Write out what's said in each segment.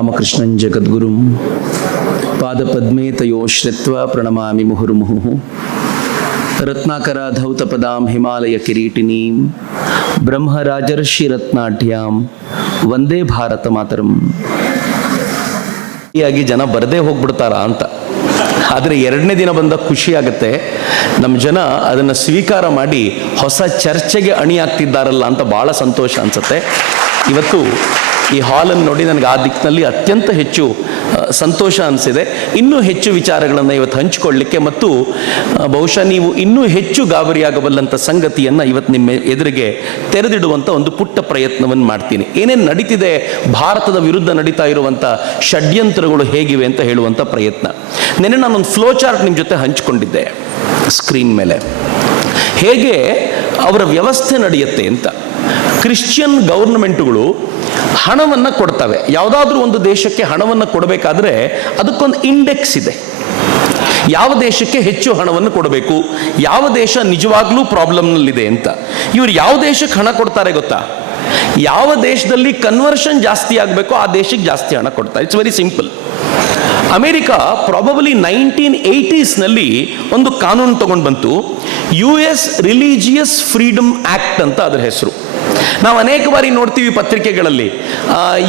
ರಾಮಕೃಷ್ಣಂ ಜಗದ್ಗುರುಂ ಪಾದಪದ್ಮೇ ತಯೋ ಶ್ರಿತ್ವಾ ಪ್ರಣಮಾಮಿ ಮುಹುರ್ಮುಹುಃ. ರತ್ನಾಕರ ಧೌತಪದಾಂ ಹಿಮಾಲಯ ಕಿರೀಟಿನೀಂ ಬ್ರಹ್ಮರಾಜರ್ಷಿ ರತ್ನಾಢ್ಯಾಂ ವಂದೇ ಭಾರತ ಮಾತರಂ. ಹೀಗಾಗಿ ಜನ ಬರದೇ ಹೋಗ್ಬಿಡ್ತಾರ ಅಂತ. ಆದರೆ ಎರಡನೇ ದಿನ ಬಂದ ಖುಷಿ ಆಗುತ್ತೆ, ನಮ್ಮ ಜನ ಅದನ್ನು ಸ್ವೀಕಾರ ಮಾಡಿ ಹೊಸ ಚರ್ಚೆಗೆ ಅಣಿಯಾಗ್ತಿದ್ದಾರಲ್ಲ ಅಂತ ಭಾಳ ಸಂತೋಷ ಅನಿಸುತ್ತೆ. ಇವತ್ತು ಈ ಹಾಲನ್ನು ನೋಡಿ ನನಗೆ ಆ ದಿಕ್ಕಿನಲ್ಲಿ ಅತ್ಯಂತ ಹೆಚ್ಚು ಸಂತೋಷ ಅನಿಸಿದೆ. ಇನ್ನೂ ಹೆಚ್ಚು ವಿಚಾರಗಳನ್ನು ಇವತ್ತು ಹಂಚಿಕೊಳ್ಳಲಿಕ್ಕೆ ಮತ್ತು ಬಹುಶಃ ನೀವು ಇನ್ನೂ ಹೆಚ್ಚು ಗಾಬರಿಯಾಗಬಲ್ಲಂಥ ಸಂಗತಿಯನ್ನು ಇವತ್ತು ನಿಮ್ಮ ಎದುರಿಗೆ ತೆರೆದಿಡುವಂಥ ಒಂದು ಪುಟ್ಟ ಪ್ರಯತ್ನವನ್ನು ಮಾಡ್ತೀನಿ. ಏನೇನು ನಡೀತಿದೆ, ಭಾರತದ ವಿರುದ್ಧ ನಡೀತಾ ಇರುವಂಥ ಷಡ್ಯಂತ್ರಗಳು ಹೇಗಿವೆ ಅಂತ ಹೇಳುವಂಥ ಪ್ರಯತ್ನ. ನೆನ್ನೆ ನಾನೊಂದು ಫ್ಲೋ ಚಾರ್ಟ್ ನಿಮ್ಮ ಜೊತೆ ಹಂಚಿಕೊಂಡಿದ್ದೆ ಸ್ಕ್ರೀನ್ ಮೇಲೆ, ಹೇಗೆ ಅವರ ವ್ಯವಸ್ಥೆ ನಡೆಯುತ್ತೆ ಅಂತ. ಕ್ರಿಶ್ಚಿಯನ್ ಗೌರ್ನಮೆಂಟ್ಗಳು ಹಣವನ್ನು ಕೊಡ್ತವೆ. ಯಾವುದಾದ್ರೂ ಒಂದು ದೇಶಕ್ಕೆ ಹಣವನ್ನು ಕೊಡಬೇಕಾದ್ರೆ ಅದಕ್ಕೊಂದು ಇಂಡೆಕ್ಸ್ ಇದೆ. ಯಾವ ದೇಶಕ್ಕೆ ಹೆಚ್ಚು ಹಣವನ್ನು ಕೊಡಬೇಕು, ಯಾವ ದೇಶ ನಿಜವಾಗ್ಲೂ ಪ್ರಾಬ್ಲಮ್ನಲ್ಲಿದೆ ಅಂತ. ಇವರು ಯಾವ ದೇಶಕ್ಕೆ ಹಣ ಕೊಡ್ತಾರೆ ಗೊತ್ತಾ? ಯಾವ ದೇಶದಲ್ಲಿ ಕನ್ವರ್ಷನ್ ಜಾಸ್ತಿ ಆಗಬೇಕೋ ಆ ದೇಶಕ್ಕೆ ಜಾಸ್ತಿ ಹಣ ಕೊಡ್ತಾರೆ. It's very simple. America probably 1980s ಒಂದು ಕಾನೂನು ತಗೊಂಡು ಬಂತು, US ರಿಲಿಜಿಯಸ್ ಫ್ರೀಡಮ್ ಆಕ್ಟ್ ಅಂತ ಅದರ ಹೆಸರು. ನಾವು ಅನೇಕ ಬಾರಿ ನೋಡ್ತೀವಿ ಪತ್ರಿಕೆಗಳಲ್ಲಿ,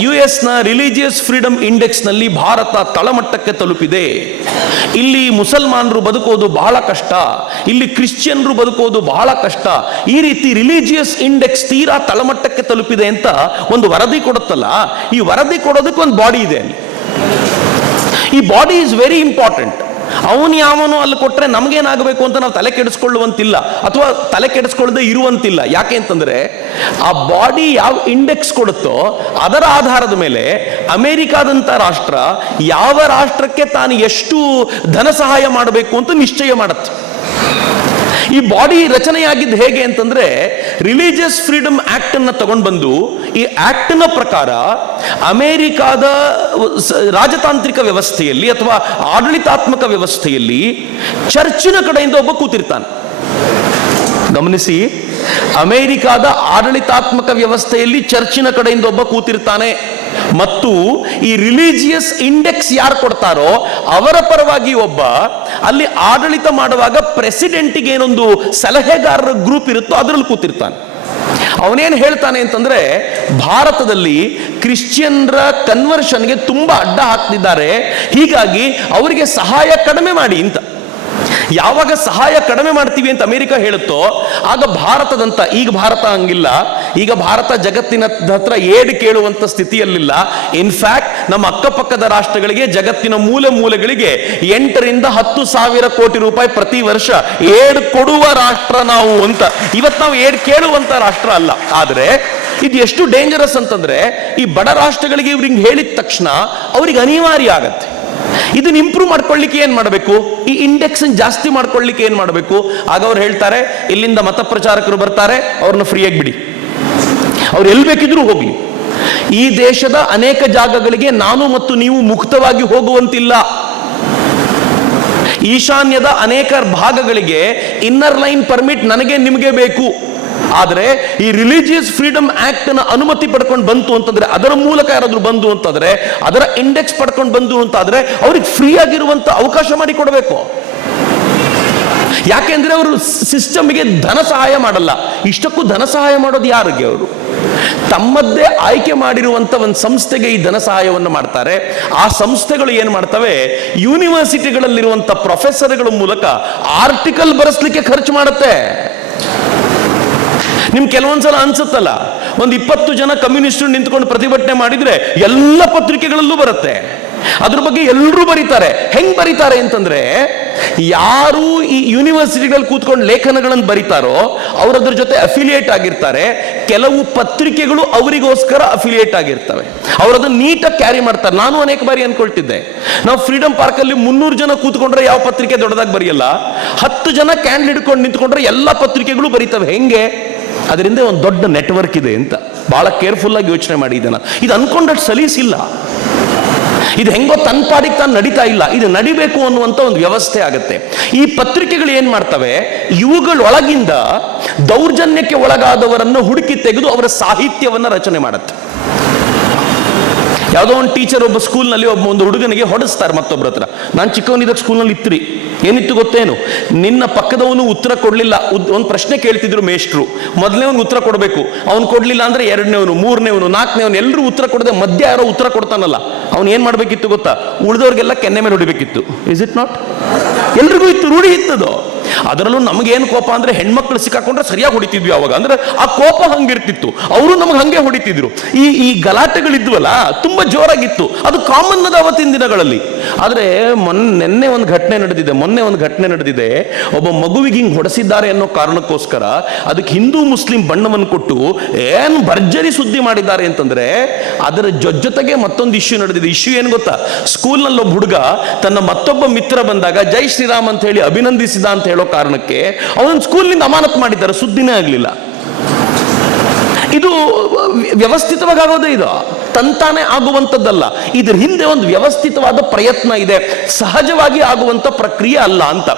US ರಿಲಿಜಿಯಸ್ ಫ್ರೀಡಮ್ ಇಂಡೆಕ್ಸ್ನಲ್ಲಿ ಭಾರತ ತಳಮಟ್ಟಕ್ಕೆ ತಲುಪಿದೆ, ಇಲ್ಲಿ ಮುಸಲ್ಮಾನರು ಬದುಕೋದು ಬಹಳ ಕಷ್ಟ, ಇಲ್ಲಿ ಕ್ರಿಶ್ಚಿಯನ್ರು ಬದುಕೋದು ಬಹಳ ಕಷ್ಟ, ಈ ರೀತಿ ರಿಲಿಜಿಯಸ್ ಇಂಡೆಕ್ಸ್ ತೀರಾ ತಳಮಟ್ಟಕ್ಕೆ ತಲುಪಿದೆ ಅಂತ ಒಂದು ವರದಿ ಕೊಡುತ್ತಲ್ಲ. ಈ ವರದಿ ಕೊಡೋದಕ್ಕೆ ಒಂದು ಬಾಡಿ ಇದೆ. ಈ ಬಾಡಿ ಈಸ್ ವೆರಿ ಇಂಪಾರ್ಟೆಂಟ್. ಅವನು ಯಾವನು ಅಲ್ಲಿ ಕೊಟ್ಟರೆ ನಮಗೇನಾಗಬೇಕು ಅಂತ ನಾವು ತಲೆ ಕೆಡಿಸ್ಕೊಳ್ಳುವಂತಿಲ್ಲ, ಅಥವಾ ತಲೆ ಕೆಡಿಸ್ಕೊಳ್ಳದೆ ಇರುವಂತಿಲ್ಲ. ಯಾಕೆ ಅಂತಂದ್ರೆ ಆ ಬಾಡಿ ಯಾವ ಇಂಡೆಕ್ಸ್ ಕೊಡುತ್ತೋ ಅದರ ಆಧಾರದ ಮೇಲೆ ಅಮೆರಿಕಾದಂಥ ರಾಷ್ಟ್ರ ಯಾವ ರಾಷ್ಟ್ರಕ್ಕೆ ತಾನು ಎಷ್ಟು ಧನ ಸಹಾಯ ಮಾಡಬೇಕು ಅಂತ ನಿಶ್ಚಯ ಮಾಡುತ್ತೆ. ಈ ಬಾಡಿ ರಚನೆಯಾಗಿದ್ದು ಹೇಗೆ ಅಂತಂದ್ರೆ, ರಿಲಿಜಿಯಸ್ ಫ್ರೀಡಮ್ ಆಕ್ಟ್ ಅನ್ನ ತಗೊಂಡು ಬಂದು ಈ ಆಕ್ಟ್ ನ ಪ್ರಕಾರ ಅಮೆರಿಕಾದ ರಾಜತಾಂತ್ರಿಕ ವ್ಯವಸ್ಥೆಯಲ್ಲಿ ಅಥವಾ ಆಡಳಿತಾತ್ಮಕ ವ್ಯವಸ್ಥೆಯಲ್ಲಿ ಚರ್ಚಿನ ಕಡೆಯಿಂದ ಒಬ್ಬ ಕೂತಿರ್ತಾನೆ. ಗಮನಿಸಿ, ಅಮೆರಿಕಾದ ಆಡಳಿತಾತ್ಮಕ ವ್ಯವಸ್ಥೆಯಲ್ಲಿ ಚರ್ಚಿನ ಕಡೆಯಿಂದ ಒಬ್ಬ ಕೂತಿರ್ತಾನೆ ಮತ್ತು ಈ ರಿಲಿಜಿಯಸ್ ಇಂಡೆಕ್ಸ್ ಯಾರು ಕೊಡ್ತಾರೋ ಅವರ ಪರವಾಗಿ ಒಬ್ಬ, ಅಲ್ಲಿ ಆಡಳಿತ ಮಾಡುವಾಗ ಪ್ರೆಸಿಡೆಂಟಿಗೆ ಏನೊಂದು ಸಲಹೆಗಾರರ ಗ್ರೂಪ್ ಇರುತ್ತೋ ಅದರಲ್ಲಿ ಕೂತಿರ್ತಾನೆ. ಅವನೇನು ಹೇಳ್ತಾನೆ ಅಂತಂದ್ರೆ, ಭಾರತದಲ್ಲಿ ಕ್ರಿಶ್ಚಿಯನ್ರ ಕನ್ವರ್ಷನ್ಗೆ ತುಂಬಾ ಅಡ್ಡ ಹಾಕ್ತಿದ್ದಾರೆ, ಹೀಗಾಗಿ ಅವರಿಗೆ ಸಹಾಯ ಕಡಿಮೆ ಮಾಡಿ ಅಂತ. ಯಾವಾಗ ಸಹಾಯ ಕಡಿಮೆ ಮಾಡ್ತೀವಿ ಅಂತ ಅಮೆರಿಕ ಹೇಳುತ್ತೋ ಆಗ ಭಾರತದಂತ, ಈಗ ಭಾರತ ಹಂಗಿಲ್ಲ, ಈಗ ಭಾರತ ಜಗತ್ತಿನ ಹತ್ರ ಏಡ್ ಕೇಳುವಂತ ಸ್ಥಿತಿಯಲ್ಲಿಲ್ಲ. ಇನ್ಫ್ಯಾಕ್ಟ್ ನಮ್ಮ ಅಕ್ಕಪಕ್ಕದ ರಾಷ್ಟ್ರಗಳಿಗೆ, ಜಗತ್ತಿನ ಮೂಲೆ ಮೂಲೆಗಳಿಗೆ 8 ರಿಂದ 10 ಸಾವಿರ ಕೋಟಿ ರೂಪಾಯಿ ಪ್ರತಿ ವರ್ಷ ಏಡ್ ಕೊಡುವ ರಾಷ್ಟ್ರ ನಾವು ಅಂತ. ಇವತ್ತು ನಾವು ಏಡ್ ಕೇಳುವಂತ ರಾಷ್ಟ್ರ ಅಲ್ಲ. ಆದ್ರೆ ಇದು ಎಷ್ಟು ಡೇಂಜರಸ್ ಅಂತಂದ್ರೆ, ಈ ಬಡ ರಾಷ್ಟ್ರಗಳಿಗೆ ಇವ್ರಿಗೆ ಹೇಳಿದ ತಕ್ಷಣ ಅವ್ರಿಗೆ ಅನಿವಾರ್ಯ ಆಗತ್ತೆ. ಇದನ್ನ ಇಂಪ್ರೂವ್ ಮಾಡ್ಕೊಳ್ಳಿಕ್ಕೆ ಏನ್ ಮಾಡಬೇಕು, ಈ ಇಂಡೆಕ್ಸ್ ಜಾಸ್ತಿ ಮಾಡ್ಕೊಳ್ಳಿಕ್ಕೆ ಏನ್ ಮಾಡಬೇಕು? ಆಗ ಅವ್ರು ಹೇಳ್ತಾರೆ, ಇಲ್ಲಿಂದ ಮತ ಪ್ರಚಾರಕರು ಬರ್ತಾರೆ, ಅವ್ರನ್ನ ಫ್ರೀಯಾಗಿ ಬಿಡಿ, ಅವ್ರು ಎಲ್ಲಿ ಬೇಕಿದ್ರೂ ಹೋಗ್ಲಿ. ಈ ದೇಶದ ಅನೇಕ ಜಾಗಗಳಿಗೆ ನಾನು ಮತ್ತು ನೀವು ಮುಕ್ತವಾಗಿ ಹೋಗುವಂತಿಲ್ಲ. ಈಶಾನ್ಯದ ಅನೇಕ ಭಾಗಗಳಿಗೆ ಇನ್ನರ್ ಲೈನ್ ಪರ್ಮಿಟ್ ನನಗೆ ನಿಮಗೆ ಬೇಕು. ಆದರೆ ಈ ರಿಲಿಜಿಯಸ್ ಫ್ರೀಡಮ್ ಆಕ್ಟ್ ನ ಅನುಮತಿ ಪಡ್ಕೊಂಡು ಬಂತು ಅಂತಂದ್ರೆ, ಅದರ ಮೂಲಕ ಯಾರಾದ್ರೂ ಬಂದು ಅಂತಂದ್ರೆ, ಅದರ ಇಂಡೆಕ್ಸ್ ಪಡ್ಕೊಂಡು ಬಂದು ಅಂತಾದ್ರೆ ಅವ್ರಿಗೆ ಫ್ರೀ ಆಗಿರುವಂತ ಅವಕಾಶ ಮಾಡಿ ಕೊಡಬೇಕು. ಯಾಕೆಂದ್ರೆ ಅವರು ಸಿಸ್ಟಮ್ಗೆ ಧನ ಸಹಾಯ ಮಾಡಲ್ಲ. ಇಷ್ಟಕ್ಕೂ ಧನ ಸಹಾಯ ಮಾಡೋದು ಯಾರಿಗೆ? ಅವರು ತಮ್ಮದ್ದೇ ಆಯ್ಕೆ ಮಾಡಿರುವಂತ ಒಂದು ಸಂಸ್ಥೆಗೆ ಈ ಧನ ಸಹಾಯವನ್ನು ಮಾಡ್ತಾರೆ. ಆ ಸಂಸ್ಥೆಗಳು ಏನ್ ಮಾಡ್ತವೆ, ಯೂನಿವರ್ಸಿಟಿಗಳಲ್ಲಿರುವಂತ ಪ್ರೊಫೆಸರ್ಗಳ ಮೂಲಕ ಆರ್ಟಿಕಲ್ ಬರೆಸ್ಲಿಕ್ಕೆ ಖರ್ಚು ಮಾಡುತ್ತೆ. ನಿಮ್ ಕೆಲವೊಂದ್ಸಲ ಅನ್ಸುತ್ತಲ್ಲ, ಒಂದು 20 ಜನ ಕಮ್ಯುನಿಸ್ಟ್ ನಿಂತ್ಕೊಂಡು ಪ್ರತಿಭಟನೆ ಮಾಡಿದ್ರೆ ಎಲ್ಲ ಪತ್ರಿಕೆಗಳಲ್ಲೂ ಬರುತ್ತೆ. ಅದ್ರ ಬಗ್ಗೆ ಎಲ್ಲರೂ ಬರೀತಾರೆ. ಹೆಂಗ್ ಬರೀತಾರೆ ಅಂತಂದ್ರೆ, ಯಾರು ಈ ಯೂನಿವರ್ಸಿಟಿಗಳಲ್ಲಿ ಕೂತ್ಕೊಂಡು ಲೇಖನಗಳನ್ನು ಬರೀತಾರೋ ಅವರದ್ರ ಜೊತೆ ಅಫಿಲಿಯೇಟ್ ಆಗಿರ್ತಾರೆ. ಕೆಲವು ಪತ್ರಿಕೆಗಳು ಅವರಿಗೋಸ್ಕರ ಅಫಿಲಿಯೇಟ್ ಆಗಿರ್ತವೆ. ಅವರದನ್ನ ನೀಟಾಗಿ ಕ್ಯಾರಿ ಮಾಡ್ತಾರೆ. ನಾನು ಅನೇಕ ಬಾರಿ ಅನ್ಕೊಳ್ತಿದ್ದೆ, ನಾವು ಫ್ರೀಡಮ್ ಪಾರ್ಕ್ ಅಲ್ಲಿ 300 ಜನ ಕೂತ್ಕೊಂಡ್ರೆ ಯಾವ ಪತ್ರಿಕೆ ದೊಡ್ಡದಾಗಿ ಬರೆಯಲ್ಲ, 10 ಜನ ಕ್ಯಾಂಡಲ್ ಹಿಡ್ಕೊಂಡು ನಿಂತ್ಕೊಂಡ್ರೆ ಎಲ್ಲ ಪತ್ರಿಕೆಗಳು ಬರೀತವೆ. ಹೆಂಗೆ? ಅದರಿಂದ ಒಂದು ದೊಡ್ಡ ನೆಟ್ವರ್ಕ್ ಇದೆ ಅಂತ ಬಹಳ ಕೇರ್ಫುಲ್ ಆಗಿ ಯೋಚನೆ ಮಾಡಿ. ಇದು ಅನ್ಕೊಂಡಷ್ಟು ಸಲೀಸಿಲ್ಲ. ಇದು ಹೆಂಗೋ ತನ್ನ ಪಾಡಿಗೆ ತಾನು ನಡೀತಾ ಇಲ್ಲ. ಇದು ನಡಿಬೇಕು ಅನ್ನುವಂಥ ಒಂದು ವ್ಯವಸ್ಥೆ ಆಗುತ್ತೆ. ಈ ಪತ್ರಿಕೆಗಳು ಏನ್ ಮಾಡ್ತವೆ, ಇವುಗಳೊಳಗಿಂದ ದೌರ್ಜನ್ಯಕ್ಕೆ ಒಳಗಾದವರನ್ನು ಹುಡುಕಿ ತೆಗೆದು ಅವರ ಸಾಹಿತ್ಯವನ್ನ ರಚನೆ ಮಾಡುತ್ತೆ. ಯಾವುದೋ ಒಂದು ಟೀಚರ್ ಒಬ್ಬ ಸ್ಕೂಲ್ನಲ್ಲಿ ಒಂದು ಹುಡುಗನಿಗೆ ಹೊಡೆಸ್ತಾರೆ ಮತ್ತೊಬ್ಬರ ಹತ್ರ. ನಾನು ಚಿಕ್ಕವನಿದ್ದಾಗ ಸ್ಕೂಲ್ನಲ್ಲಿ ಇತ್ತು ರೀ. ಏನಿತ್ತು ಗೊತ್ತೇನು, ನಿನ್ನ ಪಕ್ಕದವನು ಉತ್ತರ ಕೊಡಲಿಲ್ಲ, ಒಂದು ಪ್ರಶ್ನೆ ಕೇಳ್ತಿದ್ರು ಮೇಷ್ಟ್ರು, ಮೊದಲನೇವನು ಉತ್ತರ ಕೊಡಬೇಕು, ಅವ್ನು ಕೊಡಲಿಲ್ಲ ಅಂದ್ರೆ ಎರಡನೇವನು, ಮೂರನೇವನು, ನಾಲ್ಕನೇವನು, ಎಲ್ಲರೂ ಉತ್ತರ ಕೊಡದೆ ಮಧ್ಯ ಯಾರೋ ಉತ್ತರ ಕೊಡ್ತಾನಲ್ಲ, ಅವ್ನು ಏನು ಮಾಡಬೇಕಿತ್ತು ಗೊತ್ತಾ, ಉಳಿದವ್ರಿಗೆಲ್ಲ ಕೆನ್ನೆ ಮೇಲೆ ಹೊಡಿಬೇಕಿತ್ತು. Is it not? ಎಲ್ರಿಗೂ ಇತ್ತು, ರೂಢಿ ಇತ್ತದು. ಅದರಲ್ಲೂ ನಮಗೇನು ಕೋಪ ಅಂದ್ರೆ ಹೆಣ್ಮಕ್ಳು ಸಿಕ್ಕಾಕೊಂಡ್ರೆ ಸರಿಯಾಗಿ ಹೊಡಿತಿದ್ವಿ ಅವಾಗ, ಅಂದ್ರೆ ಆ ಕೋಪ ಹಂಗಿರ್ತಿತ್ತು, ಅವರು ನಮಗೆ ಹಂಗೆ ಹೊಡಿತಿದ್ರು. ಈ ಗಲಾಟೆಗಳಿದ್ವಲ್ಲ ತುಂಬಾ ಜೋರಾಗಿತ್ತು, ಅದು ಕಾಮನ್ ಅದ ಅವತ್ತಿನ ದಿನಗಳಲ್ಲಿ. ಆದ್ರೆ ಮೊನ್ನೆ ಒಂದು ಘಟನೆ ನಡೆದಿದೆ. ಒಬ್ಬ ಮಗುವಿಗೆ ಹಿಂಗ್ ಹೊಡೆಸಿದ್ದಾರೆ ಅನ್ನೋ ಕಾರಣಕ್ಕೋಸ್ಕರ ಅದಕ್ಕೆ ಹಿಂದೂ ಮುಸ್ಲಿಂ ಬಣ್ಣವನ್ನು ಕೊಟ್ಟು ಏನ್ ಭರ್ಜರಿ ಸುದ್ದಿ ಮಾಡಿದ್ದಾರೆ ಅಂತಂದ್ರೆ, ಅದರ ಜೊತೆಗೆ ಮತ್ತೊಂದು ಇಶ್ಯೂ ನಡೆದಿದೆ. ಇಶ್ಯೂ ಏನು ಗೊತ್ತಾ, ಸ್ಕೂಲ್ನಲ್ಲಿ ಒಬ್ಬ ಹುಡುಗ ತನ್ನ ಮತ್ತೊಬ್ಬ ಮಿತ್ರ ಬಂದಾಗ ಜೈ ಶ್ರೀರಾಮ್ ಅಂತ ಹೇಳಿ ಅಭಿನಂದಿಸಿದ ಅಂತ ಹೇಳೋ ಕಾರಣಕ್ಕೆ ಅವನನ್ನು ಸ್ಕೂಲ್ನಿಂದ ಅಮಾನತು ಮಾಡಿದ್ದಾರೆ, ಸುದ್ದಿನೇ ಆಗಲಿಲ್ಲ. ಇದು ವ್ಯವಸ್ಥಿತವಾಗಿ ಆಗೋದೇ, ಇದು ತಂತಾನೆ ಆಗುವಂಥದ್ದಲ್ಲ. ಇದ್ರ ಹಿಂದೆ ಒಂದು ವ್ಯವಸ್ಥಿತವಾದ ಪ್ರಯತ್ನ ಇದೆ, ಸಹಜವಾಗಿ ಆಗುವಂತ ಪ್ರಕ್ರಿಯೆ ಅಲ್ಲ ಅಂತ.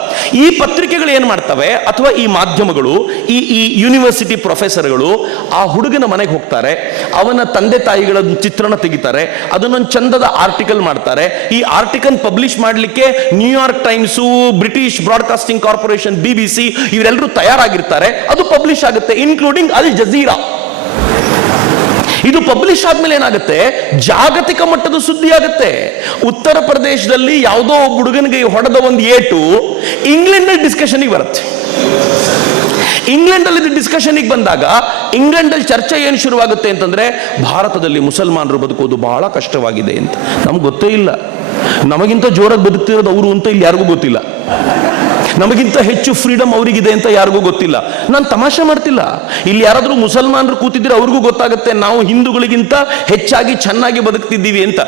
ಈ ಪತ್ರಿಕೆಗಳು ಏನ್ ಮಾಡ್ತವೆ, ಅಥವಾ ಈ ಮಾಧ್ಯಮಗಳು, ಈ ಯೂನಿವರ್ಸಿಟಿ ಪ್ರೊಫೆಸರ್ಗಳು ಆ ಹುಡುಗನ ಮನೆಗೆ ಹೋಗ್ತಾರೆ, ಅವನ ತಂದೆ ತಾಯಿಗಳ ಚಿತ್ರಣ ತೆಗಿತಾರೆ, ಅದನ್ನೊಂದು ಚಂದದ ಆರ್ಟಿಕಲ್ ಮಾಡ್ತಾರೆ. ಈ ಆರ್ಟಿಕಲ್ ಪಬ್ಲಿಷ್ ಮಾಡಲಿಕ್ಕೆ New York times, British broadcasting corporation, BBC ಇವರೆಲ್ಲರೂ ತಯಾರಾಗಿರ್ತಾರೆ. ಅದು ಪಬ್ಲಿಷ್ ಆಗುತ್ತೆ, ಇನ್ಕ್ಲೂಡಿಂಗ್ ಅಲ್ ಜಜೀರಾ. ಇದು ಪಬ್ಲಿಷ್ ಆದ್ಮೇಲೆ ಏನಾಗುತ್ತೆ, ಜಾಗತಿಕ ಮಟ್ಟದ ಸುದ್ದಿ ಆಗುತ್ತೆ. ಉತ್ತರ ಪ್ರದೇಶದಲ್ಲಿ ಯಾವುದೋ ಒಬ್ಬ ಹುಡುಗನಿಗೆ ಹೊಡೆದ ಒಂದು ಏಟು ಇಂಗ್ಲೆಂಡ್ ಡಿಸ್ಕಷನ್ಗೆ ಬರುತ್ತೆ. ಇಂಗ್ಲೆಂಡ್ ಅಲ್ಲಿ ಡಿಸ್ಕಷನ್ಗೆ ಬಂದಾಗ ಇಂಗ್ಲೆಂಡಲ್ಲಿ ಚರ್ಚೆ ಏನು ಶುರುವಾಗುತ್ತೆ ಅಂತಂದ್ರೆ, ಭಾರತದಲ್ಲಿ ಮುಸಲ್ಮಾನರು ಬದುಕೋದು ಬಹಳ ಕಷ್ಟವಾಗಿದೆ ಅಂತ. ನಮ್ಗೆ ಗೊತ್ತೇ ಇಲ್ಲ, ನಮಗಿಂತ ಜೋರಾಗಿ ಬದುಕ್ತಿರೋದು ಅವರು ಅಂತ ಇಲ್ಲಿ ಯಾರಿಗೂ ಗೊತ್ತಿಲ್ಲ. ನಮಗಿಂತ ಹೆಚ್ಚು ಫ್ರೀಡಮ್ ಅವರಿಗಿದೆ ಅಂತ ಯಾರಿಗೂ ಗೊತ್ತಿಲ್ಲ. ನಾನು ತಮಾಷೆ ಮಾಡ್ತಿಲ್ಲ. ಇಲ್ಲಿ ಯಾರಾದ್ರೂ ಮುಸಲ್ಮಾನರು ಕೂತಿದ್ರೆ ಅವ್ರಿಗೂ ಗೊತ್ತಾಗುತ್ತೆ ನಾವು ಹಿಂದೂಗಳಿಗಿಂತ ಹೆಚ್ಚಾಗಿ ಚೆನ್ನಾಗಿ ಬದುಕ್ತಿದ್ದೀವಿ ಅಂತ.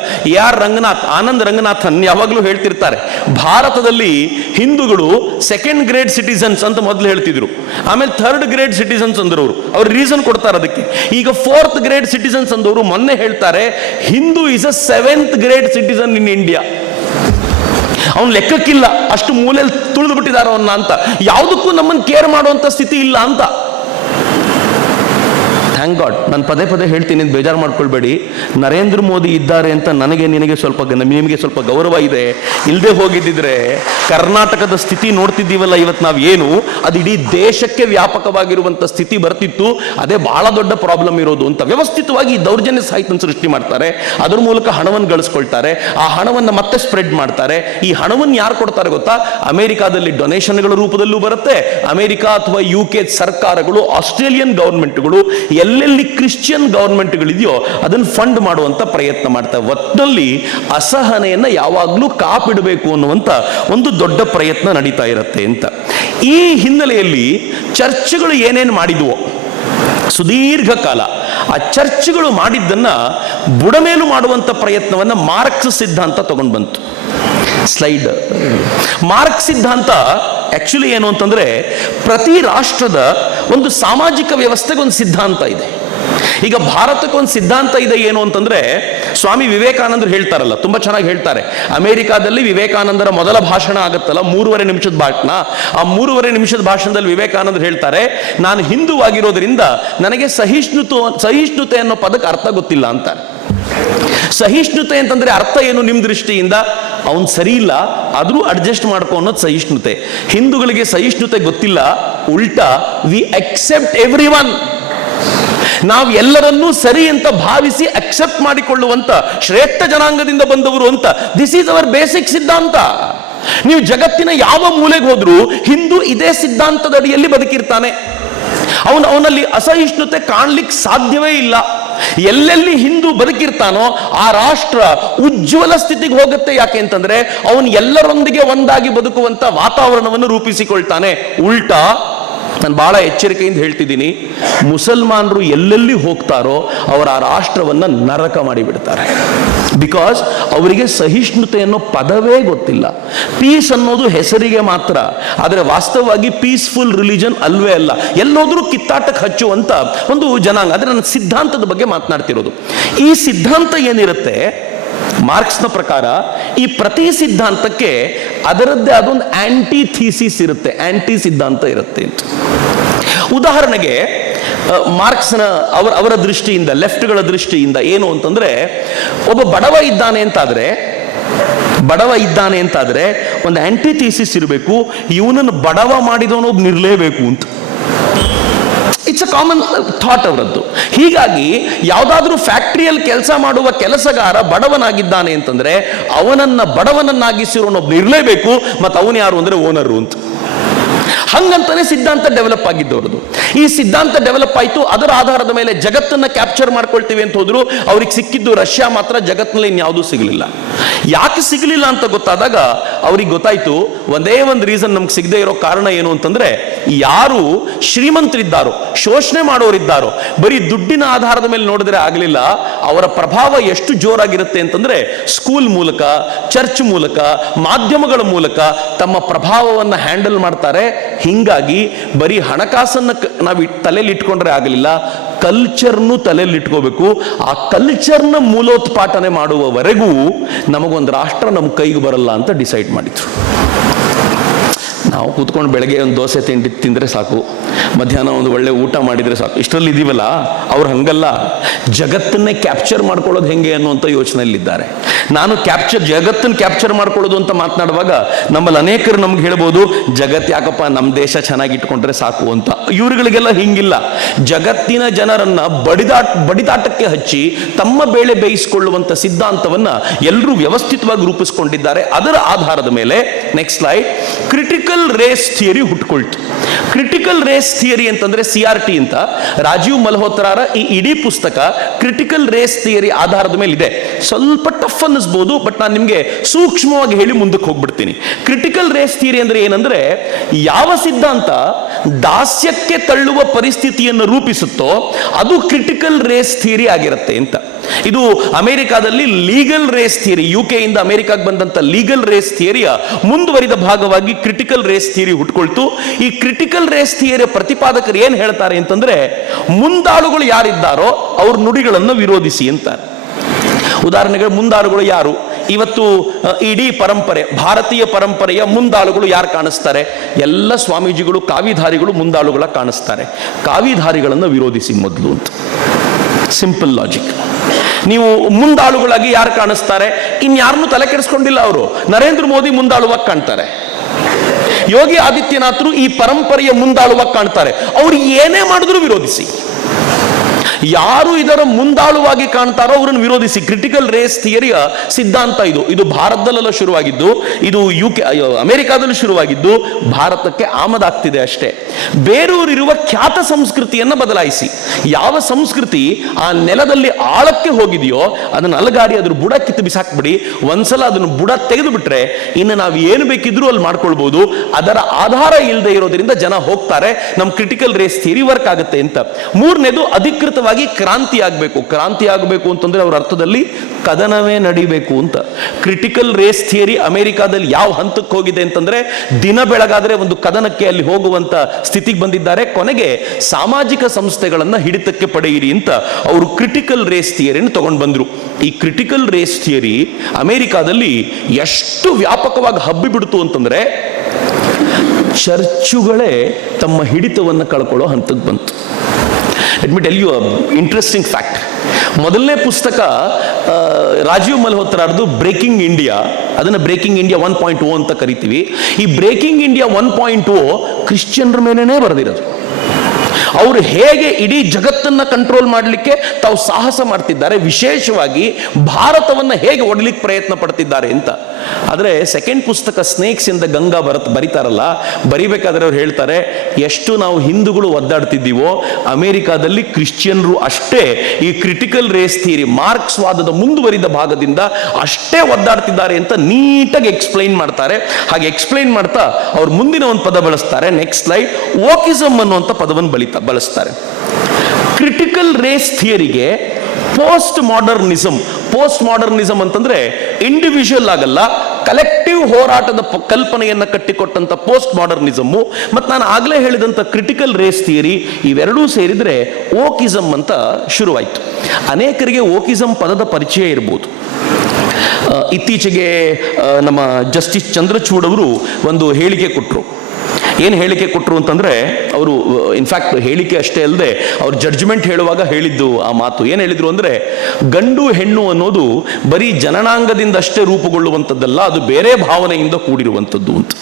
ಆನಂದ್ ರಂಗನಾಥನ್ ಯಾವಾಗಲೂ ಹೇಳ್ತಿರ್ತಾರೆ, ಭಾರತದಲ್ಲಿ ಹಿಂದೂಗಳು ಸೆಕೆಂಡ್ ಗ್ರೇಡ್ ಸಿಟಿಸನ್ಸ್ ಅಂತ ಮೊದಲು ಹೇಳ್ತಿದ್ರು, ಆಮೇಲೆ ಥರ್ಡ್ ಗ್ರೇಡ್ ಸಿಟಿಸನ್ಸ್ ಅಂದ್ರವರು. ಅವ್ರು ರೀಸನ್ ಕೊಡ್ತಾರೆ ಅದಕ್ಕೆ. ಈಗ ಫೋರ್ತ್ ಗ್ರೇಡ್ ಸಿಟಿಸನ್ಸ್ ಅಂದವರು ಮೊನ್ನೆ ಹೇಳ್ತಾರೆ, Hindu is a 7th grade citizen in India. ಅವನು ಲೆಕ್ಕಕ್ಕಿಲ್ಲ, ಅಷ್ಟು ಮೂಲೆಯಲ್ಲಿ ತುಳಿದು ಬಿಟ್ಟಿದ್ದಾರೆ ಅವನ್ನ ಅಂತ. ಯಾವುದಕ್ಕೂ ನಮ್ಮನ್ನು ಕೇರ್ ಮಾಡುವಂತ ಸ್ಥಿತಿ ಇಲ್ಲ ಅಂತ. Thank god. ನಾನು ಪದೇ ಹೇಳ್ತೀನಿ, ಬೇಜಾರು ಮಾಡ್ಕೊಳ್ಬೇಡಿ. ನರೇಂದ್ರ ಮೋದಿ ಇದ್ದಾರೆ ಅಂತ ನಿಮಗೆ ಸ್ವಲ್ಪ ಗೌರವ ಇದೆ. ಇಲ್ಲದೆ ಹೋಗಿದ್ದಿದ್ರೆ ಕರ್ನಾಟಕದ ಸ್ಥಿತಿ ನೋಡ್ತಿದ್ದೀವಲ್ಲ ಇವತ್ತು ನಾವು ಏನು, ಅದು ಇಡೀ ದೇಶಕ್ಕೆ ವ್ಯಾಪಕವಾಗಿರುವಂತ ಸ್ಥಿತಿ ಬರ್ತಿತ್ತು. ಅದೇ ಬಹಳ ದೊಡ್ಡ ಪ್ರಾಬ್ಲಮ್ ಇರೋದು ಅಂತ. ವ್ಯವಸ್ಥಿತವಾಗಿ ಈ ದೌರ್ಜನ್ಯ ಸಾಹಿತ್ಯ ಸೃಷ್ಟಿ ಮಾಡ್ತಾರೆ, ಅದರ ಮೂಲಕ ಹಣವನ್ನು ಗಳಿಸ್ಕೊಳ್ತಾರೆ, ಆ ಹಣವನ್ನು ಮತ್ತೆ ಸ್ಪ್ರೆಡ್ ಮಾಡ್ತಾರೆ. ಈ ಹಣವನ್ನು ಯಾರು ಕೊಡ್ತಾರೆ ಗೊತ್ತಾ, ಅಮೆರಿಕಾದಲ್ಲಿ ಡೊನೇಷನ್ಗಳ ರೂಪದಲ್ಲೂ ಬರುತ್ತೆ. ಅಮೆರಿಕ ಅಥವಾ UK ಸರ್ಕಾರಗಳು, ಆಸ್ಟ್ರೇಲಿಯನ್ ಗವರ್ಮೆಂಟ್ಗಳು, ಎಲ್ಲೆಲ್ಲಿ ಕ್ರಿಶ್ಚಿಯನ್ ಗವರ್ಮೆಂಟ್ಗಳಿದೆಯೋ ಅದನ್ನು ಫಂಡ್ ಮಾಡುವಂತ ಪ್ರಯತ್ನ ಮಾಡ್ತಾರೆ. ಒಟ್ಟಿನಲ್ಲಿ ಅಸಹನೆಯನ್ನ ಯಾವಾಗಲೂ ಕಾಪಿಡಬೇಕು ಅನ್ನುವಂತ ಒಂದು ದೊಡ್ಡ ಪ್ರಯತ್ನ ನಡೀತಾ ಇರುತ್ತೆ ಅಂತ. ಈ ಹಿನ್ನೆಲೆಯಲ್ಲಿ ಚರ್ಚ್ಗಳು ಏನೇನು ಮಾಡಿದ್ವೋ ಸುದೀರ್ಘ ಕಾಲ, ಆ ಚರ್ಚ್ಗಳು ಮಾಡಿದ್ದನ್ನ ಬುಡಮೇಲು ಮಾಡುವಂತ ಪ್ರಯತ್ನವನ್ನ ಮಾರ್ಕ್ಸ್ ಸಿದ್ಧಾಂತ ತಗೊಂಡು ಬಂತು. ಸ್ಲೈಡ್. ಮಾರ್ಕ್ಸ್ ಸಿದ್ಧಾಂತ ಆಕ್ಚುಲಿ ಏನು ಅಂತಂದ್ರೆ, ಪ್ರತಿ ರಾಷ್ಟ್ರದ ಒಂದು ಸಾಮಾಜಿಕ ವ್ಯವಸ್ಥೆಗೆ ಒಂದು ಸಿದ್ಧಾಂತ ಇದೆ. ಈಗ ಭಾರತಕ್ಕೆ ಒಂದು ಸಿದ್ಧಾಂತ ಇದೆ, ಏನು ಅಂತಂದ್ರೆ, ಸ್ವಾಮಿ ವಿವೇಕಾನಂದರು ಹೇಳ್ತಾರಲ್ಲ, ತುಂಬಾ ಚೆನ್ನಾಗಿ ಹೇಳ್ತಾರೆ. ಅಮೆರಿಕಾದಲ್ಲಿ ವಿವೇಕಾನಂದರ ಮೊದಲ ಭಾಷಣ ಆಗುತ್ತಲ್ಲ, 3.5 ನಿಮಿಷದ ಭಾಷಣ. ಆ 3.5 ನಿಮಿಷದ ಭಾಷಣದಲ್ಲಿ ವಿವೇಕಾನಂದರು ಹೇಳ್ತಾರೆ, ನಾನು ಹಿಂದೂ ಆಗಿರೋದ್ರಿಂದ ನನಗೆ ಸಹಿಷ್ಣುತೆ ಅನ್ನೋ ಪದಕ್ಕೆ ಅರ್ಥ ಗೊತ್ತಿಲ್ಲ ಅಂತ. ಸಹಿಷ್ಣುತೆ ಅಂತಂದ್ರೆ ಅರ್ಥ ಏನು ನಿಮ್ಮ ದೃಷ್ಟಿಯಿಂದ? ಅವನು ಸರಿ ಇಲ್ಲ ಆದ್ರೂ ಅಡ್ಜಸ್ಟ್ ಮಾಡ್ಕೊ ಅನ್ನೋದು ಸಹಿಷ್ಣುತೆ. ಹಿಂದೂಗಳಿಗೆ ಸಹಿಷ್ಣುತೆ ಗೊತ್ತಿಲ್ಲ, ಉಲ್ಟಾ ವಿ ಅಕ್ಸೆಪ್ಟ್ ಎವ್ರಿವನ್. ನಾವು ಎಲ್ಲರನ್ನೂ ಸರಿ ಅಂತ ಭಾವಿಸಿ ಅಕ್ಸೆಪ್ಟ್ ಮಾಡಿಕೊಳ್ಳುವಂತ ಶ್ರೇಷ್ಠ ಜನಾಂಗದಿಂದ ಬಂದವರು ಅಂತ. ದಿಸ್ ಈಸ್ ಅವರ್ ಬೇಸಿಕ್ ಸಿದ್ಧಾಂತ. ನೀವು ಜಗತ್ತಿನ ಯಾವ ಮೂಲೆಗೆ ಹೋದ್ರೂ ಹಿಂದೂ ಇದೇ ಸಿದ್ಧಾಂತದ ಅಡಿಯಲ್ಲಿ ಬದುಕಿರ್ತಾನೆ. ಅವನಲ್ಲಿ ಅಸಹಿಷ್ಣುತೆ ಕಾಣ್ಲಿಕ್ಕೆ ಸಾಧ್ಯವೇ ಇಲ್ಲ. ಎಲ್ಲೆಲ್ಲಿ ಹಿಂದೂ ಬದುಕಿರ್ತಾನೋ ಆ ರಾಷ್ಟ್ರ ಉಜ್ವಲ ಸ್ಥಿತಿಗೆ ಹೋಗುತ್ತೆ. ಯಾಕೆ ಅಂತಂದ್ರೆ ಅವನು ಎಲ್ಲರೊಂದಿಗೆ ಒಂದಾಗಿ ಬದುಕುವಂತ ವಾತಾವರಣವನ್ನು ರೂಪಿಸಿಕೊಳ್ತಾನೆ. ಉಲ್ಟಾ, ನಾನು ಬಹಳ ಎಚ್ಚರಿಕೆಯಿಂದ ಹೇಳ್ತಿದ್ದೀನಿ, ಮುಸಲ್ಮಾನರು ಎಲ್ಲೆಲ್ಲಿ ಹೋಗ್ತಾರೋ ಅವರ ಆ ರಾಷ್ಟ್ರವನ್ನ ನರಕ ಮಾಡಿಬಿಡ್ತಾರೆ. ಬಿಕಾಸ್ ಅವರಿಗೆ ಸಹಿಷ್ಣುತೆ ಅನ್ನೋ ಪದವೇ ಗೊತ್ತಿಲ್ಲ. ಪೀಸ್ ಅನ್ನೋದು ಹೆಸರಿಗೆ ಮಾತ್ರ, ಆದರೆ ವಾಸ್ತವವಾಗಿ ಪೀಸ್ಫುಲ್ ರಿಲಿಜನ್ ಅಲ್ವೇ ಅಲ್ಲ. ಎಲ್ಲೋದ್ರೂ ಕಿತ್ತಾಟಕ್ಕೆ ಹಚ್ಚುವಂತ ಒಂದು ಜನಾಂಗ. ಆದರೆ ನನ್ನ ಸಿದ್ಧಾಂತದ ಬಗ್ಗೆ ಮಾತನಾಡ್ತಿರೋದು. ಈ ಸಿದ್ಧಾಂತ ಏನಿರುತ್ತೆ ಮಾರ್ಕ್ಸ್ನ ಪ್ರಕಾರ, ಈ ಪ್ರತಿ ಸಿದ್ಧಾಂತಕ್ಕೆ ಅದರದ್ದೇ ಅದೊಂದು ಆಂಟಿ ಥೀಸಿಸ್ ಇರುತ್ತೆ, ಆಂಟಿ ಸಿದ್ಧಾಂತ ಇರುತ್ತೆ ಅಂತ. ಉದಾಹರಣೆಗೆ ಮಾರ್ಕ್ಸ್ನ ಅವರ ದೃಷ್ಟಿಯಿಂದ, ಲೆಫ್ಟ್ಗಳ ದೃಷ್ಟಿಯಿಂದ ಏನು ಅಂತಂದ್ರೆ, ಒಬ್ಬ ಬಡವ ಇದ್ದಾನೆ ಅಂತಾದ್ರೆ ಒಂದು ಆಂಟಿ ಥೀಸಿಸ್ ಇರಬೇಕು, ಇವನನ್ನು ಬಡವ ಮಾಡಿದವನು ಒಬ್ಬ ನಿರ್ಲೇಬೇಕು ಅಂತ. ಇಟ್ಸ್ ಅ ಕಾಮನ್ ಥಾಟ್ ಅವರದ್ದು. ಹೀಗಾಗಿ ಯಾವುದಾದ್ರೂ ಫ್ಯಾಕ್ಟ್ರಿಯಲ್ಲಿ ಕೆಲಸ ಮಾಡುವ ಕೆಲಸಗಾರ ಬಡವನಾಗಿದ್ದಾನೆ ಅಂತಂದ್ರೆ ಅವನನ್ನ ಬಡವನನ್ನಾಗಿಸಿರೋನೊಬ್ಬ ಇರಲೇಬೇಕು, ಮತ್ತು ಅವನು ಯಾರು ಅಂದ್ರೆ ಓನರು ಅಂತ. ಹಂಗಂತಾನೆ ಸಿದ್ಧಾಂತ ಡೆವಲಪ್ ಆಗಿದ್ದವ್ರದ್ದು. ಈ ಸಿದ್ಧಾಂತ ಡೆವಲಪ್ ಆಯಿತು, ಅದರ ಆಧಾರದ ಮೇಲೆ ಜಗತ್ತನ್ನ ಕ್ಯಾಪ್ಚರ್ ಮಾಡ್ಕೊಳ್ತೀವಿ ಅಂತ ಹೋದ್ರು. ಅವ್ರಿಗೆ ಸಿಕ್ಕಿದ್ದು ರಷ್ಯಾ ಮಾತ್ರ, ಜಗತ್ತಿನಲ್ಲಿ ಇನ್ಯಾವುದೂ ಸಿಗಲಿಲ್ಲ. ಯಾಕೆ ಸಿಗಲಿಲ್ಲ ಅಂತ ಗೊತ್ತಾದಾಗ ಅವ್ರಿಗೆ ಗೊತ್ತಾಯ್ತು, ಒಂದೇ ಒಂದು ರೀಸನ್ ನಮ್ಗೆ ಸಿಗದೆ ಇರೋ ಕಾರಣ ಏನು ಅಂತಂದ್ರೆ, ಯಾರು ಶ್ರೀಮಂತರಿದ್ದಾರೋ, ಶೋಷಣೆ ಮಾಡೋರಿದ್ದಾರೋ, ಬರೀ ದುಡ್ಡಿನ ಆಧಾರದ ಮೇಲೆ ನೋಡಿದ್ರೆ ಆಗಲಿಲ್ಲ. ಅವರ ಪ್ರಭಾವ ಎಷ್ಟು ಜೋರಾಗಿರುತ್ತೆ ಅಂತಂದ್ರೆ, ಸ್ಕೂಲ್ ಮೂಲಕ, ಚರ್ಚ್ ಮೂಲಕ, ಮಾಧ್ಯಮಗಳ ಮೂಲಕ ತಮ್ಮ ಪ್ರಭಾವವನ್ನು ಹ್ಯಾಂಡಲ್ ಮಾಡ್ತಾರೆ. ಹಿಂಗಾಗಿ ಬರೀ ಹಣಕಾಸನ್ನ ನಾವು ತಲೆಯಲ್ಲಿ ಇಟ್ಕೊಂಡ್ರೆ ಆಗಲಿಲ್ಲ, ಕಲ್ಚರ್ನು ತಲೆಯಲ್ಲಿ ಇಟ್ಕೋಬೇಕು. ಆ ಕಲ್ಚರ್ನ ಮೂಲೋತ್ಪಾಟನೆ ಮಾಡುವವರೆಗೂ ನಮಗೊಂದು ರಾಷ್ಟ್ರ ನಮ್ಮ ಕೈಗೆ ಬರಲ್ಲ ಅಂತ ಡಿಸೈಡ್ ಮಾಡಿದ್ರು. ನಾವು ಕೂತ್ಕೊಂಡು ಬೆಳಗ್ಗೆ ಒಂದು ದೋಸೆ ತಿಂದರೆ ಸಾಕು, ಮಧ್ಯಾಹ್ನ ಒಂದು ಒಳ್ಳೆ ಊಟ ಮಾಡಿದರೆ ಸಾಕು, ಇಷ್ಟರಲ್ಲಿ ಇದೀವಲ್ಲ. ಅವ್ರು ಹಂಗಲ್ಲ, ಜಗತ್ತನ್ನೇ ಕ್ಯಾಪ್ಚರ್ ಮಾಡ್ಕೊಳ್ಳೋದು ಹೆಂಗೆ ಅನ್ನುವಂಥ ಯೋಚನೆಯಲ್ಲಿದ್ದಾರೆ. ನಾನು ಜಗತ್ತನ್ನು ಕ್ಯಾಪ್ಚರ್ ಮಾಡ್ಕೊಳ್ಳೋದು ಅಂತ ಮಾತನಾಡುವಾಗ ನಮ್ಮಲ್ಲಿ ಅನೇಕರು ನಮ್ಗೆ ಹೇಳ್ಬೋದು, ಜಗತ್ತು ಯಾಕಪ್ಪ, ನಮ್ಮ ದೇಶ ಚೆನ್ನಾಗಿ ಇಟ್ಕೊಂಡ್ರೆ ಸಾಕು ಅಂತ. ಇವ್ರುಗಳಿಗೆಲ್ಲ ಹಿಂಗಿಲ್ಲ. ಜಗತ್ತಿನ ಜನರನ್ನ ಬಡಿದಾಟಕ್ಕೆ ಹಚ್ಚಿ ತಮ್ಮ ಬೇಳೆ ಬೇಯಿಸಿಕೊಳ್ಳುವಂಥ ಸಿದ್ಧಾಂತವನ್ನ ಎಲ್ಲರೂ ವ್ಯವಸ್ಥಿತವಾಗಿ ರೂಪಿಸ್ಕೊಂಡಿದ್ದಾರೆ. ಅದರ ಆಧಾರದ ಮೇಲೆ next slide, critical race theory ಹುಟ್ಕೊಳ್ತು. ಕ್ರಿಟಿಕಲ್ ರೇಸ್ ಥಿಯರಿ ಅಂತಂದ್ರೆ CRT ಅಂತ, ರಾಜೀವ್ ಮಲ್ಹೋತ್ರಾರ ಈ ಇಡೀ ಪುಸ್ತಕ ಕ್ರಿಟಿಕಲ್ ರೇಸ್ ಥಿಯರಿ ಆಧಾರದ ಮೇಲೆ ಇದೆ. ಸ್ವಲ್ಪ ಟಫ್ ಅನ್ನಿಸ್ಬೋದು, ಬಟ್ ನಾನು ನಿಮಗೆ ಸೂಕ್ಷ್ಮವಾಗಿ ಹೇಳಿ ಮುಂದಕ್ಕೆ ಹೋಗ್ಬಿಡ್ತೀನಿ. ಕ್ರಿಟಿಕಲ್ ರೇಸ್ ಥಿಯರಿ ಅಂದ್ರೆ ಏನಂದ್ರೆ, ಯಾವ ಸಿದ್ಧಾಂತ ದಾಸ್ಯಕ್ಕೆ ತಳ್ಳುವ ಪರಿಸ್ಥಿತಿಯನ್ನು ರೂಪಿಸುತ್ತೋ ಅದು ಕ್ರಿಟಿಕಲ್ ರೇಸ್ ಥಿಯರಿ ಆಗಿರುತ್ತೆ ಅಂತ. ಇದು ಅಮೆರಿಕಾದಲ್ಲಿ ಲೀಗಲ್ ರೇಸ್ ಥಿಯರಿ, UK ಇಂದ ಅಮೆರಿಕಾಗೆ ಬಂದಂತ ಲೀಗಲ್ ರೇಸ್ ಥಿಯರಿಯ ಮುಂದುವರಿದ ಭಾಗವಾಗಿ ಕ್ರಿಟಿಕಲ್ ರೇಸ್ ಥಿಯರಿ ಹುಟ್ಕೊಳ್ತು. ಈ ಕ್ರಿಟಿಕಲ್ ರೇಸ್ ಥಿಯರಿಯ ಪ್ರತಿಪಾದಕರು ಏನ್ ಹೇಳ್ತಾರೆ ಅಂತಂದ್ರೆ, ಮುಂದಾಳುಗಳು ಯಾರಿದ್ದಾರೋ ಅವ್ರ ನುಡಿಗಳನ್ನು ವಿರೋಧಿಸಿ ಅಂತಾರೆ. ಉದಾಹರಣೆಗೆ, ಮುಂದಾಳುಗಳು ಯಾರು? ಇವತ್ತು ಇಡೀ ಪರಂಪರೆ, ಭಾರತೀಯ ಪರಂಪರೆಯ ಮುಂದಾಳುಗಳು ಯಾರು ಕಾಣಿಸ್ತಾರೆ? ಎಲ್ಲ ಸ್ವಾಮೀಜಿಗಳು, ಕಾವಿಧಾರಿಗಳು ಮುಂದಾಳುಗಳ ಕಾಣಿಸ್ತಾರೆ. ಕಾವಿಧಾರಿಗಳನ್ನು ವಿರೋಧಿಸಿ ಮೊದಲು ಅಂತ. Simple logic. ನೀವು ಮುಂದಾಳುಗಳಾಗಿ ಯಾರು ಕಾಣಿಸ್ತಾರೆ? ಇನ್ಯಾರನ್ನೂ ತಲೆ ಕೆಡಿಸ್ಕೊಂಡಿಲ್ಲ ಅವರು. ನರೇಂದ್ರ ಮೋದಿ ಮುಂದಾಳುವಾಗಿ ಕಾಣ್ತಾರೆ, ಯೋಗಿ ಆದಿತ್ಯನಾಥರು ಈ ಪರಂಪರೆಯ ಮುಂದಾಳುವಾಗಿ ಕಾಣ್ತಾರೆ. ಅವ್ರು ಏನೇ ಮಾಡಿದ್ರು ವಿರೋಧಿಸಿ. ಯಾರು ಇದರ ಮುಂದಾಳುವಾಗಿ ಕಾಣ್ತಾರೋ ಅವರನ್ನು ವಿರೋಧಿಸಿ. ಕ್ರಿಟಿಕಲ್ ರೇಸ್ ಥಿಯರಿಯ ಸಿದ್ಧಾಂತ ಇದು ಭಾರತದಲ್ಲೆಲ್ಲ ಶುರುವಾಗಿದ್ದು, ಇದು UK ಅಮೆರಿಕಾದಲ್ಲಿ ಶುರುವಾಗಿದ್ದು, ಭಾರತಕ್ಕೆ ಆಮದಾಗ್ತಿದೆ ಅಷ್ಟೇ. ಬೇರೂರಿರುವ ಖ್ಯಾತ ಸಂಸ್ಕೃತಿಯನ್ನು ಬದಲಾಯಿಸಿ. ಯಾವ ಸಂಸ್ಕೃತಿ ಆ ನೆಲದಲ್ಲಿ ಆಳಕ್ಕೆ ಹೋಗಿದೆಯೋ ಅದನ್ನು ಅಲಗಾರಿ ಅದ್ರ ಬುಡ ಕಿತ್ತು ಬಿಸಾಕ್ಬಿಡಿ. ಒಂದ್ಸಲ ಅದನ್ನು ಬುಡ ತೆಗೆದು ಬಿಟ್ರೆ ಇನ್ನು ನಾವು ಏನು ಬೇಕಿದ್ರೂ ಅಲ್ಲಿ ಮಾಡ್ಕೊಳ್ಬಹುದು. ಅದರ ಆಧಾರ ಇಲ್ಲದೆ ಇರೋದ್ರಿಂದ ಜನ ಹೋಗ್ತಾರೆ. ನಮ್ಮ ಕ್ರಿಟಿಕಲ್ ರೇಸ್ ಥಿಯರಿ ವರ್ಕ್ ಆಗುತ್ತೆ ಅಂತ. ಮೂರನೇದು, ಅಧಿಕೃತ ಕ್ರಾಂತಿ ಆಗಬೇಕು. ಕ್ರಾಂತಿ ಆಗಬೇಕು ಅಂತಂದ್ರೆ ಅವರ ಅರ್ಥದಲ್ಲಿ ಕದನವೇ ನಡಿಬೇಕು ಅಂತ. ಕ್ರಿಟಿಕಲ್ ರೇಸ್ ಥಿಯರಿ ಅಮೆರಿಕಾದಲ್ಲಿ ಯಾವ ಹಂತಕ್ಕೆ ಹೋಗಿದೆ ಅಂತಂದ್ರೆ, ದಿನ ಬೆಳಗಾದ್ರೆ ಒಂದು ಕದನಕ್ಕೆ ಅಲ್ಲಿ ಹೋಗುವಂತ ಸ್ಥಿತಿಗೆ ಬಂದಿದ್ದಾರೆ. ಕೊನೆಗೆ ಸಾಮಾಜಿಕ ಸಂಸ್ಥೆಗಳನ್ನ ಹಿಡಿತಕ್ಕೆ ಪಡೆಯಿರಿ ಅಂತ ಅವರು ಕ್ರಿಟಿಕಲ್ ರೇಸ್ ಥಿಯರಿಯನ್ನು ತಗೊಂಡು ಬಂದ್ರು. ಈ ಕ್ರಿಟಿಕಲ್ ರೇಸ್ ಥಿಯರಿ ಅಮೆರಿಕಾದಲ್ಲಿ ಎಷ್ಟು ವ್ಯಾಪಕವಾಗಿ ಹಬ್ಬಿಬಿಡ್ತು ಅಂತಂದ್ರೆ, ಚರ್ಚುಗಳೇ ತಮ್ಮ ಹಿಡಿತವನ್ನು ಕಳ್ಕೊಳ್ಳೋ ಹಂತಕ್ಕೆ ಬಂತು. Let me tell you a interesting fact. ಮೊದಲನೇ ಪುಸ್ತಕ ರಾಜೀವ್ ಮಲ್ಹೋತ್ರಾರ್ದು ಬ್ರೇಕಿಂಗ್ ಇಂಡಿಯಾ. ಅದನ್ನು ಬ್ರೇಕಿಂಗ್ ಇಂಡಿಯಾ 1.0 ಅಂತ ಕರಿತೀವಿ. ಈ ಬ್ರೇಕಿಂಗ್ ಇಂಡಿಯಾ 1.0 ಕ್ರಿಶ್ಚಿಯನ್ರ ಮೇಲೇನೆ ಬರೆದಿರೋದು. ಅವರು ಹೇಗೆ ಇಡೀ ಜಗತ್ತನ್ನ ಕಂಟ್ರೋಲ್ ಮಾಡಲಿಕ್ಕೆ ತಾವು ಸಾಹಸ ಮಾಡ್ತಿದ್ದಾರೆ, ವಿಶೇಷವಾಗಿ ಭಾರತವನ್ನ ಹೇಗೆ ಒಡ್ಲಿಕ್ಕೆ ಪ್ರಯತ್ನ ಪಡ್ತಿದ್ದಾರೆ ಅಂತ. ಆದರೆ ಸೆಕೆಂಡ್ ಪುಸ್ತಕ ಸ್ನೇಕ್ಸ್ ಇಂದ ಗಂಗಾ ಬರೀತಾರಲ್ಲ, ಬರಿಬೇಕಾದ್ರೆ ಅವ್ರು ಹೇಳ್ತಾರೆ, ಎಷ್ಟು ನಾವು ಹಿಂದೂಗಳು ಒದ್ದಾಡ್ತಿದ್ದೀವೋ ಅಮೆರಿಕಾದಲ್ಲಿ ಕ್ರಿಶ್ಚಿಯನ್ರು ಅಷ್ಟೇ ಈ ಕ್ರಿಟಿಕಲ್ ರೇಸ್ ಥಿಯರಿ, ಮಾರ್ಕ್ಸ್ ವಾದದ ಮುಂದುವರಿದ ಭಾಗದಿಂದ ಅಷ್ಟೇ ಒದ್ದಾಡ್ತಿದ್ದಾರೆ ಅಂತ ನೀಟಾಗಿ ಎಕ್ಸ್ಪ್ಲೈನ್ ಮಾಡ್ತಾರೆ. ಹಾಗೆ ಎಕ್ಸ್ಪ್ಲೈನ್ ಮಾಡ್ತಾ ಅವ್ರು ಮುಂದಿನ ಒಂದು ಪದ ಬಳಸ್ತಾರೆ. ನೆಕ್ಸ್ಟ್ ಸ್ಲೈಡ್, ವೋಕಿಸಮ್ ಅನ್ನುವಂಥ ಪದವನ್ನು ಬಳಸ್ತಾರೆ. ಕ್ರಿಟಿಕಲ್ ರೇಸ್ ಥಿಯರಿಗೆ ಪೋಸ್ಟ್ ಮಾಡರ್ನಿಸಮ್ ಅಂತಂದ್ರೆ ಇಂಡಿವಿಜುವಲ್ ಆಗಲ್ಲ, ಕಲೆಕ್ಟಿವ್ ಹೋರಾಟದ ಕಲ್ಪನೆಯನ್ನು ಕಟ್ಟಿಕೊಟ್ಟಂತ ಪೋಸ್ಟ್ ಮಾಡರ್ನಿಸಮ್, ಮತ್ತು ನಾನು ಆಗಲೇ ಹೇಳಿದಂಥ ಕ್ರಿಟಿಕಲ್ ರೇಸ್ ಥಿಯರಿ, ಇವೆರಡೂ ಸೇರಿದ್ರೆ ವೋಕಿಸಮ್ ಅಂತ ಶುರುವಾಯಿತು. ಅನೇಕರಿಗೆ ವೋಕಿಸಮ್ ಪದದ ಪರಿಚಯ ಇರಬಹುದು. ಇತ್ತೀಚೆಗೆ ನಮ್ಮ ಜಸ್ಟಿಸ್ ಚಂದ್ರಚೂಡ್ ಅವರು ಒಂದು ಹೇಳಿಕೆ ಕೊಟ್ಟರು. ಏನು ಹೇಳಿಕೆ ಕೊಟ್ಟರು ಅಂತಂದರೆ, ಅವರು ಇನ್ಫ್ಯಾಕ್ಟ್ ಹೇಳಿಕೆ ಅಷ್ಟೇ ಅಲ್ಲದೆ ಅವ್ರು ಜಡ್ಜ್ಮೆಂಟ್ ಹೇಳುವಾಗ ಹೇಳಿದ್ದು ಆ ಮಾತು ಏನು ಹೇಳಿದರು ಅಂದರೆ, ಗಂಡು ಹೆಣ್ಣು ಅನ್ನೋದು ಬರೀ ಜನನಾಂಗದಿಂದ ಅಷ್ಟೇ ರೂಪುಗೊಳ್ಳುವಂಥದ್ದಲ್ಲ, ಅದು ಬೇರೆ ಭಾವನೆಯಿಂದ ಕೂಡಿರುವಂಥದ್ದು ಅಂತ.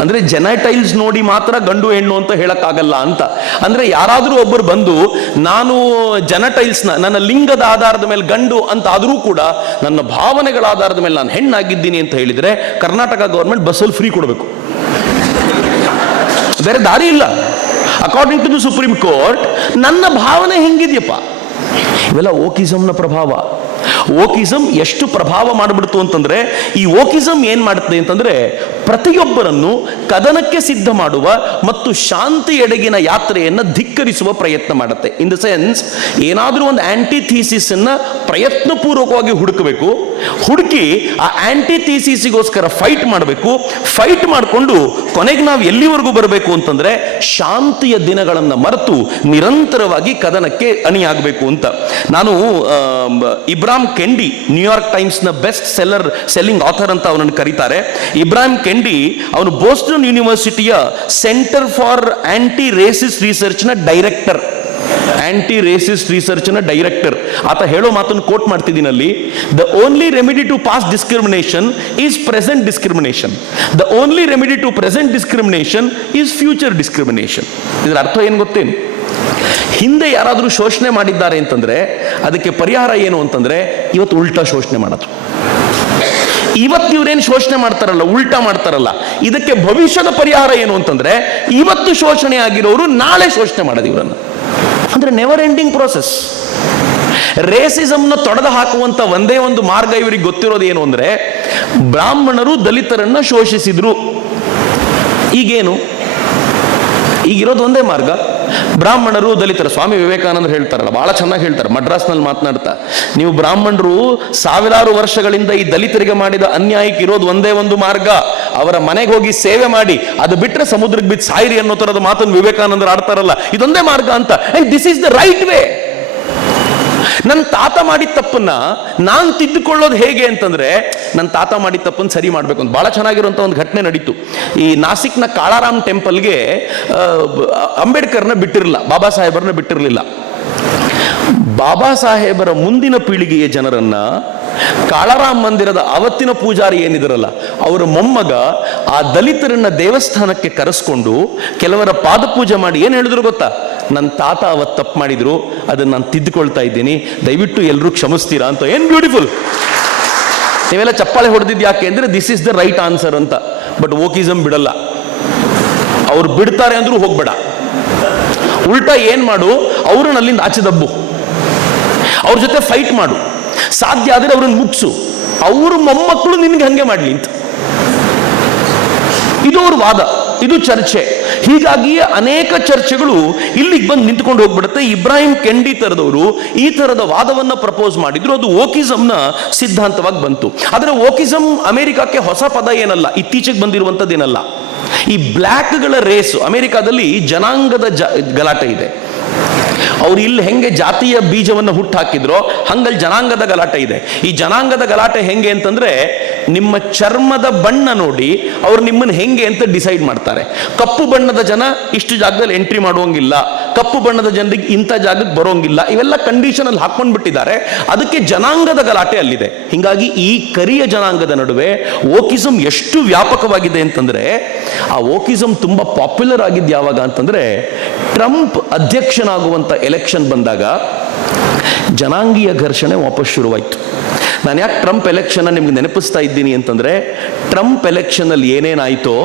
ಅಂದರೆ ಜೆನೆಟೈಲ್ಸ್ ನೋಡಿ ಮಾತ್ರ ಗಂಡು ಹೆಣ್ಣು ಅಂತ ಹೇಳಕ್ಕಾಗಲ್ಲ ಅಂತ. ಅಂದರೆ ಯಾರಾದರೂ ಒಬ್ಬರು ಬಂದು ನಾನು ಜೆನೆಟೈಲ್ಸ್ನ ನನ್ನ ಲಿಂಗದ ಆಧಾರದ ಮೇಲೆ ಗಂಡು ಅಂತ ಆದರೂ ಕೂಡ ನನ್ನ ಭಾವನೆಗಳ ಆಧಾರದ ಮೇಲೆ ನಾನು ಹೆಣ್ಣಾಗಿದ್ದೀನಿ ಅಂತ ಹೇಳಿದರೆ ಕರ್ನಾಟಕ ಗೌರ್ಮೆಂಟ್ ಬಸ್ಸಲ್ಲಿ ಫ್ರೀ ಕೊಡಬೇಕು, ಬೇರೆ ದಾರಿ ಇಲ್ಲ. According to the supreme court ನನ್ನ ಭಾವನೆ ಹೆಂಗಿದೆಯಪ್ಪ. ಇವೆಲ್ಲ ಓಕಿಸಮ್ನ ಪ್ರಭಾವ. ಓಕಿಸಮ್ ಎಷ್ಟು ಪ್ರಭಾವ ಮಾಡಿಬಿಡ್ತು ಅಂತಂದ್ರೆ, ಈ ಓಕಿಸಮ್ ಏನ್ ಮಾಡುತ್ತೆ ಅಂತಂದ್ರೆ ಪ್ರತಿಯೊಬ್ಬರನ್ನು ಕದನಕ್ಕೆ ಸಿದ್ಧ ಮಾಡುವ ಮತ್ತು ಶಾಂತಿಯೆಡೆಗಿನ ಯಾತ್ರೆಯನ್ನು ಧಿಕ್ಕರಿಸುವ ಪ್ರಯತ್ನ ಮಾಡುತ್ತೆ. ಇನ್ ದ ಸೆನ್ಸ್, ಏನಾದರೂ ಒಂದು ಆಂಟಿಥೀಸಿಸ್ ಅನ್ನ ಪ್ರಯತ್ನಪೂರ್ವಕವಾಗಿ ಹುಡುಕಬೇಕು, ಹುಡುಕಿ ಆ ಆಂಟಿಥೀಸಿಸ್ಗೋಸ್ಕರ ಫೈಟ್ ಮಾಡಬೇಕು. ಫೈಟ್ ಮಾಡಿಕೊಂಡು ಕೊನೆಗೆ ನಾವು ಎಲ್ಲಿವರೆಗೂ ಬರಬೇಕು ಅಂತಂದ್ರೆ ಶಾಂತಿಯ ದಿನಗಳನ್ನು ಮರೆತು ನಿರಂತರವಾಗಿ ಕದನಕ್ಕೆ ಅಣಿಯಾಗಬೇಕು ಅಂತ. ನಾನು ಇಬ್ರಾಹಿಂ ಕೆಂಡಿ, ನ್ಯೂಯಾರ್ಕ್ ಟೈಮ್ಸ್ ನ ಬೆಸ್ಟ್ ಸೆಲ್ಲಿಂಗ್ ಆಥರ್ ಅಂತ ಅವನನ್ನು ಕರೀತಾರೆ. ಇಬ್ರಾಹಿಂ ಕೆಂಡಿ ಅವನು ಬೋಸ್ಟನ್ ಯೂನಿವರ್ಸಿಟಿಯ centre for anti racist research ನ ಡೈರೆಕ್ಟರ್. ಆಂಟಿ ರೇಸಿಸ್ಟ್ ರಿಸರ್ಚ್ ನ ಡೈರೆಕ್ಟರ್. ಆತ ಹೇಳೋ ಮಾತನ್ನು ಕೋಟ್ ಮಾಡ್ತಿದ್ದೀನಿ ಅಲ್ಲಿ. The only remedy to past discrimination is present discrimination. The only remedy to present discrimination is future discrimination. ಇದರ ಅರ್ಥ ಏನು ಗೊತ್ತೇನು? ಹಿಂದೆ ಯಾರಾದರೂ ಶೋಷಣೆ ಮಾಡಿದ್ದಾರೆ ಅಂತಂದ್ರೆ ಅದಕ್ಕೆ ಪರಿಹಾರ ಏನು ಅಂತಂದ್ರೆ ಇವತ್ತು ಉಲ್ಟಾ ಶೋಷಣೆ ಮಾಡೋದು. ಇವತ್ತು ಇವ್ರೇನು ಶೋಷಣೆ ಮಾಡ್ತಾರಲ್ಲ, ಉಲ್ಟಾ ಮಾಡ್ತಾರಲ್ಲ, ಇದಕ್ಕೆ ಭವಿಷ್ಯದ ಪರಿಹಾರ ಏನು ಅಂತಂದ್ರೆ ಇವತ್ತು ಶೋಷಣೆ ಆಗಿರೋರು ನಾಳೆ ಶೋಷಣೆ ಮಾಡೋದು ಇವರನ್ನು. ಅಂದ್ರೆ ನೆವರ್ ಎಂಡಿಂಗ್ ಪ್ರೋಸೆಸ್. ರೇಸಿಸಮ್ನ ತೊಡೆದು ಹಾಕುವಂತ ಒಂದೇ ಒಂದು ಮಾರ್ಗ ಇವರಿಗೆ ಗೊತ್ತಿರೋದು ಏನು ಅಂದ್ರೆ, ಬ್ರಾಹ್ಮಣರು ದಲಿತರನ್ನ ಶೋಷಿಸಿದ್ರು. ಈಗೇನು? ಈಗಿರೋದು ಒಂದೇ ಮಾರ್ಗ, ಬ್ರಾಹ್ಮಣರು ದಲಿತರು. ಸ್ವಾಮಿ ವಿವೇಕಾನಂದರು ಹೇಳ್ತಾರಲ್ಲ, ಬಹಳ ಚೆನ್ನಾಗಿ ಹೇಳ್ತಾರೆ ಮಡ್ರಾಸ್ನಲ್ಲಿ ಮಾತನಾಡ್ತಾ, ನೀವು ಬ್ರಾಹ್ಮಣರು ಸಾವಿರಾರು ವರ್ಷಗಳಿಂದ ಈ ದಲಿತರಿಗೆ ಮಾಡಿದ ಅನ್ಯಾಯಕ್ಕೆ ಇರೋದು ಒಂದೇ ಒಂದು ಮಾರ್ಗ, ಅವರ ಮನೆಗೆ ಹೋಗಿ ಸೇವೆ ಮಾಡಿ, ಅದು ಬಿಟ್ಟರೆ ಸಮುದ್ರಕ್ಕೆ ಬಿದ್ದು ಸಾಯಿರಿ ಅನ್ನೋ ತರದ ಮಾತನ್ನು ವಿವೇಕಾನಂದರು ಆಡ್ತಾರಲ್ಲ, ಇದೊಂದೇ ಮಾರ್ಗ ಅಂತ. And this is the right way. ನನ್ನ ತಾತ ಮಾಡಿದ ತಪ್ಪನ್ನ ನಾನು ತಿದ್ದುಕೊಳ್ಳೋದು ಹೇಗೆ ಅಂತಂದ್ರೆ, ನನ್ನ ತಾತ ಮಾಡಿದ ತಪ್ಪನ್ನು ಸರಿ ಮಾಡಬೇಕು ಅಂತ. ಬಹಳ ಚೆನ್ನಾಗಿರುವಂತ ಒಂದು ಘಟನೆ ನಡೀತು. ಈ ನಾಸಿಕ್ನ ಕಾಳಾರಾಮ್ ಟೆಂಪಲ್ಗೆ ಅಂಬೇಡ್ಕರ್ನ ಬಿಟ್ಟಿರಲಿಲ್ಲ, ಬಾಬಾ ಸಾಹೇಬರನ್ನ ಬಿಟ್ಟಿರಲಿಲ್ಲ. ಬಾಬಾ ಸಾಹೇಬರ ಮುಂದಿನ ಪೀಳಿಗೆಯ ಜನರನ್ನ ಕಾಳಾರಾಮ್ ಮಂದಿರದ ಅವತ್ತಿನ ಪೂಜಾರಿ ಏನಿದರಲ್ಲ, ಅವರ ಮೊಮ್ಮಗ ಆ ದಲಿತರನ್ನ ದೇವಸ್ಥಾನಕ್ಕೆ ಕರೆಸ್ಕೊಂಡು ಕೆಲವರ ಪಾದಪೂಜೆ ಮಾಡಿ ಏನ್ ಹೇಳಿದ್ರು ಗೊತ್ತಾ? ನನ್ನ ತಾತ ಅವತ್ತು ತಪ್ಪು ಮಾಡಿದ್ರು, ಅದನ್ನ ನಾನು ತಿದ್ದುಕೊಳ್ತಾ ಇದ್ದೀನಿ, ದಯವಿಟ್ಟು ಎಲ್ಲರೂ ಕ್ಷಮಿಸ್ತೀರಾ ಅಂತ. ಏನ್ ಬ್ಯೂಟಿಫುಲ್. ನೀವೆಲ್ಲ ಚಪ್ಪಾಳೆ ಹೊಡೆದಿದ್ದು ಯಾಕೆ ಅಂದ್ರೆ this is the right answer ಅಂತ. ಬಟ್ ಓಕಿಸಮ್ ಬಿಡಲ್ಲ. ಅವ್ರು ಬಿಡ್ತಾರೆ ಅಂದ್ರೂ ಹೋಗ್ಬೇಡ, ಉಲ್ಟಾ ಏನ್ ಮಾಡು, ಅವ್ರನ್ನ ಅಲ್ಲಿಂದ ಆಚೆ ದಬ್ಬು, ಅವ್ರ ಜೊತೆ ಫೈಟ್ ಮಾಡು, ಸಾಧ್ಯ ಆದರೆ ಅವ್ರನ್ನ ಮುಗಿಸು, ಅವ್ರ ಮೊಮ್ಮಕ್ಕಳು ನಿನ್ಗೆ ಹಂಗೆ ಮಾಡ್ಲಿ ಅಂತ. ಇದು ಅವ್ರ ವಾದ, ಇದು ಚರ್ಚೆ. ಹೀಗಾಗಿಯೇ ಅನೇಕ ಚರ್ಚೆಗಳು ಇಲ್ಲಿಗೆ ಬಂದು ನಿಂತ್ಕೊಂಡು ಹೋಗ್ಬಿಡುತ್ತೆ. ಇಬ್ರಾಹಿಂ ಕೆಂಡಿ ತರದವರು ಈ ತರದ ವಾದವನ್ನ ಪ್ರಪೋಸ್ ಮಾಡಿದ್ರು, ಅದು ಓಕಿಸಮ್ನ ಸಿದ್ಧಾಂತವಾಗಿ ಬಂತು. ಆದರೆ ಓಕಿಸಮ್ ಅಮೆರಿಕಕ್ಕೆ ಹೊಸ ಪದ ಏನಲ್ಲ, ಇತ್ತೀಚೆಗೆ ಬಂದಿರುವಂಥದ್ದೇನಲ್ಲ. ಈ ಬ್ಲ್ಯಾಕ್ಗಳ ರೇಸು, ಅಮೆರಿಕಾದಲ್ಲಿ ಜನಾಂಗದ ಗಲಾಟೆ ಇದೆ. ಅವ್ರು ಇಲ್ಲಿ ಹೆಂಗೆ ಜಾತಿಯ ಬೀಜವನ್ನು ಹುಟ್ಟು ಹಾಕಿದ್ರೋ ಹಂಗಲ್ಲಿ ಜನಾಂಗದ ಗಲಾಟೆ ಇದೆ. ಈ ಜನಾಂಗದ ಗಲಾಟೆ ಹೆಂಗೆ ಅಂತಂದ್ರೆ, ನಿಮ್ಮ ಚರ್ಮದ ಬಣ್ಣ ನೋಡಿ ಅವ್ರು ನಿಮ್ಮನ್ನು ಹೆಂಗೆ ಅಂತ ಡಿಸೈಡ್ ಮಾಡ್ತಾರೆ. ಕಪ್ಪು ಬಣ್ಣದ ಜನ ಇಷ್ಟು ಜಾಗದಲ್ಲಿ ಎಂಟ್ರಿ ಮಾಡುವಂಗಿಲ್ಲ, ಕಪ್ಪು ಬಣ್ಣದ ಜನರಿಗೆ ಇಂಥ ಜಾಗಕ್ಕೆ ಬರೋಂಗಿಲ್ಲ, ಇವೆಲ್ಲ ಕಂಡೀಷನ್ ಅಲ್ಲಿ ಹಾಕೊಂಡು ಬಿಟ್ಟಿದ್ದಾರೆ. ಅದಕ್ಕೆ ಜನಾಂಗದ ಗಲಾಟೆ ಅಲ್ಲಿದೆ. ಹಿಂಗಾಗಿ ಈ ಕರಿಯ ಜನಾಂಗದ ನಡುವೆ ಓಕಿಸಮ್ ಎಷ್ಟು ವ್ಯಾಪಕವಾಗಿದೆ ಅಂತಂದ್ರೆ, ಆ ಓಕಿಸಮ್ ತುಂಬಾ ಪಾಪ್ಯುಲರ್ ಆಗಿದ್ದು ಯಾವಾಗ ಅಂತಂದ್ರೆ, ಟ್ರಂಪ್ ಅಧ್ಯಕ್ಷನಾಗುವಂತ ಎಲೆಕ್ಷನ್ ಬಂದಾಗ ಜನಾಂಗೀಯ ಘರ್ಷಣೆ ವಾಪಸ್ ಶುರುವಾಯಿತು. ನಾನು ಯಾಕೆ ಟ್ರಂಪ್ ಎಲೆಕ್ಷನ್ ನಿಮ್ಗೆ ನೆನಪಿಸ್ತಾ ಇದ್ದೀನಿ ಅಂತಂದ್ರೆ, ಟ್ರಂಪ್ ಎಲೆಕ್ಷನ್ ಅಲ್ಲಿ ಏನೇನಾಯ್ತೋ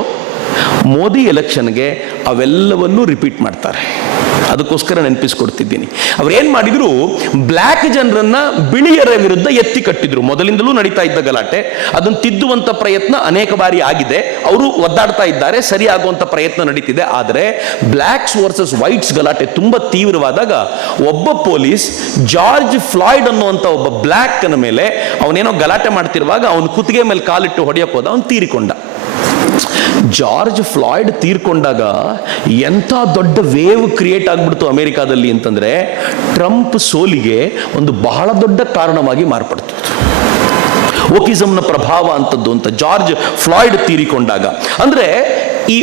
ಮೋದಿ ಎಲೆಕ್ಷನ್ಗೆ ಅವೆಲ್ಲವನ್ನೂ ರಿಪೀಟ್ ಮಾಡ್ತಾರೆ. ಅದಕ್ಕೋಸ್ಕರ ನೆನಪಿಸ್ಕೊಡ್ತಿದ್ದೀನಿ. ಅವ್ರು ಏನ್ ಮಾಡಿದ್ರು, ಬ್ಲ್ಯಾಕ್ ಜನರನ್ನ ಬಿಳಿಯರ ವಿರುದ್ಧ ಎತ್ತಿ ಕಟ್ಟಿದ್ರು. ಮೊದಲಿಂದಲೂ ನಡೀತಾ ಇದ್ದ ಗಲಾಟೆ, ಅದನ್ನು ತಿದ್ದುವಂತ ಪ್ರಯತ್ನ ಅನೇಕ ಬಾರಿ ಆಗಿದೆ. ಅವರು ಒದ್ದಾಡ್ತಾ ಇದ್ದಾರೆ, ಸರಿಯಾಗುವಂತ ಪ್ರಯತ್ನ ನಡೀತಿದೆ. ಆದರೆ ಬ್ಲ್ಯಾಕ್ಸ್ ವರ್ಸಸ್ ವೈಟ್ಸ್ ಗಲಾಟೆ ತುಂಬಾ ತೀವ್ರವಾದಾಗ ಒಬ್ಬ ಪೊಲೀಸ್ ಜಾರ್ಜ್ ಫ್ಲಾಯ್ಡ್ ಅನ್ನುವಂತ ಒಬ್ಬ ಬ್ಲ್ಯಾಕ್ ಮೇಲೆ ಅವನೇನೋ ಗಲಾಟೆ ಮಾಡ್ತಿರುವಾಗ ಅವನ ಕುತ್ತಿಗೆ ಮೇಲೆ ಕಾಲಿಟ್ಟು ಹೊಡೆಯಕ್ಕೆ ಹೋದ, ಅವನು ತೀರಿಕೊಂಡ. ಜಾರ್ಜ್ ಫ್ಲಾಯ್ಡ್ ತೀರ್ಕೊಂಡಾಗ ಎಂಥ ದೊಡ್ಡ ವೇವ್ ಕ್ರಿಯೇಟ್ ಆಗ್ಬಿಡ್ತು ಅಮೆರಿಕಾದಲ್ಲಿ ಅಂತಂದ್ರೆ, ಟ್ರಂಪ್ ಸೋಲಿಗೆ ಒಂದು ಬಹಳ ದೊಡ್ಡ ಕಾರಣವಾಗಿ ಮಾರ್ಪಡ್ತು. ಓಕಿಸಮ್ನ ಪ್ರಭಾವ ಅಂತದ್ದು ಅಂತ ಜಾರ್ಜ್ ಫ್ಲಾಯ್ಡ್ ತೀರಿಕೊಂಡಾಗ. ಅಂದ್ರೆ ಈ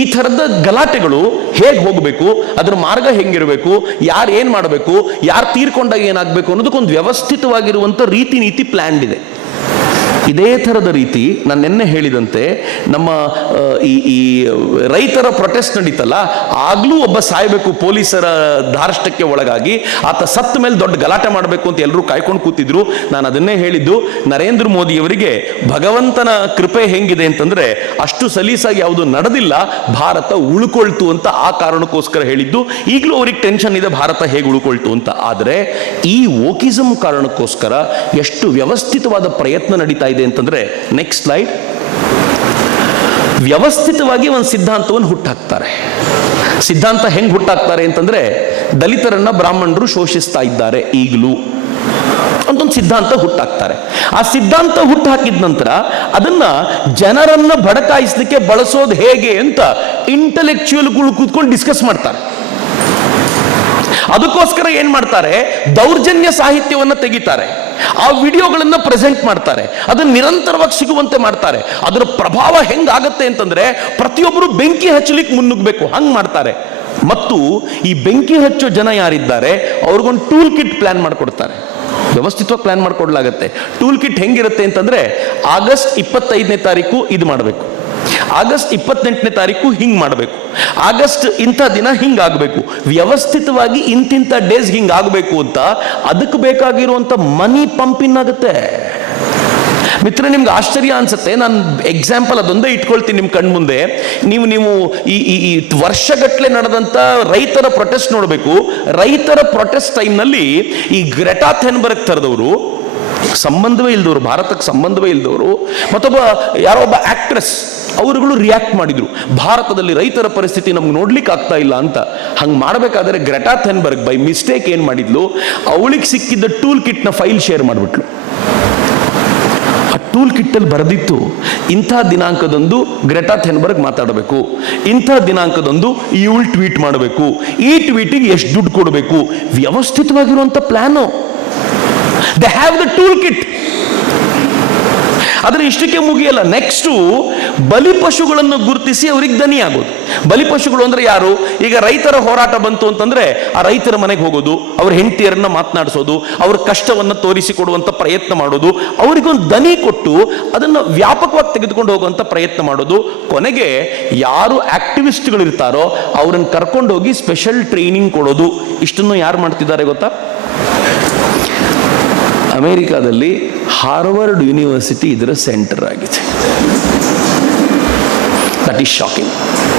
ಈ ಥರದ ಗಲಾಟೆಗಳು ಹೇಗೆ ಹೋಗಬೇಕು, ಅದರ ಮಾರ್ಗ ಹೆಂಗಿರಬೇಕು, ಯಾರು ಏನು ಮಾಡಬೇಕು, ಯಾರು ತೀರ್ಕೊಂಡಾಗ ಏನಾಗಬೇಕು ಅನ್ನೋದಕ್ಕೊಂದು ವ್ಯವಸ್ಥಿತವಾಗಿರುವಂಥ ರೀತಿ ನೀತಿ ಪ್ಲ್ಯಾನ್ ಇದೆ. ಇದೇ ಥರದ ರೀತಿ ನಾನು ನಿನ್ನೆ ಹೇಳಿದಂತೆ ನಮ್ಮ ಈ ರೈತರ ಪ್ರೊಟೆಸ್ಟ್ ನಡೀತಲ್ಲ, ಆಗಲೂ ಒಬ್ಬ ಸಾಯಬೇಕು ಪೊಲೀಸರ ಧಾರ್ಷ್ಟಕ್ಕೆ ಒಳಗಾಗಿ, ಆತ ಸತ್ತ ಮೇಲೆ ದೊಡ್ಡ ಗಲಾಟೆ ಮಾಡಬೇಕು ಅಂತ ಎಲ್ಲರೂ ಕಾಯ್ಕೊಂಡು ಕೂತಿದ್ರು. ನಾನು ಅದನ್ನೇ ಹೇಳಿದ್ದು, ನರೇಂದ್ರ ಮೋದಿಯವರಿಗೆ ಭಗವಂತನ ಕೃಪೆ ಹೆಂಗಿದೆ ಅಂತಂದ್ರೆ ಅಷ್ಟು ಸಲೀಸಾಗಿ ಯಾವುದು ನಡೆದಿಲ್ಲ, ಭಾರತ ಉಳ್ಕೊಳ್ತು ಅಂತ ಆ ಕಾರಣಕ್ಕೋಸ್ಕರ ಹೇಳಿದ್ದು. ಈಗಲೂ ಅವ್ರಿಗೆ ಟೆನ್ಷನ್ ಇದೆ ಭಾರತ ಹೇಗೆ ಉಳ್ಕೊಳ್ತು ಅಂತ. ಆದರೆ ಈ ವೋಕಿಸಮ್ ಕಾರಣಕ್ಕೋಸ್ಕರ ಎಷ್ಟು ವ್ಯವಸ್ಥಿತವಾದ ಪ್ರಯತ್ನ ನಡೀತಾ ಇದೆ ಅಂತಂದ್ರೆ, ನೆಕ್ಸ್ಟ್ ಸ್ಲೈಡ್, ವ್ಯವಸ್ಥಿತವಾಗಿ ಒಂದು ಸಿದ್ಧಾಂತವನ್ನು ಹುಟ್ಟಾಕ್ತಾರೆ. ಸಿದ್ಧಾಂತ ಹೆಂಗ್ ಹುಟ್ಟಾಕ್ತಾರೆ ಅಂತಂದ್ರೆ, ದಲಿತರನ್ನ ಬ್ರಾಹ್ಮಣರು ಶೋಷಿಸ್ತಾ ಇದ್ದಾರೆ ಈಗಲೂ ಅಂತ ಒಂದು ಸಿದ್ಧಾಂತ ಹುಟ್ಟಾಕ್ತಾರೆ. ಆ ಸಿದ್ಧಾಂತ ಹುಟ್ಟಾಕಿದ ನಂತರ ಅದನ್ನ ಜನರನ್ನ ಬಡಕಾಯಿಸಲಿಕ್ಕೆ ಬಳಸೋದು ಹೇಗೆ ಅಂತ ಇಂಟೆಲೆಕ್ಚುಯಲ್ಗಳು ಕೂತ್ಕೊಂಡು ಡಿಸ್ಕಸ್ ಮಾಡ್ತಾರೆ. ಅದಕ್ಕೋಸ್ಕರ ಏನ್ ಮಾಡ್ತಾರೆ, ದೌರ್ಜನ್ಯ ಸಾಹಿತ್ಯವನ್ನ ತೆಗಿತಾರೆ, ಆ ವಿಡಿಯೋಗಳನ್ನ ಪ್ರೆಸೆಂಟ್ ಮಾಡ್ತಾರೆ, ಅದನ್ನ ನಿರಂತರವಾಗಿ ಸಿಗುವಂತೆ ಮಾಡ್ತಾರೆ. ಅದರ ಪ್ರಭಾವ ಹೆಂಗಾಗತ್ತೆ ಅಂತಂದ್ರೆ ಪ್ರತಿಯೊಬ್ಬರು ಬೆಂಕಿ ಹಚ್ಚಲಿಕ್ಕೆ ಮುನ್ನುಗ್ಬೇಕು, ಹಂಗ್ ಮಾಡ್ತಾರೆ. ಮತ್ತು ಈ ಬೆಂಕಿ ಹಚ್ಚೋ ಜನ ಯಾರಿದ್ದಾರೆ ಅವ್ರಿಗೊಂದು ಟೂಲ್ ಕಿಟ್ ಪ್ಲಾನ್ ಮಾಡಿಕೊಡ್ತಾರೆ, ವ್ಯವಸ್ಥಿತವಾಗಿ ಪ್ಲಾನ್ ಮಾಡಿಕೊಡ್ಲಾಗತ್ತೆ. ಟೂಲ್ ಕಿಟ್ ಹೆಂಗಿರುತ್ತೆ ಅಂತಂದ್ರೆ, ಆಗಸ್ಟ್ 25ನೇ ತಾರೀಕು ಇದು ಮಾಡಬೇಕು, ಆಗಸ್ಟ್ 28ನೇ ತಾರೀಕು ಹಿಂಗ್ ಮಾಡಬೇಕು, ಆಗಸ್ಟ್ ಇಂಥ ದಿನ ಹಿಂಗಾಗಬೇಕು, ವ್ಯವಸ್ಥಿತವಾಗಿ ಇಂತಿಂಥ ಡೇಸ್ ಹಿಂಗಾಗಬೇಕು ಅಂತ ಅದಕ್ಕೆ ಬೇಕಾಗಿರುವಂಥ ಮನಿ ಪಂಪಿಂಗ್ ಆಗುತ್ತೆ. ಮಿತ್ರ, ನಿಮ್ಗೆ ಆಶ್ಚರ್ಯ ಅನ್ಸುತ್ತೆ, ನಾನು ಎಕ್ಸಾಂಪಲ್ ಅದೊಂದೇ ಇಟ್ಕೊಳ್ತೀನಿ ನಿಮ್ಮ ಕಣ್ಮುಂದೆ. ನೀವು ಈ ವರ್ಷಗಟ್ಟಲೆ ನಡೆದಂಥ ರೈತರ ಪ್ರೊಟೆಸ್ಟ್ ನೋಡಬೇಕು. ರೈತರ ಪ್ರೊಟೆಸ್ಟ್ ಟೈಮ್ನಲ್ಲಿ ಈ ಗ್ರೆಟಾ ಥೆನ್ಬರ್ಗ್ ಥರದವರು, ಸಂಬಂಧವೇ ಇಲ್ದವರು, ಭಾರತಕ್ಕೆ ಸಂಬಂಧವೇ ಇಲ್ದವರು, ಮತ್ತೊಬ್ಬ ಯಾರೋ ಒಬ್ಬ ಆಕ್ಟ್ರೆಸ್, ಅವರುಗಳು ರಿಯಾಕ್ಟ್ ಮಾಡಿದ್ರು, ಭಾರತದಲ್ಲಿ ರೈತರ ಪರಿಸ್ಥಿತಿ ನಮ್ಗೆ ನೋಡ್ಲಿಕ್ಕೆ ಆಗ್ತಾ ಇಲ್ಲ ಅಂತ. ಹಂಗೆ ಮಾಡಬೇಕಾದ್ರೆ ಗ್ರೆಟಾ ಥೆನ್ಬರ್ಗ್ ಬೈ ಮಿಸ್ಟೇಕ್ ಏನು ಮಾಡಿದ್ಲು, ಅವಳಿಗೆ ಸಿಕ್ಕಿದ್ದ ಟೂಲ್ ಕಿಟ್ನ ಫೈಲ್ ಶೇರ್ ಮಾಡಿಬಿಟ್ಲು. ಆ ಟೂಲ್ ಕಿಟ್ಟಲ್ಲಿ ಬರೆದಿತ್ತು, ಇಂಥ ದಿನಾಂಕದೊಂದು ಗ್ರೆಟಾ ಥೆನ್ಬರ್ಗ್ ಮಾತಾಡಬೇಕು, ಇಂಥ ದಿನಾಂಕದೊಂದು ಇವಳು ಟ್ವೀಟ್ ಮಾಡಬೇಕು, ಈ ಟ್ವೀಟಿಗೆ ಎಷ್ಟು ದುಡ್ಡು ಕೊಡಬೇಕು, ವ್ಯವಸ್ಥಿತವಾಗಿರುವಂಥ plan. They have the tool kit. ಆದರೆ ಇಷ್ಟಕ್ಕೆ ಮುಗಿಯಲ್ಲ, ನೆಕ್ಸ್ಟು ಬಲಿಪಶುಗಳನ್ನು ಗುರುತಿಸಿ ಅವ್ರಿಗೆ ದನಿ ಆಗೋದು. ಬಲಿಪಶುಗಳು ಅಂದ್ರೆ ಯಾರು? ಈಗ ರೈತರ ಹೋರಾಟ ಬಂತು ಅಂತಂದ್ರೆ ಆ ರೈತರ ಮನೆಗೆ ಹೋಗೋದು, ಅವ್ರ ಹೆಂಡತಿಯರನ್ನ ಮಾತನಾಡಿಸೋದು, ಅವ್ರ ಕಷ್ಟವನ್ನು ತೋರಿಸಿಕೊಡುವಂತ ಪ್ರಯತ್ನ ಮಾಡೋದು, ಅವರಿಗೊಂದು ದನಿ ಕೊಟ್ಟು ಅದನ್ನು ವ್ಯಾಪಕವಾಗಿ ತೆಗೆದುಕೊಂಡು ಹೋಗುವಂತ ಪ್ರಯತ್ನ ಮಾಡೋದು. ಕೊನೆಗೆ ಯಾರು ಆಕ್ಟಿವಿಸ್ಟ್ಗಳು ಇರ್ತಾರೋ ಅವ್ರನ್ನ ಕರ್ಕೊಂಡು ಹೋಗಿ ಸ್ಪೆಷಲ್ ಟ್ರೈನಿಂಗ್ ಕೊಡೋದು. ಇಷ್ಟನ್ನು ಯಾರು ಮಾಡ್ತಿದ್ದಾರೆ ಗೊತ್ತಾ? ಅಮೆರಿಕಾದಲ್ಲಿ ಹಾರ್ವರ್ಡ್ ಯೂನಿವರ್ಸಿಟಿ ಇದರ ಸೆಂಟರ್ ಆಗಿದೆ. That is shocking.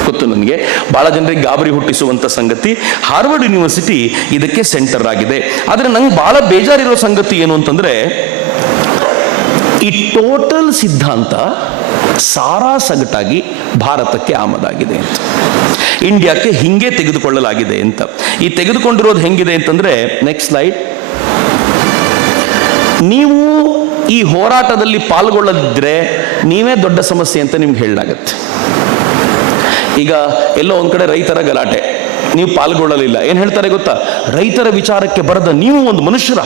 ಗೊತ್ತು ನನಗೆ, ಬಹಳ ಜನರಿಗೆ ಗಾಬರಿ ಹುಟ್ಟಿಸುವಂತ ಸಂಗತಿ. ಹಾರ್ವರ್ಡ್ ಯೂನಿವರ್ಸಿಟಿ ಇದಕ್ಕೆ ಸೆಂಟರ್ ಆಗಿದೆ. ಆದರೆ ನಂಗೆ ಬಹಳ ಬೇಜಾರಿರೋ ಸಂಗತಿ ಏನು ಅಂತಂದ್ರೆ, ಈ ಟೋಟಲ್ ಸಿದ್ಧಾಂತ ಸಾರಾ ಸಗಟಾಗಿ ಭಾರತಕ್ಕೆ ಆಮದಾಗಿದೆ ಅಂತ, ಇಂಡಿಯಾಕ್ಕೆ ಹಿಂಗೆ ತೆಗೆದುಕೊಳ್ಳಲಾಗಿದೆ ಅಂತ. ಈ ತೆಗೆದುಕೊಂಡಿರೋದು ಹೆಂಗಿದೆ ಅಂತಂದ್ರೆ, ನೆಕ್ಸ್ಟ್ ಸ್ಲೈಡ್, ನೀವು ಈ ಹೋರಾಟದಲ್ಲಿ ಪಾಲ್ಗೊಳ್ಳದಿದ್ರೆ ನೀವೇ ದೊಡ್ಡ ಸಮಸ್ಯೆ ಅಂತ ನಿಮ್ಗೆ ಹೇಳಲಾಗತ್ತೆ. ಈಗ ಎಲ್ಲೋ ಒಂದ್ ಕಡೆ ರೈತರ ಗಲಾಟೆ, ನೀವು ಪಾಲ್ಗೊಳ್ಳಲಿಲ್ಲ, ಏನ್ ಹೇಳ್ತಾರೆ ಗೊತ್ತಾ? ರೈತರ ವಿಚಾರಕ್ಕೆ ಬರದ ನೀವು ಒಂದು ಮನುಷ್ಯರ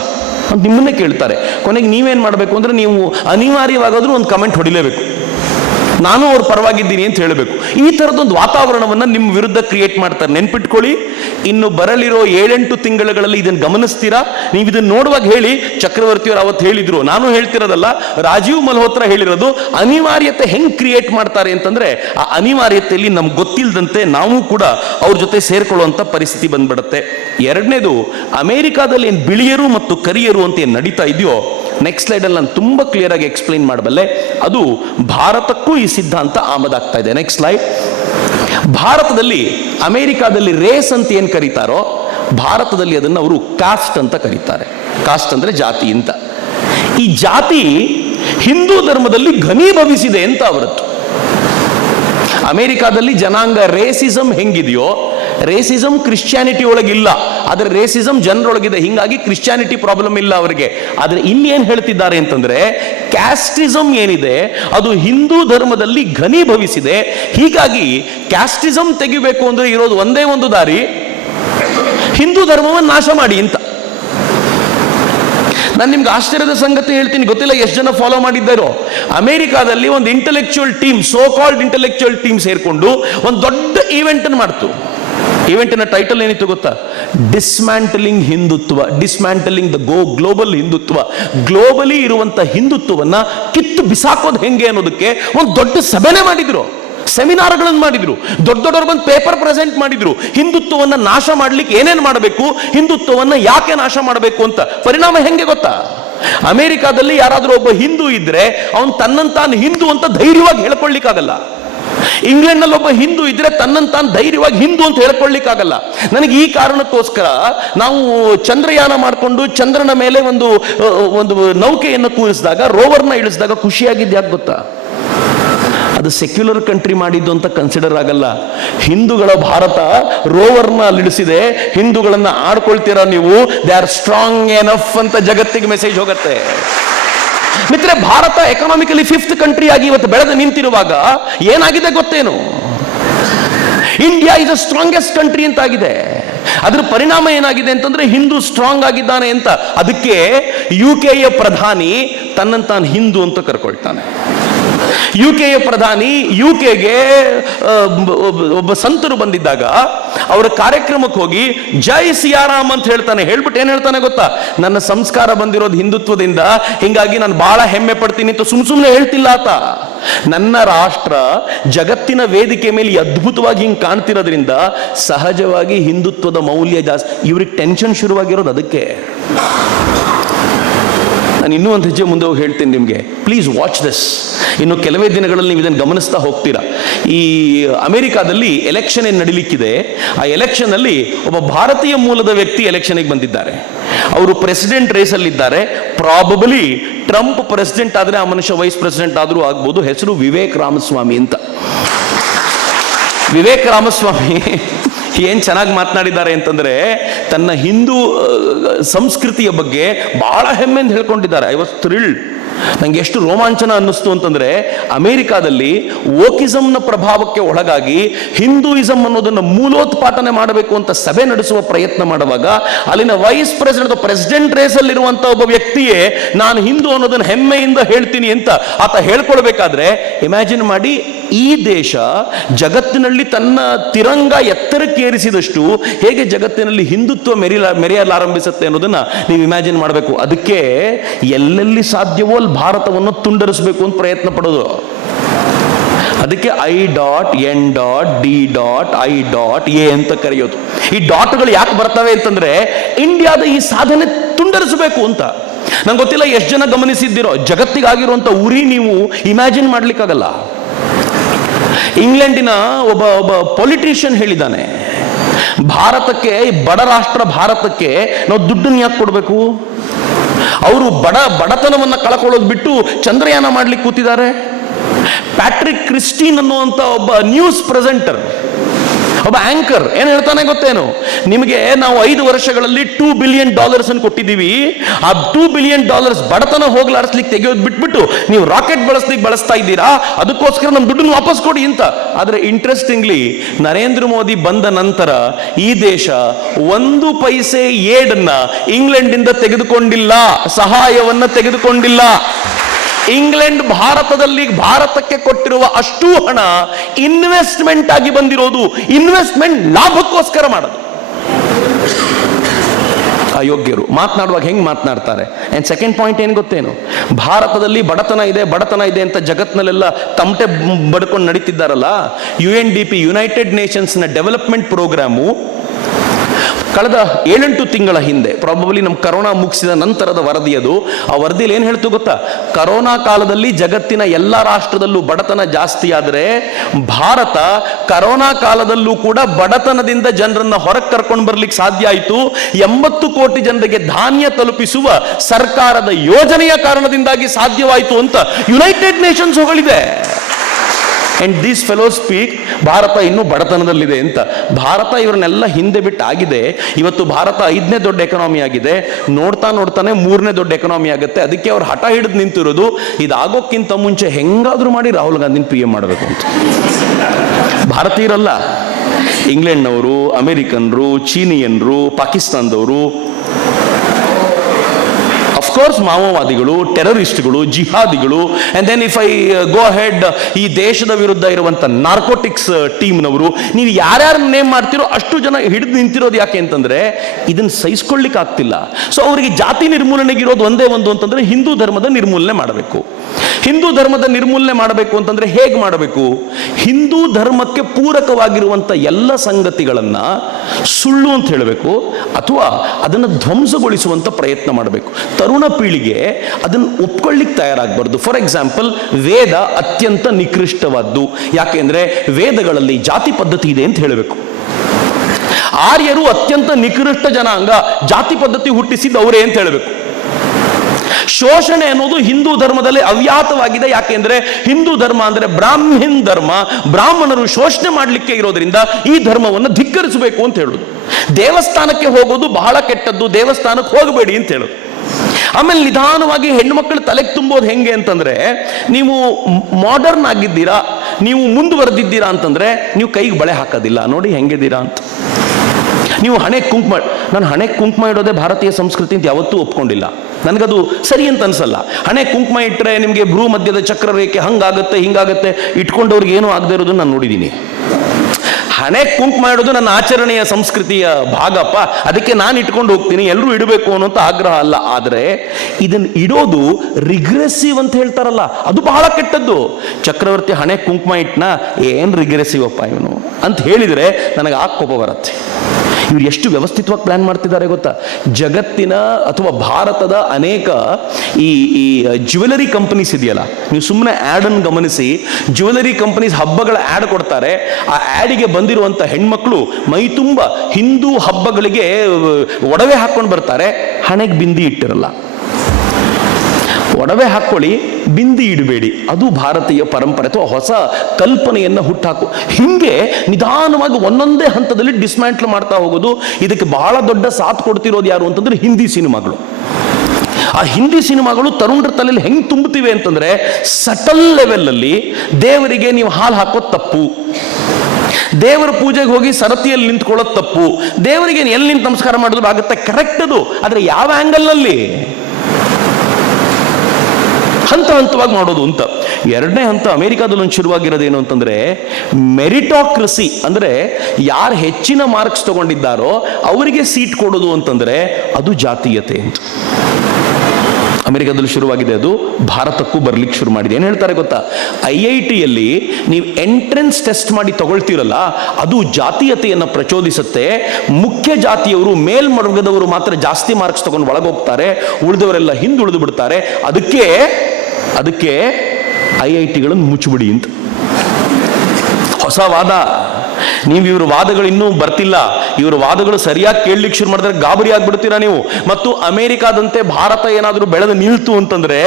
ಅಂತ ನಿಮ್ಮನ್ನೇ ಕೇಳ್ತಾರೆ. ಕೊನೆಗೆ ನೀವೇನ್ ಮಾಡಬೇಕು ಅಂದ್ರೆ, ನೀವು ಅನಿವಾರ್ಯವಾಗಾದ್ರೂ ಒಂದು ಕಮೆಂಟ್ ಹೊಡಿಲೇಬೇಕು, ನಾನು ಅವ್ರ ಪರವಾಗಿದ್ದೀನಿ ಅಂತ ಹೇಳಬೇಕು. ಈ ಥರದೊಂದು ವಾತಾವರಣವನ್ನು ನಿಮ್ಮ ವಿರುದ್ಧ ಕ್ರಿಯೇಟ್ ಮಾಡ್ತಾರೆ. ನೆನ್ಪಿಟ್ಕೊಳ್ಳಿ, ಇನ್ನು ಬರಲಿರೋ 7-8 ತಿಂಗಳುಗಳಲ್ಲಿ ಇದನ್ನು ಗಮನಿಸ್ತೀರಾ. ನೀವು ಇದನ್ನು ನೋಡುವಾಗ ಹೇಳಿ, ಚಕ್ರವರ್ತಿಯವರು ಅವತ್ತು ಹೇಳಿದ್ರು, ನಾನು ಹೇಳ್ತಿರೋದಲ್ಲ, ರಾಜೀವ್ ಮಲ್ಹೋತ್ರಾ ಹೇಳಿರೋದು. ಅನಿವಾರ್ಯತೆ ಹೆಂಗ್ ಕ್ರಿಯೇಟ್ ಮಾಡ್ತಾರೆ ಅಂತಂದ್ರೆ, ಆ ಅನಿವಾರ್ಯತೆಯಲ್ಲಿ ನಮ್ಗೆ ಗೊತ್ತಿಲ್ಲದಂತೆ ನಾವು ಕೂಡ ಅವ್ರ ಜೊತೆ ಸೇರ್ಕೊಳ್ಳುವಂತ ಪರಿಸ್ಥಿತಿ ಬಂದ್ಬಿಡುತ್ತೆ. ಎರಡನೇದು, ಅಮೆರಿಕಾದಲ್ಲಿ ಏನು ಬಿಳಿಯರು ಮತ್ತು ಕರಿಯರು ಅಂತ ಏನು ನಡೀತಾ ಇದೆಯೋ, ನೆಕ್ಸ್ಟ್ ಸ್ಲೈಡ್ ಅಲ್ಲಿ ನಾನು ತುಂಬಾ ಕ್ಲಿಯರ್ ಆಗಿ ಎಕ್ಸ್ಪ್ಲೈನ್ ಮಾಡಬಲ್ಲೆ. ಅದು ಭಾರತಕ್ಕೂ ಈ ಸಿದ್ಧಾಂತ ಆಮದಾಗ್ತಾ ಇದೆ. Next slide. ಭಾರತದಲ್ಲಿ ಅಮೆರಿಕಾದಲ್ಲಿ ರೇಸ್ ಅಂತ ಏನ್ ಕರೀತಾರೋ, ಭಾರತದಲ್ಲಿ ಅದನ್ನು ಅವರು ಕಾಸ್ಟ್ ಅಂತ ಕರೀತಾರೆ. ಕಾಸ್ಟ್ ಅಂದ್ರೆ ಜಾತಿ ಅಂತ. ಈ ಜಾತಿ ಹಿಂದೂ ಧರ್ಮದಲ್ಲಿ ಘನೀಭವಿಸಿದೆ ಅಂತ ಅವರದ್ದು. ಅಮೆರಿಕಾದಲ್ಲಿ ಜನಾಂಗ ರೇಸಿಸಮ್ ಹೆಂಗಿದೆಯೋ, ರೇಸಿಸಮ್ ಕ್ರಿಶ್ಚಿಯಾನಿಟಿ ಒಳಗಿಲ್ಲ, ಆದರೆ ರೇಸಿಸಮ್ ಜನರೊಳಗಿದೆ. ಹಿಂಗಾಗಿ ಕ್ರಿಶ್ಚಿಯಾನಿಟಿ ಪ್ರಾಬ್ಲಮ್ ಇಲ್ಲ ಅವರಿಗೆ. ಆದರೆ ಇನ್ನೇನು ಹೇಳ್ತಿದ್ದಾರೆ ಅಂತಂದ್ರೆ, ಕ್ಯಾಸ್ಟಿಸಮ್ ಏನಿದೆ ಅದು ಹಿಂದೂ ಧರ್ಮದಲ್ಲಿ ಘನೀಭವಿಸಿದೆ. ಹೀಗಾಗಿ ಕ್ಯಾಸ್ಟಿಸಮ್ ತೆಗಿಬೇಕು ಅಂದ್ರೆ ಇರೋದು ಒಂದೇ ಒಂದು ದಾರಿ, ಹಿಂದೂ ಧರ್ಮವನ್ನು ನಾಶ ಮಾಡಿ ಅಂತ. ನಾನು ನಿಮ್ಗೆ ಆಶ್ಚರ್ಯದ ಸಂಗತಿ ಹೇಳ್ತೀನಿ, ಗೊತ್ತಿಲ್ಲ ಎಷ್ಟು ಜನ ಫಾಲೋ ಮಾಡಿದ್ದಾರೋ. ಅಮೆರಿಕಾದಲ್ಲಿ ಒಂದು intellectual team, so called intellectual team ಸೇರ್ಕೊಂಡು ಒಂದು ದೊಡ್ಡ ಈವೆಂಟ್ ಅನ್ನು ಮಾಡ್ತು. ಈವೆಂಟಿನ ಟೈಟಲ್ ಏನಿತ್ತು ಗೊತ್ತಾ? Dismantling Hindutva, dismantling the global Hindutva. Globally ಇರುವಂತ ಹಿಂದುತ್ವವನ್ನ ಕಿತ್ತು ಬಿಸಾಕೋದು ಹೆಂಗೆ ಅನ್ನೋದಕ್ಕೆ ಒಂದು ದೊಡ್ಡ ಸಭೆನೇ ಮಾಡಿದ್ರು, ಸೆಮಿನಾರ್ಗಳನ್ನು ಮಾಡಿದ್ರು, ದೊಡ್ಡ ದೊಡ್ಡವರು ಬಂದು ಪೇಪರ್ ಪ್ರೆಸೆಂಟ್ ಮಾಡಿದ್ರು. ಹಿಂದುತ್ವವನ್ನ ನಾಶ ಮಾಡ್ಲಿಕ್ಕೆ ಏನೇನು ಮಾಡಬೇಕು, ಹಿಂದುತ್ವವನ್ನ ಯಾಕೆ ನಾಶ ಮಾಡಬೇಕು ಅಂತ. ಪರಿಣಾಮ ಹೆಂಗೆ ಗೊತ್ತಾ? ಅಮೆರಿಕಾದಲ್ಲಿ ಯಾರಾದ್ರೂ ಒಬ್ಬ ಹಿಂದೂ ಇದ್ರೆ ಅವನು ತನ್ನಂತಾನು ಹಿಂದೂ ಅಂತ ಧೈರ್ಯವಾಗಿ ಹೇಳ್ಕೊಳ್ಳಿಕ್ಕಾಗಲ್ಲ. ಇಂಗ್ಲೆಂಡ್ ನಲ್ಲಿ ಒಬ್ಬ ಹಿಂದೂ ಇದ್ರೆ ತನ್ನಂತಾನು ಧೈರ್ಯವಾಗಿ ಹಿಂದೂ ಅಂತ ಹೇಳ್ಕೊಳ್ಳಿಕ್ಕಾಗಲ್ಲ. ನನಗೆ ಈ ಕಾರಣಕ್ಕೋಸ್ಕರ ನಾವು ಚಂದ್ರಯಾನ ಮಾಡಿಕೊಂಡು ಚಂದ್ರನ ಮೇಲೆ ಒಂದು ನೌಕೆಯನ್ನು ಕೂರಿಸಿದಾಗ, ರೋವರ್ನ ಇಳಿಸಿದಾಗ ಖುಷಿಯಾಗಿದ್ದು ಯಾಕೆ ಗೊತ್ತಾ? ಅದು ಸೆಕ್ಯುಲರ್ ಕಂಟ್ರಿ ಮಾಡಿದ್ದು ಅಂತ ಕನ್ಸಿಡರ್ ಆಗಲ್ಲ. ಹಿಂದೂಗಳ ಭಾರತ ರೋವರ್ನ ಅಲ್ಲಿಡಿಸಿದೆ, ಹಿಂದೂಗಳನ್ನ ಆಡ್ಕೊಳ್ತೀರಾ ನೀವು, ದೇ ಆರ್ ಸ್ಟ್ರಾಂಗ್ ಎನಫ್ ಅಂತ ಜಗತ್ತಿಗೆ ಮೆಸೇಜ್ ಹೋಗುತ್ತೆ. ಮಿತ್ರೆ, ಭಾರತ ಎಕನಾಮಿಕಲಿ 5th ಕಂಟ್ರಿ ಆಗಿ ಇವತ್ತು ಬೆಳೆದು ನಿಂತಿರುವಾಗ ಏನಾಗಿದೆ ಗೊತ್ತೇನು? India is the strongest country ಅಂತ ಆಗಿದೆ. ಅದರ ಪರಿಣಾಮ ಏನಾಗಿದೆ ಅಂತಂದ್ರೆ ಹಿಂದೂ ಸ್ಟ್ರಾಂಗ್ ಆಗಿದ್ದಾನೆ ಅಂತ. ಅದಕ್ಕೆ UK ಪ್ರಧಾನಿ ತನ್ನಂತಾನು ಹಿಂದೂ ಅಂತ ಕರ್ಕೊಳ್ತಾನೆ. UK ಪ್ರಧಾನಿ UKಗೆ ಒಬ್ಬ ಸಂತರು ಬಂದಿದ್ದಾಗ ಅವರ ಕಾರ್ಯಕ್ರಮಕ್ಕೆ ಹೋಗಿ ಜೈ ಸಿಯಾರಾಮ್ ಅಂತ ಹೇಳ್ತಾನೆ. ಹೇಳ್ಬಿಟ್ಟು ಏನ್ ಹೇಳ್ತಾನೆ ಗೊತ್ತಾ? ನನ್ನ ಸಂಸ್ಕಾರ ಬಂದಿರೋದು ಹಿಂದುತ್ವದಿಂದ, ಹಿಂಗಾಗಿ ನಾನು ಬಹಳ ಹೆಮ್ಮೆ ಪಡ್ತೀನಿ ಅಂತ ಸುಮ್ನೆ ಹೇಳ್ತಿಲ್ಲ ಆತ. ನನ್ನ ರಾಷ್ಟ್ರ ಜಗತ್ತಿನ ವೇದಿಕೆ ಮೇಲೆ ಅದ್ಭುತವಾಗಿ ಹಿಂಗೆ ಕಾಣ್ತಿರೋದ್ರಿಂದ ಸಹಜವಾಗಿ ಹಿಂದುತ್ವದ ಮೌಲ್ಯ ಜಾಸ್ತಿ. ಇವ್ರಿಗೆ ಟೆನ್ಷನ್ ಶುರುವಾಗಿರೋದು ಅದಕ್ಕೆ. ನಾನು ಇನ್ನೂ ಒಂದು ಹೆಜ್ಜೆ ಮುಂದೆ ಹೋಗಿ ಹೇಳ್ತೀನಿ ನಿಮಗೆ, ಪ್ಲೀಸ್ ವಾಚ್ ದಿಸ್. ಇನ್ನು ಕೆಲವೇ ದಿನಗಳಲ್ಲಿ ನೀವು ಇದನ್ನು ಗಮನಿಸ್ತಾ ಹೋಗ್ತೀರಾ. ಈ ಅಮೆರಿಕಾದಲ್ಲಿ ಎಲೆಕ್ಷನ್ ಏನು ನಡೀಲಿಕ್ಕಿದೆ, ಆ ಎಲೆಕ್ಷನ್ ಅಲ್ಲಿ ಒಬ್ಬ ಭಾರತೀಯ ಮೂಲದ ವ್ಯಕ್ತಿ ಎಲೆಕ್ಷನ್ಗೆ ಬಂದಿದ್ದಾರೆ. ಅವರು ಪ್ರೆಸಿಡೆಂಟ್ ರೇಸಲ್ಲಿದ್ದಾರೆ. ಪ್ರಾಬಬಲಿ ಟ್ರಂಪ್ ಪ್ರೆಸಿಡೆಂಟ್ ಆದರೆ ಆ ಮನುಷ್ಯ ವೈಸ್ ಪ್ರೆಸಿಡೆಂಟ್ ಆದರೂ ಆಗ್ಬೋದು. ಹೆಸರು ವಿವೇಕ್ ರಾಮಸ್ವಾಮಿ ಅಂತ. ವಿವೇಕ್ ರಾಮಸ್ವಾಮಿ ಏನ್ ಚೆನ್ನಾಗಿ ಮಾತನಾಡಿದ್ದಾರೆ ಅಂತಂದ್ರೆ, ತನ್ನ ಹಿಂದೂ ಸಂಸ್ಕೃತಿಯ ಬಗ್ಗೆ ಬಹಳ ಹೆಮ್ಮೆಂದು ಹೇಳ್ಕೊಂಡಿದ್ದಾರೆ. I was thrilled. ನಂಗೆ ಎಷ್ಟು ರೋಮಾಂಚನ ಅನ್ನಿಸ್ತು ಅಂತಂದ್ರೆ, ಅಮೆರಿಕಾದಲ್ಲಿ ವೋಕಿಸಂನ ಪ್ರಭಾವಕ್ಕೆ ಒಳಗಾಗಿ ಹಿಂದೂಯಿಸಂ ಅನ್ನೋದನ್ನು ಮೂಲೋತ್ಪಾಟನೆ ಮಾಡಬೇಕು ಅಂತ ಸಭೆ ನಡೆಸುವ ಪ್ರಯತ್ನ ಮಾಡುವಾಗ ಅಲ್ಲಿನ ವೈಸ್ ಪ್ರೆಸಿಡೆಂಟ್, ಪ್ರೆಸಿಡೆಂಟ್ ರೇಸಲ್ಲಿರುವಂತ ಒಬ್ಬ ವ್ಯಕ್ತಿಯೇ ನಾನು ಹಿಂದೂ ಅನ್ನೋದನ್ನು ಹೆಮ್ಮೆಯಿಂದ ಹೇಳ್ತೀನಿ ಅಂತ ಆತ ಹೇಳ್ಕೊಳ್ಬೇಕಾದ್ರೆ, ಇಮ್ಯಾಜಿನ್ ಮಾಡಿ, ಈ ದೇಶ ಜಗತ್ತಿನಲ್ಲಿ ತನ್ನ ತಿರಂಗ ಎತ್ತರಕ್ಕೇರಿಸಿದಷ್ಟು ಹೇಗೆ ಜಗತ್ತಿನಲ್ಲಿ ಹಿಂದುತ್ವ ಮೆರೆಯಲಾರಂಭಿಸುತ್ತೆ ಅನ್ನೋದನ್ನ ನೀವು ಇಮ್ಯಾಜಿನ್ ಮಾಡಬೇಕು. ಅದಕ್ಕೆ ಎಲ್ಲೆಲ್ಲಿ ಸಾಧ್ಯವೋ ಅಲ್ಲಿ ಭಾರತವನ್ನು ತುಂಡರಿಸಬೇಕು ಅಂತ ಪ್ರಯತ್ನ ಪಡೋದು. ಅದಕ್ಕೆ I.N.D.I.A ಅಂತ ಕರೆಯೋದು. ಈ ಡಾಟ್ಗಳು ಯಾಕೆ ಬರ್ತವೆ ಅಂತಂದ್ರೆ, ಇಂಡಿಯಾದ ಈ ಸಾಧನೆ ತುಂಡರಿಸಬೇಕು ಅಂತ. ನಂಗೆ ಗೊತ್ತಿಲ್ಲ ಎಷ್ಟು ಜನ ಗಮನಿಸಿದ್ದೀರೋ, ಜಗತ್ತಿಗಾಗಿರುವಂತ ಉರಿ ನೀವು ಇಮ್ಯಾಜಿನ್ ಮಾಡ್ಲಿಕ್ಕಾಗಲ್ಲ. ಇಂಗ್ಲೆಂಡಿನ ಒಬ್ಬ ಪೊಲಿಟಿಷಿಯನ್ ಹೇಳಿದ್ದಾನೆ, ಭಾರತಕ್ಕೆ, ಬಡ ರಾಷ್ಟ್ರ ಭಾರತಕ್ಕೆ ನಾವು ದುಡ್ಡನ್ನು ಯಾಕೆ ಕೊಡಬೇಕು? ಅವರು ಬಡತನವನ್ನ ಕಳ್ಕೊಳ್ಳೋದು ಬಿಟ್ಟು ಚಂದ್ರಯಾನ ಮಾಡ್ಲಿಕ್ಕೆ ಕೂತಿದ್ದಾರೆ. ಪ್ಯಾಟ್ರಿಕ್ ಕ್ರಿಸ್ಟಿನ್ ಅನ್ನುವಂತ ಒಬ್ಬ ನ್ಯೂಸ್ ಪ್ರೆಸೆಂಟರ್, ಒಬ್ಬ ಆಂಕರ್ ಏನ್ ಹೇಳ್ತಾನೆ ಗೊತ್ತೇನು? ನಿಮಗೆ ನಾವು 5 ವರ್ಷಗಳಲ್ಲಿ $2 ಬಿಲಿಯನ್ ಅನ್ನು ಕೊಟ್ಟಿದ್ದೀವಿ. ಆ $2 ಬಿಲಿಯನ್ ಬಡತನ ಹೋಗ್ಲಾಡಿಸ್ಲಿಕ್ಕೆ ತೆಗೆಯೋದು ಬಿಟ್ಬಿಟ್ಟು ನೀವು ರಾಕೆಟ್ ಬಳಸ್ತಾ ಇದ್ದೀರಾ, ಅದಕ್ಕೋಸ್ಕರ ನಮ್ಮ ದುಡ್ಡನ್ನು ವಾಪಸ್ ಕೊಡಿ ಅಂತ. ಆದ್ರೆ ಇಂಟ್ರೆಸ್ಟಿಂಗ್ಲಿ ನರೇಂದ್ರ ಮೋದಿ ಬಂದ ನಂತರ ಈ ದೇಶ 1 ಪೈಸೆ ಏಡನ್ನ ಇಂಗ್ಲೆಂಡಿಂದ ತೆಗೆದುಕೊಂಡಿಲ್ಲ, ಸಹಾಯವನ್ನ ತೆಗೆದುಕೊಂಡಿಲ್ಲ. ಇಂಗ್ಲೆಂಡ್ ಭಾರತಕ್ಕೆ ಕೊಟ್ಟಿರುವ ಅಷ್ಟೂ ಹಣ ಇನ್ವೆಸ್ಟ್ಮೆಂಟ್ ಆಗಿ ಬಂದಿರೋದು. ಇನ್ವೆಸ್ಟ್ಮೆಂಟ್ ಲಾಭಕ್ಕೋಸ್ಕರ ಮಾಡೋದು. ಅಯೋಗ್ಯರು ಮಾತನಾಡುವಾಗ ಹೆಂಗ್ ಮಾತನಾಡ್ತಾರೆ. ಅಂಡ್ ಸೆಕೆಂಡ್ ಪಾಯಿಂಟ್ ಏನ್ ಗೊತ್ತೇನು? ಭಾರತದಲ್ಲಿ ಬಡತನ ಇದೆ ಅಂತ ಜಗತ್ನಲ್ಲೆಲ್ಲ ತಮಟೆ ಬಡ್ಕೊಂಡು ನಡೀತಿದ್ದಾರಲ್ಲ. UNDP, ಯುನೈಟೆಡ್ ನೇಷನ್ಸ್ ನ ಡೆವಲಪ್ಮೆಂಟ್ ಪ್ರೋಗ್ರಾಮು ಕಳೆದ 7-8 ತಿಂಗಳ ಹಿಂದೆ, ಪ್ರಾಬಬ್ಲಿ ನಮ್ಮ ಕರೋನಾ ಮುಗಿಸಿದ ನಂತರದ ವರದಿ ಅದು. ಆ ವರದಿಯಲ್ಲಿ ಏನು ಹೇಳ್ತು ಗೊತ್ತಾ? ಕರೋನಾ ಕಾಲದಲ್ಲಿ ಜಗತ್ತಿನ ಎಲ್ಲ ರಾಷ್ಟ್ರದಲ್ಲೂ ಬಡತನ ಜಾಸ್ತಿ ಆದರೆ ಭಾರತ ಕರೋನಾ ಕಾಲದಲ್ಲೂ ಕೂಡ ಬಡತನದಿಂದ ಜನರನ್ನ ಹೊರಗೆ ಕರ್ಕೊಂಡು ಬರ್ಲಿಕ್ಕೆ ಸಾಧ್ಯ ಆಯಿತು. 80 ಕೋಟಿ ಜನರಿಗೆ ಧಾನ್ಯ ತಲುಪಿಸುವ ಸರ್ಕಾರದ ಯೋಜನೆಯ ಕಾರಣದಿಂದಾಗಿ ಸಾಧ್ಯವಾಯಿತು ಅಂತ ಯುನೈಟೆಡ್ ನೇಷನ್ಸ್ ಹೊಗಳಿದೆ. And these fellows speak Bharat ಇನ್ನೂ ಬಡತನದಲ್ಲಿದೆ ಅಂತ. ಭಾರತ ಇವರನ್ನೆಲ್ಲ ಹಿಂದೆ ಬಿಟ್ಟು ಆಗಿದೆ. ಇವತ್ತು ಭಾರತ 5ನೇ ದೊಡ್ಡ ಎಕನಾಮಿ ಆಗಿದೆ. ನೋಡ್ತಾನೆ 3ನೇ ದೊಡ್ಡ ಎಕನಾಮಿ ಆಗುತ್ತೆ. ಅದಕ್ಕೆ ಅವ್ರು ಹಠ ಹಿಡಿದು ನಿಂತಿರೋದು, ಇದಾಗೋಕ್ಕಿಂತ ಮುಂಚೆ ಹೆಂಗಾದ್ರೂ ಮಾಡಿ ರಾಹುಲ್ ಗಾಂಧಿನ PM ಮಾಡಬೇಕು ಅಂತ. ಭಾರತೀಯರಲ್ಲ, ಇಂಗ್ಲೆಂಡ್ನವರು, ಅಮೆರಿಕನ್ರು, ಚೀನಿಯನ್ರು, ಪಾಕಿಸ್ತಾನದವರು, ಅಫ್ಕೋರ್ಸ್ ಮಾವೋವಾದಿಗಳು, ಟೆರರಿಸ್ಟ್ಗಳು, ಜಿಹಾದಿಗಳು, and then if I go ahead, ಈ ದೇಶದ ವಿರುದ್ಧ ಇರುವಂತ ನಾರ್ಕೋಟಿಕ್ಸ್ ಟೀಮ್ನವರು, ನೀವು ಯಾರ್ಯಾರು ನೇಮ್ ಮಾಡ್ತಿರೋ ಅಷ್ಟು ಜನ ಹಿಡಿದು ನಿಂತಿರೋದು ಯಾಕೆ ಅಂತಂದ್ರೆ ಇದನ್ನ ಸಹಿಸ್ಕೊಳ್ಳಿಕ್ಕೆ ಆಗ್ತಿಲ್ಲ. ಸೊ ಅವರಿಗೆ ಜಾತಿ ನಿರ್ಮೂಲನೆಗಿರೋದು ಒಂದೇ ಒಂದು ಅಂತಂದ್ರೆ ಹಿಂದೂ ಧರ್ಮದ ನಿರ್ಮೂಲನೆ ಮಾಡಬೇಕು. ಹಿಂದೂ ಧರ್ಮದ ನಿರ್ಮೂಲನೆ ಮಾಡಬೇಕು ಅಂತಂದ್ರೆ ಹೇಗೆ ಮಾಡಬೇಕು? ಹಿಂದೂ ಧರ್ಮಕ್ಕೆ ಪೂರಕವಾಗಿರುವಂತ ಎಲ್ಲ ಸಂಗತಿಗಳನ್ನ ಸುಳ್ಳು ಅಂತ ಹೇಳಬೇಕು, ಅಥವಾ ಅದನ್ನು ಧ್ವಂಸಗೊಳಿಸುವಂತ ಪ್ರಯತ್ನ ಮಾಡಬೇಕು. ತರುಣ ಪೀಳಿಗೆ ಅದನ್ನು ಒಪ್ಕೊಳ್ಳಿಕ್ಕೆ ತಯಾರಾಗಬಾರ್ದು. ಫಾರ್ ಎಕ್ಸಾಂಪಲ್, ವೇದ ಅತ್ಯಂತ ನಿಕೃಷ್ಟವಾದ್ದು, ಯಾಕೆಂದ್ರೆ ವೇದಗಳಲ್ಲಿ ಜಾತಿ ಪದ್ಧತಿ ಇದೆ ಅಂತ ಹೇಳಬೇಕು. ಆರ್ಯರು ಅತ್ಯಂತ ನಿಕೃಷ್ಟ ಜನಾಂಗ, ಜಾತಿ ಪದ್ಧತಿ ಹುಟ್ಟಿಸಿದ್ದು ಅವರೇ ಅಂತ ಹೇಳಬೇಕು. ಶೋಷಣೆ ಅನ್ನೋದು ಹಿಂದೂ ಧರ್ಮದಲ್ಲಿ ಅವ್ಯಾತವಾಗಿದೆ, ಯಾಕೆಂದ್ರೆ ಹಿಂದೂ ಧರ್ಮ ಅಂದ್ರೆ ಬ್ರಾಹ್ಮಣ ಧರ್ಮ, ಬ್ರಾಹ್ಮಣರು ಶೋಷಣೆ ಮಾಡಲಿಕ್ಕೆ ಇರೋದ್ರಿಂದ ಈ ಧರ್ಮವನ್ನು ಧಿಕ್ಕರಿಸಬೇಕು ಅಂತ ಹೇಳೋದು. ದೇವಸ್ಥಾನಕ್ಕೆ ಹೋಗೋದು ಬಹಳ ಕೆಟ್ಟದ್ದು, ದೇವಸ್ಥಾನಕ್ಕೆ ಹೋಗಬೇಡಿ ಅಂತ ಹೇಳೋದು. ಆಮೇಲೆ ನಿಧಾನವಾಗಿ ಹೆಣ್ಣು ಮಕ್ಕಳು ತಲೆಗೆ ತುಂಬೋದು ಹೆಂಗೆ ಅಂತಂದ್ರೆ, ನೀವು ಮಾಡರ್ನ್ ಆಗಿದ್ದೀರಾ, ನೀವು ಮುಂದುವರೆದಿದ್ದೀರಾ ಅಂತಂದ್ರೆ ನೀವು ಕೈಗೆ ಬಳೆ ಹಾಕೋದಿಲ್ಲ, ನೋಡಿ ಹೆಂಗಿದ್ದೀರಾ ಅಂತ. ನೀವು ಹಣೆ ಕುಂಕುಮ, ನಾನು ಹಣೆ ಕುಂಕುಮ ಇಡೋದೇ ಭಾರತೀಯ ಸಂಸ್ಕೃತಿ ಅಂತ ಯಾವತ್ತೂ ಒಪ್ಕೊಂಡಿಲ್ಲ, ನನಗದು ಸರಿ ಅಂತ ಅನ್ಸಲ್ಲ. ಹಣೆ ಕುಂಕುಮ ಇಟ್ಟರೆ ನಿಮಗೆ ಭ್ರೂ ಮಧ್ಯದ ಚಕ್ರರೇಖೆ ಹಂಗಾಗುತ್ತೆ ಹಿಂಗಾಗುತ್ತೆ, ಇಟ್ಕೊಂಡವ್ರಿಗೆ ಏನೂ ಆಗದೆ ಇರೋದನ್ನ ನಾನು ನೋಡಿದ್ದೀನಿ. ಹಣೆ ಕುಂಕುಮ ಇಡೋದು ನನ್ನ ಆಚರಣೆಯ ಸಂಸ್ಕೃತಿಯ ಭಾಗಪ್ಪ, ಅದಕ್ಕೆ ನಾನು ಇಟ್ಕೊಂಡು ಹೋಗ್ತೀನಿ, ಎಲ್ಲರೂ ಇಡಬೇಕು ಅನ್ನೋಂಥ ಆಗ್ರಹ ಅಲ್ಲ. ಆದರೆ ಇದನ್ನು ಇಡೋದು ರಿಗ್ರೆಸಿವ್ ಅಂತ ಹೇಳ್ತಾರಲ್ಲ, ಅದು ಬಹಳ ಕೆಟ್ಟದ್ದು. ಚಕ್ರವರ್ತಿ ಹಣೆ ಕುಂಕುಮ ಇಟ್ನ, ಏನು ರಿಗ್ರೆಸಿವ್ ಅಪ್ಪ ಇವನು ಅಂತ ಹೇಳಿದರೆ ನನಗೆ ಆ ಕೋಪ ಬರುತ್ತೆ. ಇವ್ರು ಎಷ್ಟು ವ್ಯವಸ್ಥಿತವಾಗಿ ಪ್ಲಾನ್ ಮಾಡ್ತಿದ್ದಾರೆ ಗೊತ್ತಾ? ಜಗತ್ತಿನ ಅಥವಾ ಭಾರತದ ಅನೇಕ ಈ ಜ್ಯುವೆಲರಿ ಕಂಪನೀಸ್ ಇದೆಯಲ್ಲ, ನೀವು ಸುಮ್ಮನೆ ಆ್ಯಡನ್ನು ಗಮನಿಸಿ. ಜ್ಯುವೆಲರಿ ಕಂಪನೀಸ್ ಹಬ್ಬಗಳ ಆ್ಯಡ್ ಕೊಡ್ತಾರೆ, ಆ ಆ್ಯಡಿಗೆ ಬಂದಿರುವಂಥ ಹೆಣ್ಮಕ್ಳು ಮೈ ತುಂಬ ಹಿಂದೂ ಹಬ್ಬಗಳಿಗೆ ಒಡವೆ ಹಾಕ್ಕೊಂಡು ಬರ್ತಾರೆ, ಹಣೆಗೆ ಬಿಂದಿ ಇಟ್ಟಿರಲ್ಲ. ಒಡವೆ ಹಾಕ್ಕೊಳ್ಳಿ, ಬಿಂದಿ ಇಡಬೇಡಿ, ಅದು ಭಾರತೀಯ ಪರಂಪರೆ ಅಥವಾ ಹೊಸ ಕಲ್ಪನೆಯನ್ನು ಹುಟ್ಟಾಕು. ಹಿಂಗೆ ನಿಧಾನವಾಗಿ ಒಂದೊಂದೇ ಹಂತದಲ್ಲಿ ಡಿಸ್ಮ್ಯಾಂಟ್ಲ್ ಮಾಡ್ತಾ ಹೋಗೋದು. ಇದಕ್ಕೆ ಬಹಳ ದೊಡ್ಡ ಸಾಥ್ ಕೊಡ್ತಿರೋದು ಯಾರು ಅಂತಂದ್ರೆ ಹಿಂದಿ ಸಿನಿಮಾಗಳು. ಆ ಹಿಂದಿ ಸಿನಿಮಾಗಳು ತರುಣರ ತಲೆಯಲ್ಲಿ ಹೆಂಗೆ ತುಂಬುತ್ತಿವೆ ಅಂತಂದ್ರೆ, ಸಟಲ್ ಲೆವೆಲಲ್ಲಿ ದೇವರಿಗೆ ನೀವು ಹಾಲು ಹಾಕೋದು ತಪ್ಪು, ದೇವರ ಪೂಜೆಗೆ ಹೋಗಿ ಸರತಿಯಲ್ಲಿ ನಿಂತ್ಕೊಳ್ಳೋದು ತಪ್ಪು, ದೇವರಿಗೆ ಎಲ್ಲಿ ನಿಂತು ನಮಸ್ಕಾರ ಮಾಡಿದ್ರು ಆಗುತ್ತೆ, ಕರೆಕ್ಟ್ ಅದು. ಆದರೆ ಯಾವ ಆ್ಯಂಗಲ್ನಲ್ಲಿ? ಹಂತ ಹಂತವಾಗಿ ಮಾಡೋದು ಅಂತ. ಎರಡನೇ ಹಂತ ಅಮೆರಿಕಾದಲ್ಲಿ ಒಂದು ಶುರುವಾಗಿರೋದೇನು ಅಂತಂದ್ರೆ, ಮೆರಿಟೋಕ್ರಸಿ ಅಂದ್ರೆ ಯಾರು ಹೆಚ್ಚಿನ ಮಾರ್ಕ್ಸ್ ತಗೊಂಡಿದ್ದಾರೋ ಅವರಿಗೆ ಸೀಟ್ ಕೊಡೋದು ಅಂತಂದ್ರೆ ಅದು ಜಾತೀಯತೆ ಅಂತ. ಅಮೆರಿಕಾದಲ್ಲಿ ಶುರುವಾಗಿದೆ, ಅದು ಭಾರತಕ್ಕೂ ಬರ್ಲಿಕ್ಕೆ ಶುರು ಮಾಡಿದೆ. ಏನು ಹೇಳ್ತಾರೆ ಗೊತ್ತಾ? IITಯಲ್ಲಿ ನೀವು ಎಂಟ್ರೆನ್ಸ್ ಟೆಸ್ಟ್ ಮಾಡಿ ತಗೊಳ್ತೀರಲ್ಲ, ಅದು ಜಾತೀಯತೆಯನ್ನು ಪ್ರಚೋದಿಸುತ್ತೆ. ಮುಖ್ಯ ಜಾತಿಯವರು, ಮೇಲ್ವರ್ಗದವರು ಮಾತ್ರ ಜಾಸ್ತಿ ಮಾರ್ಕ್ಸ್ ತಗೊಂಡು ಒಳಗೋಗ್ತಾರೆ, ಉಳಿದವರೆಲ್ಲ ಹಿಂದುಳಿದು ಬಿಡ್ತಾರೆ. ಅದಕ್ಕೆ IITಗಳನ್ನು ಮುಚ್ಚಿಬಿಡಿ ಅಂತ ಹೊಸ ವಾದ. ನೀವು ಇವ್ರ ವಾದಗಳು ಇನ್ನೂ ಬರ್ತಿಲ್ಲ, ಇವ್ರ ವಾದಗಳು ಸರಿಯಾಗಿ ಕೇಳಲಿಕ್ಕೆ ಶುರು ಮಾಡಿದ್ರೆ ಗಾಬರಿ ಆಗ್ಬಿಡ್ತೀರಾ ನೀವು. ಮತ್ತು ಅಮೆರಿಕಾದಂತೆ ಭಾರತ ಏನಾದರೂ ಬೆಳೆದು ನಿಲ್ತು ಅಂತಂದ್ರೆ,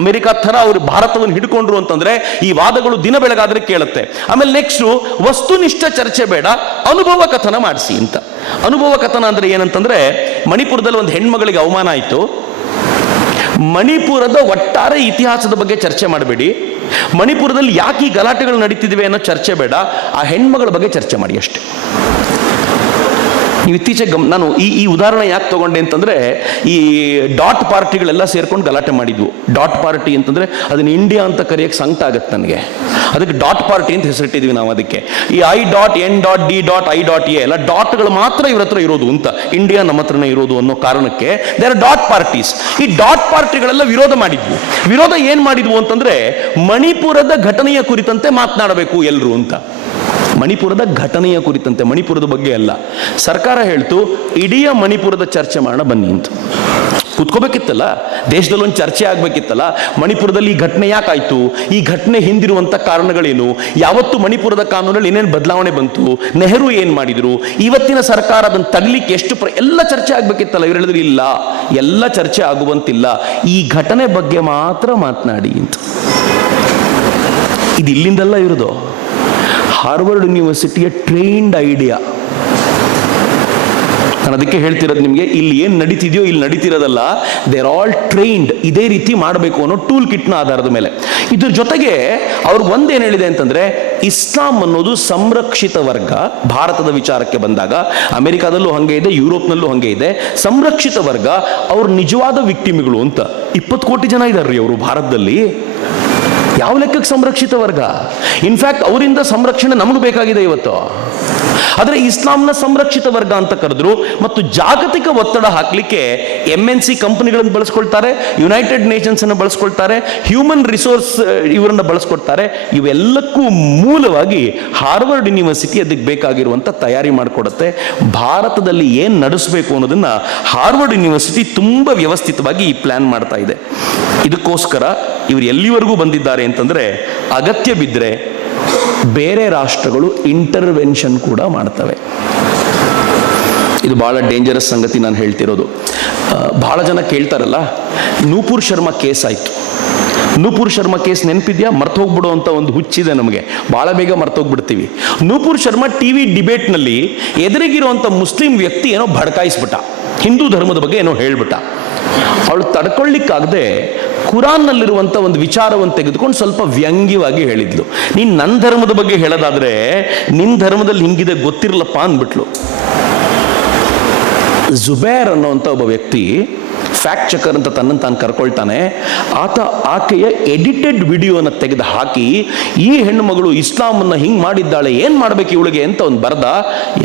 ಅಮೆರಿಕಾ ಥರ ಅವರು ಭಾರತವನ್ನು ಹಿಡ್ಕೊಂಡ್ರು ಅಂತಂದ್ರೆ ಈ ವಾದಗಳು ದಿನ ಬೆಳಗಾದ್ರೆ ಕೇಳುತ್ತೆ. ಆಮೇಲೆ ನೆಕ್ಸ್ಟು ವಸ್ತುನಿಷ್ಠ ಚರ್ಚೆ ಬೇಡ, ಅನುಭವ ಕಥನ ಮಾಡಿಸಿ ಅಂತ. ಅನುಭವ ಕಥನ ಅಂದ್ರೆ ಏನಂತಂದ್ರೆ, ಮಣಿಪುರದಲ್ಲಿ ಒಂದು ಹೆಣ್ಮಗಳಿಗೆ ಅವಮಾನ ಆಯಿತು, ಮಣಿಪುರದ ಒಟ್ಟಾರೆ ಇತಿಹಾಸದ ಬಗ್ಗೆ ಚರ್ಚೆ ಮಾಡಬೇಡಿ, ಮಣಿಪುರದಲ್ಲಿ ಯಾಕೆ ಈ ಗಲಾಟೆಗಳು ನಡೀತಿವೆ ಅನ್ನೋ ಚರ್ಚೆ ಬೇಡ, ಆ ಹೆಣ್ಮಗಳ ಬಗ್ಗೆ ಚರ್ಚೆ ಮಾಡಿ ಅಷ್ಟೇ. ನೀವು ಇತ್ತೀಚೆಗೆ ನಾನು ಈ ಉದಾಹರಣೆ ಯಾಕೆ ತಗೊಂಡೆ ಅಂತಂದ್ರೆ, ಈ ಡಾಟ್ ಪಾರ್ಟಿಗಳೆಲ್ಲ ಸೇರ್ಕೊಂಡು ಗಲಾಟೆ ಮಾಡಿದ್ವು. ಡಾಟ್ ಪಾರ್ಟಿ ಅಂತಂದ್ರೆ ಅದನ್ನ ಇಂಡಿಯಾ ಅಂತ ಕರೆಯಕ್ಕೆ ಸಂಕಟ ಆಗತ್ತೆ ನನಗೆ, ಅದಕ್ಕೆ ಡಾಟ್ ಪಾರ್ಟಿ ಅಂತ ಹೆಸರಿಟ್ಟಿದ್ವಿ ನಾವು. ಅದಕ್ಕೆ ಈ I.N.D.I.A ಎಲ್ಲ ಡಾಟ್ಗಳು ಮಾತ್ರ ಇವ್ರ ಹತ್ರ ಇರೋದು ಅಂತ, ಇಂಡಿಯಾ ನಮ್ಮ ಹತ್ರನೇ ಇರೋದು ಅನ್ನೋ ಕಾರಣಕ್ಕೆ ದೇರ್ ಆರ್ ಡಾಟ್ ಪಾರ್ಟೀಸ್. ಈ ಡಾಟ್ ಪಾರ್ಟಿಗಳೆಲ್ಲ ವಿರೋಧ ಮಾಡಿದ್ವು. ವಿರೋಧ ಏನ್ ಮಾಡಿದ್ವು ಅಂತಂದ್ರೆ, ಮಣಿಪುರದ ಘಟನೆಯ ಕುರಿತಂತೆ ಮಾತನಾಡಬೇಕು ಎಲ್ಲರೂ ಅಂತ. ಮಣಿಪುರದ ಘಟನೆಯ ಕುರಿತಂತೆ, ಮಣಿಪುರದ ಬಗ್ಗೆ ಅಲ್ಲ. ಸರ್ಕಾರ ಹೇಳ್ತು ಇಡೀ ಮಣಿಪುರದ ಚರ್ಚೆ ಮಾಡೋಣ ಬನ್ನಿ ಅಂತ. ಕೂತ್ಕೋಬೇಕಿತ್ತಲ್ಲ, ದೇಶದಲ್ಲಿ ಒಂದು ಚರ್ಚೆ ಆಗ್ಬೇಕಿತ್ತಲ್ಲ. ಮಣಿಪುರದಲ್ಲಿ ಈ ಘಟನೆ ಯಾಕಾಯ್ತು, ಈ ಘಟನೆ ಹಿಂದಿರುವಂತ ಕಾರಣಗಳೇನು, ಯಾವತ್ತು ಮಣಿಪುರದ ಕಾನೂನಲ್ಲಿ ಏನೇನು ಬದಲಾವಣೆ ಬಂತು, ನೆಹರು ಏನ್ ಮಾಡಿದ್ರು, ಇವತ್ತಿನ ಸರ್ಕಾರ ಅದನ್ನು ತಗಲಿಕ್ಕೆ ಎಷ್ಟು ಎಲ್ಲ ಚರ್ಚೆ ಆಗ್ಬೇಕಿತ್ತಲ್ಲ. ಇವ್ರು ಹೇಳಿದ್ರು ಇಲ್ಲ, ಎಲ್ಲ ಚರ್ಚೆ ಆಗುವಂತಿಲ್ಲ, ಈ ಘಟನೆ ಬಗ್ಗೆ ಮಾತ್ರ ಮಾತನಾಡಿ ಅಂತ. ಇದು ಇಲ್ಲಿಂದಲ್ಲ ಇರೋದು, ಹಾರ್ವರ್ಡ್ ಯೂನಿವರ್ಸಿಟಿಯ ಟ್ರೈನ್ಡ್ ಐಡಿಯಾ. ನಾನು ಅದಕ್ಕೆ ಹೇಳ್ತಿರೋದು ನಿಮಗೆ, ಇಲ್ಲಿ ಏನು ನಡೀತಿದೆಯೋ ಇಲ್ಲಿ ನಡೀತಿರೋದಲ್ಲ, ದೇ ಆರ್ ಆಲ್ ಟ್ರೈನ್ಡ್ ಇದೇ ರೀತಿ ಮಾಡಬೇಕು ಅನ್ನೋ ಟೂಲ್ ಕಿಟ್ನ ಆಧಾರದ ಮೇಲೆ. ಇದ್ರ ಜೊತೆಗೆ ಅವ್ರಿಗೆ ಒಂದೇನು ಹೇಳಿದೆ ಅಂತಂದ್ರೆ, ಇಸ್ಲಾಂ ಅನ್ನೋದು ಸಂರಕ್ಷಿತ ವರ್ಗ. ಭಾರತದ ವಿಚಾರಕ್ಕೆ ಬಂದಾಗ ಅಮೆರಿಕಾದಲ್ಲೂ ಹಂಗೆ ಇದೆ, ಯುರೋಪ್ನಲ್ಲೂ ಹಂಗೆ ಇದೆ. ಸಂರಕ್ಷಿತ ವರ್ಗ ಅವ್ರ ನಿಜವಾದ ವಿಕ್ಟಿಮ್ಗಳು ಅಂತ. 20 ಕೋಟಿ ಜನ ಇದಾರ್ರಿ ಅವರು ಭಾರತದಲ್ಲಿ. ಯಾವ ಲೆಕ್ಕಕ್ಕೆ ಸಂರಕ್ಷಿತ ವರ್ಗ? ಇನ್ಫ್ಯಾಕ್ಟ್ ಅವರಿಂದ ಸಂರಕ್ಷಣೆ ನಮಗೆ ಬೇಕಾಗಿದೆ ಇವತ್ತು. ಆದರೆ ಇಸ್ಲಾಂನ ಸಂರಕ್ಷಿತ ವರ್ಗ ಅಂತ ಕರೆದ್ರು. ಮತ್ತು ಜಾಗತಿಕ ಒತ್ತಡ ಹಾಕಲಿಕ್ಕೆ MNC ಕಂಪನಿಗಳನ್ನು ಬಳಸ್ಕೊಳ್ತಾರೆ, ಯುನೈಟೆಡ್ ನೇಷನ್ಸ್ ಅನ್ನು ಬಳಸ್ಕೊಳ್ತಾರೆ, ಹ್ಯೂಮನ್ ರಿಸೋರ್ಸ್ ಇವರನ್ನ ಬಳಸ್ಕೊಳ್ತಾರೆ. ಇವೆಲ್ಲಕ್ಕೂ ಮೂಲವಾಗಿ ಹಾರ್ವರ್ಡ್ ಯೂನಿವರ್ಸಿಟಿ ಅದಕ್ಕೆ ಬೇಕಾಗಿರುವಂಥ ತಯಾರಿ ಮಾಡಿಕೊಡುತ್ತೆ. ಭಾರತದಲ್ಲಿ ಏನು ನಡೆಸಬೇಕು ಅನ್ನೋದನ್ನ ಹಾರ್ವರ್ಡ್ ಯೂನಿವರ್ಸಿಟಿ ತುಂಬ ವ್ಯವಸ್ಥಿತವಾಗಿ ಈ ಪ್ಲಾನ್ ಮಾಡ್ತಾ ಇದೆ. ಇದಕ್ಕೋಸ್ಕರ ಇವರು ಎಲ್ಲಿವರೆಗೂ ಬಂದಿದ್ದಾರೆ ಅಂತಂದ್ರೆ, ಅಗತ್ಯ ಬಿದ್ದರೆ ಬೇರೆ ರಾಷ್ಟ್ರಗಳು ಇಂಟರ್ವೆನ್ಷನ್ ಕೂಡ ಮಾಡ್ತವೆ. ಇದು ಬಹಳ ಡೇಂಜರಸ್ ಸಂಗತಿ ನಾನು ಹೇಳ್ತಿರೋದು. ಬಹಳ ಜನ ಕೇಳ್ತಾರಲ್ಲ, ನೂಪುರ್ ಶರ್ಮಾ ಕೇಸ್ ಆಯಿತು. ನೂಪುರ್ ಶರ್ಮಾ ಕೇಸ್ ನೆನಪಿದ್ಯಾ? ಮರ್ತೋಗ್ಬಿಡೋ ಅಂತ ಒಂದು ಹುಚ್ಚಿದೆ ನಮಗೆ, ಭಾಳ ಬೇಗ ಮರ್ತೋಗ್ಬಿಡ್ತೀವಿ. ನೂಪುರ್ ಶರ್ಮಾ TV ಡಿಬೇಟ್ನಲ್ಲಿ ಎದುರಿಗಿರುವಂಥ ಮುಸ್ಲಿಂ ವ್ಯಕ್ತಿ ಏನೋ ಭಡ್ಕಾಯಿಸ್ಬಿಟ್ಟ, ಹಿಂದೂ ಧರ್ಮದ ಬಗ್ಗೆ ಏನೋ ಹೇಳ್ಬಿಟ್ಟ. ಅವಳು ತಡ್ಕೊಳ್ಳಿಕ್ಕಾಗದೆ ಕುರಾನ್ನಲ್ಲಿರುವಂಥ ಒಂದು ವಿಚಾರವನ್ನು ತೆಗೆದುಕೊಂಡು ಸ್ವಲ್ಪ ವ್ಯಂಗ್ಯವಾಗಿ ಹೇಳಿದ್ಲು. ನೀನು ನನ್ನ ಧರ್ಮದ ಬಗ್ಗೆ ಹೇಳೋದಾದ್ರೆ ನಿನ್ನ ಧರ್ಮದಲ್ಲಿ ಹಿಂಗಿದೆ ಗೊತ್ತಿರಲಪ್ಪ ಅಂದ್ಬಿಟ್ಲು. ಜುಬೇರ್ ಅನ್ನೋಂಥ ಒಬ್ಬ ವ್ಯಕ್ತಿ, ಫ್ಯಾಕ್ಟ್ ಚೆಕರ್ ಅಂತ ತನ್ನನ್ನು ತಾನು ಕರ್ಕೊಳ್ತಾನೆ. ಆಕೆಯ ಎಡಿಟೆಡ್ ವಿಡಿಯೋನ ತೆಗೆದು ಹಾಕಿ, ಈ ಹೆಣ್ಣು ಮಗಳು ಇಸ್ಲಾಮನ್ನು ಹಿಂಗೆ ಮಾಡಿದ್ದಾಳೆ, ಏನು ಮಾಡಬೇಕು ಇವಳಿಗೆ ಅಂತ ಒಂದು ಬರೆದ.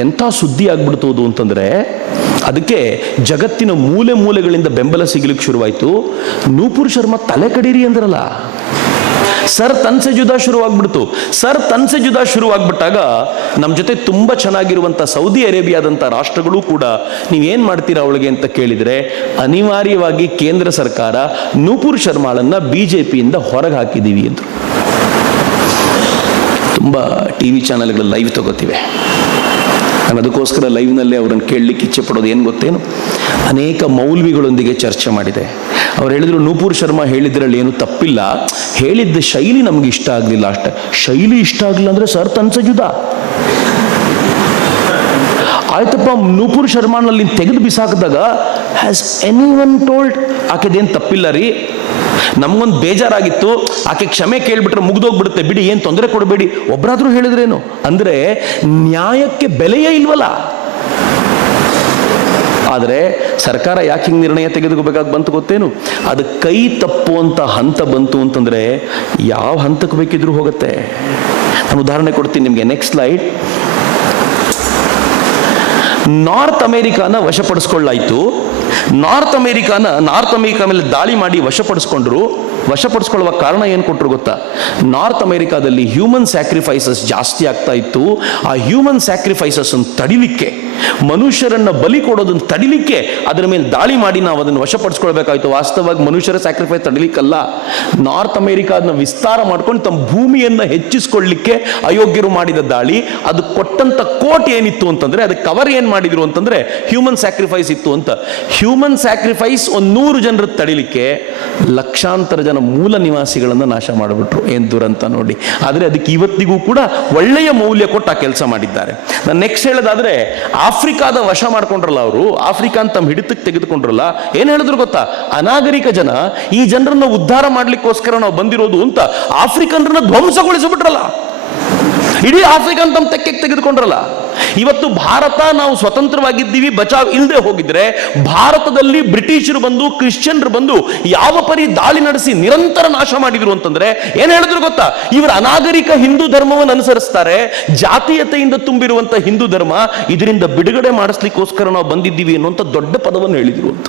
ಎಂಥ ಸುದ್ದಿ ಆಗ್ಬಿಡ್ತೋದು ಅಂತಂದರೆ, ಅದಕ್ಕೆ ಜಗತ್ತಿನ ಮೂಲೆ ಮೂಲೆಗಳಿಂದ ಬೆಂಬಲ ಸಿಗಲಿಕ್ಕೆ ಶುರುವಾಯಿತು. ನೂಪುರ್ ಶರ್ಮಾ ತಲೆ ಕಡೀರಿ ಅಂದ್ರಲ್ಲ, ಸರ್ ತನ್ಸೆ ಜುದಾ ಶುರುವಾಗ್ಬಿಡ್ತು. ಸರ್ ತನ್ಸೆ ಜುದಾ ಶುರುವಾಗ್ಬಿಟ್ಟಾಗ ನಮ್ಮ ಜೊತೆ ತುಂಬ ಚೆನ್ನಾಗಿರುವಂಥ ಸೌದಿ ಅರೇಬಿಯಾದಂಥ ರಾಷ್ಟ್ರಗಳು ಕೂಡ ನೀವೇನು ಮಾಡ್ತೀರಾ ಅವಳಿಗೆ ಅಂತ ಕೇಳಿದರೆ, ಅನಿವಾರ್ಯವಾಗಿ ಕೇಂದ್ರ ಸರ್ಕಾರ ನೂಪುರ್ ಶರ್ಮಾಳನ್ನು BJPಯಿಂದ ಹೊರಗೆ ಹಾಕಿದ್ದೀವಿ ಅಂದರು. ತುಂಬ TV ಚಾನೆಲ್ಗಳು ಲೈವ್ ತಗೋತಿವೆ. ನಾನು ಅದಕ್ಕೋಸ್ಕರ ಲೈವ್ನಲ್ಲೇ ಅವರನ್ನು ಕೇಳಲಿಕ್ಕೆ ಇಚ್ಛೆ ಪಡೋದು ಏನು ಗೊತ್ತೇನು, ಅನೇಕ ಮೌಲ್ವಿಗಳೊಂದಿಗೆ ಚರ್ಚೆ ಮಾಡಿದೆ. ಅವ್ರು ಹೇಳಿದ್ರು, ನೂಪುರ್ ಶರ್ಮಾ ಹೇಳಿದ್ರಲ್ಲಿ ಏನು ತಪ್ಪಿಲ್ಲ, ಹೇಳಿದ್ದ ಶೈಲಿ ನಮ್ಗೆ ಇಷ್ಟ ಆಗಲಿಲ್ಲ ಅಷ್ಟೇ. ಶೈಲಿ ಇಷ್ಟ ಆಗಲಿಲ್ಲ ಅಂದರೆ ಸರ್ ತನ್ಸಜುದ ಆಯ್ತಪ್ಪ. ನೂಪುರ್ ಶರ್ಮಾನಲ್ಲಿ ತೆಗೆದು ಬಿಸಾಕಿದಾಗ ಹ್ಯಾಸ್ ಎನಿ ಒನ್ ಟೋಲ್ಡ್ ಆಕೆದೇನು ತಪ್ಪಿಲ್ಲ ರೀ, ನಮಗೊಂದು ಬೇಜಾರಾಗಿತ್ತು, ಆಕೆ ಕ್ಷಮೆ ಕೇಳ್ಬಿಟ್ರೆ ಮುಗ್ದೋಗ್ಬಿಡುತ್ತೆ ಬಿಡಿ, ಏನು ತೊಂದರೆ ಕೊಡಬೇಡಿ, ಒಬ್ಬರಾದ್ರೂ ಹೇಳಿದ್ರೇನು? ಅಂದರೆ ನ್ಯಾಯಕ್ಕೆ ಬೆಲೆಯೇ ಇಲ್ವಲ್ಲ. ಆದರೆ ಸರ್ಕಾರ ಯಾಕೆ ಹಿಂಗೆ ನಿರ್ಣಯ ತೆಗೆದುಕೋಬೇಕಾದ್ ಬಂತು ಗೊತ್ತೇನು? ಅದು ಕೈ ತಪ್ಪುವಂಥ ಹಂತ ಬಂತು ಅಂತಂದರೆ ಯಾವ ಹಂತಕ್ಕೆ ಬೇಕಿದ್ರೂ ಹೋಗುತ್ತೆ. ನಾನು ಉದಾಹರಣೆ ಕೊಡ್ತೀನಿ ನಿಮಗೆ. Next slide. ನಾರ್ತ್ ಅಮೇರಿಕಾನ ವಶಪಡಿಸ್ಕೊಳ್ಳಾಯಿತು. ನಾರ್ತ್ ಅಮೇರಿಕಾ ಮೇಲೆ ದಾಳಿ ಮಾಡಿ ವಶಪಡಿಸ್ಕೊಂಡ್ರು. ವಶಪಡಿಸ್ಕೊಳ್ಳುವ ಕಾರಣ ಏನು ಕೊಟ್ಟರು ಗೊತ್ತಾ? ನಾರ್ತ್ ಅಮೇರಿಕಾದಲ್ಲಿ ಹ್ಯೂಮನ್ ಸ್ಯಾಕ್ರಿಫೈಸಸ್ ಜಾಸ್ತಿ ಆಗ್ತಾ ಇತ್ತು. ಆ ಹ್ಯೂಮನ್ ಸ್ಯಾಕ್ರಿಫೈಸಸ್ ಅನ್ನು ತಡಿಲಿಕ್ಕೆ, ಮನುಷ್ಯರನ್ನು ಬಲಿ ಕೊಡೋದನ್ನು ತಡಿಲಿಕ್ಕೆ ಅದರ ಮೇಲೆ ದಾಳಿ ಮಾಡಿ ನಾವು ಅದನ್ನು ವಶಪಡಿಸ್ಕೊಳ್ಬೇಕಾಯ್ತು. ವಾಸ್ತವವಾಗಿ ಮನುಷ್ಯರ ಸ್ಯಾಕ್ರಿಫೈಸ್ ತಡಿಲಿಕ್ಕಲ್ಲ, ನಾರ್ತ್ ಅಮೇರಿಕಾದನ್ನ ವಿಸ್ತಾರ ಮಾಡ್ಕೊಂಡು ತಮ್ಮ ಭೂಮಿಯನ್ನು ಹೆಚ್ಚಿಸ್ಕೊಳ್ಳಿಕ್ಕೆ ಅಯೋಗ್ಯರು ಮಾಡಿದ ದಾಳಿ. ಅದು ಕೊಟ್ಟಂತ ಕೋಟ್ ಏನಿತ್ತು ಅಂತಂದ್ರೆ, ಅದಕ್ಕೆ ಕವರ್ ಏನು ಮಾಡಿದ್ರು ಅಂತಂದ್ರೆ ಹ್ಯೂಮನ್ ಸ್ಯಾಕ್ರಿಫೈಸ್ ಇತ್ತು ಅಂತ. ಹ್ಯೂಮನ್ ಸ್ಯಾಕ್ರಿಫೈಸ್ ಒಂದು 100 ಜನರ ತಡಿಲಿಕ್ಕೆ ಲಕ್ಷಾಂತರ ಜನ ಮೂಲ ನಿವಾಸಿಗಳನ್ನು ನಾಶ ಮಾಡಿಬಿಟ್ರು. ಏನು ದುರಂತ ನೋಡಿ. ಆದರೆ ಅದಕ್ಕೆ ಇವತ್ತಿಗೂ ಕೂಡ ಒಳ್ಳೆಯ ಮೌಲ್ಯ ಕೊಟ್ಟು ಆ ಕೆಲಸ ಮಾಡಿದ್ದಾರೆ. ನಾನು ನೆಕ್ಸ್ಟ್ ಹೇಳೋದಾದ್ರೆ, ಆಫ್ರಿಕಾದ ವಶ ಮಾಡ್ಕೊಂಡ್ರಲ್ಲ ಅವರು, ಆಫ್ರಿಕಾ ಅಂತ ತಮ್ಮ ಹಿಡಿತಕ್ಕೆ ತೆಗೆದುಕೊಂಡ್ರಲ್ಲ, ಏನು ಹೇಳಿದ್ರು ಗೊತ್ತಾ? ಅನಾಗರಿಕ ಜನ, ಈ ಜನರನ್ನ ಉದ್ಧಾರ ಮಾಡ್ಲಿಕ್ಕೋಸ್ಕರ ನಾವು ಬಂದಿರೋದು ಅಂತ ಆಫ್ರಿಕನ್ರನ್ನ ಧ್ವಂಸಗೊಳಿಸಿಬಿಟ್ರಲ್ಲ. ಇಡೀ ಆಫ್ರಿಕನ್ ತಮ್ಮ ತೆಕ್ಕೆಗೆ ತೆಗೆದುಕೊಂಡ್ರಲ್ಲ. ಇವತ್ತು ಭಾರತ ನಾವು ಸ್ವತಂತ್ರವಾಗಿದ್ದೀವಿ, ಬಚಾವ್ ಇಲ್ಲದೆ ಹೋಗಿದ್ರೆ ಭಾರತದಲ್ಲಿ ಬ್ರಿಟಿಷರು ಬಂದು, ಕ್ರಿಶ್ಚಿಯನ್ರು ಬಂದು ಯಾವ ಪರಿ ದಾಳಿ ನಡೆಸಿ ನಿರಂತರ ನಾಶ ಮಾಡಿದ್ರು ಅಂತಂದ್ರೆ ಏನ್ ಹೇಳಿದ್ರು ಗೊತ್ತಾ? ಇವರು ಅನಾಗರಿಕ ಹಿಂದೂ ಧರ್ಮವನ್ನು ಅನುಸರಿಸ್ತಾರೆ, ಜಾತೀಯತೆಯಿಂದ ತುಂಬಿರುವಂತ ಹಿಂದೂ ಧರ್ಮ, ಇದರಿಂದ ಬಿಡುಗಡೆ ಮಾಡಿಸ್ಲಿಕ್ಕೋಸ್ಕರ ನಾವು ಬಂದಿದ್ದೀವಿ ಅನ್ನುವಂಥ ದೊಡ್ಡ ಪದವನ್ನು ಹೇಳಿದ್ರು ಅಂತ.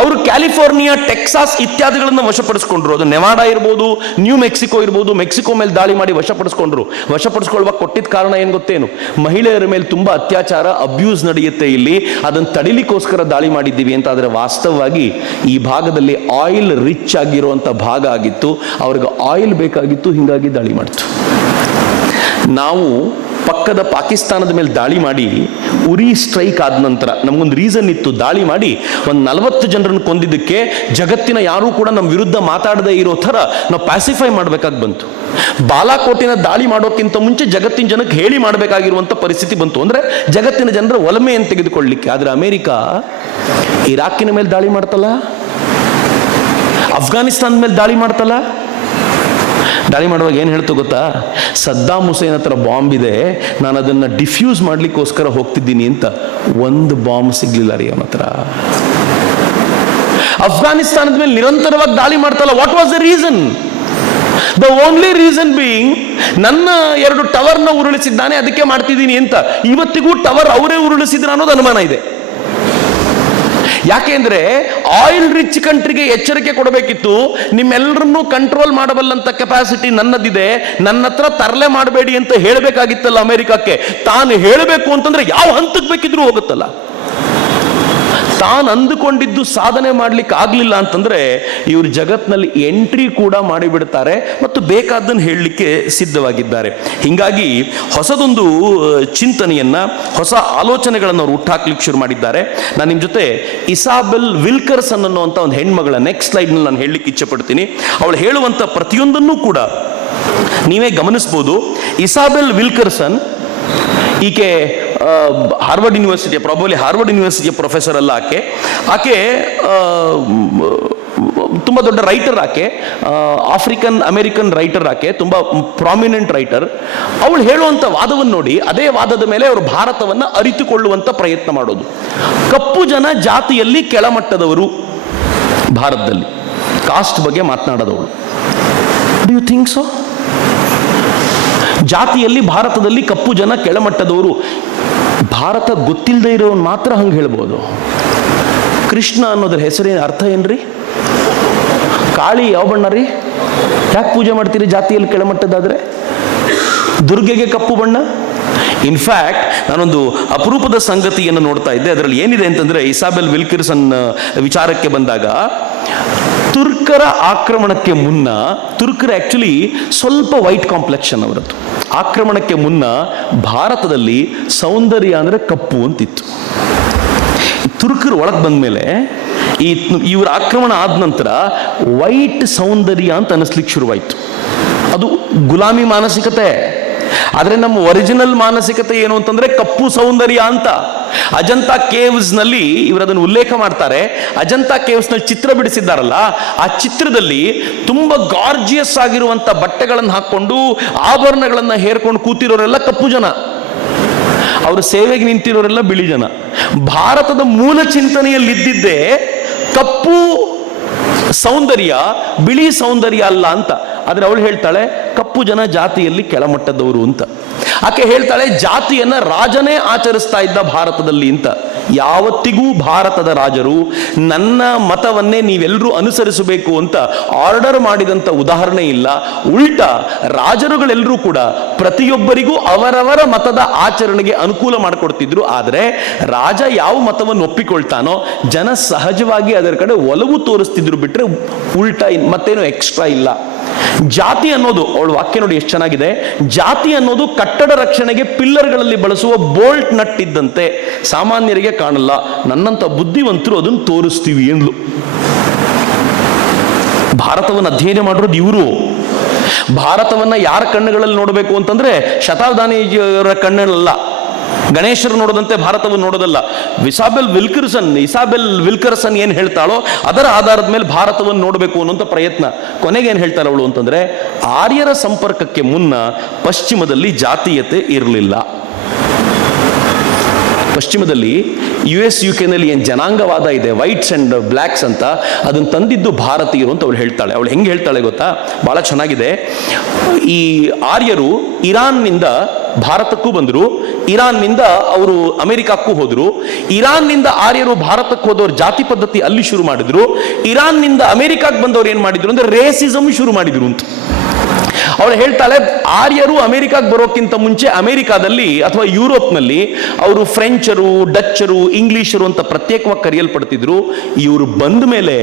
ಅವರು ಕ್ಯಾಲಿಫೋರ್ನಿಯಾ, ಟೆಕ್ಸಾಸ್ ಇತ್ಯಾದಿಗಳನ್ನು ವಶಪಡಿಸ್ಕೊಂಡ್ರು. ಅದು ನೆವಾಡಾ ಇರ್ಬೋದು, ನ್ಯೂ ಮೆಕ್ಸಿಕೋ ಇರ್ಬೋದು, ಮೆಕ್ಸಿಕೋ ಮೇಲೆ ದಾಳಿ ಮಾಡಿ ವಶಪಡಿಸ್ಕೊಂಡ್ರು. ವಶಪಡಿಸ್ಕೊಳ್ಳುವಾಗ ಕೊಟ್ಟಿದ್ದ ಕಾರಣ ಏನು ಗೊತ್ತೇನು? ಮಹಿಳೆಯರ ಮೇಲೆ ತುಂಬಾ ಅತ್ಯಾಚಾರ, ಅಬ್ಯೂಸ್ ನಡೆಯುತ್ತೆ ಇಲ್ಲಿ, ಅದನ್ನು ತಡಿಲಿಕ್ಕೋಸ್ಕರ ದಾಳಿ ಮಾಡಿದ್ದೀವಿ ಅಂತ. ಆದರೆ ವಾಸ್ತವವಾಗಿ ಈ ಭಾಗದಲ್ಲಿ ಆಯಿಲ್ ರಿಚ್ ಆಗಿರುವಂಥ ಭಾಗ ಆಗಿತ್ತು, ಅವ್ರಿಗೆ ಆಯಿಲ್ ಬೇಕಾಗಿತ್ತು, ಹೀಗಾಗಿ ದಾಳಿ ಮಾಡ್ತು. ನಾವು ಪಕ್ಕದ ಪಾಕಿಸ್ತಾನದ ಮೇಲೆ ದಾಳಿ ಮಾಡಿ, ಉರಿ ಸ್ಟ್ರೈಕ್ ಆದ ನಂತರ ನಮಗೊಂದು ರೀಸನ್ ಇತ್ತು, ದಾಳಿ ಮಾಡಿ ಒಂದು 40 ಜನರನ್ನು ಕೊಂದಿದ್ದಕ್ಕೆ ಜಗತ್ತಿನ ಯಾರೂ ಕೂಡ ನಮ್ಮ ವಿರುದ್ಧ ಮಾತಾಡದೇ ಇರೋ ಥರ ನಾವು ಪ್ಯಾಸಿಫೈ ಮಾಡಬೇಕಾಗಿ ಬಂತು. ಬಾಲಾಕೋಟಿನ ದಾಳಿ ಮಾಡೋಕ್ಕಿಂತ ಮುಂಚೆ ಜಗತ್ತಿನ ಜನಕ್ಕೆ ಹೇಳಿ ಮಾಡಬೇಕಾಗಿರುವಂಥ ಪರಿಸ್ಥಿತಿ ಬಂತು. ಅಂದರೆ ಜಗತ್ತಿನ ಜನರ ಒಲಮೆಯನ್ನು ತೆಗೆದುಕೊಳ್ಳಲಿಕ್ಕೆ. ಆದರೆ ಅಮೆರಿಕ ಇರಾಕಿನ ಮೇಲೆ ದಾಳಿ ಮಾಡ್ತಲ್ಲ, ಅಫ್ಘಾನಿಸ್ತಾನದ ಮೇಲೆ ದಾಳಿ ಮಾಡ್ತಲ್ಲ. ದಾಳಿ ಮಾಡುವಾಗ ಏನು ಹೇಳ್ತು ಗೊತ್ತಾ? ಸದ್ದಾಮ್ ಹುಸೇನ್ ಹತ್ರ ಬಾಂಬ್ ಇದೆ, ನಾನು ಅದನ್ನು ಡಿಫ್ಯೂಸ್ ಮಾಡ್ಲಿಕ್ಕೋಸ್ಕರ ಹೋಗ್ತಿದ್ದೀನಿ ಅಂತ. ಒಂದು ಬಾಂಬ್ ಸಿಗ್ಲಿಲ್ಲ ರೀ ಅವನ ಹತ್ರ. ಅಫ್ಘಾನಿಸ್ತಾನದ ಮೇಲೆ ನಿರಂತರವಾಗಿ ದಾಳಿ ಮಾಡ್ತಲ್ಲ. What was the reason? The only reason being, ನನ್ನ 2 ಟವರ್ನ ಉರುಳಿಸಿದ್ದಾನೆ, ಅದಕ್ಕೆ ಮಾಡ್ತಿದ್ದೀನಿ ಅಂತ. ಇವತ್ತಿಗೂ ಟವರ್ ಅವರೇ ಉರುಳಿಸಿದ್ರು ಅನ್ನೋದು ಅನುಮಾನ ಇದೆ. ಯಾಕೆಂದ್ರೆ ಆಯಿಲ್ ರಿಚ್ ಕಂಟ್ರಿಗೆ ಎಚ್ಚರಿಕೆ ಕೊಡಬೇಕಿತ್ತು, ನಿಮ್ಮೆಲ್ಲರನ್ನೂ ಕಂಟ್ರೋಲ್ ಮಾಡಬಲ್ಲಂತ ಕೆಪಾಸಿಟಿ ನನ್ನದಿದೆ, ನನ್ನ ಹತ್ರ ತರಲೆ ಮಾಡಬೇಡಿ ಅಂತ ಹೇಳಬೇಕಾಗಿತ್ತಲ್ಲ ಅಮೆರಿಕಕ್ಕೆ. ತಾನು ಹೇಳಬೇಕು ಅಂತಂದ್ರೆ ಯಾವ ಹಂತಕ್ಕೆ ಬೇಕಿದ್ರೂ ಹೋಗುತ್ತಲ್ಲ. ತಾನು ಅಂದುಕೊಂಡಿದ್ದು ಸಾಧನೆ ಮಾಡ್ಲಿಕ್ಕೆ ಆಗ್ಲಿಲ್ಲ ಅಂತಂದ್ರೆ ಇವರು ಜಗತ್ನಲ್ಲಿ ಎಂಟ್ರಿ ಕೂಡ ಮಾಡಿಬಿಡ್ತಾರೆ ಮತ್ತು ಬೇಕಾದ್ದನ್ನು ಹೇಳಲಿಕ್ಕೆ ಸಿದ್ಧವಾಗಿದ್ದಾರೆ. ಹೀಗಾಗಿ ಹೊಸದೊಂದು ಚಿಂತನೆಯನ್ನ, ಹೊಸ ಆಲೋಚನೆಗಳನ್ನು ಅವರು ಹುಟ್ಟಾಕ್ಲಿಕ್ಕೆ ಶುರು ಮಾಡಿದ್ದಾರೆ. ನಾನು ನಿಮ್ಮ ಜೊತೆ ಇಸಾಬೆಲ್ ವಿಲ್ಕರ್ಸನ್ ಅನ್ನುವಂಥ ಒಂದು ಹೆಣ್ಮಗಳ ನೆಕ್ಸ್ಟ್ ಸ್ಲೈಡ್ನಲ್ಲಿ ನಾನು ಹೇಳಲಿಕ್ಕೆ ಇಚ್ಛೆ ಪಡ್ತೀನಿ. ಅವಳು ಹೇಳುವಂಥ ಪ್ರತಿಯೊಂದನ್ನು ಕೂಡ ನೀವೇ ಗಮನಿಸ್ಬೋದು. ಇಸಾಬೆಲ್ ವಿಲ್ಕರ್ಸನ್ ಈಕೆ ಹಾರ್ವರ್ಡ್ ಯೂನಿವರ್ಸಿಟಿಯ, ಪ್ರಾಬಬ್ಲಿ ಹಾರ್ವರ್ಡ್ ಯೂನಿವರ್ಸಿಟಿಯ ಪ್ರೊಫೆಸರ್ ಅಲ್ಲ ಆಕೆ ತುಂಬ ದೊಡ್ಡ ರೈಟರ್. ಆಕೆ ಆಫ್ರಿಕನ್ ಅಮೆರಿಕನ್ ರೈಟರ್, ಆಕೆ ತುಂಬ ಪ್ರಾಮಿನೆಂಟ್ ರೈಟರ್. ಅವಳು ಹೇಳುವಂಥ ವಾದವನ್ನು ನೋಡಿ, ಅದೇ ವಾದದ ಮೇಲೆ ಅವರು ಭಾರತವನ್ನು ಅರಿತುಕೊಳ್ಳುವಂಥ ಪ್ರಯತ್ನ ಮಾಡೋದು. ಕಪ್ಪು ಜನ ಜಾತಿಯಲ್ಲಿ ಕೆಳಮಟ್ಟದವರು ಭಾರತದಲ್ಲಿ, ಕಾಸ್ಟ್ ಬಗ್ಗೆ ಮಾತನಾಡೋದವಳು. Do you think so? ಜಾತಿಯಲ್ಲಿ ಭಾರತದಲ್ಲಿ ಕಪ್ಪು ಜನ ಕೆಳಮಟ್ಟದವರು. ಭಾರತ ಗೊತ್ತಿಲ್ಲದೆ ಇರೋನು ಮಾತ್ರ ಹಂಗೆ ಹೇಳ್ಬೋದು. ಕೃಷ್ಣ ಅನ್ನೋದ್ರ ಹೆಸರೇನು, ಅರ್ಥ ಏನ್ರಿ? ಕಾಳಿ ಯಾವ ಬಣ್ಣ ರೀ? ಯಾಕೆ ಪೂಜೆ ಮಾಡ್ತೀರಿ ಜಾತಿಯಲ್ಲಿ ಕೆಳಮಟ್ಟದಾದ್ರೆ? ದುರ್ಗೆಗೆ ಕಪ್ಪು ಬಣ್ಣ. ಇನ್ಫ್ಯಾಕ್ಟ್ ನಾನೊಂದು ಅಪರೂಪದ ಸಂಗತಿಯನ್ನು ನೋಡ್ತಾ ಇದ್ದೆ. ಅದರಲ್ಲಿ ಏನಿದೆ ಅಂತಂದ್ರೆ, ಇಸಾಬೆಲ್ ವಿಲ್ಕರ್ಸನ್ ವಿಚಾರಕ್ಕೆ ಬಂದಾಗ, ತುರ್ಕರ ಆಕ್ರಮಣಕ್ಕೆ ಮುನ್ನ, ತುರ್ಕರ ಆಕ್ಚುಲಿ ಸ್ವಲ್ಪ ವೈಟ್ ಕಾಂಪ್ಲೆಕ್ಷನ್ ಅವರದ್ದು. ಆಕ್ರಮಣಕ್ಕೆ ಮುನ್ನ ಭಾರತದಲ್ಲಿ ಸೌಂದರ್ಯ ಅಂದರೆ ಕಪ್ಪು ಅಂತಿತ್ತು. ತುರ್ಕರು ಒಳಗೆ ಬಂದ ಮೇಲೆ, ಇವರ ಆಕ್ರಮಣ ಆದ ನಂತರ ವೈಟ್ ಸೌಂದರ್ಯ ಅಂತ ಅನಿಸ್ಲಿಕ್ಕೆ ಶುರುವಾಯಿತು. ಅದು ಗುಲಾಮಿ ಮಾನಸಿಕತೆ. ಆದರೆ ನಮ್ಮ ಒರಿಜಿನಲ್ ಮಾನಸಿಕತೆ ಏನು ಅಂತಂದ್ರೆ ಕಪ್ಪು ಸೌಂದರ್ಯ ಅಂತ. ಅಜಂತಾ ಕೇವ್ಸ್ ನಲ್ಲಿ ಇವರದನ್ನು ಉಲ್ಲೇಖ ಮಾಡ್ತಾರೆ. ಅಜಂತಾ ಕೇವ್ಸ್ ನಲ್ಲಿ ಚಿತ್ರ ಬಿಡಿಸಿದ್ದಾರಲ್ಲ, ಆ ಚಿತ್ರದಲ್ಲಿ ತುಂಬಾ ಗಾರ್ಜಿಯಸ್ ಆಗಿರುವಂತ ಬಟ್ಟೆಗಳನ್ನು ಹಾಕೊಂಡು, ಆಭರಣಗಳನ್ನ ಹೇರ್ಕೊಂಡು ಕೂತಿರೋರೆಲ್ಲ ಕಪ್ಪು ಜನ, ಅವರು ಸೇವೆಗೆ ನಿಂತಿರೋರೆಲ್ಲ ಬಿಳಿ ಜನ. ಭಾರತದ ಮೂಲ ಚಿಂತನೆಯಲ್ಲಿದ್ದಿದ್ದೇ ಕಪ್ಪು ಸೌಂದರ್ಯ, ಬಿಳಿ ಸೌಂದರ್ಯ ಅಲ್ಲ ಅಂತ. ಆದ್ರೆ ಅವಳು ಹೇಳ್ತಾಳೆ ಕಪ್ಪು ಜನ ಜಾತಿಯಲ್ಲಿ ಕೆಳಮಟ್ಟದವರು ಅಂತ. ಆಕೆ ಹೇಳ್ತಾಳೆ ಜಾತಿಯನ್ನ ರಾಜನೇ ಆಚರಿಸ್ತಾ ಇದ್ದ ಭಾರತದಲ್ಲಿ ಅಂತ. ಯಾವತ್ತಿಗೂ ಭಾರತದ ರಾಜರು ನನ್ನ ಮತವನ್ನೇ ನೀವೆಲ್ಲರೂ ಅನುಸರಿಸಬೇಕು ಅಂತ ಆರ್ಡರ್ ಮಾಡಿದಂಥ ಉದಾಹರಣೆ ಇಲ್ಲ. ಉಲ್ಟಾ ರಾಜರುಗಳೆಲ್ಲರೂ ಕೂಡ ಪ್ರತಿಯೊಬ್ಬರಿಗೂ ಅವರವರ ಮತದ ಆಚರಣೆಗೆ ಅನುಕೂಲ ಮಾಡಿಕೊಡ್ತಿದ್ರು. ಆದರೆ ರಾಜ ಯಾವ ಮತವನ್ನು ಒಪ್ಪಿಕೊಳ್ತಾನೋ ಜನ ಸಹಜವಾಗಿ ಅದರ ಕಡೆ ಒಲವು ತೋರಿಸ್ತಿದ್ರು, ಬಿಟ್ರೆ ಉಲ್ಟಾ ಮತ್ತೇನು ಎಕ್ಸ್ಟ್ರಾ ಇಲ್ಲ. ಜಾತಿ ಅನ್ನೋದು, ಅವಳ ವಾಕ್ಯ ನೋಡಿ ಎಷ್ಟು ಚೆನ್ನಾಗಿದೆ, ಜಾತಿ ಅನ್ನೋದು ಕಟ್ಟಡ ರಕ್ಷಣೆಗೆ ಪಿಲ್ಲರ್ಗಳಲ್ಲಿ ಬಳಸುವ ಬೋಲ್ಟ್ ನಟ್ ಇದ್ದಂತೆ, ಸಾಮಾನ್ಯರಿಗೆ ಕಾಣಲ್ಲ, ನನ್ನಂತ ಬುದ್ಧಿವಂತರು ಅದನ್ನು ತೋರಿಸ್ತೀವಿ ಎಂದ್ಲು. ಭಾರತವನ್ನು ಅಧ್ಯಯನ ಮಾಡಿರೋದು ಇವರು. ಭಾರತವನ್ನ ಯಾರ ಕಣ್ಣುಗಳಲ್ಲಿ ನೋಡಬೇಕು ಅಂತಂದ್ರೆ ಶತಾವಧಾನಿಯವರ ಕಣ್ಣಲ್ಲ, ಗಣೇಶರು ನೋಡದಂತೆ ಭಾರತವನ್ನು ನೋಡೋದಲ್ಲ. ಇಸಾಬೆಲ್ ವಿಲ್ಕರ್ಸನ್ ಏನ್ ಹೇಳ್ತಾಳೋ ಅದರ ಆಧಾರದ ಮೇಲೆ ಭಾರತವನ್ನು ನೋಡಬೇಕು ಅನ್ನುವಂಥ ಪ್ರಯತ್ನ. ಕೊನೆಗೆ ಏನ್ ಹೇಳ್ತಾಳೆ ಅವಳು ಅಂತಂದ್ರೆ, ಆರ್ಯರ ಸಂಪರ್ಕಕ್ಕೆ ಮುನ್ನ ಪಶ್ಚಿಮದಲ್ಲಿ ಜಾತೀಯತೆ ಇರಲಿಲ್ಲ. ಪಶ್ಚಿಮದಲ್ಲಿ US UK ನಲ್ಲಿ ಏನು ಜನಾಂಗವಾದ ಇದೆ, ವೈಟ್ಸ್ ಅಂಡ್ ಬ್ಲ್ಯಾಕ್ಸ್ ಅಂತ, ಅದನ್ನು ತಂದಿದ್ದು ಭಾರತೀಯರು ಅಂತ ಅವಳು ಹೇಳ್ತಾಳೆ. ಅವಳು ಹೆಂಗೆ ಹೇಳ್ತಾಳೆ ಗೊತ್ತಾ, ಬಹಳ ಚೆನ್ನಾಗಿದೆ. ಈ ಆರ್ಯರು ಇರಾನ್ನಿಂದ ಭಾರತಕ್ಕೂ ಬಂದರು, ಇರಾನ್ನಿಂದ ಅವರು ಅಮೆರಿಕಕ್ಕೂ ಹೋದರು. ಇರಾನ್ನಿಂದ ಆರ್ಯರು ಭಾರತಕ್ಕೆ ಹೋದವರು ಜಾತಿ ಪದ್ಧತಿ ಅಲ್ಲಿ ಶುರು ಮಾಡಿದ್ರು. ಇರಾನ್ನಿಂದ ಅಮೆರಿಕಕ್ಕೆ ಬಂದವರು ಏನು ಮಾಡಿದ್ರು ಅಂದ್ರೆ ರೇಸಿಸಮ್ ಶುರು ಮಾಡಿದ್ರು ಅಂತ. ಅವಳು ಹೇಳ್ತಾಳೆ, ಆರ್ಯರು ಅಮೆರಿಕಾಗೆ ಬರೋಕ್ಕಿಂತ ಮುಂಚೆ ಅಮೆರಿಕಾದಲ್ಲಿ ಅಥವಾ ಯುರೋಪ್ನಲ್ಲಿ ಅವರು ಫ್ರೆಂಚರು, ಡಚ್ಚರು, ಇಂಗ್ಲಿಷರು ಅಂತ ಪ್ರತ್ಯೇಕವಾಗಿ ಕರೆಯಲ್ಪಡ್ತಿದ್ರು. ಇವರು ಬಂದ ಮೇಲೆ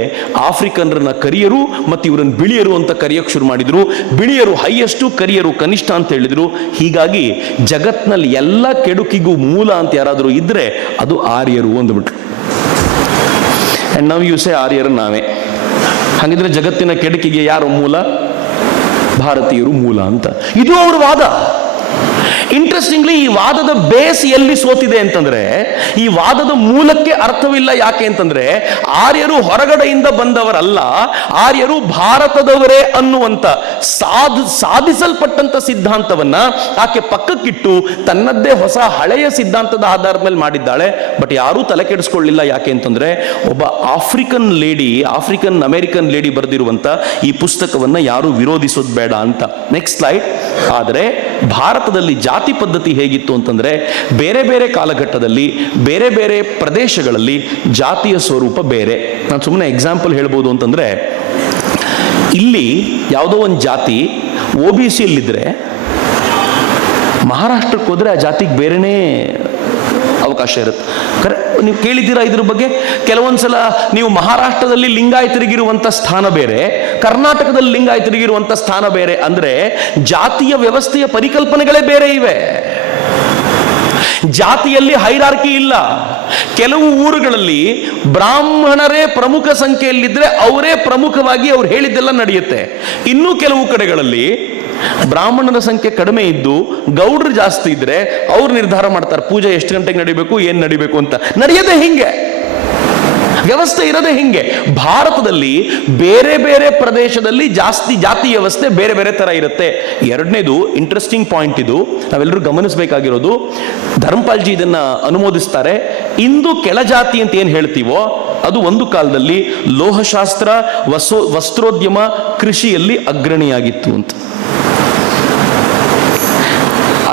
ಆಫ್ರಿಕನ್ರನ್ನ ಕರಿಯರು ಮತ್ತು ಇವರನ್ನು ಬಿಳಿಯರು ಅಂತ ಕರೆಯೋಕೆ ಶುರು ಮಾಡಿದ್ರು. ಬಿಳಿಯರು ಹೈಯೆಸ್ಟು, ಕರಿಯರು ಕನಿಷ್ಠ ಅಂತ ಹೇಳಿದ್ರು. ಹೀಗಾಗಿ ಜಗತ್ನಲ್ಲಿ ಎಲ್ಲ ಕೆಡುಕಿಗೂ ಮೂಲ ಅಂತ ಯಾರಾದರೂ ಇದ್ರೆ ಅದು ಆರ್ಯರು ಅಂದ್ಬಿಟ್ರು. ಅಂಡ್ ನಾವು ಯೂಸೆ ಆರ್ಯರು ನಾವೇ. ಹಾಗಿದ್ರೆ ಜಗತ್ತಿನ ಕೆಡುಕಿಗೆ ಯಾರು ಮೂಲ? ಭಾರತೀಯರು ಮೂಲ ಅಂತ. ಇದು ಅವ್ರ ವಾದ. ಇಂಟ್ರೆಸ್ಟಿಂಗ್ಲಿ ಈ ವಾದದ ಬೇಸ್ ಎಲ್ಲಿ ಸೋತಿದೆ ಅಂತಂದ್ರೆ, ಈ ವಾದದ ಮೂಲಕ್ಕೆ ಅರ್ಥವಿಲ್ಲ. ಯಾಕೆ ಅಂತಂದ್ರೆ ಆರ್ಯರು ಹೊರಗಡೆಯಿಂದ ಬಂದವರಲ್ಲ, ಆರ್ಯರು ಭಾರತದವರೇ ಅನ್ನುವಂತ ಸಾಧಿಸಲ್ಪಟ್ಟಂತ ಸಿದ್ಧಾಂತವನ್ನ ಆಕೆ ಪಕ್ಕಕ್ಕಿಟ್ಟು ತನ್ನದ್ದೇ ಹೊಸ ಹಳೆಯ ಸಿದ್ಧಾಂತದ ಆಧಾರದ ಮೇಲೆ ಮಾಡಿದ್ದಾಳೆ. ಬಟ್ ಯಾರೂ ತಲೆ ಕೆಡಿಸ್ಕೊಳ್ಳಿಲ್ಲ. ಯಾಕೆ ಅಂತಂದ್ರೆ ಒಬ್ಬ ಆಫ್ರಿಕನ್ ಅಮೆರಿಕನ್ ಲೇಡಿ ಬರೆದಿರುವಂತ ಈ ಪುಸ್ತಕವನ್ನ ಯಾರು ವಿರೋಧಿಸೋದು ಬೇಡ ಅಂತ. Next slide. ಆದರೆ ಭಾರತದಲ್ಲಿ ಜಾತಿ ಪದ್ಧತಿ ಹೇಗಿತ್ತು ಅಂತಂದ್ರೆ, ಬೇರೆ ಬೇರೆ ಕಾಲಘಟ್ಟದಲ್ಲಿ ಬೇರೆ ಬೇರೆ ಪ್ರದೇಶಗಳಲ್ಲಿ ಜಾತಿಯ ಸ್ವರೂಪ ಬೇರೆ. ನಾನು ಸುಮ್ಮನೆ ಎಕ್ಸಾಂಪಲ್ ಹೇಳ್ಬೋದು ಅಂತಂದ್ರೆ, ಇಲ್ಲಿ ಯಾವುದೋ ಒಂದು ಜಾತಿ OBCಯಲ್ಲಿದ್ರೆ ಮಹಾರಾಷ್ಟ್ರಕ್ಕೆ ಹೋದ್ರೆ ಆ ಜಾತಿಗೆ ಬೇರೆನೇ ಅವಕಾಶ ಇರುತ್ತೆ. ನೀವು ಕೇಳಿದ್ದೀರಾ ಇದ್ರ ಬಗ್ಗೆ? ಕೆಲವೊಂದ್ಸಲ ನೀವು ಮಹಾರಾಷ್ಟ್ರದಲ್ಲಿ ಲಿಂಗಾಯತರಿಗಿರುವಂತ ಸ್ಥಾನ ಬೇರೆ, ಕರ್ನಾಟಕದಲ್ಲಿ ಲಿಂಗಾಯತರಿಗಿರುವಂತ ಸ್ಥಾನ ಬೇರೆ. ಅಂದ್ರೆ ಜಾತಿಯ ವ್ಯವಸ್ಥೆಯ ಪರಿಕಲ್ಪನೆಗಳೇ ಬೇರೆ ಇವೆ. ಜಾತಿಯಲ್ಲಿ ಹೈರಾರ್ಕಿ ಇಲ್ಲ. ಕೆಲವು ಊರುಗಳಲ್ಲಿ ಬ್ರಾಹ್ಮಣರೇ ಪ್ರಮುಖ ಸಂಖ್ಯೆಯಲ್ಲಿದ್ರೆ ಅವರೇ ಪ್ರಮುಖವಾಗಿ ಅವ್ರು ಹೇಳಿದ್ದೆಲ್ಲ ನಡೆಯುತ್ತೆ. ಇನ್ನೂ ಕೆಲವು ಕಡೆಗಳಲ್ಲಿ ಬ್ರಾಹ್ಮಣರ ಸಂಖ್ಯೆ ಕಡಿಮೆ ಇದ್ದು ಗೌಡ್ರು ಜಾಸ್ತಿ ಇದ್ರೆ ಅವ್ರು ನಿರ್ಧಾರ ಮಾಡ್ತಾರೆ ಪೂಜೆ ಎಷ್ಟು ಗಂಟೆಗೆ ನಡಿಬೇಕು, ಏನ್ ನಡಿಬೇಕು ಅಂತ. ನಡೆಯದೆ ಹಿಂಗೆ, ವ್ಯವಸ್ಥೆ ಇರದೆ ಹಿಂಗೆ. ಭಾರತದಲ್ಲಿ ಬೇರೆ ಬೇರೆ ಪ್ರದೇಶದಲ್ಲಿ ಜಾತಿ ವ್ಯವಸ್ಥೆ ಬೇರೆ ಬೇರೆ ತರ ಇರುತ್ತೆ. ಎರಡನೇದು ಇಂಟ್ರೆಸ್ಟಿಂಗ್ ಪಾಯಿಂಟ್, ಇದು ನಾವೆಲ್ಲರೂ ಗಮನಿಸಬೇಕಾಗಿರೋದು. ಧರ್ಮಪಾಲ್ಜಿ ಇದನ್ನ ಅನುಮೋದಿಸ್ತಾರೆ. ಇಂದು ಕೆಳಜಾತಿ ಅಂತ ಏನ್ ಹೇಳ್ತೀವೋ ಅದು ಒಂದು ಕಾಲದಲ್ಲಿ ಲೋಹಶಾಸ್ತ್ರ, ವಸ್ತ್ರೋದ್ಯಮ, ಕೃಷಿಯಲ್ಲಿ ಅಗ್ರಣಿಯಾಗಿತ್ತು ಅಂತ.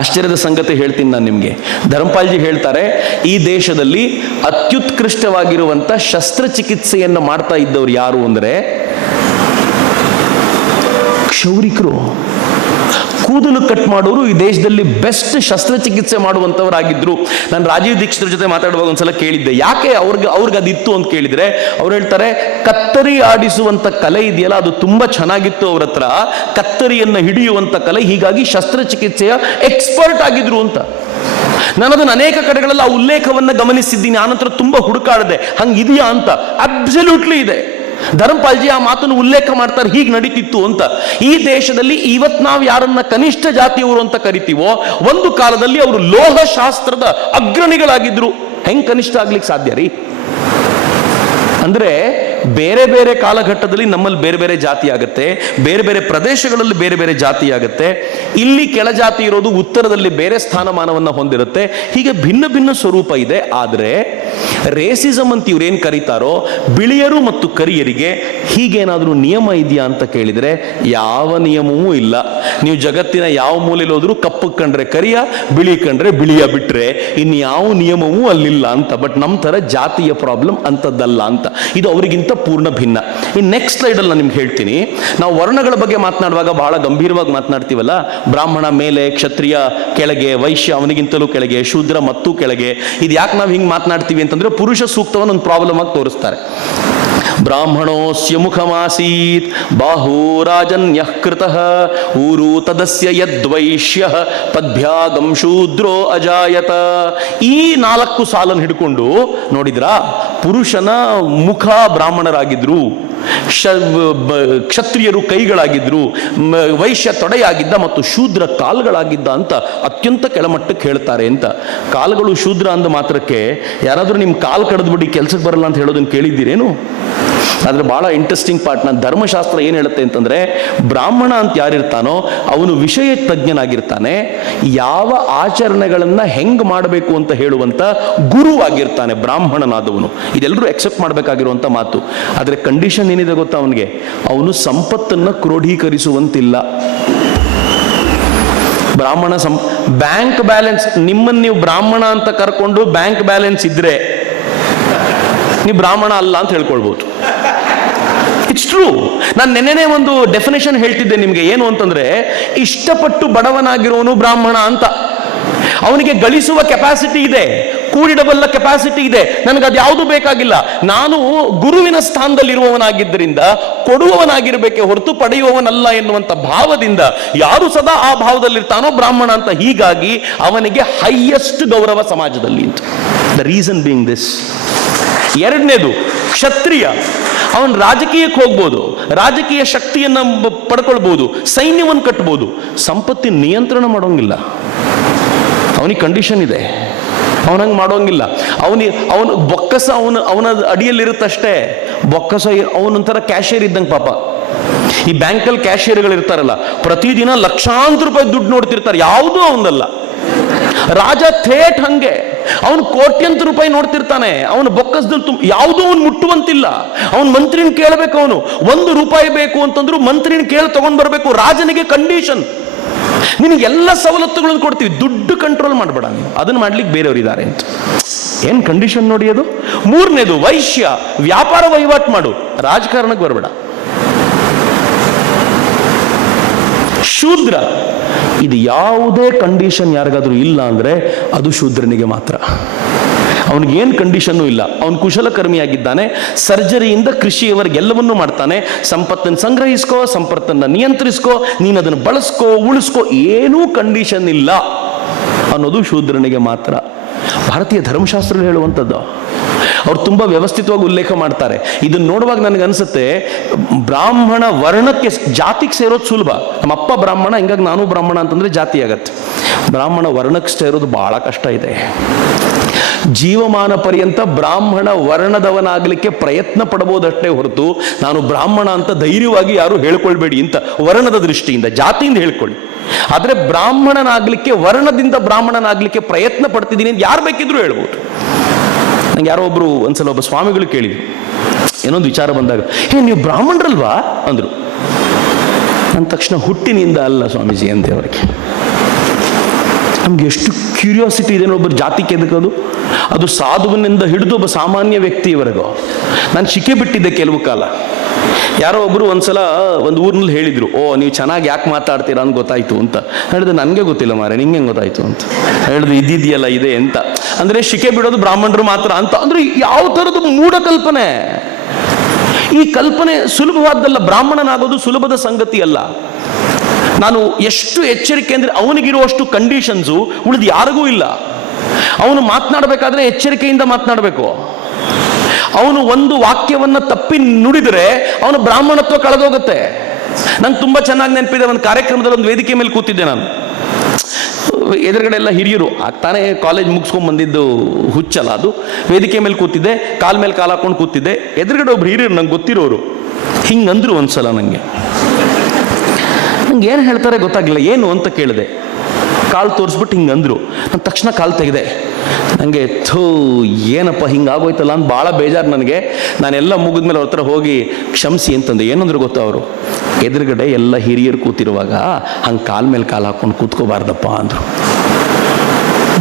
ಆಶ್ಚರ್ಯದ ಸಂಗತಿ ಹೇಳ್ತೀನಿ ನಾನು ನಿಮಗೆ. ಧರ್ಮಪಾಲ್ಜಿ ಹೇಳ್ತಾರೆ, ಈ ದೇಶದಲ್ಲಿ ಅತ್ಯುತ್ಕೃಷ್ಟವಾಗಿರುವಂತ ಶಸ್ತ್ರಚಿಕಿತ್ಸೆಯನ್ನು ಮಾಡ್ತಾ ಇದ್ದವ್ರು ಯಾರು ಅಂದ್ರೆ ಕ್ಷೌರಿಕರು. ಕೂದಲು ಕಟ್ ಮಾಡೋರು ಈ ದೇಶದಲ್ಲಿ ಬೆಸ್ಟ್ ಶಸ್ತ್ರಚಿಕಿತ್ಸೆ ಮಾಡುವಂತವರಾಗಿದ್ರು. ನಾನು ರಾಜೀವ್ ದೀಕ್ಷಿತರ ಜೊತೆ ಮಾತಾಡುವಾಗ ಒಂದ್ಸಲ ಕೇಳಿದ್ದೆ, ಯಾಕೆ ಅವ್ರಿಗೆ ಅದಿತ್ತು ಅಂತ ಕೇಳಿದ್ರೆ ಅವ್ರು ಹೇಳ್ತಾರೆ, ಕತ್ತರಿ ಆಡಿಸುವಂತ ಕಲೆ ಇದೆಯಲ್ಲ ಅದು ತುಂಬಾ ಚೆನ್ನಾಗಿತ್ತು ಅವ್ರ ಹತ್ರ, ಕತ್ತರಿಯನ್ನ ಹಿಡಿಯುವಂತ ಕಲೆ, ಹೀಗಾಗಿ ಶಸ್ತ್ರಚಿಕಿತ್ಸೆಯ ಎಕ್ಸ್ಪರ್ಟ್ ಆಗಿದ್ರು ಅಂತ. ನಾನು ಅದನ್ನು ಅನೇಕ ಕಡೆಗಳಲ್ಲಿ ಆ ಉಲ್ಲೇಖವನ್ನ ಗಮನಿಸಿದ್ದೀನಿ. ಆನಂತರ ತುಂಬಾ ಹುಡುಕಾಡಿದೆ, ಹಂಗಿದೆಯಾ ಅಂತ. ಅಬ್ಸಲ್ಯೂಟ್ಲಿ ಇದೆ. ಧರ್ಮಪಾಲ್ಜಿ ಆ ಮಾತನ್ನು ಉಲ್ಲೇಖ ಮಾಡ್ತಾರೆ, ಹೀಗೆ ನಡೀತಿತ್ತು ಅಂತ. ಈ ದೇಶದಲ್ಲಿ ಇವತ್ ನಾವು ಯಾರನ್ನ ಕನಿಷ್ಠ ಜಾತಿಯವರು ಅಂತ ಕರಿತೀವೋ, ಒಂದು ಕಾಲದಲ್ಲಿ ಅವರು ಲೋಹಶಾಸ್ತ್ರದ ಅಗ್ರಣಿಗಳಾಗಿದ್ರು. ಹೆಂಗ್ ಕನಿಷ್ಠ ಆಗ್ಲಿಕ್ಕೆ ಸಾಧ್ಯ ರೀ? ಅಂದ್ರೆ ಬೇರೆ ಬೇರೆ ಕಾಲಘಟ್ಟದಲ್ಲಿ ನಮ್ಮಲ್ಲಿ ಬೇರೆ ಬೇರೆ ಜಾತಿ ಆಗುತ್ತೆ, ಬೇರೆ ಬೇರೆ ಪ್ರದೇಶಗಳಲ್ಲಿ ಬೇರೆ ಬೇರೆ ಜಾತಿ ಆಗುತ್ತೆ. ಇಲ್ಲಿ ಕೆಳಜಾತಿ ಇರೋದು ಉತ್ತರದಲ್ಲಿ ಬೇರೆ ಸ್ಥಾನಮಾನವನ್ನು ಹೊಂದಿರುತ್ತೆ. ಹೀಗೆ ಭಿನ್ನ ಭಿನ್ನ ಸ್ವರೂಪ ಇದೆ. ಆದರೆ ರೇಸಿಸಮ್ ಅಂತ ಇವ್ರೇನ್ ಕರೀತಾರೋ, ಬಿಳಿಯರು ಮತ್ತು ಕರಿಯರಿಗೆ ಹೀಗೇನಾದ್ರೂ ನಿಯಮ ಇದೆಯಾ ಅಂತ ಕೇಳಿದ್ರೆ ಯಾವ ನಿಯಮವೂ ಇಲ್ಲ. ನೀವು ಜಗತ್ತಿನ ಯಾವ ಮೂಲೆಯಲ್ಲಿ ಹೋದ್ರೂ ಕಪ್ಪು ಕಂಡ್ರೆ ಕರಿಯ, ಬಿಳಿ ಕಂಡ್ರೆ ಬಿಳಿಯ ಬಿಟ್ರೆ ಇನ್ಯಾವ ನಿಯಮವೂ ಅಲ್ಲಿಲ್ಲ ಅಂತ. ಬಟ್ ನಮ್ಮ ತರ ಜಾತಿಯ ಪ್ರಾಬ್ಲಮ್ ಅಂತದ್ದಲ್ಲ ಅಂತ. ಇದು ಅವರಿಗಿಂತ ಪೂರ್ಣ ಭಿನ್ನ. ಈ ನೆಕ್ಸ್ಟ್ ಸ್ಲೈಡ್ ಅಲ್ಲಿ ನಾನು ನಿಮ್ಗೆ ಹೇಳ್ತೀನಿ. ನಾವು ವರ್ಣಗಳ ಬಗ್ಗೆ ಮಾತನಾಡುವಾಗ ಬಹಳ ಗಂಭೀರವಾಗಿ ಮಾತನಾಡ್ತೀವಲ್ಲ, ಬ್ರಾಹ್ಮಣ ಮೇಲೆ, ಕ್ಷತ್ರಿಯ ಕೆಳಗೆ, ವೈಶ್ಯ ಅವನಿಗಿಂತಲೂ ಕೆಳಗೆ, ಶೂದ್ರ ಮತ್ತು ಕೆಳಗೆ. ಇದು ಯಾಕೆ ನಾವು ಹಿಂಗೆ ಮಾತನಾಡ್ತೀವಿ ಅಂತಂದ್ರೆ ಪುರುಷ ಸೂಕ್ತವನ್ನು ಒಂದು ಪ್ರಾಬ್ಲಮ್ ಆಗಿ ತೋರಿಸ್ತಾರೆ. ಬ್ರಾಹ್ಮಣೋಸ್ಯ ಮುಖಮಾಸೀತ್ ಬಾಹೂರಾಜನ್ಯಃ ಕೃತಃ ಊರು ತದಸ್ಯ ಯದ್ವೈಶ್ಯಃ ಪದ್ಭ್ಯಾಗಂ ಶೂದ್ರೋ ಅಜಾಯತ. ಈ 4 ಸಾಲನ್ನು ಹಿಡ್ಕೊಂಡು ನೋಡಿದ್ರಾ, ಪುರುಷನ ಮುಖ ಬ್ರಾಹ್ಮಣರಾಗಿದ್ರು, ಕ್ಷತ್ರಿಯರು ಕೈಗಳಾಗಿದ್ರು, ವೈಶ್ಯ ತೊಡೆಯಾಗಿದ್ದ ಮತ್ತು ಶೂದ್ರ ಕಾಲುಗಳಾಗಿದ್ದ ಅಂತ ಅತ್ಯಂತ ಕೆಳಮಟ್ಟಕ್ಕೆ ಹೇಳ್ತಾರೆ ಅಂತ. ಕಾಲುಗಳು ಶೂದ್ರ ಅಂದ ಮಾತ್ರಕ್ಕೆ ಯಾರಾದ್ರೂ ನಿಮ್ ಕಾಲು ಕಡಿದ್ಬಿಟ್ಟು ಕೆಲ್ಸಕ್ಕೆ ಬರಲ್ಲ ಅಂತ ಹೇಳೋದನ್ನ ಕೇಳಿದ್ದೀರೇನು? ಆದ್ರೆ ಬಹಳ ಇಂಟ್ರೆಸ್ಟಿಂಗ್ ಪಾರ್ಟ್, ನನ್ನ ಧರ್ಮಶಾಸ್ತ್ರ ಏನ್ ಹೇಳುತ್ತೆ ಅಂತಂದ್ರೆ, ಬ್ರಾಹ್ಮಣ ಅಂತ ಯಾರಿರ್ತಾನೋ ಅವನು ವಿಷಯ ತಜ್ಞನಾಗಿರ್ತಾನೆ, ಯಾವ ಆಚರಣೆಗಳನ್ನ ಹೆಂಗ್ ಮಾಡಬೇಕು ಅಂತ ಹೇಳುವಂತ ಗುರುವಾಗಿರ್ತಾನೆ ಬ್ರಾಹ್ಮಣನಾದವನು. ಇದೆಲ್ಲರೂ ಎಕ್ಸೆಪ್ಟ್ ಮಾಡಬೇಕಾಗಿರುವಂತ ಮಾತು. ಆದ್ರೆ ಕಂಡೀಷನ್ ಏನಿದೆ ಗೊತ್ತಾ ಅವನಿಗೆ? ಅವನು ಸಂಪತ್ತನ್ನ ಕ್ರೋಢೀಕರಿಸುವಂತಿಲ್ಲ. ಬ್ರಾಹ್ಮಣ ಬ್ಯಾಂಕ್ ಬ್ಯಾಲೆನ್ಸ್, ನಿಮ್ಮನ್ನು ನೀವು ಬ್ರಾಹ್ಮಣ ಅಂತ ಕರ್ಕೊಂಡು ಬ್ಯಾಂಕ್ ಬ್ಯಾಲೆನ್ಸ್ ಇದ್ರೆ ನೀವು ಬ್ರಾಹ್ಮಣ ಅಲ್ಲ ಅಂತ ಹೇಳ್ಕೊಳ್ಬಹುದು. It's true. ನಾನು ನೆನ್ನೆನೇ ಒಂದು ಡೆಫಿನೇಷನ್ ಹೇಳ್ತಿದ್ದೆ ನಿಮಗೆ, ಏನು ಅಂತಂದ್ರೆ ಇಷ್ಟಪಟ್ಟು ಬಡವನಾಗಿರೋನು ಬ್ರಾಹ್ಮಣ ಅಂತ. ಅವನಿಗೆ ಗಳಿಸುವ ಕೆಪಾಸಿಟಿ ಇದೆ, ಕೂಡಿಡಬಲ್ಲ ಕೆಪಾಸಿಟಿ ಇದೆ, ನನಗದು ಯಾವುದು ಬೇಕಾಗಿಲ್ಲ. ನಾನು ಗುರುವಿನ ಸ್ಥಾನದಲ್ಲಿರುವವನಾಗಿದ್ದರಿಂದ ಕೊಡುವವನಾಗಿರಬೇಕೆ ಹೊರತು ಪಡೆಯುವವನಲ್ಲ ಎನ್ನುವಂಥ ಭಾವದಿಂದ ಯಾರು ಸದಾ ಆ ಭಾವದಲ್ಲಿರ್ತಾನೋ ಬ್ರಾಹ್ಮಣ ಅಂತ. ಹೀಗಾಗಿ ಅವನಿಗೆ ಹೈಯೆಸ್ಟ್ ಗೌರವ ಸಮಾಜದಲ್ಲಿ ಅಂತ. The reason being this. ಎರಡನೇದು ಕ್ಷತ್ರಿಯ. ಅವನು ರಾಜಕೀಯಕ್ಕೆ ಹೋಗ್ಬೋದು, ರಾಜಕೀಯ ಶಕ್ತಿಯನ್ನು ಪಡ್ಕೊಳ್ಬೋದು, ಸೈನ್ಯವನ್ನು ಕಟ್ಬೋದು, ಸಂಪತ್ತಿನ ನಿಯಂತ್ರಣ ಮಾಡೋಂಗಿಲ್ಲ. ಅವನಿಗೆ ಕಂಡೀಷನ್ ಇದೆ, ಅವನಂಗೆ ಮಾಡೋಂಗಿಲ್ಲ. ಅವನು ಬೊಕ್ಕಸ ಅವನ ಅಡಿಯಲ್ಲಿರುತ್ತಷ್ಟೇ. ಬೊಕ್ಕಸ ಅವನೊಂಥರ ಕ್ಯಾಶಿಯರ್ ಇದ್ದಂಗೆ ಪಾಪ. ಈ ಬ್ಯಾಂಕಲ್ಲಿ ಕ್ಯಾಶಿಯರ್ಗಳು ಇರ್ತಾರಲ್ಲ, ಪ್ರತಿದಿನ ಲಕ್ಷಾಂತರ ರೂಪಾಯಿ ದುಡ್ಡು ನೋಡ್ತಿರ್ತಾರೆ, ಯಾವುದೂ ಅವನದಲ್ಲ. ರಾಜ ಥೇಟ್ ಹಂಗೆ, ಅವನು ಕೋಟ್ಯಂತರ ರೂಪಾಯಿ ನೋಡ್ತಿರ್ತಾನೆ, ಅವನು ಬೊಕ್ಕಸದಲ್ಲಿ ಯಾವುದೂ ಅವನು ಮುಟ್ಟುವಂತಿಲ್ಲ. ಅವನು ಮಂತ್ರಿನ ಕೇಳಬೇಕು, ಅವನು ₹1 ಬೇಕು ಅಂತಂದ್ರು ಮಂತ್ರಿನ ಕೇಳಿ ತಗೊಂಡ್ ಬರಬೇಕು. ರಾಜನಿಗೆ ಕಂಡೀಷನ್, ನಿನಗೆಲ್ಲ ಸವಲತ್ತುಗಳನ್ನು ಕೊಡ್ತೀವಿ, ದುಡ್ಡು ಕಂಟ್ರೋಲ್ ಮಾಡಬೇಡ ನೀವು, ಅದನ್ನ ಮಾಡ್ಲಿಕ್ಕೆ ಬೇರೆಯವರು ಇದ್ದಾರೆ ಅಂತ. ಏನ್ ಕಂಡೀಷನ್ ನೋಡಿ ಅದು. ಮೂರನೇದು ವೈಶ್ಯ. ವ್ಯಾಪಾರ ವಹಿವಾಟು ಮಾಡು, ರಾಜಕಾರಣಕ್ಕೆ ಬರಬೇಡ. ಶೂದ್ರ. ಇದು ಯಾವುದೇ ಕಂಡೀಷನ್ ಯಾರಿಗಾದ್ರೂ ಇಲ್ಲ ಅಂದ್ರೆ ಅದು ಶೂದ್ರನಿಗೆ ಮಾತ್ರ. ಅವನಿಗೇನು ಕಂಡೀಷನ್ನು ಇಲ್ಲ. ಅವನು ಕುಶಲಕರ್ಮಿಯಾಗಿದ್ದಾನೆ, ಸರ್ಜರಿಯಿಂದ ಕೃಷಿಯವರೆಗೆಲ್ಲವನ್ನೂ ಮಾಡ್ತಾನೆ. ಸಂಪತ್ತನ್ನು ಸಂಗ್ರಹಿಸ್ಕೋ, ಸಂಪತ್ತನ್ನು ನಿಯಂತ್ರಿಸ್ಕೋ, ನೀನು ಅದನ್ನು ಬಳಸ್ಕೋ, ಉಳಿಸ್ಕೋ, ಏನೂ ಕಂಡೀಷನ್ ಇಲ್ಲ ಅನ್ನೋದು ಶೂದ್ರನಿಗೆ ಮಾತ್ರ. ಭಾರತೀಯ ಧರ್ಮಶಾಸ್ತ್ರ ಹೇಳುವಂಥದ್ದು. ಅವ್ರು ತುಂಬ ವ್ಯವಸ್ಥಿತವಾಗಿ ಉಲ್ಲೇಖ ಮಾಡ್ತಾರೆ. ಇದನ್ನ ನೋಡುವಾಗ ನನಗೆ ಅನ್ಸುತ್ತೆ, ಬ್ರಾಹ್ಮಣ ವರ್ಣಕ್ಕೆ ಜಾತಿಗೆ ಸೇರೋದು ಸುಲಭ. ನಮ್ಮಪ್ಪ ಬ್ರಾಹ್ಮಣ, ಹಿಂಗಾಗಿ ನಾನು ಬ್ರಾಹ್ಮಣ ಅಂತಂದ್ರೆ ಜಾತಿ ಆಗತ್ತೆ. ಬ್ರಾಹ್ಮಣ ವರ್ಣಕ್ಕೆ ಸೇರೋದು ಬಹಳ ಕಷ್ಟ ಇದೆ. ಜೀವಮಾನ ಪರ್ಯಂತ ಬ್ರಾಹ್ಮಣ ವರ್ಣದವನಾಗಲಿಕ್ಕೆ ಪ್ರಯತ್ನ ಪಡಬಹುದಷ್ಟೇ ಹೊರತು ನಾನು ಬ್ರಾಹ್ಮಣ ಅಂತ ಧೈರ್ಯವಾಗಿ ಯಾರು ಹೇಳ್ಕೊಳ್ಬೇಡಿ ಅಂತ, ವರ್ಣದ ದೃಷ್ಟಿಯಿಂದ, ಜಾತಿಯಿಂದ ಹೇಳ್ಕೊಳ್ಳಿ. ಆದರೆ ಬ್ರಾಹ್ಮಣನಾಗಲಿಕ್ಕೆ, ವರ್ಣದಿಂದ ಬ್ರಾಹ್ಮಣನಾಗಲಿಕ್ಕೆ ಪ್ರಯತ್ನ ಪಡ್ತಿದ್ದೀನಿ ಅಂತ ಯಾರು ಬೇಕಿದ್ರು ಹೇಳ್ಬೋದು. ನಂಗೆ ಯಾರೋ ಒಬ್ರು ಒಂದ್ಸಲ ಒಬ್ಬ ಸ್ವಾಮಿಗಳು ಕೇಳಿದ್ರು, ಏನೊಂದು ವಿಚಾರ ಬಂದಾಗ, ನೀವು ಬ್ರಾಹ್ಮಣರಲ್ವಾ ಅಂದ್ರು. ಅಂದ ತಕ್ಷಣ ಹುಟ್ಟಿನಿಂದ ಅಲ್ಲ ಸ್ವಾಮೀಜಿ ಅಂದೆ ಅವರಿಗೆ. ನಮ್ಗೆ ಎಷ್ಟು ಕ್ಯೂರಿಯಾಸಿಟಿ ಇದೆ ಒಬ್ಬರು ಜಾತಿಗೆ ಎದಕೋದು. ಅದು ಸಾಧುವಿನಿಂದ ಹಿಡಿದು ಒಬ್ಬ ಸಾಮಾನ್ಯ ವ್ಯಕ್ತಿಯವರೆಗೂ. ನಾನು ಶಿಕೆ ಬಿಟ್ಟಿದ್ದೆ ಕೆಲವು ಕಾಲ. ಯಾರೋ ಒಬ್ರು ಒಂದ್ಸಲ ಒಂದು ಊರಿನಲ್ಲಿ ಹೇಳಿದ್ರು, ನೀವು ಚೆನ್ನಾಗಿ ಯಾಕೆ ಮಾತಾಡ್ತೀರಾ ಅಂತ ಗೊತ್ತಾಯ್ತು ಅಂತ. ಹೇಳಿದ್ರೆ ನನಗೆ ಗೊತ್ತಿಲ್ಲ ಮಾರೆ, ನಿಂಗೆ ಗೊತ್ತಾಯ್ತು ಅಂತ ಹೇಳಿದ್ರು. ಇದಿದೆಯಲ್ಲ ಇದೆ ಅಂತ ಅಂದ್ರೆ ಶಿಕೆ ಬಿಡೋದು ಬ್ರಾಹ್ಮಣರು ಮಾತ್ರ ಅಂತ ಅಂದ್ರೆ ಯಾವ ಥರದ ಮೂಢ ಕಲ್ಪನೆ. ಈ ಕಲ್ಪನೆ ಸುಲಭವಾದ್ದಲ್ಲ. ಬ್ರಾಹ್ಮಣನಾಗೋದು ಸುಲಭದ ಸಂಗತಿ ಅಲ್ಲ. ನಾನು ಎಷ್ಟು ಎಚ್ಚರಿಕೆ ಅಂದ್ರೆ, ಅವನಿಗಿರುವಷ್ಟು ಕಂಡೀಷನ್ಸು ಉಳಿದು ಯಾರಿಗೂ ಇಲ್ಲ. ಅವನು ಮಾತನಾಡಬೇಕಾದ್ರೆ ಎಚ್ಚರಿಕೆಯಿಂದ ಮಾತನಾಡಬೇಕು. ಅವನು ಒಂದು ವಾಕ್ಯವನ್ನ ತಪ್ಪಿ ನುಡಿದರೆ ಅವನ ಬ್ರಾಹ್ಮಣತ್ವ ಕಳೆದೋಗುತ್ತೆ. ನಂಗೆ ತುಂಬಾ ಚೆನ್ನಾಗಿ ನೆನಪಿದೆ, ಒಂದು ಕಾರ್ಯಕ್ರಮದಲ್ಲಿ ಒಂದು ವೇದಿಕೆ ಮೇಲೆ ಕೂತಿದ್ದೆ ನಾನು. ಎದುರುಗಡೆ ಎಲ್ಲ ಹಿರಿಯರು, ಆಗ್ತಾನೆ ಕಾಲೇಜ್ ಮುಗಿಸ್ಕೊಂಡ್ ಬಂದಿದ್ದು ಹುಚ್ಚಲ್ಲ ಅದು. ವೇದಿಕೆ ಮೇಲೆ ಕೂತಿದ್ದೆ, ಕಾಲ್ ಮೇಲೆ ಕಾಲು ಹಾಕೊಂಡು ಕೂತಿದ್ದೆ. ಎದುರುಗಡೆ ಒಬ್ರು ಹಿರಿಯರು ನಂಗೆ ಗೊತ್ತಿರೋರು ಹಿಂಗಂದ್ರು ಒಂದ್ಸಲ. ನಂಗೆ ಏನು ಹೇಳ್ತಾರೆ ಗೊತ್ತಾಗಿಲ್ಲ, ಏನು ಅಂತ ಕೇಳಿದೆ. ಕಾಲು ತೋರಿಸ್ಬಿಟ್ಟು ಹಿಂಗಂದ್ರು. ನಾನು ತಕ್ಷಣ ಕಾಲು ತೆಗೆದೆ. ನನಗೆ ಏನಪ್ಪ ಹಿಂಗಾಗೋಯ್ತಲ್ಲ ಅಂತ ಭಾಳ ಬೇಜಾರು ನನಗೆ. ನಾನೆಲ್ಲ ಮುಗಿದ್ಮೇಲೆ ಅವ್ರ ಹತ್ರ ಹೋಗಿ ಕ್ಷಮಿಸಿ ಅಂತಂದೆ. ಏನಂದ್ರು ಗೊತ್ತಾ ಅವರು, ಎದುರುಗಡೆ ಎಲ್ಲ ಹಿರಿಯರು ಕೂತಿರುವಾಗ ಹಂಗೆ ಕಾಲ ಮೇಲೆ ಕಾಲು ಹಾಕೊಂಡು ಕೂತ್ಕೋಬಾರ್ದಪ್ಪ ಅಂದರು.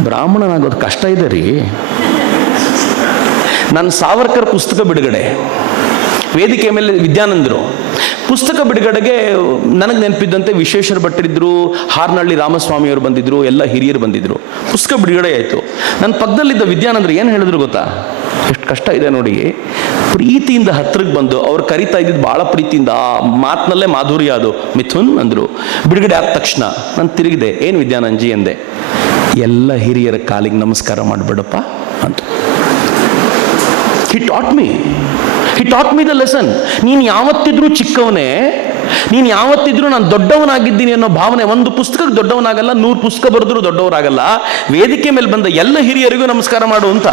ಬ್ರಾಹ್ಮಣನಾಗೋದು ಕಷ್ಟ ಇದೆ ರೀ. ನನ್ನ ಸಾವರ್ಕರ್ ಪುಸ್ತಕ ಬಿಡುಗಡೆ, ವೇದಿಕೆ ಮೇಲೆ ವಿದ್ಯಾನಂದರು ಪುಸ್ತಕ ಬಿಡುಗಡೆಗೆ ನನಗೆ ನೆನಪಿದ್ದಂತೆ ವಿಶ್ವೇಶ್ವರ ಭಟ್ಟರಿದ್ರು, ಹಾರ್ನಹಳ್ಳಿ ರಾಮಸ್ವಾಮಿಯವರು ಬಂದಿದ್ರು, ಎಲ್ಲ ಹಿರಿಯರು ಬಂದಿದ್ರು. ಪುಸ್ತಕ ಬಿಡುಗಡೆ ಆಯಿತು. ನನ್ನ ಪಕ್ಕದಲ್ಲಿದ್ದ ವಿದ್ಯಾನಂದರು ಏನು ಹೇಳಿದ್ರು ಗೊತ್ತಾ, ಎಷ್ಟು ಕಷ್ಟ ಇದೆ ನೋಡಿ. ಪ್ರೀತಿಯಿಂದ ಹತ್ರಕ್ಕೆ ಬಂದು ಅವ್ರು ಕರಿತಾ ಇದ್ದಿದ್ದು ಭಾಳ ಪ್ರೀತಿಯಿಂದ, ಆ ಮಾತಿನಲ್ಲೇ ಮಾಧುರ್ಯ ಅದು. ಮಿಥುನ್ ಅಂದರು. ಬಿಡುಗಡೆ ಆದ ತಕ್ಷಣ ನಾನು ತಿರುಗಿದೆ, ಏನು ವಿದ್ಯಾನಂದಜಿ ಎಂದೆ. ಎಲ್ಲ ಹಿರಿಯರ ಕಾಲಿಗೆ ನಮಸ್ಕಾರ ಮಾಡಿಬಿಡಪ್ಪ ಅಂತ. He taught me the lesson. ನೀನು ಯಾವತ್ತಿದ್ರೂ ಚಿಕ್ಕವನೇ, ನೀನು ಯಾವತ್ತಿದ್ರೂ ನಾನು ದೊಡ್ಡವನಾಗಿದ್ದೀನಿ ಅನ್ನೋ ಭಾವನೆ. ಒಂದು ಪುಸ್ತಕಕ್ಕೆ ದೊಡ್ಡವನಾಗಲ್ಲ, 100 ಪುಸ್ತಕ ಬರೆದ್ರೂ ದೊಡ್ಡವರಾಗಲ್ಲ. ವೇದಿಕೆ ಮೇಲೆ ಬಂದ ಎಲ್ಲ ಹಿರಿಯರಿಗೂ ನಮಸ್ಕಾರ ಮಾಡು ಅಂತ.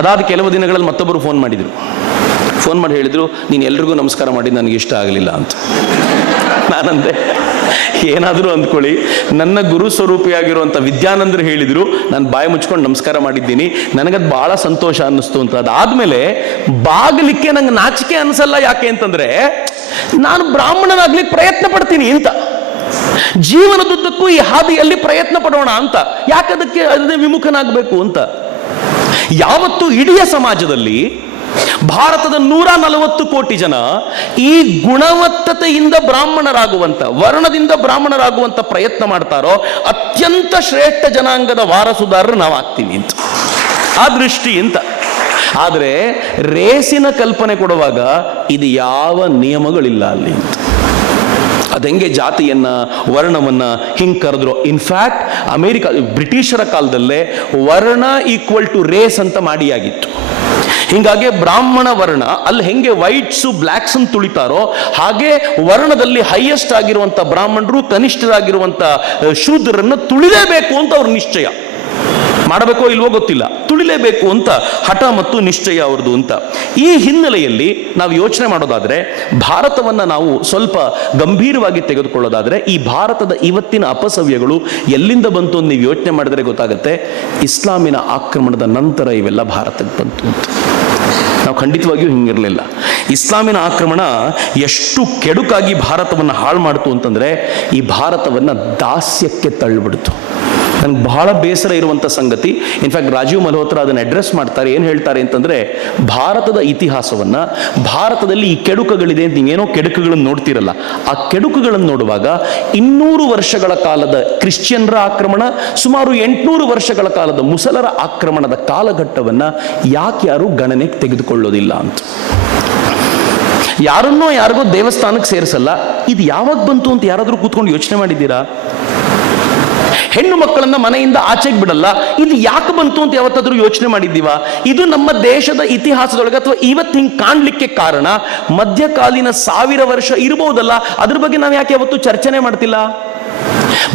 ಅದಾದ ಕೆಲವು ದಿನಗಳಲ್ಲಿ ಮತ್ತೊಬ್ಬರು ಫೋನ್ ಮಾಡಿ ಹೇಳಿದ್ರು, ನೀನು ಎಲ್ರಿಗೂ ನಮಸ್ಕಾರ ಮಾಡಿ ನನಗೆ ಇಷ್ಟ ಆಗಲಿಲ್ಲ ಅಂತ. ನಾನಂದೆ, ಏನಾದರೂ ಅಂದ್ಕೊಳ್ಳಿ, ನನ್ನ ಗುರು ಸ್ವರೂಪಿಯಾಗಿರುವಂಥ ವಿದ್ಯಾನಂದರು ಹೇಳಿದ್ರು, ನಾನು ಬಾಯಿ ಮುಚ್ಕೊಂಡು ನಮಸ್ಕಾರ ಮಾಡಿದ್ದೀನಿ, ನನಗದು ಭಾಳ ಸಂತೋಷ ಅನ್ನಿಸ್ತು ಅಂತ. ಅದಾದಮೇಲೆ ಬಾಗಲಿಕ್ಕೆ ನಂಗೆ ನಾಚಿಕೆ ಅನಿಸಲ್ಲ. ಯಾಕೆ ಅಂತಂದ್ರೆ ನಾನು ಬ್ರಾಹ್ಮಣನಾಗ್ಲಿಕ್ಕೆ ಪ್ರಯತ್ನ ಪಡ್ತೀನಿ ಅಂತ. ಜೀವನದುದ್ದಕ್ಕೂ ಈ ಹಾದಿಯಲ್ಲಿ ಪ್ರಯತ್ನ ಪಡೋಣ ಅಂತ. ಯಾಕದಕ್ಕೆ ಅದೇ ವಿಮುಖನಾಗಬೇಕು ಅಂತ. ಯಾವತ್ತು ಇಡೀ ಸಮಾಜದಲ್ಲಿ ಭಾರತದ 140 ಕೋಟಿ ಜನ ಈ ಗುಣವತ್ತತೆಯಿಂದ ಬ್ರಾಹ್ಮಣರಾಗುವಂತ, ವರ್ಣದಿಂದ ಬ್ರಾಹ್ಮಣರಾಗುವಂತ ಪ್ರಯತ್ನ ಮಾಡ್ತಾರೋ ಅತ್ಯಂತ ಶ್ರೇಷ್ಠ ಜನಾಂಗದ ವಾರಸುದಾರರು ನಾವಾಗ್ತೀವಿ ಅಂತ, ಆ ದೃಷ್ಟಿ ಅಂತ. ಆದರೆ ರೇಸಿನ ಕಲ್ಪನೆ ಕೊಡುವಾಗ ಇದು ಯಾವ ನಿಯಮಗಳಿಲ್ಲ ಅಲ್ಲಿ ಅಂತ. ಅದೆಂಗೆ ಜಾತಿಯನ್ನ ವರ್ಣವನ್ನ ಹಿಂಗೆ ಕರೆದ್ರು. ಇನ್ಫ್ಯಾಕ್ಟ್ ಅಮೆರಿಕ ಬ್ರಿಟಿಷರ ಕಾಲದಲ್ಲೇ ವರ್ಣ ಈಕ್ವಲ್ ಟು ರೇಸ್ ಅಂತ ಮಾಡಿಯಾಗಿತ್ತು. ಹಿಂಗಾಗಿ ಬ್ರಾಹ್ಮಣ ವರ್ಣ ಅಲ್ಲಿ ಹೆಂಗೆ ವೈಟ್ಸು ಬ್ಲ್ಯಾಕ್ಸ್ ತುಳಿತಾರೋ ಹಾಗೆ ವರ್ಣದಲ್ಲಿ ಹೈಯೆಸ್ಟ್ ಆಗಿರುವಂತ ಬ್ರಾಹ್ಮಣರು ಕನಿಷ್ಠರಾಗಿರುವಂತ ಶೂದ್ರರನ್ನು ತುಳಿಲೇಬೇಕು ಅಂತ ಅವ್ರ ನಿಶ್ಚಯ. ಮಾಡಬೇಕೋ ಇಲ್ವೋ ಗೊತ್ತಿಲ್ಲ, ತುಳಿಲೇಬೇಕು ಅಂತ ಹಠ ಮತ್ತು ನಿಶ್ಚಯ ಅವ್ರದ್ದು ಅಂತ. ಈ ಹಿನ್ನೆಲೆಯಲ್ಲಿ ನಾವು ಯೋಚನೆ ಮಾಡೋದಾದ್ರೆ, ಭಾರತವನ್ನು ನಾವು ಸ್ವಲ್ಪ ಗಂಭೀರವಾಗಿ ತೆಗೆದುಕೊಳ್ಳೋದಾದ್ರೆ, ಈ ಭಾರತದ ಇವತ್ತಿನ ಅಪಸವ್ಯಗಳು ಎಲ್ಲಿಂದ ಬಂತು ಅಂತ ನೀವು ಯೋಚನೆ ಮಾಡಿದ್ರೆ ಗೊತ್ತಾಗುತ್ತೆ. ಇಸ್ಲಾಮಿನ ಆಕ್ರಮಣದ ನಂತರ ಇವೆಲ್ಲ ಭಾರತಕ್ಕೆ ಬಂತು ಅಂತ. ನಾವು ಖಂಡಿತವಾಗಿಯೂ ಹಿಂಗಿರಲಿಲ್ಲ. ಇಸ್ಲಾಮಿನ ಆಕ್ರಮಣ ಎಷ್ಟು ಕೆಡುಕಾಗಿ ಭಾರತವನ್ನು ಹಾಳು ಮಾಡ್ತು ಅಂತಂದ್ರೆ, ಈ ಭಾರತವನ್ನು ದಾಸ್ಯಕ್ಕೆ ತಳ್ಳಿಬಿಡ್ತು. ನನಗೆ ಬಹಳ ಬೇಸರ ಇರುವಂಥ ಸಂಗತಿ, ಇನ್ಫ್ಯಾಕ್ಟ್ ರಾಜೀವ್ ಮಲ್ಹೋತ್ರಾ ಅದನ್ನು ಅಡ್ರೆಸ್ ಮಾಡ್ತಾರೆ. ಏನು ಹೇಳ್ತಾರೆ ಅಂತಂದರೆ, ಭಾರತದ ಇತಿಹಾಸವನ್ನು, ಭಾರತದಲ್ಲಿ ಈ ಕೆಡುಕುಗಳಿದೆ ಅಂತ ನೀವೇನೋ ಕೆಡುಕುಗಳನ್ನು ನೋಡ್ತಿರಲ್ಲ, ಆ ಕೆಡುಕುಗಳನ್ನು ನೋಡುವಾಗ 200 ವರ್ಷಗಳ ಕಾಲದ ಕ್ರಿಶ್ಚಿಯನ್ರ ಆಕ್ರಮಣ, ಸುಮಾರು 800 ವರ್ಷಗಳ ಕಾಲದ ಮುಸಲರ ಆಕ್ರಮಣದ ಕಾಲಘಟ್ಟವನ್ನು ಯಾರು ಗಣನೆಗೆ ತೆಗೆದುಕೊಳ್ಳೋದಿಲ್ಲ ಅಂತ. ಯಾರನ್ನೋ ಯಾರಿಗೋ ದೇವಸ್ಥಾನಕ್ಕೆ ಸೇರಿಸಲ್ಲ, ಇದು ಯಾವಾಗ ಬಂತು ಅಂತ ಯಾರಾದರೂ ಕೂತ್ಕೊಂಡು ಯೋಚನೆ ಮಾಡಿದ್ದೀರಾ? ಹೆಣ್ಣು ಮಕ್ಕಳನ್ನ ಮನೆಯಿಂದ ಆಚೆಗೆ ಬಿಡಲ್ಲ, ಇದು ಯಾಕೆ ಬಂತು ಅಂತ ಯಾವತ್ತಾದ್ರೂ ಯೋಚನೆ ಮಾಡಿದ್ದೀವಾ? ಇದು ನಮ್ಮ ದೇಶದ ಇತಿಹಾಸದೊಳಗೆ ಅಥವಾ ಇವತ್ತು ಹಿಂಗೆ ಕಾಣಲಿಕ್ಕೆ ಕಾರಣ ಮಧ್ಯಕಾಲೀನ 1000 ವರ್ಷ ಇರಬಹುದಲ್ಲ, ಅದ್ರ ಬಗ್ಗೆ ನಾವು ಯಾಕೆ ಯಾವತ್ತೂ ಚರ್ಚೆನೆ ಮಾಡ್ತಿಲ್ಲ?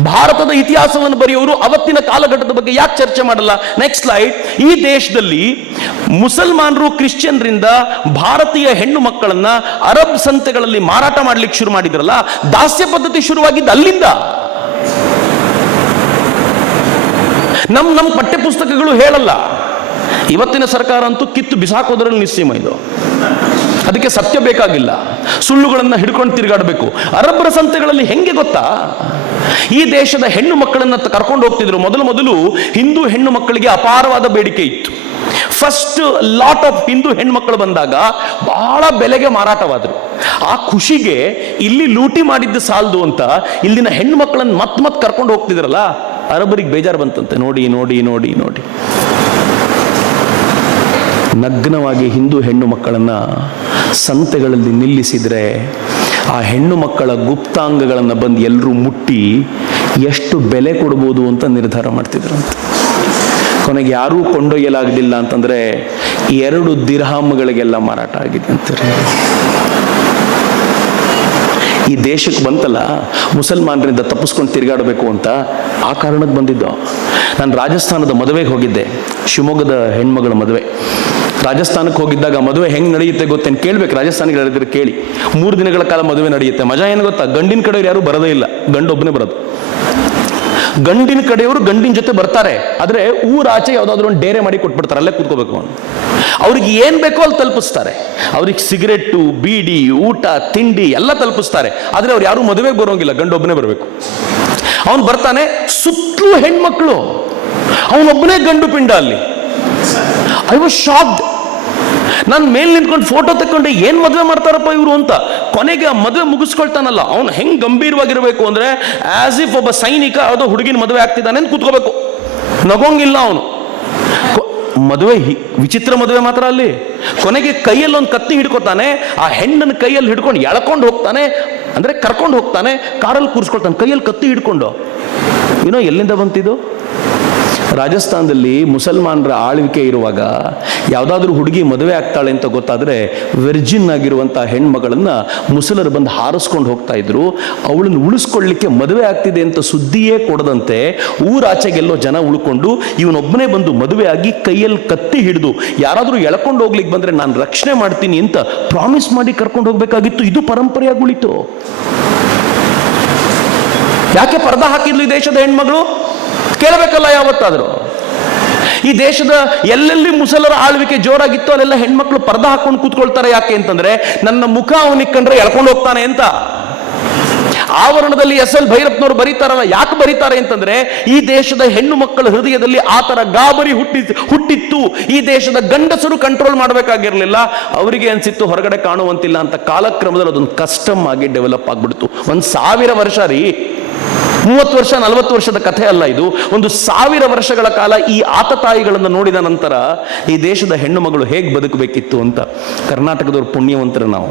ಭಾರತದ ಇತಿಹಾಸವನ್ನು ಬರೆಯೋರು ಅವತ್ತಿನ ಕಾಲಘಟ್ಟದ ಬಗ್ಗೆ ಯಾಕೆ ಚರ್ಚೆ ಮಾಡಲ್ಲ? Next slide. ಈ ದೇಶದಲ್ಲಿ ಮುಸಲ್ಮಾನರು ಕ್ರಿಶ್ಚಿಯನ್ರಿಂದ ಭಾರತೀಯ ಹೆಣ್ಣು ಮಕ್ಕಳನ್ನ ಅರಬ್ ಸಂತೆಗಳಲ್ಲಿ ಮಾರಾಟ ಮಾಡ್ಲಿಕ್ಕೆ ಶುರು ಮಾಡಿದ್ರಲ್ಲ, ದಾಸ್ಯ ಪದ್ಧತಿ ಶುರುವಾಗಿದ್ದು ಅಲ್ಲಿಂದ. ನಮ್ಮ ಪಠ್ಯ ಪುಸ್ತಕಗಳು ಹೇಳಲ್ಲ. ಇವತ್ತಿನ ಸರ್ಕಾರ ಅಂತೂ ಕಿತ್ತು ಬಿಸಾಕೋದ್ರಲ್ಲಿ ನಿಸ್ಸೀಮ. ಇದು ಅದಕ್ಕೆ ಸತ್ಯ ಬೇಕಾಗಿಲ್ಲ, ಸುಳ್ಳುಗಳನ್ನು ಹಿಡ್ಕೊಂಡು ತಿರುಗಾಡಬೇಕು. ಅರಬ್ಬರ ಸಂತೆಗಳಲ್ಲಿ ಹೆಂಗೆ ಗೊತ್ತಾ, ಈ ದೇಶದ ಹೆಣ್ಣು ಮಕ್ಕಳನ್ನ ಕರ್ಕೊಂಡು ಹೋಗ್ತಿದ್ರು. ಮೊದಲು ಹಿಂದೂ ಹೆಣ್ಣು ಮಕ್ಕಳಿಗೆ ಅಪಾರವಾದ ಬೇಡಿಕೆ ಇತ್ತು. ಫಸ್ಟ್ ಲಾಟ್ ಆಫ್ ಹಿಂದೂ ಹೆಣ್ಮಕ್ಳು ಬಂದಾಗ ಬಹಳ ಬೆಲೆಗೆ ಮಾರಾಟವಾದ್ರು. ಆ ಖುಷಿಗೆ ಇಲ್ಲಿ ಲೂಟಿ ಮಾಡಿದ್ದು ಸಾಲದು ಅಂತ ಇಲ್ಲಿನ ಹೆಣ್ಣು ಮಕ್ಕಳನ್ನು ಮತ್ ಕರ್ಕೊಂಡು ಹೋಗ್ತಿದ್ರಲ್ಲ, ಅರಬ್ಬರಿಗೆ ಬೇಜಾರು ಬಂತಂತೆ. ನೋಡಿ ನೋಡಿ ನೋಡಿ ನೋಡಿ, ನಗ್ನವಾಗಿ ಹಿಂದೂ ಹೆಣ್ಣು ಮಕ್ಕಳನ್ನ ಸಂತೆಗಳಲ್ಲಿ ನಿಲ್ಲಿಸಿದ್ರೆ ಆ ಹೆಣ್ಣು ಮಕ್ಕಳ ಗುಪ್ತಾಂಗಗಳನ್ನು ಬಂದು ಎಲ್ಲರೂ ಮುಟ್ಟಿ ಎಷ್ಟು ಬೆಲೆ ಕೊಡ್ಬೋದು ಅಂತ ನಿರ್ಧಾರ ಮಾಡ್ತಿದ್ರಂತೆ. ಕೊನೆಗೆ ಯಾರೂ ಕೊಂಡೊಯ್ಯಲಾಗಲಿಲ್ಲ ಅಂತಂದ್ರೆ 2 ದಿರ್ಹಾಮ್ಗಳಿಗೆಲ್ಲ ಮಾರಾಟ ಆಗಿದೆ ಅಂತಾರೆ. ಈ ದೇಶಕ್ಕೆ ಬಂತಲ್ಲ ಮುಸಲ್ಮಾನರಿಂದ ತಪ್ಪಿಸ್ಕೊಂಡು ತಿರುಗಾಡಬೇಕು ಅಂತ, ಆ ಕಾರಣಕ್ಕೆ ಬಂದಿದ್ದು. ನಾನು ರಾಜಸ್ಥಾನದ ಮದುವೆಗೆ ಹೋಗಿದ್ದೆ, ಶಿವಮೊಗ್ಗದ ಹೆಣ್ಮಗಳ ಮದುವೆ. ರಾಜಸ್ಥಾನಕ್ಕೆ ಹೋಗಿದ್ದಾಗ ಮದುವೆ ಹೆಂಗೆ ನಡೆಯುತ್ತೆ ಗೊತ್ತೇನು? ಕೇಳ್ಬೇಕು, ರಾಜಸ್ಥಾನಿಗೆ ಹೇಳಿದ್ರೆ ಕೇಳಿ. 3 ದಿನಗಳ ಕಾಲ ಮದುವೆ ನಡೆಯುತ್ತೆ. ಮಜಾ ಏನು ಗೊತ್ತಾ? ಗಂಡಿನ ಕಡೆಯವ್ರು ಯಾರು ಬರೋದೇ ಇಲ್ಲ, ಗಂಡೊಬ್ಬನೇ ಬರೋದು. ಗಂಡಿನ ಕಡೆಯವರು ಗಂಡಿನ ಜೊತೆ ಬರ್ತಾರೆ, ಆದರೆ ಊರಾಚೆ ಯಾವುದಾದ್ರೂ ಒಂದು ಡೇರೆ ಮಾಡಿ ಕೊಟ್ಬಿಡ್ತಾರೆ, ಅಲ್ಲೇ ಕೂತ್ಕೋಬೇಕು ಅಂತ. ಅವ್ರಿಗೆ ಏನು ಬೇಕೋ ಅಲ್ಲಿ ತಲುಪಿಸ್ತಾರೆ. ಅವ್ರಿಗೆ ಸಿಗರೆಟ್ಟು, ಬೀಡಿ, ಊಟ, ತಿಂಡಿ ಎಲ್ಲ ತಲುಪಿಸ್ತಾರೆ. ಆದರೆ ಅವ್ರು ಯಾರು ಮದುವೆಗೆ ಬರೋಂಗಿಲ್ಲ, ಗಂಡೊಬ್ಬನೇ ಬರಬೇಕು. ಅವನು ಬರ್ತಾನೆ, ಸುತ್ತಲೂ ಹೆಣ್ಮಕ್ಳು, ಅವನೊಬ್ಬನೇ ಗಂಡು ಪಿಂಡ ಅಲ್ಲಿ. I was shocked. ನಾನು ಮೇಲೆ ನಿಂತ್ಕೊಂಡು ಫೋಟೋ ತಗೊಂಡೆ, ಏನ್ ಮದುವೆ ಮಾಡ್ತಾರಪ್ಪ ಇವರು ಅಂತ. ಕೊನೆಗೆ ಆ ಮದುವೆ ಮುಗಿಸ್ಕೊಳ್ತಾನಲ್ಲ, ಅವನು ಹೆಂಗ್ ಗಂಭೀರವಾಗಿರ್ಬೇಕು ಅಂದ್ರೆ, ಆಸ್ ಇಫ್ ಒಬ್ಬ ಸೈನಿಕ ಯಾವುದೋ ಹುಡುಗಿನ ಮದುವೆ ಆಗ್ತಿದ್ದಾನೆ ಅಂತ ಕೂತ್ಕೋಬೇಕು, ನಗೋಂಗಿಲ್ಲ ಅವನು. ಮದುವೆ ವಿಚಿತ್ರ ಮದುವೆ ಮಾತ್ರ ಅಲ್ಲಿ. ಕೊನೆಗೆ ಕೈಯಲ್ಲಿ ಒಂದು ಕತ್ತಿ ಹಿಡ್ಕೊತಾನೆ, ಆ ಹೆಣ್ಣನ ಕೈಯಲ್ಲಿ ಹಿಡ್ಕೊಂಡು ಎಳ್ಕೊಂಡು ಹೋಗ್ತಾನೆ, ಅಂದ್ರೆ ಕರ್ಕೊಂಡು ಹೋಗ್ತಾನೆ, ಕಾರಲ್ಲಿ ಕೂರಿಸ್ಕೊಳ್ತಾನೆ, ಕೈಯಲ್ಲಿ ಕತ್ತಿ ಹಿಡ್ಕೊಂಡು. ಏನೋ ಎಲ್ಲಿಂದ ಬಂತಿದ್ದು? ರಾಜಸ್ಥಾನದಲ್ಲಿ ಮುಸಲ್ಮಾನರ ಆಳ್ವಿಕೆ ಇರುವಾಗ ಯಾವುದಾದ್ರೂ ಹುಡುಗಿ ಮದುವೆ ಆಗ್ತಾಳೆ ಅಂತ ಗೊತ್ತಾದರೆ ವೆರ್ಜಿನ್ ಆಗಿರುವಂಥ ಹೆಣ್ಮಗಳನ್ನು ಮುಸಲರು ಬಂದು ಹಾರಿಸ್ಕೊಂಡು ಹೋಗ್ತಾ ಇದ್ರು. ಅವಳನ್ನು ಉಳಿಸ್ಕೊಳ್ಳಿಕ್ಕೆ ಮದುವೆ ಆಗ್ತಿದೆ ಅಂತ ಸುದ್ದಿಯೇ ಕೊಡದಂತೆ ಊರಾಚೆಗೆಲ್ಲೋ ಜನ ಉಳ್ಕೊಂಡು ಇವನೊಬ್ಬನೇ ಬಂದು ಮದುವೆ ಆಗಿ ಕೈಯಲ್ಲಿ ಕತ್ತಿ ಹಿಡಿದು ಯಾರಾದರೂ ಎಳ್ಕೊಂಡು ಹೋಗ್ಲಿಕ್ಕೆ ಬಂದರೆ ನಾನು ರಕ್ಷಣೆ ಮಾಡ್ತೀನಿ ಅಂತ ಪ್ರಾಮಿಸ್ ಮಾಡಿ ಕರ್ಕೊಂಡು ಹೋಗ್ಬೇಕಾಗಿತ್ತು. ಇದು ಪರಂಪರೆಯಾಗಿ ಉಳಿತು. ಯಾಕೆ ಪರ್ದಾ ಹಾಕಿದ್ಲು ಈ ದೇಶದ ಹೆಣ್ಮಗಳು? ಕೇಳಬೇಕಲ್ಲ ಯಾವತ್ತಾದರೂ. ಈ ದೇಶದ ಎಲ್ಲೆಲ್ಲಿ ಮುಸಲರ ಆಳ್ವಿಕೆ ಜೋರಾಗಿತ್ತು ಅಲ್ಲೆಲ್ಲ ಹೆಣ್ಮಕ್ಳು ಪರ್ದಾ ಹಾಕೊಂಡು ಕೂತ್ಕೊಳ್ತಾರೆ. ಯಾಕೆ ಅಂತಂದ್ರೆ ನನ್ನ ಮುಖ ಅವನಿಗೆ ಕಂಡ್ರೆ ಎಳ್ಕೊಂಡು ಹೋಗ್ತಾನೆ ಅಂತ. ಆವರಣದಲ್ಲಿ ಎಸ್.ಎಲ್. ಭೈರಪ್ಪನವರು ಬರೀತಾರಲ್ಲ, ಯಾಕೆ ಬರೀತಾರೆ ಅಂತಂದ್ರೆ ಈ ದೇಶದ ಹೆಣ್ಣು ಮಕ್ಕಳ ಹೃದಯದಲ್ಲಿ ಆ ತರ ಗಾಬರಿ ಹುಟ್ಟಿತ್ತು. ಈ ದೇಶದ ಗಂಡಸರು ಕಂಟ್ರೋಲ್ ಮಾಡಬೇಕಾಗಿರಲಿಲ್ಲ, ಅವರಿಗೆ ಅನ್ಸಿತ್ತು ಹೊರಗಡೆ ಕಾಣುವಂತಿಲ್ಲ ಅಂತ. ಕಾಲಕ್ರಮದಲ್ಲಿ ಅದೊಂದು ಕಸ್ಟಮ್ ಆಗಿ ಡೆವಲಪ್ ಆಗ್ಬಿಡ್ತು. 1000 ವರ್ಷ ರೀ, 30 ವರ್ಷ 40 ವರ್ಷದ ಕಥೆ ಅಲ್ಲ ಇದು. 1000 ವರ್ಷಗಳ ಕಾಲ ಈ ಆತತಾಯಿಗಳನ್ನು ನೋಡಿದ ನಂತರ ಈ ದೇಶದ ಹೆಣ್ಣು ಮಗಳು ಹೇಗೆ ಬದುಕಬೇಕಿತ್ತು ಅಂತ. ಕರ್ನಾಟಕದವ್ರು ಪುಣ್ಯವಂತರು ನಾವು.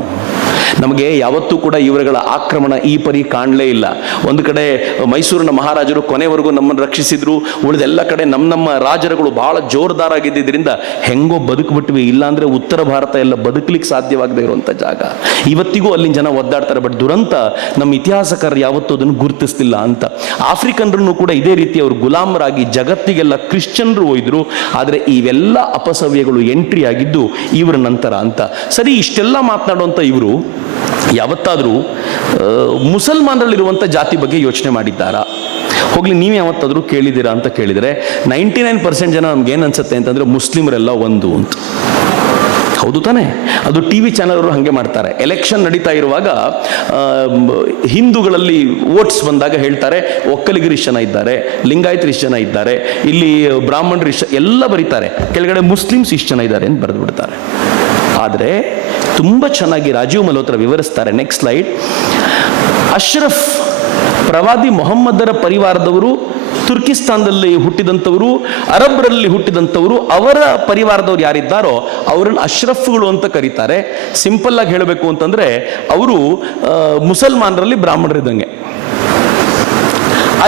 ನಮಗೆ ಯಾವತ್ತೂ ಕೂಡ ಇವರುಗಳ ಆಕ್ರಮಣ ಈ ಪರಿ ಕಾಣಲೇ ಇಲ್ಲ. ಒಂದು ಕಡೆ ಮೈಸೂರಿನ ಮಹಾರಾಜರು ಕೊನೆವರೆಗೂ ನಮ್ಮನ್ನು ರಕ್ಷಿಸಿದ್ರು, ಉಳಿದೆಲ್ಲ ಕಡೆ ನಮ್ಮ ರಾಜರುಗಳು ಬಹಳ ಜೋರ್ದಾರಾಗಿದ್ದರಿಂದ ಹೆಂಗೋ ಬದುಕ್ಬಿಟ್ವಿ. ಇಲ್ಲಾಂದ್ರೆ ಉತ್ತರ ಭಾರತ ಎಲ್ಲ ಬದುಕಲಿಕ್ಕೆ ಸಾಧ್ಯವಾಗದೇ ಇರುವಂಥ ಜಾಗ. ಇವತ್ತಿಗೂ ಅಲ್ಲಿನ ಜನ ಒದ್ದಾಡ್ತಾರೆ. ಬಟ್ ದುರಂತ ನಮ್ಮ ಇತಿಹಾಸಕಾರರು ಯಾವತ್ತೂ ಅದನ್ನು ಗುರುತಿಸ್ತಿಲ್ಲ ಅಂತ. ಆಫ್ರಿಕನ್ರನ್ನು ಕೂಡ ಇದೇ ರೀತಿ ಅವರು ಗುಲಾಮರಾಗಿ ಜಗತ್ತಿಗೆಲ್ಲ ಕ್ರಿಶ್ಚಿಯನ್ರು ಒಯ್ದರು. ಆದರೆ ಇವೆಲ್ಲ ಅಪಸವ್ಯಗಳು ಎಂಟ್ರಿ ಆಗಿದ್ದು ಇವರ ನಂತರ ಅಂತ. ಸರಿ, ಇಷ್ಟೆಲ್ಲ ಮಾತನಾಡುವಂಥ ಇವರು ಯಾವತ್ತಾದರೂ ಮುಸಲ್ಮಾನರಲ್ಲಿರುವಂಥ ಜಾತಿ ಬಗ್ಗೆ ಯೋಚನೆ ಮಾಡಿದ್ದಾರಾ? ಹೋಗ್ಲಿ, ನೀವು ಯಾವತ್ತಾದರೂ ಕೇಳಿದ್ದೀರಾ ಅಂತ ಕೇಳಿದರೆ 99% ಜನ ನಮ್ಗೆ ಏನು ಅನ್ಸುತ್ತೆ ಅಂತಂದರೆ ಮುಸ್ಲಿಮರೆಲ್ಲ ಒಂದು ಅಂತ. ಹೌದು ತಾನೆ? ಅದು ಟಿವಿ ಚಾನಲ್ ಅವರು ಹಾಗೆ ಮಾಡ್ತಾರೆ. ಎಲೆಕ್ಷನ್ ನಡೀತಾ ಇರುವಾಗ ಹಿಂದೂಗಳಲ್ಲಿ ವೋಟ್ಸ್ ಬಂದಾಗ ಹೇಳ್ತಾರೆ ಒಕ್ಕಲಿಗರು ಇಷ್ಟು ಜನ ಇದ್ದಾರೆ, ಲಿಂಗಾಯತರು ಇಷ್ಟು ಜನ ಇದ್ದಾರೆ, ಇಲ್ಲಿ ಬ್ರಾಹ್ಮಣರು ಇಷ್ಟು ಎಲ್ಲ ಬರೀತಾರೆ, ಕೆಳಗಡೆ ಮುಸ್ಲಿಮ್ಸ್ ಇಷ್ಟು ಜನ ಇದ್ದಾರೆ ಅಂತ ಬರೆದು ಬಿಡ್ತಾರೆ. ಆದರೆ ತುಂಬ ಚೆನ್ನಾಗಿ ರಾಜೀವ್ ಮಲ್ಹೋತ್ರಾ ವಿವರಿಸ್ತಾರೆ. Next slide. ಅಶ್ರಫ್ ಪ್ರವಾದಿ ಮೊಹಮ್ಮದರ ಪರಿವಾರದವರು, ತುರ್ಕಿಸ್ತಾನದಲ್ಲಿ ಹುಟ್ಟಿದಂಥವರು, ಅರಬ್ರಲ್ಲಿ ಹುಟ್ಟಿದಂಥವರು, ಅವರ ಪರಿವಾರದವ್ರು ಯಾರಿದ್ದಾರೋ ಅವರನ್ನು ಅಶ್ರಫ್ಗಳು ಅಂತ ಕರೀತಾರೆ. ಸಿಂಪಲ್ ಆಗಿ ಹೇಳಬೇಕು ಅಂತಂದ್ರೆ ಅವರು ಮುಸಲ್ಮಾನರಲ್ಲಿ ಬ್ರಾಹ್ಮಣರಿದ್ದಂಗೆ.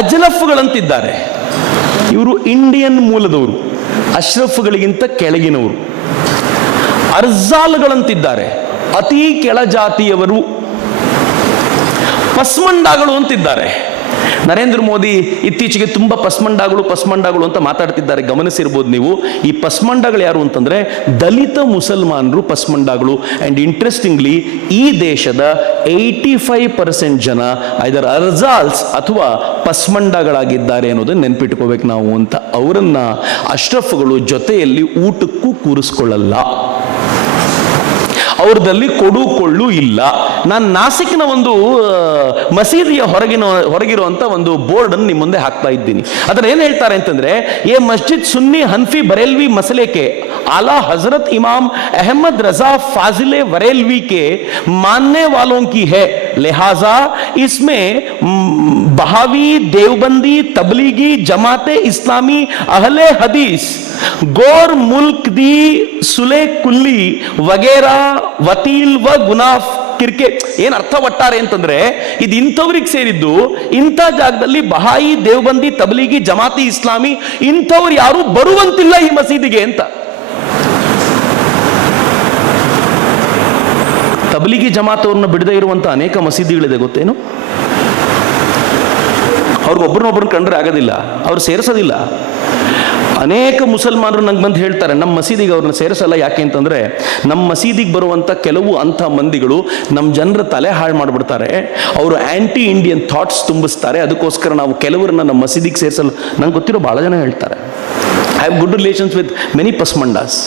ಅಜ್ಲಫ್ಗಳಂತಿದ್ದಾರೆ, ಇವರು ಇಂಡಿಯನ್ ಮೂಲದವರು, ಅಶ್ರಫ್ಗಳಿಗಿಂತ ಕೆಳಗಿನವರು. ಅರ್ಜಾಲ್ಗಳಂತಿದ್ದಾರೆ, ಅತಿ ಕೆಳಜಾತಿಯವರು. ಪಸ್ಮಂಡಾಗಳು ಅಂತಿದ್ದಾರೆ. ನರೇಂದ್ರ ಮೋದಿ ಇತ್ತೀಚೆಗೆ ತುಂಬ ಪಸ್ಮಂಡಾಗಳು ಅಂತ ಮಾತಾಡ್ತಿದ್ದಾರೆ, ಗಮನಿಸಿರ್ಬೋದು ನೀವು. ಈ ಪಸ್ಮಂಡಾಗಳು ಯಾರು ಅಂತಂದ್ರೆ ದಲಿತ ಮುಸಲ್ಮಾನರು ಪಸ್ಮಂಡಾಗಳು. ಅಂಡ್ ಇಂಟ್ರೆಸ್ಟಿಂಗ್ಲಿ ಈ ದೇಶದ 85% ಜನ ಐದರ್ ಅರ್ಜಾಲ್ಸ್ ಅಥವಾ ಪಸ್ಮಂಡಾಗಳಾಗಿದ್ದಾರೆ ಅನ್ನೋದನ್ನ ನೆನ್ಪಿಟ್ಕೋಬೇಕು ನಾವು ಅಂತ. ಅವರನ್ನ ಅಶ್ರಫ್ಗಳು ಜೊತೆಯಲ್ಲಿ ಊಟಕ್ಕೂ ಕೂರಿಸ್ಕೊಳ್ಳಲ್ಲ, ಅವ್ರದಲ್ಲಿ ಕೊಡು ಇಲ್ಲ. ನಾನು ನಾಸಿಕ್ನ ಒಂದು ಮಸೀದಿಯ ಹೊರಗಿರುವಂತ ಒಂದು ಬೋರ್ಡ್ ಅನ್ನು ನಿಮ್ಮ ಮುಂದೆ ಹಾಕ್ತಾ ಇದ್ದೀನಿ. ಅದರ ಏನ್ ಹೇಳ್ತಾರೆ ಅಂತಂದ್ರೆ, ये मस्जिद सुन्नी हनफी बरेलवी मसले के आला हजरत इमाम अहमद रजा फाजिले बरेलवी के मानने वालों की है, लिहाजा इसमें बहावी, देवबंदी, तबलीगी, जमाते इस्लामी, अहले हदीस, गोर मुल्क दी सुले कुल्ली वगैरह ವತೀಲ್ ವ ಗುನಾಫ್ ಕ್ರಿಕೆಟ್. ಏನ್ ಅರ್ಥ ಒಟ್ಟಾರೆ ಅಂತಂದ್ರೆ, ಇದು ಇಂಥವ್ರಿಗೆ ಸೇರಿದ್ದು. ಇಂಥ ಜಾಗದಲ್ಲಿ ಬಹಾಯಿ, ದೇವಬಂದಿ, ತಬ್ಲೀಗಿ, ಜಮಾತಿ ಇಸ್ಲಾಮಿ ಇಂಥವ್ರು ಯಾರು ಬರುವಂತಿಲ್ಲ ಈ ಮಸೀದಿಗೆ ಅಂತ. ತಬ್ಲೀಗಿ ಜಮಾತ್ ಅವ್ರನ್ನ ಬಿಡದೇ ಇರುವಂತ ಅನೇಕ ಮಸೀದಿಗಳಿದೆ, ಗೊತ್ತೇನು? ಅವ್ರಿಗೊಬ್ಬರನ್ನೊಬ್ಬರನ್ನ ಕಂಡ್ರೆ ಆಗೋದಿಲ್ಲ, ಅವ್ರು ಸೇರಿಸೋದಿಲ್ಲ. ಅನೇಕ ಮುಸಲ್ಮಾನರು ನಂಗೆ ಬಂದು ಹೇಳ್ತಾರೆ, ನಮ್ಮ ಮಸೀದಿಗೆ ಅವ್ರನ್ನ ಸೇರಿಸಲ್ಲ. ಯಾಕೆ ಅಂತಂದ್ರೆ ನಮ್ಮ ಮಸೀದಿಗೆ ಬರುವಂಥ ಕೆಲವು ಅಂಥ ಮಂದಿಗಳು ನಮ್ಮ ಜನರ ತಲೆ ಹಾಳು ಮಾಡಿಬಿಡ್ತಾರೆ, ಅವರು ಆ್ಯಂಟಿ ಇಂಡಿಯನ್ ಥಾಟ್ಸ್ ತುಂಬಿಸ್ತಾರೆ, ಅದಕ್ಕೋಸ್ಕರ ನಾವು ಕೆಲವರನ್ನ ನಮ್ಮ ಮಸೀದಿಗೆ ಸೇರಿಸಲ್ಲ. ನಂಗೆ ಗೊತ್ತಿರೋ ಭಾಳ ಜನ ಹೇಳ್ತಾರೆ. I have good relations with many Pasmandas.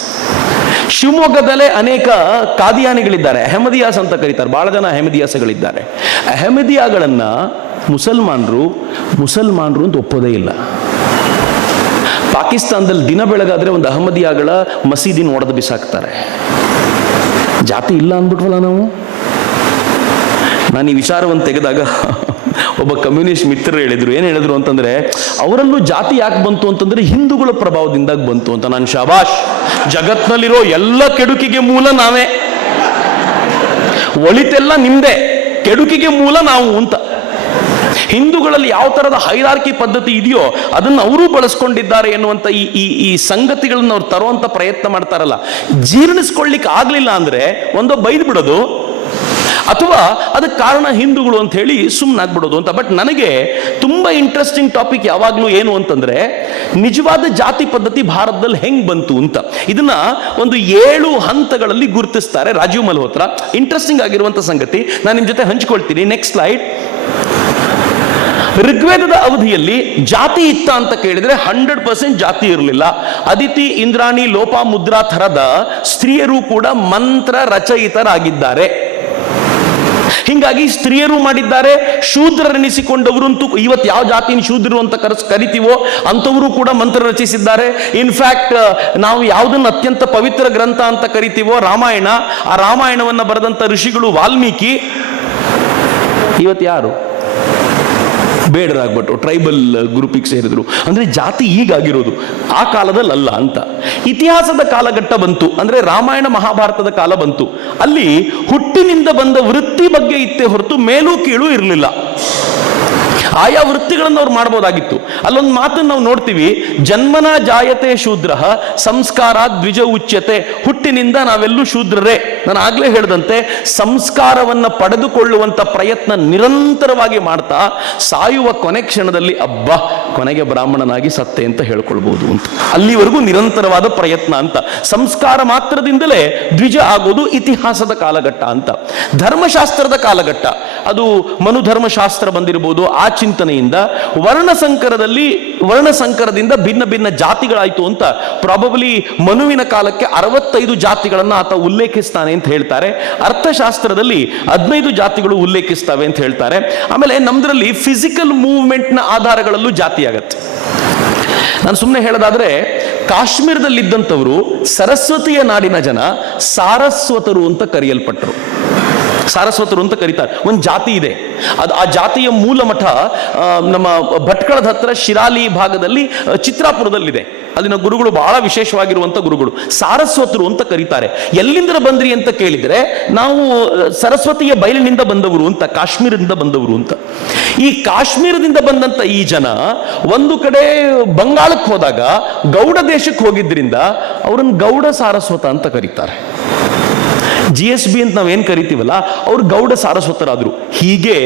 ಶಿವಮೊಗ್ಗದಲ್ಲೇ ಅನೇಕ ಕಾದಿಯಾನಿಗಳಿದ್ದಾರೆ, ಅಹಮದಿಯಾಸ್ ಅಂತ ಕರೀತಾರೆ, ಭಾಳ ಜನ ಅಹಮದಿಯಾಸಗಳಿದ್ದಾರೆ. ಅಹಮದಿಯಾಗಳನ್ನ ಮುಸಲ್ಮಾನರು ಅಂತ ಒಪ್ಪೋದೇ ಇಲ್ಲ. ಪಾಕಿಸ್ತಾನದಲ್ಲಿ ದಿನ ಬೆಳಗಾದ್ರೆ ಒಂದು ಅಹಮದಿಯಾಗಳ ಮಸೀದಿ ನೋಡೋದು ಬಿಸಾಕ್ತಾರೆ. ಜಾತಿ ಇಲ್ಲ ಅಂದ್ಬಿಟ್ವಲ್ಲ ನಾವು. ನಾನು ಈ ವಿಚಾರವನ್ನು ತೆಗೆದಾಗ ಒಬ್ಬ ಕಮ್ಯುನಿಸ್ಟ್ ಮಿತ್ರರು ಹೇಳಿದ್ರು. ಏನು ಹೇಳಿದ್ರು ಅಂತಂದ್ರೆ, ಅವರಲ್ಲೂ ಜಾತಿ ಯಾಕೆ ಬಂತು ಅಂತಂದ್ರೆ ಹಿಂದೂಗಳ ಪ್ರಭಾವದಿಂದ ಬಂತು ಅಂತ. ನಾನು ಶಾಬಾಷ್, ಜಗತ್ನಲ್ಲಿರೋ ಎಲ್ಲ ಕೆಡುಕಿಗೆ ಮೂಲ ನಾವೇ, ಒಳಿತೆಲ್ಲ ನಿಮ್ದೆ, ಕೆಡುಕಿಗೆ ಮೂಲ ನಾವು ಅಂತ. ಹಿಂದೂಗಳಲ್ಲಿ ಯಾವ ತರದ ಹೈರಾರ್ಕಿ ಪದ್ಧತಿ ಇದೆಯೋ ಅದನ್ನು ಅವರು ಬಳಸ್ಕೊಂಡಿದ್ದಾರೆ ಎನ್ನುವಂತ ಈ ಸಂಗತಿಗಳನ್ನ ಅವ್ರು ತರುವಂತ ಪ್ರಯತ್ನ ಮಾಡ್ತಾರಲ್ಲ, ಜೀರ್ಣಿಸ್ಕೊಳ್ಳಿಕ್ಕೆ ಆಗ್ಲಿಲ್ಲ ಅಂದ್ರೆ ಒಂದೋ ಬೈದು ಬಿಡೋದು, ಅಥವಾ ಅದಕ್ಕೆ ಕಾರಣ ಹಿಂದೂಗಳು ಅಂತ ಹೇಳಿ ಸುಮ್ಮನಾಗ್ಬಿಡೋದು ಅಂತ. ಬಟ್ ನನಗೆ ತುಂಬಾ ಇಂಟ್ರೆಸ್ಟಿಂಗ್ ಟಾಪಿಕ್ ಯಾವಾಗ್ಲೂ ಏನು ಅಂತಂದ್ರೆ, ನಿಜವಾದ ಜಾತಿ ಪದ್ಧತಿ ಭಾರತದಲ್ಲಿ ಹೆಂಗ್ ಬಂತು ಅಂತ. ಇದನ್ನ ಒಂದು 7 ಹಂತಗಳಲ್ಲಿ ಗುರುತಿಸ್ತಾರೆ ರಾಜೀವ್ ಮಲ್ಹೋತ್ರಾ. ಇಂಟ್ರೆಸ್ಟಿಂಗ್ ಆಗಿರುವಂತ ಸಂಗತಿ ನಾನು ನಿಮ್ ಜೊತೆ ಹಂಚ್ಕೊಳ್ತೀನಿ. Next slide. ಋಗ್ವೇದದ ಅವಧಿಯಲ್ಲಿ ಜಾತಿ ಇತ್ತ ಅಂತ ಕೇಳಿದ್ರೆ 100% ಜಾತಿ ಇರಲಿಲ್ಲ. ಅದಿತಿ, ಇಂದ್ರಾಣಿ, ಲೋಪಾಮುದ್ರಾ ಥರದ ಸ್ತ್ರೀಯರು ಕೂಡ ಮಂತ್ರ ರಚಯಿತರಾಗಿದ್ದಾರೆ. ಹಿಂಗಾಗಿ ಸ್ತ್ರೀಯರು ಮಾಡಿದ್ದಾರೆ, ಶೂದ್ರರೆನಿಸಿಕೊಂಡವರಂತೂ ಇವತ್ತು ಯಾವ ಜಾತಿನ ಶೂದ್ರರು ಅಂತ ಕರಿತೀವೋ ಅಂಥವರು ಕೂಡ ಮಂತ್ರ ರಚಿಸಿದ್ದಾರೆ. ಇನ್ಫ್ಯಾಕ್ಟ್ ನಾವು ಯಾವುದನ್ನು ಅತ್ಯಂತ ಪವಿತ್ರ ಗ್ರಂಥ ಅಂತ ಕರಿತೀವೋ ರಾಮಾಯಣ, ಆ ರಾಮಾಯಣವನ್ನು ಬರೆದಂಥ ಋಷಿಗಳು ವಾಲ್ಮೀಕಿ ಇವತ್ತು ಯಾರು ಬೇಡರಾಗ್ಬಿಟ್ರು, ಟ್ರೈಬಲ್ ಗ್ರೂಪಿಗೆ ಸೇರಿದ್ರು. ಅಂದ್ರೆ ಜಾತಿ ಈಗಾಗಿರೋದು, ಆ ಕಾಲದಲ್ಲಿ ಅಲ್ಲ ಅಂತ. ಇತಿಹಾಸದ ಕಾಲಘಟ್ಟ ಬಂತು, ಅಂದ್ರೆ ರಾಮಾಯಣ ಮಹಾಭಾರತದ ಕಾಲ ಬಂತು. ಅಲ್ಲಿ ಹುಟ್ಟಿನಿಂದ ಬಂದ ವೃತ್ತಿ ಬಗ್ಗೆ ಇತ್ತೇ ಹೊರತು ಮೇಲೂ ಕೀಳು ಇರಲಿಲ್ಲ. ಆಯಾ ವೃತ್ತಿಗಳನ್ನು ಅವ್ರು ಮಾಡ್ಬೋದಾಗಿತ್ತು. ಅಲ್ಲೊಂದು ಮಾತನ್ನು ನಾವು ನೋಡ್ತೀವಿ, ಜನ್ಮನ ಜಾಯತೆ ಶೂದ್ರ ಸಂಸ್ಕಾರ ದ್ವಿಜ ಉಚ್ಯತೆ. ಹುಟ್ಟಿನಿಂದ ನಾವೆಲ್ಲೂ ಶೂದ್ರರೇ. ನಾನು ಆಗ್ಲೇ ಹೇಳಿದಂತೆ ಸಂಸ್ಕಾರವನ್ನು ಪಡೆದುಕೊಳ್ಳುವಂತ ಪ್ರಯತ್ನ ನಿರಂತರವಾಗಿ ಮಾಡ್ತಾ ಸಾಯುವ ಕೊನೆ ಕ್ಷಣದಲ್ಲಿ ಕೊನೆಗೆ ಬ್ರಾಹ್ಮಣನಾಗಿ ಸತ್ತೆ ಅಂತ ಹೇಳ್ಕೊಳ್ಬಹುದು ಅಂತ. ಅಲ್ಲಿವರೆಗೂ ನಿರಂತರವಾದ ಪ್ರಯತ್ನ ಅಂತ. ಸಂಸ್ಕಾರ ಮಾತ್ರದಿಂದಲೇ ದ್ವಿಜ ಆಗೋದು ಇತಿಹಾಸದ ಕಾಲಘಟ್ಟ ಅಂತ. ಧರ್ಮಶಾಸ್ತ್ರದ ಕಾಲಘಟ್ಟ ಅದು ಮನುಧರ್ಮಶಾಸ್ತ್ರ ಬಂದಿರಬಹುದು. ಆ ಚಿಂತನೆಯಿಂದ ವರ್ಣಸಂಕರದಿಂದ ಭಿನ್ನ ಭಿನ್ನ ಜಾತಿಗಳಾಯಿತು ಅಂತ ಪ್ರಾಬಬ್ಲಿ ಮನುವಿನ ಕಾಲಕ್ಕೆ 65 ಜಾತಿಗಳನ್ನು ಆತ ಉಲ್ಲೇಖಿಸ್ತಾನೆ ಅಂತ ಹೇಳ್ತಾರೆ. ಅರ್ಥಶಾಸ್ತ್ರದಲ್ಲಿ 15 ಜಾತಿಗಳು ಉಲ್ಲೇಖಿಸ್ತವೆ ಅಂತ ಹೇಳ್ತಾರೆ. ಆಮೇಲೆ ನಮ್ದ್ರಲ್ಲಿ ಫಿಸಿಕಲ್ ಮೂವ್ಮೆಂಟ್ನ ಆಧಾರಗಳಲ್ಲೂ ಜಾತಿ ಆಗತ್ತೆ. ನಾನು ಸುಮ್ಮನೆ ಹೇಳೋದಾದ್ರೆ, ಕಾಶ್ಮೀರದಲ್ಲಿದ್ದಂಥವರು ಸರಸ್ವತಿಯ ನಾಡಿನ ಜನ ಸಾರಸ್ವತರು ಅಂತ ಕರೆಯಲ್ಪಟ್ಟರು. ಸಾರಸ್ವತರು ಅಂತ ಕರೀತಾರೆ. ಒಂದು ಜಾತಿ ಇದೆ, ಅದು ಆ ಜಾತಿಯ ಮೂಲ ಮಠ ನಮ್ಮ ಭಟ್ಕಳದ ಹತ್ರ ಶಿರಾಲಿ ಭಾಗದಲ್ಲಿ ಚಿತ್ರಾಪುರದಲ್ಲಿದೆ. ಅಲ್ಲಿನ ಗುರುಗಳು ಬಹಳ ವಿಶೇಷವಾಗಿರುವಂಥ ಗುರುಗಳು, ಸಾರಸ್ವತರು ಅಂತ ಕರೀತಾರೆ. ಎಲ್ಲಿಂದ ಬಂದ್ರಿ ಅಂತ ಕೇಳಿದರೆ ನಾವು ಸರಸ್ವತಿಯ ಬಯಲಿನಿಂದ ಬಂದವರು ಅಂತ, ಕಾಶ್ಮೀರದಿಂದ ಬಂದವರು ಅಂತ. ಈ ಕಾಶ್ಮೀರದಿಂದ ಬಂದಂತ ಈ ಜನ ಒಂದು ಕಡೆ ಬಂಗಾಳಕ್ಕೆ ಹೋದಾಗ ಗೌಡ ದೇಶಕ್ಕೆ ಹೋಗಿದ್ರಿಂದ ಅವರನ್ನು ಗೌಡ ಸಾರಸ್ವತ ಅಂತ ಕರೀತಾರೆ. GSB ಅಂತ ನಾವೇನು ಕರಿತೀವಲ್ಲ, ಅವ್ರು ಗೌಡ ಸಾರಸ್ವತರಾದ್ರು. ಹೀಗೆ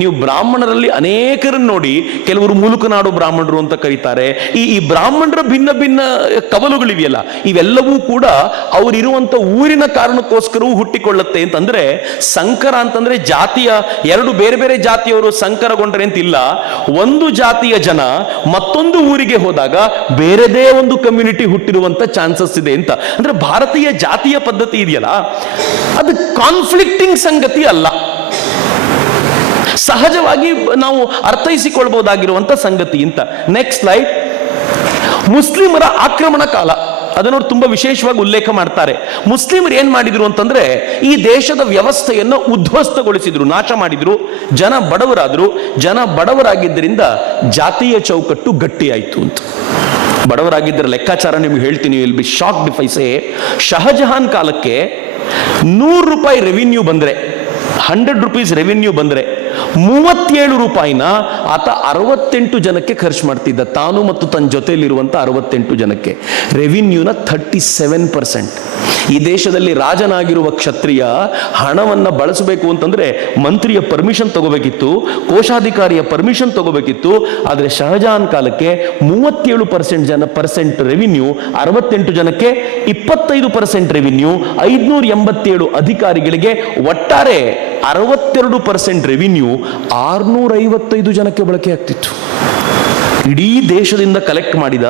ನೀವು ಬ್ರಾಹ್ಮಣರಲ್ಲಿ ಅನೇಕರನ್ನು ನೋಡಿ, ಕೆಲವರು ಮುಲುಕನಾಡು ಬ್ರಾಹ್ಮಣರು ಅಂತ ಕರೀತಾರೆ. ಈ ಬ್ರಾಹ್ಮಣರ ಭಿನ್ನ ಭಿನ್ನ ಕವಲುಗಳಿವೆಯಲ್ಲ, ಇವೆಲ್ಲವೂ ಕೂಡ ಅವರಿರುವಂತ ಊರಿನ ಕಾರಣಕ್ಕೋಸ್ಕರವೂ ಹುಟ್ಟಿಕೊಳ್ಳುತ್ತೆ ಅಂತಂದ್ರೆ, ಸಂಕರ ಅಂತಂದ್ರೆ ಜಾತಿಯ ಎರಡು ಬೇರೆ ಬೇರೆ ಜಾತಿಯವರು ಸಂಕರಗೊಂಡ್ರೆ ಅಂತಿಲ್ಲ. ಒಂದು ಜಾತಿಯ ಜನ ಮತ್ತೊಂದು ಊರಿಗೆ ಹೋದಾಗ ಬೇರೆದೇ ಒಂದು ಕಮ್ಯುನಿಟಿ ಹುಟ್ಟಿರುವಂತ ಚಾನ್ಸಸ್ ಇದೆ ಅಂತ. ಅಂದ್ರೆ ಭಾರತೀಯ ಜಾತಿಯ ಪದ್ಧತಿ ಇದೆಯಲ್ಲ, ಅದು ಕಾನ್ಫ್ಲಿಕ್ಟಿಂಗ್ ಸಂಗತಿ ಅಲ್ಲ, ಸಹಜವಾಗಿ ನಾವು ಅರ್ಥೈಸಿಕೊಳ್ಬಹುದಾಗಿರುವಂತ ಸಂಗತಿ ಅಂತ. Next slide. ಮುಸ್ಲಿಮರ ಆಕ್ರಮಣ ಕಾಲ ಅದನ್ನು ತುಂಬಾ ವಿಶೇಷವಾಗಿ ಉಲ್ಲೇಖ ಮಾಡ್ತಾರೆ. ಮುಸ್ಲಿಮರು ಏನ್ ಮಾಡಿದ್ರು ಅಂತಂದ್ರೆ, ಈ ದೇಶದ ವ್ಯವಸ್ಥೆಯನ್ನು ಉದ್ಧ್ವಸ್ತಗೊಳಿಸಿದ್ರು, ನಾಶ ಮಾಡಿದ್ರು. ಜನ ಬಡವರಾದ್ರು. ಜನ ಬಡವರಾಗಿದ್ದರಿಂದ ಜಾತಿಯ ಚೌಕಟ್ಟು ಗಟ್ಟಿಯಾಯಿತು ಅಂತ. ಬಡವರಾಗಿದ್ದರ ಲೆಕ್ಕಾಚಾರ ನಿಮ್ಗೆ ಹೇಳ್ತೀನಿ, will be shocked if I say. Shahjahan ಕಾಲಕ್ಕೆ 100 ರೂಪಾಯಿ ರೆವಿನ್ಯೂ ಬಂದ್ರೆ, 100 rupees ರೆವಿನ್ಯೂ ಬಂದ್ರೆ 37 ರೂಪಾಯಿನ ಆತ 68 ಜನಕ್ಕೆ ಖರ್ಚು ಮಾಡ್ತಿದ್ದ. ತಾನು ಮತ್ತು ತನ್ನ ಜೊತೆಯಲ್ಲಿರುವಂತ 68 ಜನಕ್ಕೆ. ರೆವಿನ್ಯೂನ 37%. ಈ ದೇಶದಲ್ಲಿ ರಾಜನಾಗಿರುವ ಕ್ಷತ್ರಿಯ ಹಣವನ್ನ ಬಳಸಬೇಕು ಅಂತಂದ್ರೆ ಮಂತ್ರಿಯ ಪರ್ಮಿಷನ್ ತಗೋಬೇಕಿತ್ತು, ಕೋಶಾಧಿಕಾರಿಯ ಪರ್ಮಿಷನ್ ತಗೋಬೇಕಿತ್ತು. ಆದ್ರೆ ಶಹಜಹಾನ್ ಕಾಲಕ್ಕೆ 37% ರೆವಿನ್ಯೂ, 68 ಜನಕ್ಕೆ 25% ರೆವಿನ್ಯೂ, 587 ಅಧಿಕಾರಿಗಳಿಗೆ ಒಟ್ಟಾರೆ 62% ರೆವಿನ್ಯೂ 655 ಜನಕ್ಕೆ ಬಳಕೆ ಆಗ್ತಿತ್ತು. ಇಡೀ ದೇಶದಿಂದ ಕಲೆಕ್ಟ್ ಮಾಡಿದ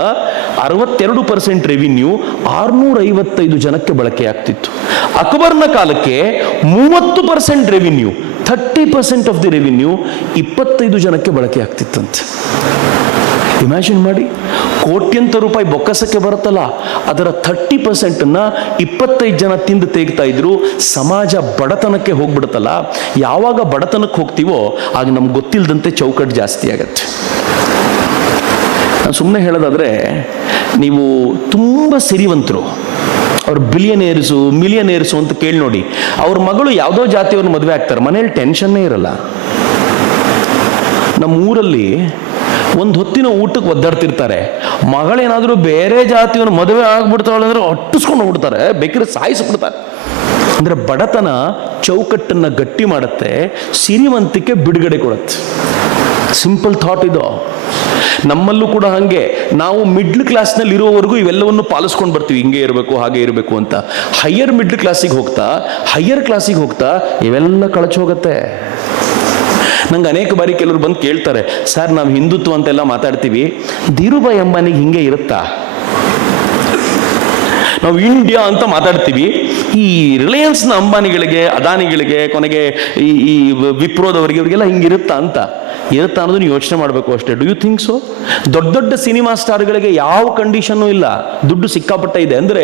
62% ರೆವಿನ್ಯೂ 655 ಜನಕ್ಕೆ ಬಳಕೆ ಆಗ್ತಿತ್ತು. ಅಕ್ಬರ್ನ ಕಾಲಕ್ಕೆ 30% ರೆವಿನ್ಯೂ, 30% ಆಫ್ ದಿ ರೆವಿನ್ಯೂ 25 ಜನಕ್ಕೆ ಬಳಕೆ ಆಗ್ತಿತ್ತಂತೆ. ಇಮ್ಯಾಜಿನ್ ಮಾಡಿ, ಕೋಟ್ಯಂತರ ರೂಪಾಯಿ ಬೊಕ್ಕಸಕ್ಕೆ ಬರುತ್ತಲ್ಲ, ಅದರ 30%ನ್ನ 25 ಜನ ತಿಂದು ತೆಗ್ತಾ ಇದ್ರು. ಸಮಾಜ ಬಡತನಕ್ಕೆ ಹೋಗ್ಬಿಡುತ್ತಲ್ಲ. ಯಾವಾಗ ಬಡತನಕ್ಕೆ ಹೋಗ್ತೀವೋ ಆಗ ನಮ್ಗೆ ಗೊತ್ತಿಲ್ಲದಂತೆ ಚೌಕಟ್ಟು ಜಾಸ್ತಿ ಆಗತ್ತೆ. ನಾನು ಸುಮ್ಮನೆ ಹೇಳೋದಾದ್ರೆ, ನೀವು ತುಂಬ ಸಿರಿವಂತರು, ಅವ್ರು ಬಿಲಿಯನೇರ್ಸು ಮಿಲಿಯನೇರ್ಸು ಅಂತ ಕೇಳಿ ನೋಡಿ, ಅವ್ರ ಮಗಳು ಯಾವುದೋ ಜಾತಿಯವ್ರನ್ನ ಮದುವೆ ಆಗ್ತಾರೆ, ಮನೇಲಿ ಟೆನ್ಷನ್ನೇ ಇರಲ್ಲ. ನಮ್ಮ ಊರಲ್ಲಿ ಒಂದು ಹೊತ್ತಿನ ಊಟಕ್ಕೆ ಒದ್ದಾಡ್ತಿರ್ತಾರೆ, ಮಗಳೇನಾದರೂ ಬೇರೆ ಜಾತಿಯವ್ರ ಮದುವೆ ಆಗ್ಬಿಡ್ತಾಳೆ ಅಂದ್ರೆ ಅಟ್ಟಿಸ್ಕೊಂಡು ಹೋಗ್ಬಿಡ್ತಾರೆ, ಬೇಕಿದ್ರೆ ಸಾಯಿಸ್ಬಿಡ್ತಾರೆ. ಅಂದ್ರೆ ಬಡತನ ಚೌಕಟ್ಟನ್ನು ಗಟ್ಟಿ ಮಾಡುತ್ತೆ, ಸಿರಿವಂತಿಕೆ ಬಿಡುಗಡೆ ಕೊಡುತ್ತೆ. ಸಿಂಪಲ್ ಥಾಟ್ ಇದು. ನಮ್ಮಲ್ಲೂ ಕೂಡ ಹಾಗೆ, ನಾವು ಮಿಡ್ಲ್ ಕ್ಲಾಸ್ನಲ್ಲಿ ಇರೋವರೆಗೂ ಇವೆಲ್ಲವನ್ನು ಪಾಲಿಸ್ಕೊಂಡು ಬರ್ತೀವಿ, ಹಿಂಗೆ ಇರಬೇಕು ಹಾಗೆ ಇರಬೇಕು ಅಂತ. ಹೈಯರ್ ಮಿಡ್ಲ್ ಕ್ಲಾಸಿಗೆ ಹೋಗ್ತಾ, ಹೈಯರ್ ಕ್ಲಾಸಿಗೆ ಹೋಗ್ತಾ ಇವೆಲ್ಲ ಕಳಚೋಗತ್ತೆ. ನಂಗೆ ಅನೇಕ ಬಾರಿ ಕೆಲವರು ಬಂದು ಕೇಳ್ತಾರೆ, ಸರ್ ನಾವು ಹಿಂದುತ್ವ ಅಂತೆಲ್ಲ ಮಾತಾಡ್ತೀವಿ, ಧೀರುಭಾಯಿ ಅಂಬಾನಿಗೆ ಹಿಂಗೆ ಇರುತ್ತಾ? ನಾವು ಇಂಡಿಯಾ ಅಂತ ಮಾತಾಡ್ತೀವಿ, ಈ ರಿಲಯನ್ಸ್ನ ಅಂಬಾನಿಗಳಿಗೆ, ಅದಾನಿಗಳಿಗೆ, ಕೊನೆಗೆ ಈ ವಿಪ್ರೋದವರಿಗೆ, ಇವರಿಗೆಲ್ಲ ಹಿಂಗಿರುತ್ತಾ ಅನ್ನೋದನ್ನ ಯೋಚನೆ ಮಾಡಬೇಕು ಅಷ್ಟೇ. Do you think so? ದೊಡ್ಡ ದೊಡ್ಡ ಸಿನಿಮಾ ಸ್ಟಾರ್ಗಳಿಗೆ ಯಾವ ಕಂಡೀಷನ್ನು ಇಲ್ಲ, ದುಡ್ಡು ಸಿಕ್ಕಾಪಟ್ಟ ಇದೆ. ಅಂದರೆ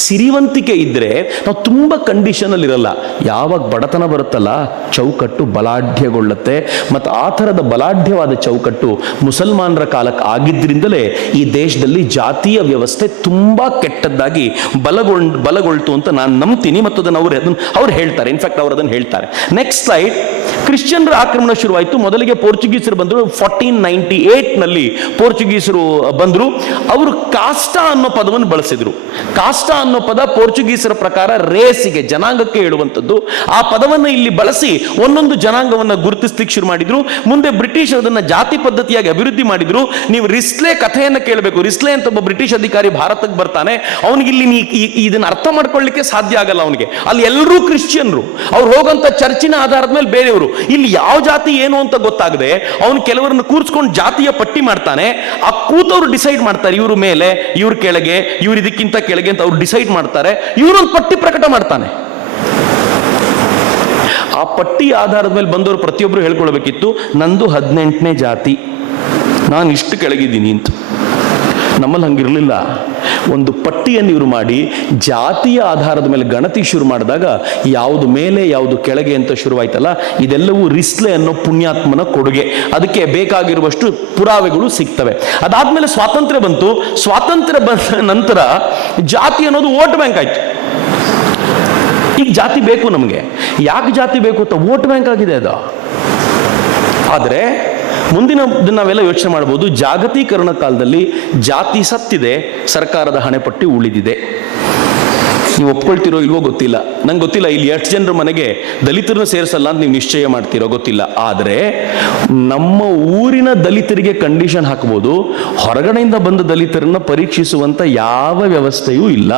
ಸಿರಿವಂತಿಕೆ ಇದ್ದರೆ ನಾವು ತುಂಬ ಕಂಡೀಷನಲ್ಲಿ ಇರಲ್ಲ. ಯಾವಾಗ ಬಡತನ ಬರುತ್ತಲ್ಲ, ಚೌಕಟ್ಟು ಬಲಾಢ್ಯಗೊಳ್ಳುತ್ತೆ. ಮತ್ತು ಆ ಥರದ ಬಲಾಢ್ಯವಾದ ಚೌಕಟ್ಟು ಮುಸಲ್ಮಾನರ ಕಾಲಕ್ಕೆ ಆಗಿದ್ದರಿಂದಲೇ ಈ ದೇಶದಲ್ಲಿ ಜಾತೀಯ ವ್ಯವಸ್ಥೆ ತುಂಬ ಕೆಟ್ಟದ್ದಾಗಿ ಬಲಗೊಳ್ತು ಅಂತ ನಾನು ನಂಬ್ತೀನಿ. ಮತ್ತು ಅದನ್ನು ಅವ್ರು ಹೇಳ್ತಾರೆ. ಇನ್ಫ್ಯಾಕ್ಟ್ ಅವರು ಅದನ್ನು ಹೇಳ್ತಾರೆ. Next slide. ಕ್ರಿಶ್ಚಿಯನ್ರ ಆಕ್ರಮಣ ಶುರುವಾಯಿತು. ಮೊದಲಿಗೆ ಪೋರ್ಚುಗೀಸರು ಬಂದರು. 1498ನಲ್ಲಿ ಪೋರ್ಚುಗೀಸರು ಬಂದರು. ಅವರು ಕಾಸ್ಟಾ ಅನ್ನೋ ಪದವನ್ನು ಬಳಸಿದ್ರು. ಕಾಸ್ಟಾ ಅನ್ನೋ ಪದ ಪೋರ್ಚುಗೀಸರ ಪ್ರಕಾರ ರೇಸಿಗೆ, ಜನಾಂಗಕ್ಕೆ ಹೇಳುವಂಥದ್ದು. ಆ ಪದವನ್ನು ಇಲ್ಲಿ ಬಳಸಿ ಒಂದೊಂದು ಜನಾಂಗವನ್ನು ಗುರುತಿಸ್ಲಿಕ್ಕೆ ಶುರು ಮಾಡಿದ್ರು. ಮುಂದೆ ಬ್ರಿಟಿಷ್ ಅದನ್ನು ಜಾತಿ ಪದ್ಧತಿಯಾಗಿ ಅಭಿವೃದ್ಧಿ ಮಾಡಿದ್ರು. ನೀವು ರಿಸ್ಲೆ ಕಥೆಯನ್ನು ಕೇಳಬೇಕು. ರಿಸ್ಲೆ ಅಂತ ಒಬ್ಬ ಬ್ರಿಟಿಷ್ ಅಧಿಕಾರಿ ಭಾರತಕ್ಕೆ ಬರ್ತಾನೆ. ಅವನಿಗೆ ಇಲ್ಲಿ ಇದನ್ನು ಅರ್ಥ ಮಾಡ್ಕೊಳ್ಳಿಕ್ಕೆ ಸಾಧ್ಯ ಆಗಲ್ಲ. ಅವನಿಗೆ ಅಲ್ಲಿ ಎಲ್ಲರೂ ಕ್ರಿಶ್ಚಿಯನ್ರು, ಅವ್ರು ಹೋಗಂತ ಚರ್ಚಿನ ಆಧಾರದ ಮೇಲೆ ಬೇರೆಯವರು. ಇಲ್ಲಿ ಯಾವ ಜಾತಿ ಏನು ಅಂತ ಗೊತ್ತಾಗದೆ ಅವನು ಕೆಲವರನ್ನು ಕೂರಿಸ್ಕೊಂಡು ಜಾತಿಯ ಪಟ್ಟಿ ಮಾಡ್ತಾನೆ. ಆ ಕೂತವ್ರು ಡಿಸೈಡ್ ಮಾಡ್ತಾರೆ, ಇವರು ಮೇಲೆ, ಇವ್ರ ಕೆಳಗೆ, ಇವ್ರು ಇದಕ್ಕಿಂತ ಕೆಳಗೆ ಅಂತ ಅವ್ರು ಡಿಸೈಡ್ ಮಾಡ್ತಾರೆ. ಇವರೊಂದು ಪಟ್ಟಿ ಪ್ರಕಟ ಮಾಡ್ತಾನೆ. ಆ ಪಟ್ಟಿ ಆಧಾರದ ಮೇಲೆ ಬಂದವರು ಪ್ರತಿಯೊಬ್ಬರು ಹೇಳ್ಕೊಳ್ಬೇಕಿತ್ತು, ನಂದು 18ನೇ ಜಾತಿ, ನಾನು ಇಷ್ಟು ಕೆಳಗಿದ್ದೀನಿ ಅಂತ. ನಮ್ಮಲ್ಲಿ ಹಂಗಿರಲಿಲ್ಲ. ಒಂದು ಪಟ್ಟಿಯನ್ನು ಇವರು ಮಾಡಿ ಜಾತಿಯ ಆಧಾರದ ಮೇಲೆ ಗಣತಿ ಶುರು ಮಾಡಿದಾಗ ಯಾವುದು ಮೇಲೆ ಯಾವುದು ಕೆಳಗೆ ಅಂತ ಶುರುವಾಯ್ತಲ್ಲ, ಇದೆಲ್ಲವೂ ರಿಸ್ಲೆ ಅನ್ನೋ ಪುಣ್ಯಾತ್ಮನ ಕೊಡುಗೆ. ಅದಕ್ಕೆ ಬೇಕಾಗಿರುವಷ್ಟು ಪುರಾವೆಗಳು ಸಿಗ್ತವೆ. ಅದಾದ್ಮೇಲೆ ಸ್ವಾತಂತ್ರ್ಯ ಬಂತು. ಸ್ವಾತಂತ್ರ್ಯ ಬಂದ ನಂತರ ಜಾತಿ ಅನ್ನೋದು ವೋಟ್ ಬ್ಯಾಂಕ್ ಆಯ್ತು. ಈಗ ಜಾತಿ ಬೇಕು ನಮಗೆ. ಯಾಕೆ ಜಾತಿ ಬೇಕು ಅಂತ ವೋಟ್ ಬ್ಯಾಂಕ್ ಆಗಿದೆ ಅದು. ಆದರೆ ಮುಂದಿನ ನಾವೆಲ್ಲ ಯೋಚನೆ ಮಾಡಬಹುದು. ಜಾಗತೀಕರಣ ಕಾಲದಲ್ಲಿ ಜಾತಿ ಸತ್ತಿದೆ, ಸರ್ಕಾರದ ಹಣೆಪಟ್ಟಿ ಉಳಿದಿದೆ. ನೀವು ಒಪ್ಕೊಳ್ತಿರೋ ಇಲ್ವೋ ಗೊತ್ತಿಲ್ಲ, ನಂಗೆ ಗೊತ್ತಿಲ್ಲ. ಇಲ್ಲಿ ಎಷ್ಟು ಜನರ ಮನೆಗೆ ದಲಿತರನ್ನ ಸೇರಿಸಲ್ಲ ಅಂತ ನೀವು ನಿಶ್ಚಯ ಮಾಡ್ತಿರೋ ಗೊತ್ತಿಲ್ಲ. ಆದರೆ ನಮ್ಮ ಊರಿನ ದಲಿತರಿಗೆ ಕಂಡೀಷನ್ ಹಾಕ್ಬೋದು, ಹೊರಗಡೆಯಿಂದ ಬಂದ ದಲಿತರನ್ನ ಪರೀಕ್ಷಿಸುವಂತ ಯಾವ ವ್ಯವಸ್ಥೆಯೂ ಇಲ್ಲ.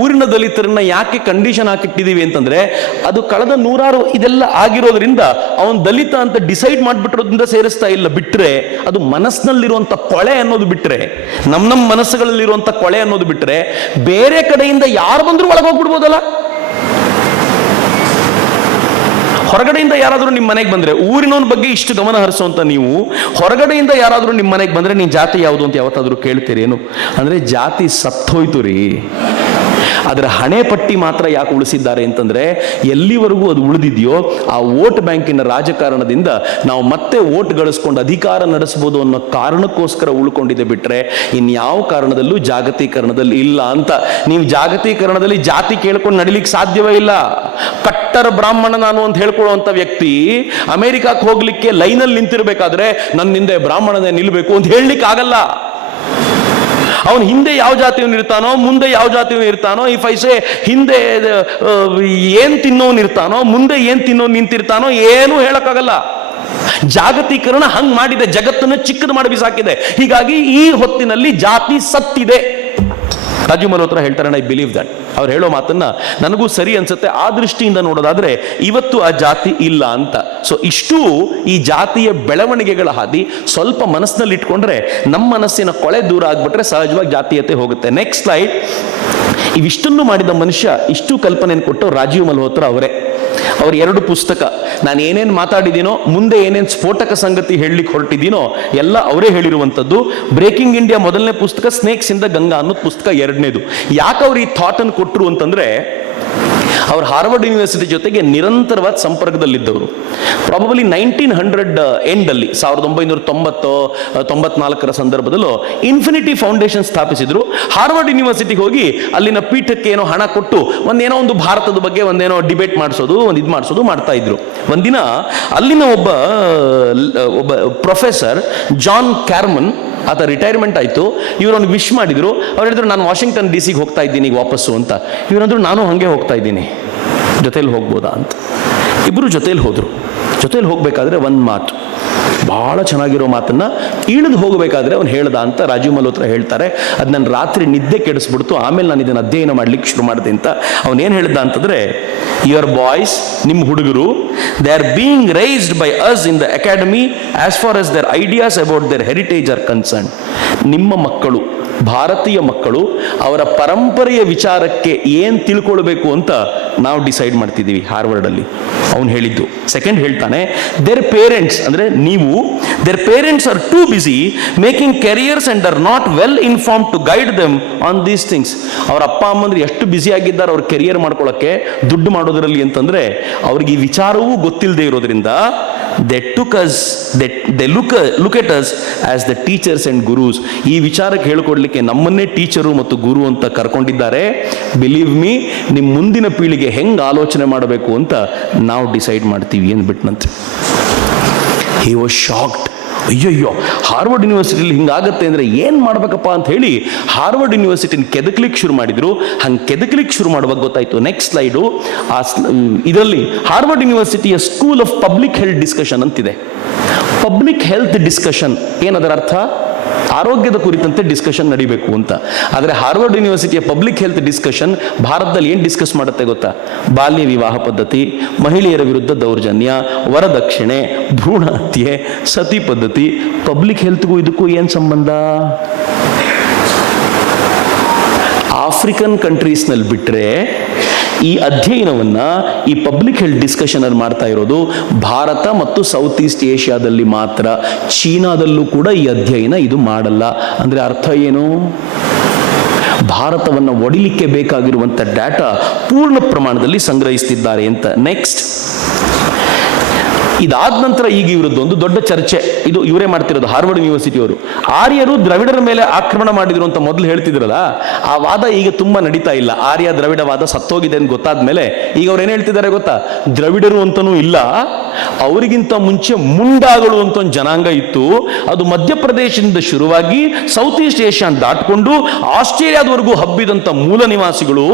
ಊರಿನ ದಲಿತರನ್ನ ಯಾಕೆ ಕಂಡೀಷನ್ ಹಾಕಿಟ್ಟಿದೀವಿ ಅಂತಂದ್ರೆ, ಅದು ಕಳೆದ 100 ಇದೆಲ್ಲ ಆಗಿರೋದ್ರಿಂದ ಅವನು ದಲಿತ ಅಂತ ಡಿಸೈಡ್ ಮಾಡಿಬಿಟ್ಟಿರೋದ್ರಿಂದ ಸೇರಿಸ್ತಾ ಇಲ್ಲ. ಬಿಟ್ರೆ ಅದು ಮನಸ್ಸಿನಲ್ಲಿರುವಂತ ಕೊಳೆ ಅನ್ನೋದು ಬಿಟ್ರೆ, ನಮ್ಮ ಮನಸ್ಸುಗಳಲ್ಲಿರುವಂತ ಕೊಳೆ ಅನ್ನೋದು ಬಿಟ್ರೆ, ಬೇರೆ ಕಡೆಯಿಂದ ಯಾರು ಬಂದ್ರು ಹೋಗ್ಬಿಡ್ಬೋದಲ್ಲ. ಹೊರಗಡೆಯಿಂದ ಯಾರಾದರೂ ನಿಮ್ಮ ಮನೆಗೆ ಬಂದ್ರೆ, ಊರಿನವನ ಬಗ್ಗೆ ಇಷ್ಟು ಗಮನ ಹರಿಸುವಂತ ನೀವು ಹೊರಗಡೆಯಿಂದ ಯಾರಾದರೂ ನಿಮ್ಮ ಮನೆಗೆ ಬಂದ್ರೆ ನೀನ್ ಜಾತಿ ಯಾವುದು ಅಂತ ಯಾವತ್ತಾದ್ರೂ ಕೇಳ್ತೀರೇನು? ಅಂದ್ರೆ ಜಾತಿ ಸತ್ತೋಯ್ತು ರೀ. ಅದರ ಹಣೆ ಪಟ್ಟಿ ಮಾತ್ರ ಯಾಕೆ ಉಳಿಸಿದ್ದಾರೆ ಅಂತಂದ್ರೆ, ಎಲ್ಲಿವರೆಗೂ ಅದು ಉಳಿದಿದೆಯೋ ಆ ವೋಟ್ ಬ್ಯಾಂಕಿನ ರಾಜಕಾರಣದಿಂದ ನಾವು ಮತ್ತೆ ವೋಟ್ ಗಳಿಸ್ಕೊಂಡು ಅಧಿಕಾರ ನಡೆಸಬಹುದು ಅನ್ನೋ ಕಾರಣಕ್ಕೋಸ್ಕರ ಉಳ್ಕೊಂಡಿದೆ. ಬಿಟ್ರೆ ಇನ್ಯಾವ ಕಾರಣದಲ್ಲೂ ಜಾಗತೀಕರಣದಲ್ಲಿ ಇಲ್ಲ ಅಂತ. ನೀವು ಜಾಗತೀಕರಣದಲ್ಲಿ ಜಾತಿ ಕೇಳ್ಕೊಂಡು ನಡಿಲಿಕ್ಕೆ ಸಾಧ್ಯವೇ ಇಲ್ಲ. ಕಟ್ಟರ ಬ್ರಾಹ್ಮಣ ನಾನು ಅಂತ ಹೇಳ್ಕೊಳ್ಳುವಂತ ವ್ಯಕ್ತಿ ಅಮೆರಿಕಕ್ಕೆ ಹೋಗ್ಲಿಕ್ಕೆ ಲೈನಲ್ಲಿ ನಿಂತಿರ್ಬೇಕಾದ್ರೆ ನನ್ನ ಹಿಂದೆ ಬ್ರಾಹ್ಮಣನೇ ನಿಲ್ಬೇಕು ಅಂತ ಹೇಳಲಿಕ್ಕೆ ಆಗಲ್ಲ. ಅವನು ಹಿಂದೆ ಯಾವ ಜಾತಿಯವನು ಇರ್ತಾನೋ, ಮುಂದೆ ಯಾವ ಜಾತಿಯವನು ಇರ್ತಾನೋ, ಇಫ್ ಐ ಸೇ ಹಿಂದೆ ಏನ್ ತಿನ್ನೋನು ಇರ್ತಾನೋ, ಮುಂದೆ ಏನ್ ತಿನ್ನೋನು ನಿಂತಿರ್ತಾನೋ, ಏನೂ ಹೇಳಕ್ಕಾಗಲ್ಲ. ಜಾಗತೀಕರಣ ಹಂಗ್ ಮಾಡಿದೆ, ಜಗತ್ತನ್ನು ಚಿಕ್ಕದು ಮಾಡಿ ಬಿಸಾಕಿದೆ. ಹೀಗಾಗಿ ಈ ಹೊತ್ತಿನಲ್ಲಿ ಜಾತಿ ಸತ್ತಿದೆ. ರಾಜೀವ್ ಮಲ್ಹೋತ್ರಾ ಹೇಳ್ತಾರೆ, ಐ ಬಿಲೀವ್ ದಟ್. ಅವ್ರು ಹೇಳೋ ಮಾತನ್ನ ನನಗೂ ಸರಿ ಅನ್ಸುತ್ತೆ. ಆ ದೃಷ್ಟಿಯಿಂದ ನೋಡೋದಾದ್ರೆ ಇವತ್ತು ಆ ಜಾತಿ ಇಲ್ಲ ಅಂತ. ಸೊ ಇಷ್ಟು ಈ ಜಾತಿಯ ಬೆಳವಣಿಗೆಗಳ ಹಾದಿ ಸ್ವಲ್ಪ ಮನಸ್ಸಿನಲ್ಲಿ ಇಟ್ಕೊಂಡ್ರೆ, ನಮ್ಮ ಮನಸ್ಸಿನ ಕೊಳೆ ದೂರ ಆಗ್ಬಿಟ್ರೆ ಸಹಜವಾಗಿ ಜಾತೀಯತೆ ಹೋಗುತ್ತೆ. Next slide. ಇವಿಷ್ಟನ್ನು ಮಾಡಿದ ಮನುಷ್ಯ, ಇಷ್ಟು ಕಲ್ಪನೆಯನ್ನು ಕೊಟ್ಟು ರಾಜೀವ್ ಮಲ್ಹೋತ್ರಾ ಅವರೇ. ಅವ್ರ 2 ಪುಸ್ತಕ, ನಾನು ಏನೇನು ಮಾತಾಡಿದ್ದೀನೋ, ಮುಂದೆ ಏನೇನು ಸ್ಫೋಟಕ ಸಂಗತಿ ಹೇಳಲಿಕ್ಕೆ ಹೊರಟಿದ್ದೀನೋ ಎಲ್ಲ ಅವರೇ ಹೇಳಿರುವಂಥದ್ದು. ಬ್ರೇಕಿಂಗ್ ಇಂಡಿಯಾ ಮೊದಲನೇ ಪುಸ್ತಕ, ಸ್ನೇಕ್ಸ್ ಇನ್ ದ ಗಂಗಾ ಅನ್ನೋದು ಪುಸ್ತಕ ಎರಡನೇದು. ಯಾಕೆ ಅವ್ರು ಈ ಥಾಟ್ ಅನ್ನು ಕೊಟ್ಟರು ಅಂತಂದ್ರೆ, ಅವರು ಹಾರ್ವರ್ಡ್ ಯೂನಿವರ್ಸಿಟಿ ಜೊತೆಗೆ ನಿರಂತರವಾದ ಸಂಪರ್ಕದಲ್ಲಿದ್ದವರು. ಪ್ರಾಬಬಲಿ 1900 ಎಂಡಲ್ಲಿ 1994 ಸಂದರ್ಭದಲ್ಲೂ ಇನ್ಫಿನಿಟಿ ಫೌಂಡೇಶನ್ ಸ್ಥಾಪಿಸಿದ್ರು. ಹಾರ್ವರ್ಡ್ ಯೂನಿವರ್ಸಿಟಿಗೆ ಹೋಗಿ ಅಲ್ಲಿನ ಪೀಠಕ್ಕೆ ಏನೋ ಹಣ ಕೊಟ್ಟು ಒಂದು ಭಾರತದ ಬಗ್ಗೆ ಒಂದೇನೋ ಡಿಬೇಟ್ ಮಾಡಿಸೋದು, ಒಂದು ಇದು ಮಾಡಿಸೋದು ಮಾಡ್ತಾ ಇದ್ರು. ಒಂದಿನ ಅಲ್ಲಿನ ಒಬ್ಬ ಪ್ರೊಫೆಸರ್ ಜಾನ್ ಕ್ಯಾರ್ಮನ್, ಆತ ರಿಟೈರ್ಮೆಂಟ್ ಆಯಿತು. ಇವರನ್ನು ವಿಶ್ ಮಾಡಿದ್ರು. ಅವ್ರು ಹೇಳಿದ್ರು, ನಾನು ವಾಷಿಂಗ್ಟನ್ DC ಹೋಗ್ತಾ ಇದ್ದೀನಿ ಈಗ ವಾಪಸ್ಸು ಅಂತ. ಇವರಂದ್ರು, ನಾನು ಹಾಗೆ ಹೋಗ್ತಾ ಇದ್ದೀನಿ, ಜೊತೆಲಿ ಹೋಗ್ಬೋದಾ ಅಂತ. ಇಬ್ಬರು ಜೊತೆಲಿ ಹೋದ್ರು. ಜೊತೆಲಿ ಹೋಗ್ಬೇಕಾದ್ರೆ ಒಂದು ಮಾತು, ಬಹಳ ಚೆನ್ನಾಗಿರೋ ಮಾತನ್ನ ಇಳಿದು ಹೋಗಬೇಕಾದ್ರೆ ಅವನು ಹೇಳ್ದ ಅಂತ ರಾಜೀವ್ ಮಲ್ಹೋತ್ರಾ ಹೇಳ್ತಾರೆ. ಅದು ನನ್ನ ರಾತ್ರಿ ನಿದ್ದೆ ಕೆಡಿಸ್ಬಿಡ್ತು. ಆಮೇಲೆ ನಾನು ಇದನ್ನು ಅಧ್ಯಯನ ಮಾಡ್ಲಿಕ್ಕೆ ಶುರು ಮಾಡಿದೆ ಅಂತ. ಅವನೇನು ಹೇಳ್ದ ಅಂತಂದ್ರೆ, ಯುವರ್ ಬಾಯ್ಸ್, ನಿಮ್ಮ ಹುಡುಗರು, they are being raised by us in the academy as far as their ideas about their heritage are concern. ನಿಮ್ಮ ಮಕ್ಕಳು ಭಾರತೀಯ ಮಕ್ಕಳು ಅವರ ಪರಂಪರೆಯ ವಿಚಾರಕ್ಕೆ ಏನು ತಿಳ್ಕೊಳ್ಬೇಕು ಅಂತ ನಾವು ಡಿಸೈಡ್ ಮಾಡ್ತಿದ್ದೀವಿ ಹಾರ್ವರ್ಡಲ್ಲಿ. ಅವನು ಹೇಳಿದ್ದು. ಸೆಕೆಂಡ್ ಹೇಳ್ತಾನೆ, ದೇರ್ ಪೇರೆಂಟ್ಸ್ ಅಂದರೆ ನೀವು, their parents are too busy making careers and are not well inform to guide them on these things. ಅವ್ರ ಅಪ್ಪ ಅಮ್ಮಂದ್ರೆ ಎಷ್ಟು ಬ್ಯುಸಿ ಆಗಿದ್ದಾರೆ ಅವ್ರ ಕೆರಿಯರ್ ಮಾಡ್ಕೊಳ್ಳೋಕ್ಕೆ, ದುಡ್ಡು ಮಾಡೋದರಲ್ಲಿ ಅಂತಂದ್ರೆ ಅವ್ರಿಗೆ ಈ ವಿಚಾರವೂ ಗೊತ್ತಿಲ್ಲದೆ ಇರೋದ್ರಿಂದ they look at us as the teachers and gurus. ಈ ವಿಚಾರಕ್ಕೆ ಹೇಳ್ಕೊಡ್ಲಿಕ್ಕೆ ನಮ್ಮನ್ನೇ ಟೀಚರು ಮತ್ತು ಗುರು ಅಂತ ಕರ್ಕೊಂಡಿದ್ದಾರೆ. ಬಿಲೀವ್ ಮೀ, ನಿಮ್ಮ ಮುಂದಿನ ಪೀಳಿಗೆ ಹೆಂಗೆ ಆಲೋಚನೆ ಮಾಡಬೇಕು ಅಂತ ನಾವು ಡಿಸೈಡ್ ಮಾಡ್ತೀವಿ ಅಂದ್ಬಿಟ್ನಂತೆ. He was shocked. ಅಯ್ಯಯ್ಯೋ, ಹಾರ್ವರ್ಡ್ ಯೂನಿವರ್ಸಿಟಿಲಿ ಹಿಂಗಾಗತ್ತೆ ಅಂದರೆ ಏನು ಮಾಡ್ಬೇಕಪ್ಪ ಅಂತ ಹೇಳಿ ಹಾರ್ವರ್ಡ್ ಯೂನಿವರ್ಸಿಟಿನ ಕೆದಕ್ಲಿಕ್ಕೆ ಶುರು ಮಾಡಿದ್ರು. ಹಂಗೆ ಕೆದಕ್ಲಿಕ್ಕೆ ಶುರು ಮಾಡುವಾಗ ಗೊತ್ತಾಯಿತು. Next slide. ಇದರಲ್ಲಿ ಹಾರ್ವರ್ಡ್ ಯೂನಿವರ್ಸಿಟಿಯ school of public health discussion ಅಂತಿದೆ. ಪಬ್ಲಿಕ್ ಹೆಲ್ತ್ ಡಿಸ್ಕಷನ್ ಏನದರ ಅರ್ಥ? ಆರೋಗ್ಯದ ಕುರಿತಂತೆ ಡಿಸ್ಕಷನ್ ನಡಿಬೇಕು ಅಂತ. ಆದರೆ ಹಾರ್ವರ್ಡ್ ಯೂನಿವರ್ಸಿಟಿಯ ಪಬ್ಲಿಕ್ ಹೆಲ್ತ್ ಡಿಸ್ಕಷನ್ ಭಾರತದಲ್ಲಿ ಏನು ಡಿಸ್ಕಸ್ ಮಾಡುತ್ತೆ ಗೊತ್ತಾ? ಬಾಲ್ಯ ವಿವಾಹ ಪದ್ಧತಿ, ಮಹಿಳೆಯರ ವಿರುದ್ಧ ದೌರ್ಜನ್ಯ, ವರದಕ್ಷಿಣೆ, ಭ್ರೂಣ ಹತ್ಯೆ, ಸತಿ ಪದ್ಧತಿ. ಪಬ್ಲಿಕ್ ಹೆಲ್ತ್ಗೂ ಇದಕ್ಕೂ ಏನು ಸಂಬಂಧ? ಆಫ್ರಿಕನ್ ಕಂಟ್ರೀಸ್ನಲ್ಲಿ ಬಿಟ್ಟರೆ ಈ ಅಧ್ಯಯನವನ್ನು, ಈ ಪಬ್ಲಿಕ್ ಹೆಲ್ತ್ ಡಿಸ್ಕಷನ್ ಅಲ್ಲಿ ಮಾಡ್ತಾ ಇರೋದು ಭಾರತ ಮತ್ತು ಸೌತ್ ಈಸ್ಟ್ ಏಷ್ಯಾದಲ್ಲಿ ಮಾತ್ರ. ಚೀನಾದಲ್ಲೂ ಕೂಡ ಈ ಅಧ್ಯಯನ ಇದು ಮಾಡಲ್ಲ. ಅಂದರೆ ಅರ್ಥ ಏನು? ಭಾರತವನ್ನು ಒಡಿಲಿಕ್ಕೆ ಬೇಕಾಗಿರುವಂಥ ಡಾಟಾ ಪೂರ್ಣ ಪ್ರಮಾಣದಲ್ಲಿ ಸಂಗ್ರಹಿಸ್ತಿದ್ದಾರೆ ಅಂತ. ನೆಕ್ಸ್ಟ್, ಇದಾದ ನಂತರ ಈಗ ಇವರದ್ದೊಂದು ದೊಡ್ಡ ಚರ್ಚೆ. ಇದು ಇವರೇ ಮಾಡ್ತಿರೋದು, ಹಾರ್ವರ್ಡ್ ಯೂನಿವರ್ಸಿಟಿಯವರು. ಆರ್ಯರು ದ್ರವಿಡರ ಮೇಲೆ ಆಕ್ರಮಣ ಮಾಡಿದ್ರು ಅಂತ ಮೊದಲು ಹೇಳ್ತಿದ್ರಲ್ಲ, ಆ ವಾದ ಈಗ ತುಂಬಾ ನಡೀತಾ ಇಲ್ಲ. ಆರ್ಯ ದ್ರವಿಡ ವಾದ ಸತ್ತೋಗಿದೆ ಅಂತ ಗೊತ್ತಾದ ಮೇಲೆ ಈಗ ಅವ್ರು ಏನು ಹೇಳ್ತಿದ್ದಾರೆ ಗೊತ್ತಾ? ದ್ರವಿಡರು ಅಂತನೂ ಇಲ್ಲ, ಅವರಿಗಿಂತ ಮುಂಚೆ ಮುಂಡಾಗಳು ಅಂತ ಒಂದು ಜನಾಂಗ ಇತ್ತು. ಅದು ಮಧ್ಯಪ್ರದೇಶದಿಂದ ಶುರುವಾಗಿ ಸೌತ್ ಈಸ್ಟ್ ಏಷ್ಯಾ ದಾಟ್ಕೊಂಡು ಆಸ್ಟ್ರೇಲಿಯಾದವರೆಗೂ ಹಬ್ಬಿದಂತ ಮೂಲ ನಿವಾಸಿಗಳು.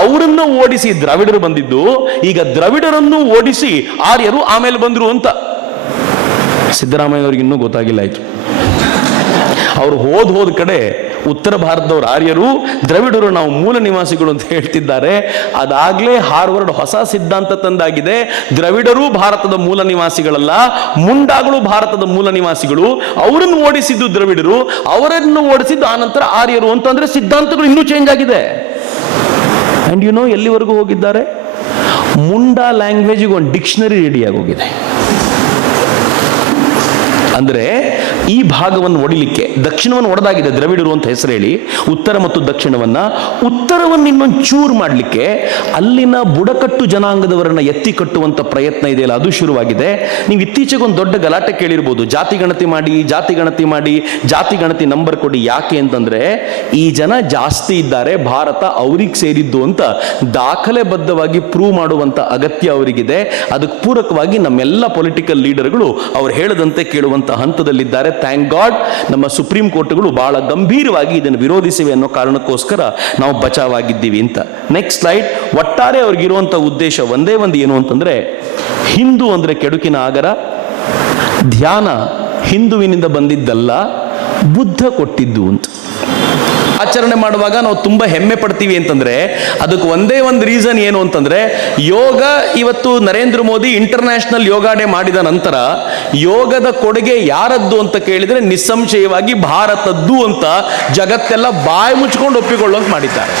ಅವರನ್ನು ಓಡಿಸಿ ದ್ರವಿಡರು ಬಂದಿದ್ದು. ಈಗ ದ್ರವಿಡರನ್ನು ಓಡಿಸಿ ಆರ್ಯರು ಆಮೇಲೆ ಬಂದ್ರು ಅಂತ ಸಿದ್ದರಾಮಯ್ಯ ಅವ್ರಿಗೆ ಇನ್ನೂ ಗೊತ್ತಾಗಿಲ್ಲ. ಆಯ್ತು, ಅವರು ಹೋದ ಕಡೆ ಉತ್ತರ ಭಾರತದವರು ಆರ್ಯರು, ದ್ರವಿಡರು ನಾವು ಮೂಲ ನಿವಾಸಿಗಳು ಅಂತ ಹೇಳ್ತಿದ್ದಾರೆ. ಅದಾಗಲೇ ಹಾರ್ವರ್ಡ್ ಹೊಸ ಸಿದ್ಧಾಂತ ತಂದಾಗಿದೆ. ದ್ರವಿಡರು ಭಾರತದ ಮೂಲ ನಿವಾಸಿಗಳಲ್ಲ, ಮುಂಡಾಗಳು ಭಾರತದ ಮೂಲ ನಿವಾಸಿಗಳು. ಅವರನ್ನು ಓಡಿಸಿದ್ದು ದ್ರವಿಡರು, ಅವರನ್ನು ಓಡಿಸಿದ್ದು ಆನಂತರ ಆರ್ಯರು ಅಂತಂದ್ರೆ ಸಿದ್ಧಾಂತಗಳು ಇನ್ನೂ ಚೇಂಜ್ ಆಗಿದೆ. ಅಂಡ್ ಯು ನೋ ಎಲ್ಲಿವರೆಗೂ ಹೋಗಿದ್ದಾರೆ? ಮುಂಡಾ ಲ್ಯಾಂಗ್ವೇಜಿಗೆ ಒಂದು ಡಿಕ್ಷನರಿ ರೆಡಿಯಾಗಿ ಹೋಗಿದೆ. ಅಂದರೆ ಈ ಭಾಗವನ್ನು ಒಡಿಲಿಕ್ಕೆ ದಕ್ಷಿಣವನ್ನು ಒಡೆದಾಗಿದೆ ದ್ರವಿಡರು ಅಂತ ಹೆಸರು ಹೇಳಿ, ಉತ್ತರ ಮತ್ತು ಉತ್ತರವನ್ನು ಇನ್ನೊಂದು ಚೂರು ಮಾಡಲಿಕ್ಕೆ ಅಲ್ಲಿನ ಬುಡಕಟ್ಟು ಜನಾಂಗದವರನ್ನ ಎತ್ತಿ ಕಟ್ಟುವಂತ ಪ್ರಯತ್ನ ಇದೆಯಲ್ಲ, ಅದು ಶುರುವಾಗಿದೆ. ನೀವು ಇತ್ತೀಚೆಗೆ ಒಂದು ದೊಡ್ಡ ಗಲಾಟೆ ಕೇಳಿರ್ಬೋದು, ಜಾತಿ ಗಣತಿ ಮಾಡಿ ಜಾತಿ ಗಣತಿ ನಂಬರ್ ಕೊಡಿ. ಯಾಕೆ ಅಂತಂದ್ರೆ ಈ ಜನ ಜಾಸ್ತಿ ಇದ್ದಾರೆ, ಭಾರತ ಅವ್ರಿಗೆ ಸೇರಿದ್ದು ಅಂತ ದಾಖಲೆಬದ್ಧವಾಗಿ ಪ್ರೂವ್ ಮಾಡುವಂತ ಅಗತ್ಯ ಅವರಿಗಿದೆ. ಅದಕ್ಕೆ ಪೂರಕವಾಗಿ ನಮ್ಮೆಲ್ಲ ಪೊಲಿಟಿಕಲ್ ಲೀಡರ್ಗಳು ಅವ್ರು ಹೇಳದಂತೆ ಕೇಳುವಂತ ಹಂತದಲ್ಲಿದ್ದಾರೆ. ಥ್ಯಾಂಕ್ ಗಾಡ್, ನಮ್ಮ ಸುಪ್ರೀಂ ಕೋರ್ಟ್ಗಳು ಬಹಳ ಗಂಭೀರವಾಗಿ ಇದನ್ನು ವಿರೋಧಿಸಿವೆ ಅನ್ನೋ ಕಾರಣಕ್ಕೋಸ್ಕರ ನಾವು ಬಚಾವಾಗಿದ್ದೀವಿ ಅಂತ. Next slide. ಒಟ್ಟಾರೆ ಅವ್ರಿಗಿರುವಂಥ ಉದ್ದೇಶ ಒಂದೇ ಒಂದು ಏನು ಅಂತಂದ್ರೆ, ಹಿಂದೂ ಅಂದ್ರೆ ಕೆಡುಕಿನ ಆಗರ, ಧ್ಯಾನ ಹಿಂದುವಿನಿಂದ ಬಂದಿದ್ದಲ್ಲ, ಬುದ್ಧ ಕೊಟ್ಟಿದ್ದು ಅಂತ. ಆಚರಣೆ ಮಾಡುವಾಗ ನಾವು ತುಂಬಾ ಹೆಮ್ಮೆ ಪಡ್ತೀವಿ ಅಂತಂದ್ರೆ ಅದಕ್ಕೆ ಒಂದೇ ಒಂದು ರೀಸನ್ ಏನು ಅಂತಂದ್ರೆ, ಯೋಗ ಇವತ್ತು ನರೇಂದ್ರ ಮೋದಿ ಇಂಟರ್ನ್ಯಾಷನಲ್ ಯೋಗ ಡೇ ಮಾಡಿದ ನಂತರ ಯೋಗದ ಕೊಡುಗೆ ಯಾರದ್ದು ಅಂತ ಕೇಳಿದ್ರೆ ನಿಸ್ಸಂಶಯವಾಗಿ ಭಾರತದ್ದು ಅಂತ ಜಗತ್ತೆಲ್ಲ ಬಾಯಿ ಮುಚ್ಕೊಂಡು ಒಪ್ಪಿಕೊಳ್ಳೋಕೆ ಮಾಡಿದ್ದಾರೆ.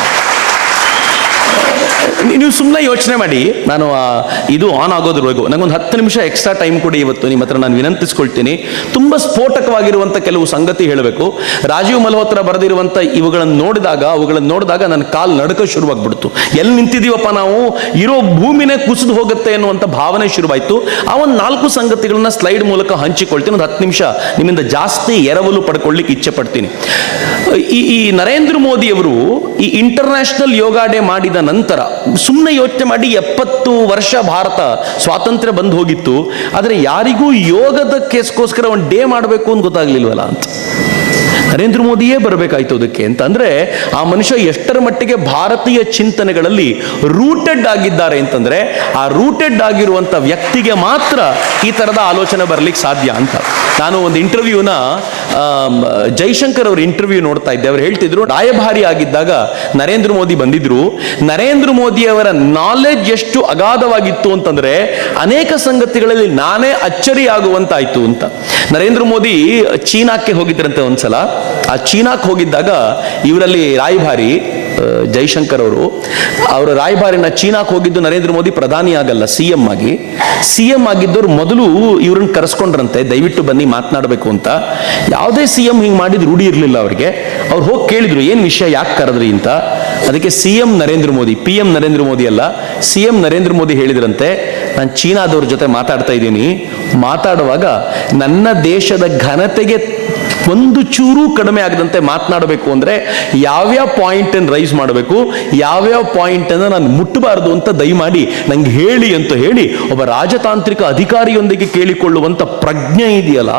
ನೀವು ಸುಮ್ಮನೆ ಯೋಚನೆ ಮಾಡಿ. ನಾನು ಇದು ಆನ್ ಆಗೋದ್ರೊಳಗೂ ನನಗೊಂದು 10 ನಿಮಿಷ ಎಕ್ಸ್ಟ್ರಾ ಟೈಮ್ ಕೊಡಿ ಇವತ್ತು, ನಿಮ್ಮ ಹತ್ರ ನಾನು ವಿನಂತಿಸ್ಕೊಳ್ತೀನಿ. ತುಂಬ ಸ್ಫೋಟಕವಾಗಿರುವಂಥ ಕೆಲವು ಸಂಗತಿ ಹೇಳಬೇಕು. ರಾಜೀವ್ ಮಲ್ಹೋತ್ರ ಬರೆದಿರುವಂಥ ಅವುಗಳನ್ನು ನೋಡಿದಾಗ ನನ್ನ ಕಾಲು ನಡುಕ ಶುರುವಾಗ್ಬಿಡ್ತು. ಎಲ್ಲಿ ನಿಂತಿದ್ದೀವಪ್ಪ ನಾವು, ಇರೋ ಭೂಮಿನೇ ಕುಸಿದು ಹೋಗುತ್ತೆ ಅನ್ನುವಂಥ ಭಾವನೆ ಶುರುವಾಯಿತು. ಆ ಒಂದು 4 ಸಂಗತಿಗಳನ್ನ ಸ್ಲೈಡ್ ಮೂಲಕ ಹಂಚಿಕೊಳ್ತೀನಿ. ಒಂದು 10 ನಿಮಿಷ ನಿಮ್ಮಿಂದ ಜಾಸ್ತಿ ಎರವಲು ಪಡ್ಕೊಳ್ಳಿಕ್ಕೆ ಇಚ್ಛೆ ಪಡ್ತೀನಿ. ಈ ನರೇಂದ್ರ ಮೋದಿಯವರು ಈ ಇಂಟರ್ನ್ಯಾಷನಲ್ ಯೋಗ ಡೇ ಮಾಡಿದ ನಂತರ ಸುಮ್ಮನೆ ಯೋಚನೆ ಮಾಡಿ, 70 ವರ್ಷ ಭಾರತ ಸ್ವಾತಂತ್ರ್ಯ ಬಂದು ಹೋಗಿತ್ತು, ಆದರೆ ಯಾರಿಗೂ ಯೋಗದ ಕೇಸ್ಗೋಸ್ಕರ ಒಂದು ಡೇ ಮಾಡಬೇಕು ಅಂತ ಗೊತ್ತಾಗ್ಲಿಲ್ವಲ್ಲ ಅಂತ. ನರೇಂದ್ರ ಮೋದಿಯೇ ಬರಬೇಕಾಯ್ತು ಅದಕ್ಕೆ ಅಂತ. ಅಂದ್ರೆ ಆ ಮನುಷ್ಯ ಎಷ್ಟರ ಮಟ್ಟಿಗೆ ಭಾರತೀಯ ಚಿಂತನೆಗಳಲ್ಲಿ ರೂಟೆಡ್ ಆಗಿದ್ದಾರೆ ಅಂತಂದ್ರೆ, ಆ ರೂಟೆಡ್ ಆಗಿರುವಂತ ವ್ಯಕ್ತಿಗೆ ಮಾತ್ರ ಈ ತರದ ಆಲೋಚನೆ ಬರಲಿಕ್ಕೆ ಸಾಧ್ಯ ಅಂತ. ನಾನು ಒಂದು ಇಂಟರ್ವ್ಯೂನ ಜೈಶಂಕರ್ ಅವ್ರ ಇಂಟರ್ವ್ಯೂ ನೋಡ್ತಾ ಇದ್ದೆ. ಅವ್ರು ಹೇಳ್ತಿದ್ರು, ರಾಯಭಾರಿ ಆಗಿದ್ದಾಗ ನರೇಂದ್ರ ಮೋದಿ ಬಂದಿದ್ರು. ನರೇಂದ್ರ ಮೋದಿ ಅವರ ನಾಲೆಡ್ಜ್ ಎಷ್ಟು ಅಗಾಧವಾಗಿತ್ತು ಅಂತಂದ್ರೆ ಅನೇಕ ಸಂಗತಿಗಳಲ್ಲಿ ನಾನೇ ಅಚ್ಚರಿಯಾಗುವಂತಾಯ್ತು ಅಂತ. ನರೇಂದ್ರ ಮೋದಿ ಚೀನಾಕ್ಕೆ ಹೋಗಿದ್ರಂತೆ ಒಂದ್ಸಲ. ಆ ಚೀನಾಕ್ಕೆ ಹೋಗಿದ್ದಾಗ ಇವರಲ್ಲಿ ರಾಯಭಾರಿ ಜೈಶಂಕರ್ ಅವರ ರಾಯಭಾರಿನ ಚೀನಾಕ್ಕೆ ಹೋಗಿದ್ದು ನರೇಂದ್ರ ಮೋದಿ ಪ್ರಧಾನಿ ಆಗಲ್ಲ, CM ಆಗಿ. CM ಆಗಿದ್ದವ್ರು ಮೊದಲು ಇವ್ರನ್ನ ಕರೆಸ್ಕೊಂಡ್ರಂತೆ, ದಯವಿಟ್ಟು ಬನ್ನಿ ಮಾತನಾಡಬೇಕು ಅಂತ. ಯಾವುದೇ CM ಹಿಂಗೆ ಮಾಡಿದ ರೂಢಿ ಇರಲಿಲ್ಲ ಅವ್ರಿಗೆ. ಅವ್ರು ಹೋಗಿ ಕೇಳಿದ್ರು, ಏನು ವಿಷಯ, ಯಾಕೆ ಕರೆದ್ರಿ ಅಂತ. ಅದಕ್ಕೆ CM ನರೇಂದ್ರ ಮೋದಿ, PM ನರೇಂದ್ರ ಮೋದಿ ಅಲ್ಲ, CM ನರೇಂದ್ರ ಮೋದಿ ಹೇಳಿದ್ರಂತೆ, ನಾನು ಚೀನಾದವ್ರ ಜೊತೆ ಮಾತಾಡ್ತಾ ಇದ್ದೀನಿ. ಮಾತಾಡುವಾಗ ನನ್ನ ದೇಶದ ಘನತೆಗೆ ಒಂದು ಚೂರು ಕಡಿಮೆ ಆಗದಂತೆ ಮಾತನಾಡಬೇಕು ಅಂದ್ರೆ ಯಾವ್ಯಾವ ಪಾಯಿಂಟ್ ಅನ್ನು ರೈಸ್ ಮಾಡಬೇಕು, ಯಾವ್ಯಾವ ಪಾಯಿಂಟ್ ಅನ್ನು ನಾನು ಮುಟ್ಟಬಾರದು ಅಂತ ದಯಮಾಡಿ ನಂಗೆ ಹೇಳಿ ಅಂತ ಹೇಳಿ ಒಬ್ಬ ರಾಜತಾಂತ್ರಿಕ ಅಧಿಕಾರಿಯೊಂದಿಗೆ ಕೇಳಿಕೊಳ್ಳುವಂತ ಪ್ರಜ್ಞೆ ಇದೆಯಲ್ಲ,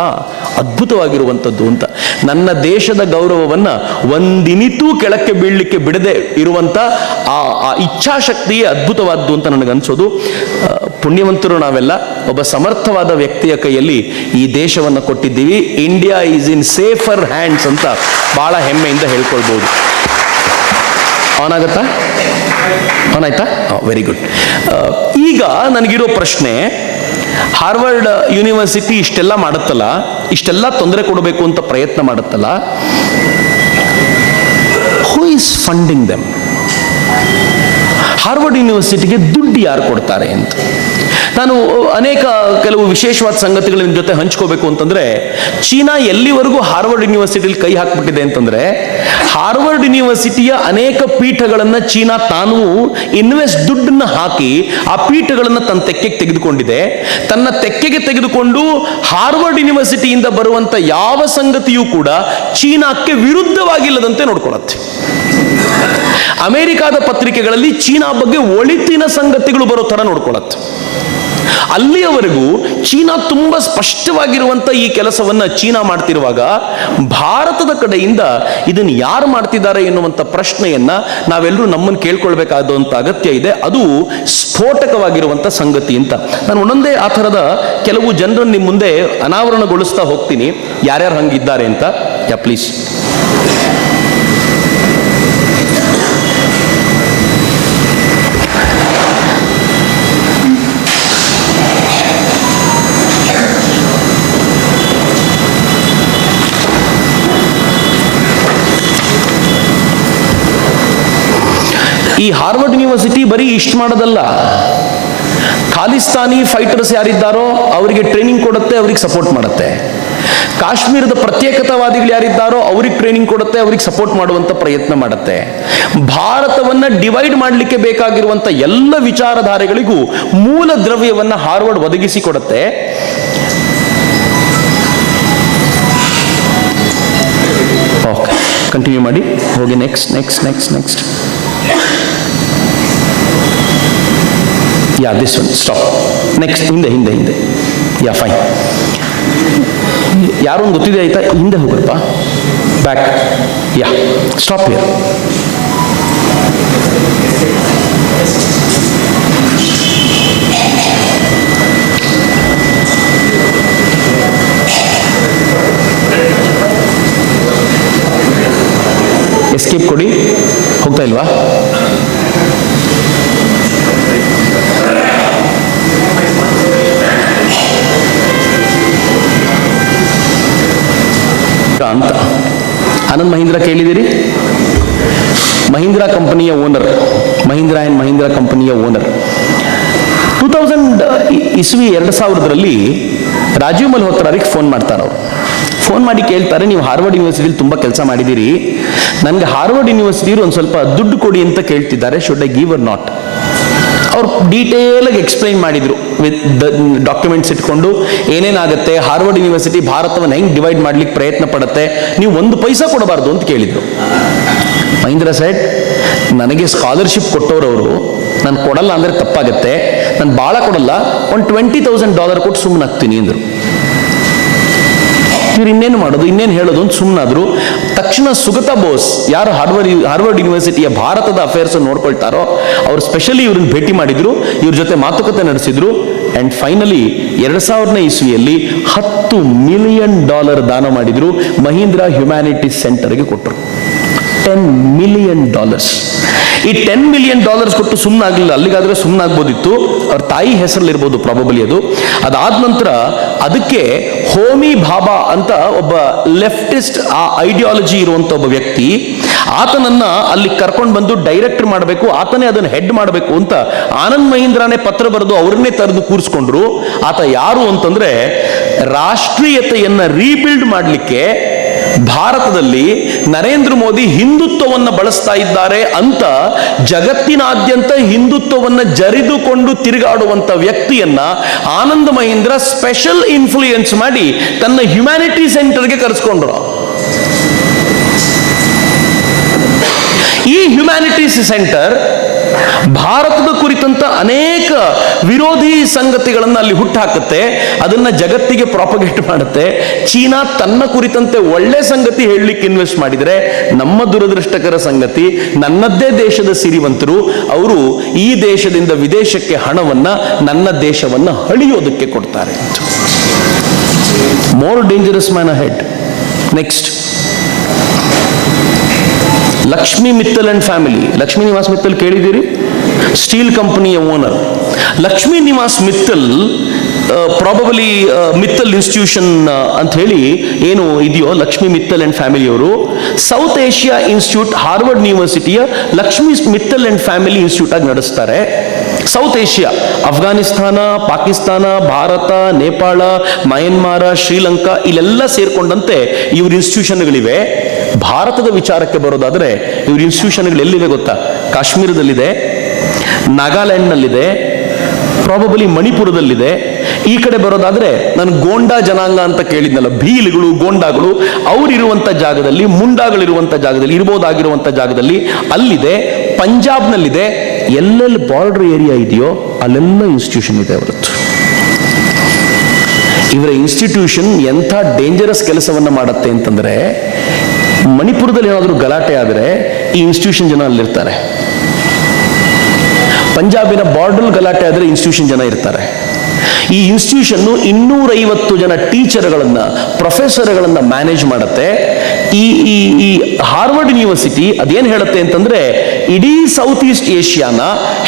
ಅದ್ಭುತವಾಗಿರುವಂಥದ್ದು ಅಂತ. ನನ್ನ ದೇಶದ ಗೌರವವನ್ನ ಒಂದಿನಿತೂ ಕೆಳಕ್ಕೆ ಬೀಳಲಿಕ್ಕೆ ಬಿಡದೆ ಇರುವಂತ ಆ ಇಚ್ಛಾಶಕ್ತಿಯೇ ಅದ್ಭುತವಾದ್ದು ಅಂತ ನನಗನ್ಸೋದು. ಪುಣ್ಯವಂತರು ನಾವೆಲ್ಲ. ಒಬ್ಬ ಸಮರ್ಥವಾದ ವ್ಯಕ್ತಿಯ ಕೈಯಲ್ಲಿ ಈ ದೇಶವನ್ನು ಕೊಟ್ಟಿದ್ದೀವಿ. India is in safer hands ಅಂತ ಬಹಳ ಹೆಮ್ಮೆಯಿಂದ ಹೇಳ್ಕೊಳ್ಬಹುದು. ಆನ್ ಆಗುತ್ತಾ? ಆನ್ ಆಯ್ತಾ? Very good. ಈಗ ನನಗಿರೋ ಪ್ರಶ್ನೆ, ಹಾರ್ವರ್ಡ್ ಯೂನಿವರ್ಸಿಟಿ ಇಷ್ಟೆಲ್ಲ ಮಾಡುತ್ತಲ್ಲ, ಇಷ್ಟೆಲ್ಲ ತೊಂದರೆ ಕೊಡಬೇಕು ಅಂತ ಪ್ರಯತ್ನ ಮಾಡುತ್ತಲ್ಲ, who is funding them? Harvard ಯೂನಿವರ್ಸಿಟಿಗೆ ದುಡ್ಡು ಯಾರು ಕೊಡ್ತಾರೆ ಅಂತ ನಾನು ಕೆಲವು ವಿಶೇಷವಾದ ಸಂಗತಿಗಳ ನಿಮ್ಮ ಜೊತೆ ಹಂಚ್ಕೋಬೇಕು ಅಂತಂದ್ರೆ, ಚೀನಾ ಎಲ್ಲಿವರೆಗೂ ಹಾರ್ವರ್ಡ್ ಯೂನಿವರ್ಸಿಟಿಲಿ ಕೈ ಹಾಕ್ಬಿಟ್ಟಿದೆ ಅಂತಂದ್ರೆ, ಹಾರ್ವರ್ಡ್ ಯೂನಿವರ್ಸಿಟಿಯ ಅನೇಕ ಪೀಠಗಳನ್ನ ಚೀನಾ ತಾನು ದುಡ್ಡನ್ನ ಹಾಕಿ ಆ ಪೀಠಗಳನ್ನ ತನ್ನ ತೆಕ್ಕೆಗೆ ತೆಗೆದುಕೊಂಡಿದೆ. ತನ್ನ ತೆಕ್ಕೆಗೆ ತೆಗೆದುಕೊಂಡು ಹಾರ್ವರ್ಡ್ ಯೂನಿವರ್ಸಿಟಿಯಿಂದ ಬರುವಂತ ಯಾವ ಸಂಗತಿಯೂ ಕೂಡ ಚೀನಾಕ್ಕೆ ವಿರುದ್ಧವಾಗಿಲ್ಲದಂತೆ ನೋಡ್ಕೊಳ್ಳುತ್ತೆ. ಅಮೆರಿಕಾದ ಪತ್ರಿಕೆಗಳಲ್ಲಿ ಚೀನಾ ಬಗ್ಗೆ ಒಳಿತಿನ ಸಂಗತಿಗಳು ಬರೋ ತರ ನೋಡ್ಕೊಳ್ಳುತ್ತೆ. ಅಲ್ಲಿಯವರೆಗೂ ಚೀನಾ ತುಂಬಾ ಸ್ಪಷ್ಟವಾಗಿರುವಂತ ಈ ಕೆಲಸವನ್ನ ಚೀನಾ ಮಾಡ್ತಿರುವಾಗ, ಭಾರತದ ಕಡೆಯಿಂದ ಇದನ್ನು ಯಾರು ಮಾಡ್ತಿದ್ದಾರೆ ಎನ್ನುವಂತ ಪ್ರಶ್ನೆಯನ್ನ ನಾವೆಲ್ಲರೂ ನಮ್ಮನ್ನು ಕೇಳ್ಕೊಳ್ಬೇಕಾದಂತ ಅಗತ್ಯ ಇದೆ. ಅದು ಸ್ಫೋಟಕವಾಗಿರುವಂತ ಸಂಗತಿ ಅಂತ. ನಾನು ಒಂದೊಂದೇ ಆ ಥರದ ಕೆಲವು ಜನರನ್ನು ನಿಮ್ಮ ಮುಂದೆ ಅನಾವರಣಗೊಳಿಸ್ತಾ ಹೋಗ್ತೀನಿ, ಯಾರ್ಯಾರು ಹಂಗಿದ್ದಾರೆ ಅಂತ. ಯಾ ಪ್ಲೀಸ್. ಈ ಹಾರ್ವರ್ಡ್ ಯೂನಿವರ್ಸಿಟಿ ಬರೀ ಇಷ್ಟು ಮಾಡೋದಲ್ಲ, ಖಾಲಿಸ್ತಾನಿ ಫೈಟರ್ಸ್ ಯಾರಿದ್ದಾರೋ ಅವರಿಗೆ ಟ್ರೈನಿಂಗ್ ಕೊಡುತ್ತೆ, ಅವರಿಗೆ ಸಪೋರ್ಟ್ ಮಾಡುತ್ತೆ. ಕಾಶ್ಮೀರದ ಪ್ರತ್ಯೇಕತಾವಾದಿಗಳು ಯಾರಿದ್ದಾರೋ ಅವ್ರಿಗೆ ಟ್ರೈನಿಂಗ್ ಕೊಡುತ್ತೆ, ಅವ್ರಿಗೆ ಸಪೋರ್ಟ್ ಮಾಡುವಂತ ಪ್ರಯತ್ನ ಮಾಡುತ್ತೆ. ಭಾರತವನ್ನ ಡಿವೈಡ್ ಮಾಡಲಿಕ್ಕೆ ಬೇಕಾಗಿರುವಂತ ಎಲ್ಲ ವಿಚಾರಧಾರೆಗಳಿಗೂ ಮೂಲ ದ್ರವ್ಯವನ್ನ ಹಾರ್ವರ್ಡ್ ಒದಗಿಸಿ ಕೊಡುತ್ತೆ. ಓಕೆ, ಕಂಟಿನ್ಯೂ ಮಾಡಿ, ಹೋಗಿ next next next next. Yeah this one, stop. Next, ಹಿಂದೆ ಹಿಂದೆ ಹಿಂದೆ. Yeah fine. ಯಾರೊಂದು ಗೊತ್ತಿದೆ ಆಯ್ತಾ? ಹಿಂದೆ ಹೋಗ್ರಪ್ಪ, back. Yeah, stop here. Escape ಕೊಡಿ. ಹೋಗ್ತಾ ಇಲ್ವಾ? ಅಂತ ಆನಂದ್ ಮಹೀಂದ್ರ ಕೇಳಿದಿರಿ? ಮಹೀಂದ್ರಾ ಕಂಪನಿಯ ಓನರ್, ಮಹೀಂದ್ರಾ ಆ್ಯಂಡ್ ಮಹೀಂದ್ರಾ ಕಂಪನಿಯ ಓನರ್. 2000 ರಾಜೀವ್ ಮಲ್ಹೋತ್ರಾರಿಗೆ ಫೋನ್ ಮಾಡ್ತಾರೆ. ಅವರು ಫೋನ್ ಮಾಡಿ ಕೇಳ್ತಾರೆ, ನೀವು ಹಾರ್ವರ್ಡ್ ಯೂನಿವರ್ಸಿಟಿಲಿ ತುಂಬ ಕೆಲಸ ಮಾಡಿದ್ದೀರಿ, ನನಗೆ ಹಾರ್ವರ್ಡ್ ಯೂನಿವರ್ಸಿಟಿಯವರು ಒಂದು ಸ್ವಲ್ಪ ದುಡ್ಡು ಕೊಡಿ ಅಂತ ಕೇಳ್ತಿದ್ದಾರೆ, should I give or not? ಅವ್ರು ಡೀಟೇಲಾಗಿ ಎಕ್ಸ್ಪ್ಲೈನ್ ಮಾಡಿದ್ರು, ವಿತ್ ಡಾಕ್ಯುಮೆಂಟ್ಸ್ ಇಟ್ಕೊಂಡು ಏನೇನಾಗುತ್ತೆ, ಹಾರ್ವರ್ಡ್ ಯೂನಿವರ್ಸಿಟಿ ಭಾರತವನ್ನು ಹೆಂಗೆ ಡಿವೈಡ್ ಮಾಡ್ಲಿಕ್ಕೆ ಪ್ರಯತ್ನ ಪಡುತ್ತೆ, ನೀವು ಒಂದು ಪೈಸಾ ಕೊಡಬಾರ್ದು ಅಂತ ಕೇಳಿದ್ರು. ಮಹೀಂದ್ರ ಸೈಡ್, ನನಗೆ ಸ್ಕಾಲರ್ಶಿಪ್ ಕೊಟ್ಟವರು ನಾನು ಕೊಡಲ್ಲ ಅಂದರೆ ತಪ್ಪಾಗತ್ತೆ, ನಾನು ಭಾಳ ಕೊಡಲ್ಲ, ಒಂದು $20,000 ಕೊಟ್ಟು ಸುಮ್ಮನೆ ಆಗ್ತೀನಿ ಅಂದರು. ಇವ್ರು ಇನ್ನೇನು ಮಾಡೋದು, ಇನ್ನೇನು ಹೇಳೋದು ಅಂತ ಸುಮ್ಮನಾದ್ರು. ತಕ್ಷಣ ಸುಗತಾ ಬೋಸ್, ಯಾರು ಹಾರ್ವರ್ಡ್ ಯೂನಿವರ್ಸಿಟಿಯ ಭಾರತದ ಅಫೇರ್ಸ್ ನೋಡ್ಕೊಳ್ತಾರೋ, ಅವ್ರು ಸ್ಪೆಷಲಿ ಇವ್ರನ್ನ ಭೇಟಿ ಮಾಡಿದ್ರು, ಇವ್ರ ಜೊತೆ ಮಾತುಕತೆ ನಡೆಸಿದ್ರು. ಅಂಡ್ ಫೈನಲಿ 2000ನೇ ಇಸ್ವಿಯಲ್ಲಿ $10 ಮಿಲಿಯನ್ ದಾನ ಮಾಡಿದ್ರು, ಮಹೀಂದ್ರ ಹ್ಯುಮ್ಯಾನಿಟೀಸ್ ಸೆಂಟರ್ಗೆ ಕೊಟ್ಟರು. $10 ಮಿಲಿಯನ್. ಈ $10 ಮಿಲಿಯನ್ ಕೊಟ್ಟು ಸುಮ್ಮನಾಗಲಿಲ್ಲ, ಅಲ್ಲಿಗಾದ್ರೆ ಸುಮ್ಮನಾಗ್ಬೋದಿತ್ತು, ಅವ್ರ ತಾಯಿ ಹೆಸರಲ್ಲಿರ್ಬೋದು ಪ್ರಾಬಬಲಿ ಅದು. ಅದಾದ ನಂತರ ಅದಕ್ಕೆ ಹೋಮಿ ಭಾಬಾ ಅಂತ ಒಬ್ಬ ಲೆಫ್ಟಿಸ್ಟ್ ಆ ಐಡಿಯಾಲಜಿ ಇರುವಂತ ಒಬ್ಬ ವ್ಯಕ್ತಿ, ಆತನನ್ನ ಅಲ್ಲಿ ಕರ್ಕೊಂಡು ಬಂದು ಡೈರೆಕ್ಟರ್ ಮಾಡಬೇಕು, ಆತನೇ ಅದನ್ನು ಹೆಡ್ ಮಾಡಬೇಕು ಅಂತ ಆನಂದ್ ಮಹೀಂದ್ರಾನೇ ಪತ್ರ ಬರೆದು ಅವ್ರನ್ನೇ ತರೆದು ಕೂರಿಸ್ಕೊಂಡ್ರು. ಆತ ಯಾರು ಅಂತಂದ್ರೆ, ರಾಷ್ಟ್ರೀಯತೆಯನ್ನ ರೀಬಿಲ್ಡ್ ಮಾಡಲಿಕ್ಕೆ ಭಾರತದಲ್ಲಿ ನರೇಂದ್ರ ಮೋದಿ ಹಿಂದುತ್ವವನ್ನು ಬಳಸ್ತಾ ಇದ್ದಾರೆ ಅಂತ ಜಗತ್ತಿನಾದ್ಯಂತ ಹಿಂದುತ್ವವನ್ನು ಜರಿದುಕೊಂಡು ತಿರುಗಾಡುವಂತ ವ್ಯಕ್ತಿಯನ್ನ ಆನಂದ್ ಮಹೀಂದ್ರ ಸ್ಪೆಷಲ್ ಇನ್ಫ್ಲೂಯೆನ್ಸ್ ಮಾಡಿ ತನ್ನ ಹ್ಯುಮ್ಯಾನಿಟಿ ಸೆಂಟರ್ಗೆ ಕರೆಸ್ಕೊಂಡ್ರು. ಈ ಹ್ಯುಮ್ಯಾನಿಟೀಸ್ ಸೆಂಟರ್ ಭಾರತದ ಕುರಿತಂತ ಅನೇಕ ವಿರೋಧಿ ಸಂಗತಿಗಳನ್ನು ಅಲ್ಲಿ ಹುಟ್ಟಾಕುತ್ತೆ, ಅದನ್ನ ಜಗತ್ತಿಗೆ ಪ್ರಾಪಗೇಟ್ ಮಾಡುತ್ತೆ. ಚೀನಾ ತನ್ನ ಕುರಿತಂತೆ ಒಳ್ಳೆ ಸಂಗತಿ ಹೇಳಲಿಕ್ಕೆ ಇನ್ವೆಸ್ಟ್ ಮಾಡಿದರೆ, ನಮ್ಮ ದುರದೃಷ್ಟಕರ ಸಂಗತಿ, ನನ್ನದೇ ದೇಶದ ಸಿರಿವಂತರು ಅವರು ಈ ದೇಶದಿಂದ ವಿದೇಶಕ್ಕೆ ಹಣವನ್ನ ನನ್ನ ದೇಶವನ್ನ ಹಳಿಯೋದಕ್ಕೆ ಕೊಡ್ತಾರೆ. More dangerous man ahead. Next, Lakshmi Mittal and family. Lakshmi Niwas Mittal ಕೇಳಿದ್ದೀರಿ? ಸ್ಟೀಲ್ ಕಂಪನಿಯ owner Lakshmi Niwas Mittal. Probably Mittal institution ಅಂತ ಹೇಳಿ ಏನು ಇದೆಯೋ, ಲಕ್ಷ್ಮಿ ಮಿತ್ತಲ್ ಅಂಡ್ ಫ್ಯಾಮಿಲಿ ಅವರು ಸೌತ್ ಏಷ್ಯಾ ಇನ್ಸ್ಟಿಟ್ಯೂಟ್ ಹಾರ್ವರ್ಡ್ ಯೂನಿವರ್ಸಿಟಿಯ Lakshmi Mittal and family institute ಆಗಿ ನಡೆಸ್ತಾರೆ. South Asia, Afghanistan, Pakistan, Bharat, Nepal, Myanmar, Sri Lanka ಇಲ್ಲೆಲ್ಲ ಸೇರ್ಕೊಂಡಂತೆ ಇವ್ರ ಇನ್ಸ್ಟಿಟ್ಯೂಷನ್ಗಳಿವೆ. ಭಾರತದ ವಿಚಾರಕ್ಕೆ ಬರೋದಾದ್ರೆ ಇವ್ರ ಇನ್ಸ್ಟಿಟ್ಯೂಷನ್ಗಳು ಎಲ್ಲಿವೆ ಗೊತ್ತಾ? ಕಾಶ್ಮೀರದಲ್ಲಿದೆ, ನಾಗಾಲ್ಯಾಂಡ್ನಲ್ಲಿದೆ, ಪ್ರಾಬಬಲಿ ಮಣಿಪುರದಲ್ಲಿದೆ. ಈ ಕಡೆ ಬರೋದಾದ್ರೆ ನಾನು ಗೋಂಡಾ ಜನಾಂಗ ಅಂತ ಕೇಳಿದ್ನಲ್ಲ, ಭೀಲ್ಗಳು, ಗೋಂಡಾಗಳು ಅವರಿರುವಂತ ಜಾಗದಲ್ಲಿ, ಮುಂಡಾಗಳಿರುವಂತ ಜಾಗದಲ್ಲಿ, ಇರ್ಬೋದಾಗಿರುವಂತ ಜಾಗದಲ್ಲಿ ಅಲ್ಲಿದೆ. ಪಂಜಾಬ್ನಲ್ಲಿದೆ. ಎಲ್ಲೆಲ್ಲಿ ಬಾರ್ಡರ್ ಏರಿಯಾ ಇದೆಯೋ ಅಲ್ಲೆಲ್ಲ ಇನ್ಸ್ಟಿಟ್ಯೂಷನ್ ಇದೆ ಅವರದ್ದು. ಇವರ ಇನ್ಸ್ಟಿಟ್ಯೂಷನ್ ಎಂಥ ಡೇಂಜರಸ್ ಕೆಲಸವನ್ನ ಮಾಡುತ್ತೆ ಅಂತಂದ್ರೆ, ಮಣಿಪುರದಲ್ಲಿ ಏನಾದರೂ ಗಲಾಟೆ ಆದರೆ ಈ ಇನ್ಸ್ಟಿಟ್ಯೂಷನ್ ಜನ ಅಲ್ಲಿರ್ತಾರೆ. ಪಂಜಾಬಿನ ಬಾರ್ಡರ್ ಗಲಾಟೆ ಆದರೆ ಇನ್ಸ್ಟಿಟ್ಯೂಷನ್ ಜನ ಇರ್ತಾರೆ. ಈ ಇನ್ಸ್ಟಿಟ್ಯೂಷನ್ 250 ಜನ ಟೀಚರ್ಗಳನ್ನ, ಪ್ರೊಫೆಸರ್ಗಳನ್ನ ಮ್ಯಾನೇಜ್ ಮಾಡುತ್ತೆ. ಈ ಹಾರ್ವರ್ಡ್ ಯೂನಿವರ್ಸಿಟಿ ಅದೇನು ಹೇಳುತ್ತೆ ಅಂತಂದ್ರೆ, ಇಡೀ ಸೌತ್ ಈಸ್ಟ್ ಏಷ್ಯಾನ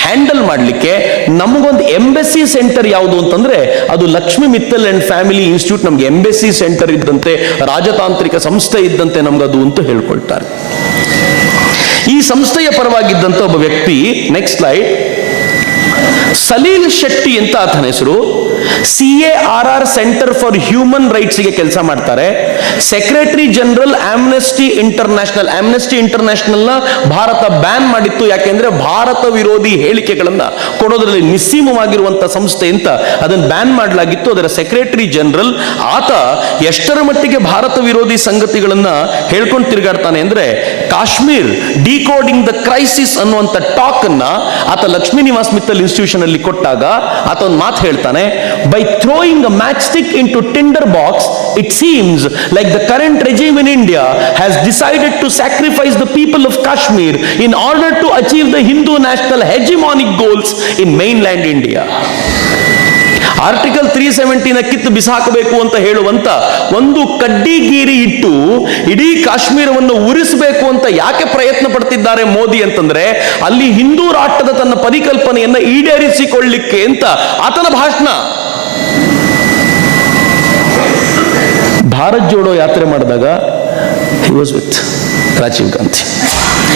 ಹ್ಯಾಂಡಲ್ ಮಾಡಲಿಕ್ಕೆ ನಮಗೊಂದು ಎಂಬೆಸಿ ಸೆಂಟರ್ ಯಾವುದು ಅಂತಂದ್ರೆ ಅದು Lakshmi Mittal and family institute. ನಮ್ಗೆ ಎಂಬೆಸಿ ಸೆಂಟರ್ ಇದ್ದಂತೆ, ರಾಜತಾಂತ್ರಿಕ ಸಂಸ್ಥೆ ಇದ್ದಂತೆ ನಮ್ಗದು ಅಂತ ಹೇಳ್ಕೊಳ್ತಾರೆ. ಈ ಸಂಸ್ಥೆಯ ಪರವಾಗಿದ್ದಂತ ಒಬ್ಬ ವ್ಯಕ್ತಿ, ನೆಕ್ಸ್ಟ್ ಸ್ಲೈಡ್, ಸಲೀಲ್ ಶೆಟ್ಟಿ ಅಂತ ಆತನ ಹೆಸರು. CARR centre for human rights ಗೆ ಕೆಲಸ ಮಾಡ್ತಾರೆ. Secretary general Amnesty international. Amnesty international ನ ಭಾರತ ಬ್ಯಾನ್ ಮಾಡಿತ್ತು, ಯಾಕೆಂದ್ರೆ ಭಾರತ ವಿರೋಧಿ ಹೇಳಿಕೆಗಳನ್ನ ಕೊಡೋದ್ರಲ್ಲಿ ನಿಸ್ಸೀಮವಾಗಿರುವಂತ ಸಂಸ್ಥೆ ಅಂತ ಅದನ್ನು ಬ್ಯಾನ್ ಮಾಡಲಾಗಿತ್ತು. ಅದರ ಸೆಕ್ರೆಟರಿ ಜನರಲ್ ಆತ ಎಷ್ಟರ ಮಟ್ಟಿಗೆ ಭಾರತ ವಿರೋಧಿ ಸಂಗತಿಗಳನ್ನ ಹೇಳ್ಕೊಂಡು ತಿರುಗಾಡ್ತಾನೆ ಅಂದ್ರೆ, ಕಾಶ್ಮೀರ್ ಡಿಕೋಡಿಂಗ್ ದ ಕ್ರೈಸಿಸ್ ಅನ್ನುವಂಥ ಟಾಕ್ ಅನ್ನ ಆತ ಲಕ್ಷ್ಮೀ ನಿವಾಸ್ ಮಿತ್ತಲ್ ಇನ್ಸ್ಟಿಟ್ಯೂಷನ್ ಅಲ್ಲಿ ಕೊಟ್ಟಾಗ ಆತ ಒಂದು ಮಾತು ಹೇಳ್ತಾನೆ, by throwing a matchstick into tinder box, it seems like the current regime in India has decided to sacrifice the people of Kashmir in order to achieve the Hindu national hegemonic goals in mainland India. Article 370 ಕಿತ್ತು ಬಿಸಾಕಬೇಕು ಅಂತ ಹೇಳುವಂತ ಒಂದು ಕಡ್ಡಿಗೀರಿ ಇಟ್ಟು ಇಡೀ ಕಾಶ್ಮೀರವನ್ನು ಉರಿಸಬೇಕು ಅಂತ ಯಾಕೆ ಪ್ರಯತ್ನ ಪಡ್ತಿದ್ದಾರೆ ಮೋದಿ ಅಂತಂದ್ರೆ, ಅಲ್ಲಿ ಹಿಂದೂ ರಾಷ್ಟ್ರದ ತನ್ನ ಪರಿಕಲ್ಪನೆಯನ್ನ ಈಡೇರಿಸಿಕೊಳ್ಳಿಕ್ಕೆ ಅಂತ ಆತನ ಭಾಷಣ. ಭಾರತ್ ಜೋಡೋ ಯಾತ್ರೆ ಮಾಡಿದಾಗ he was with Rajiv Gandhi.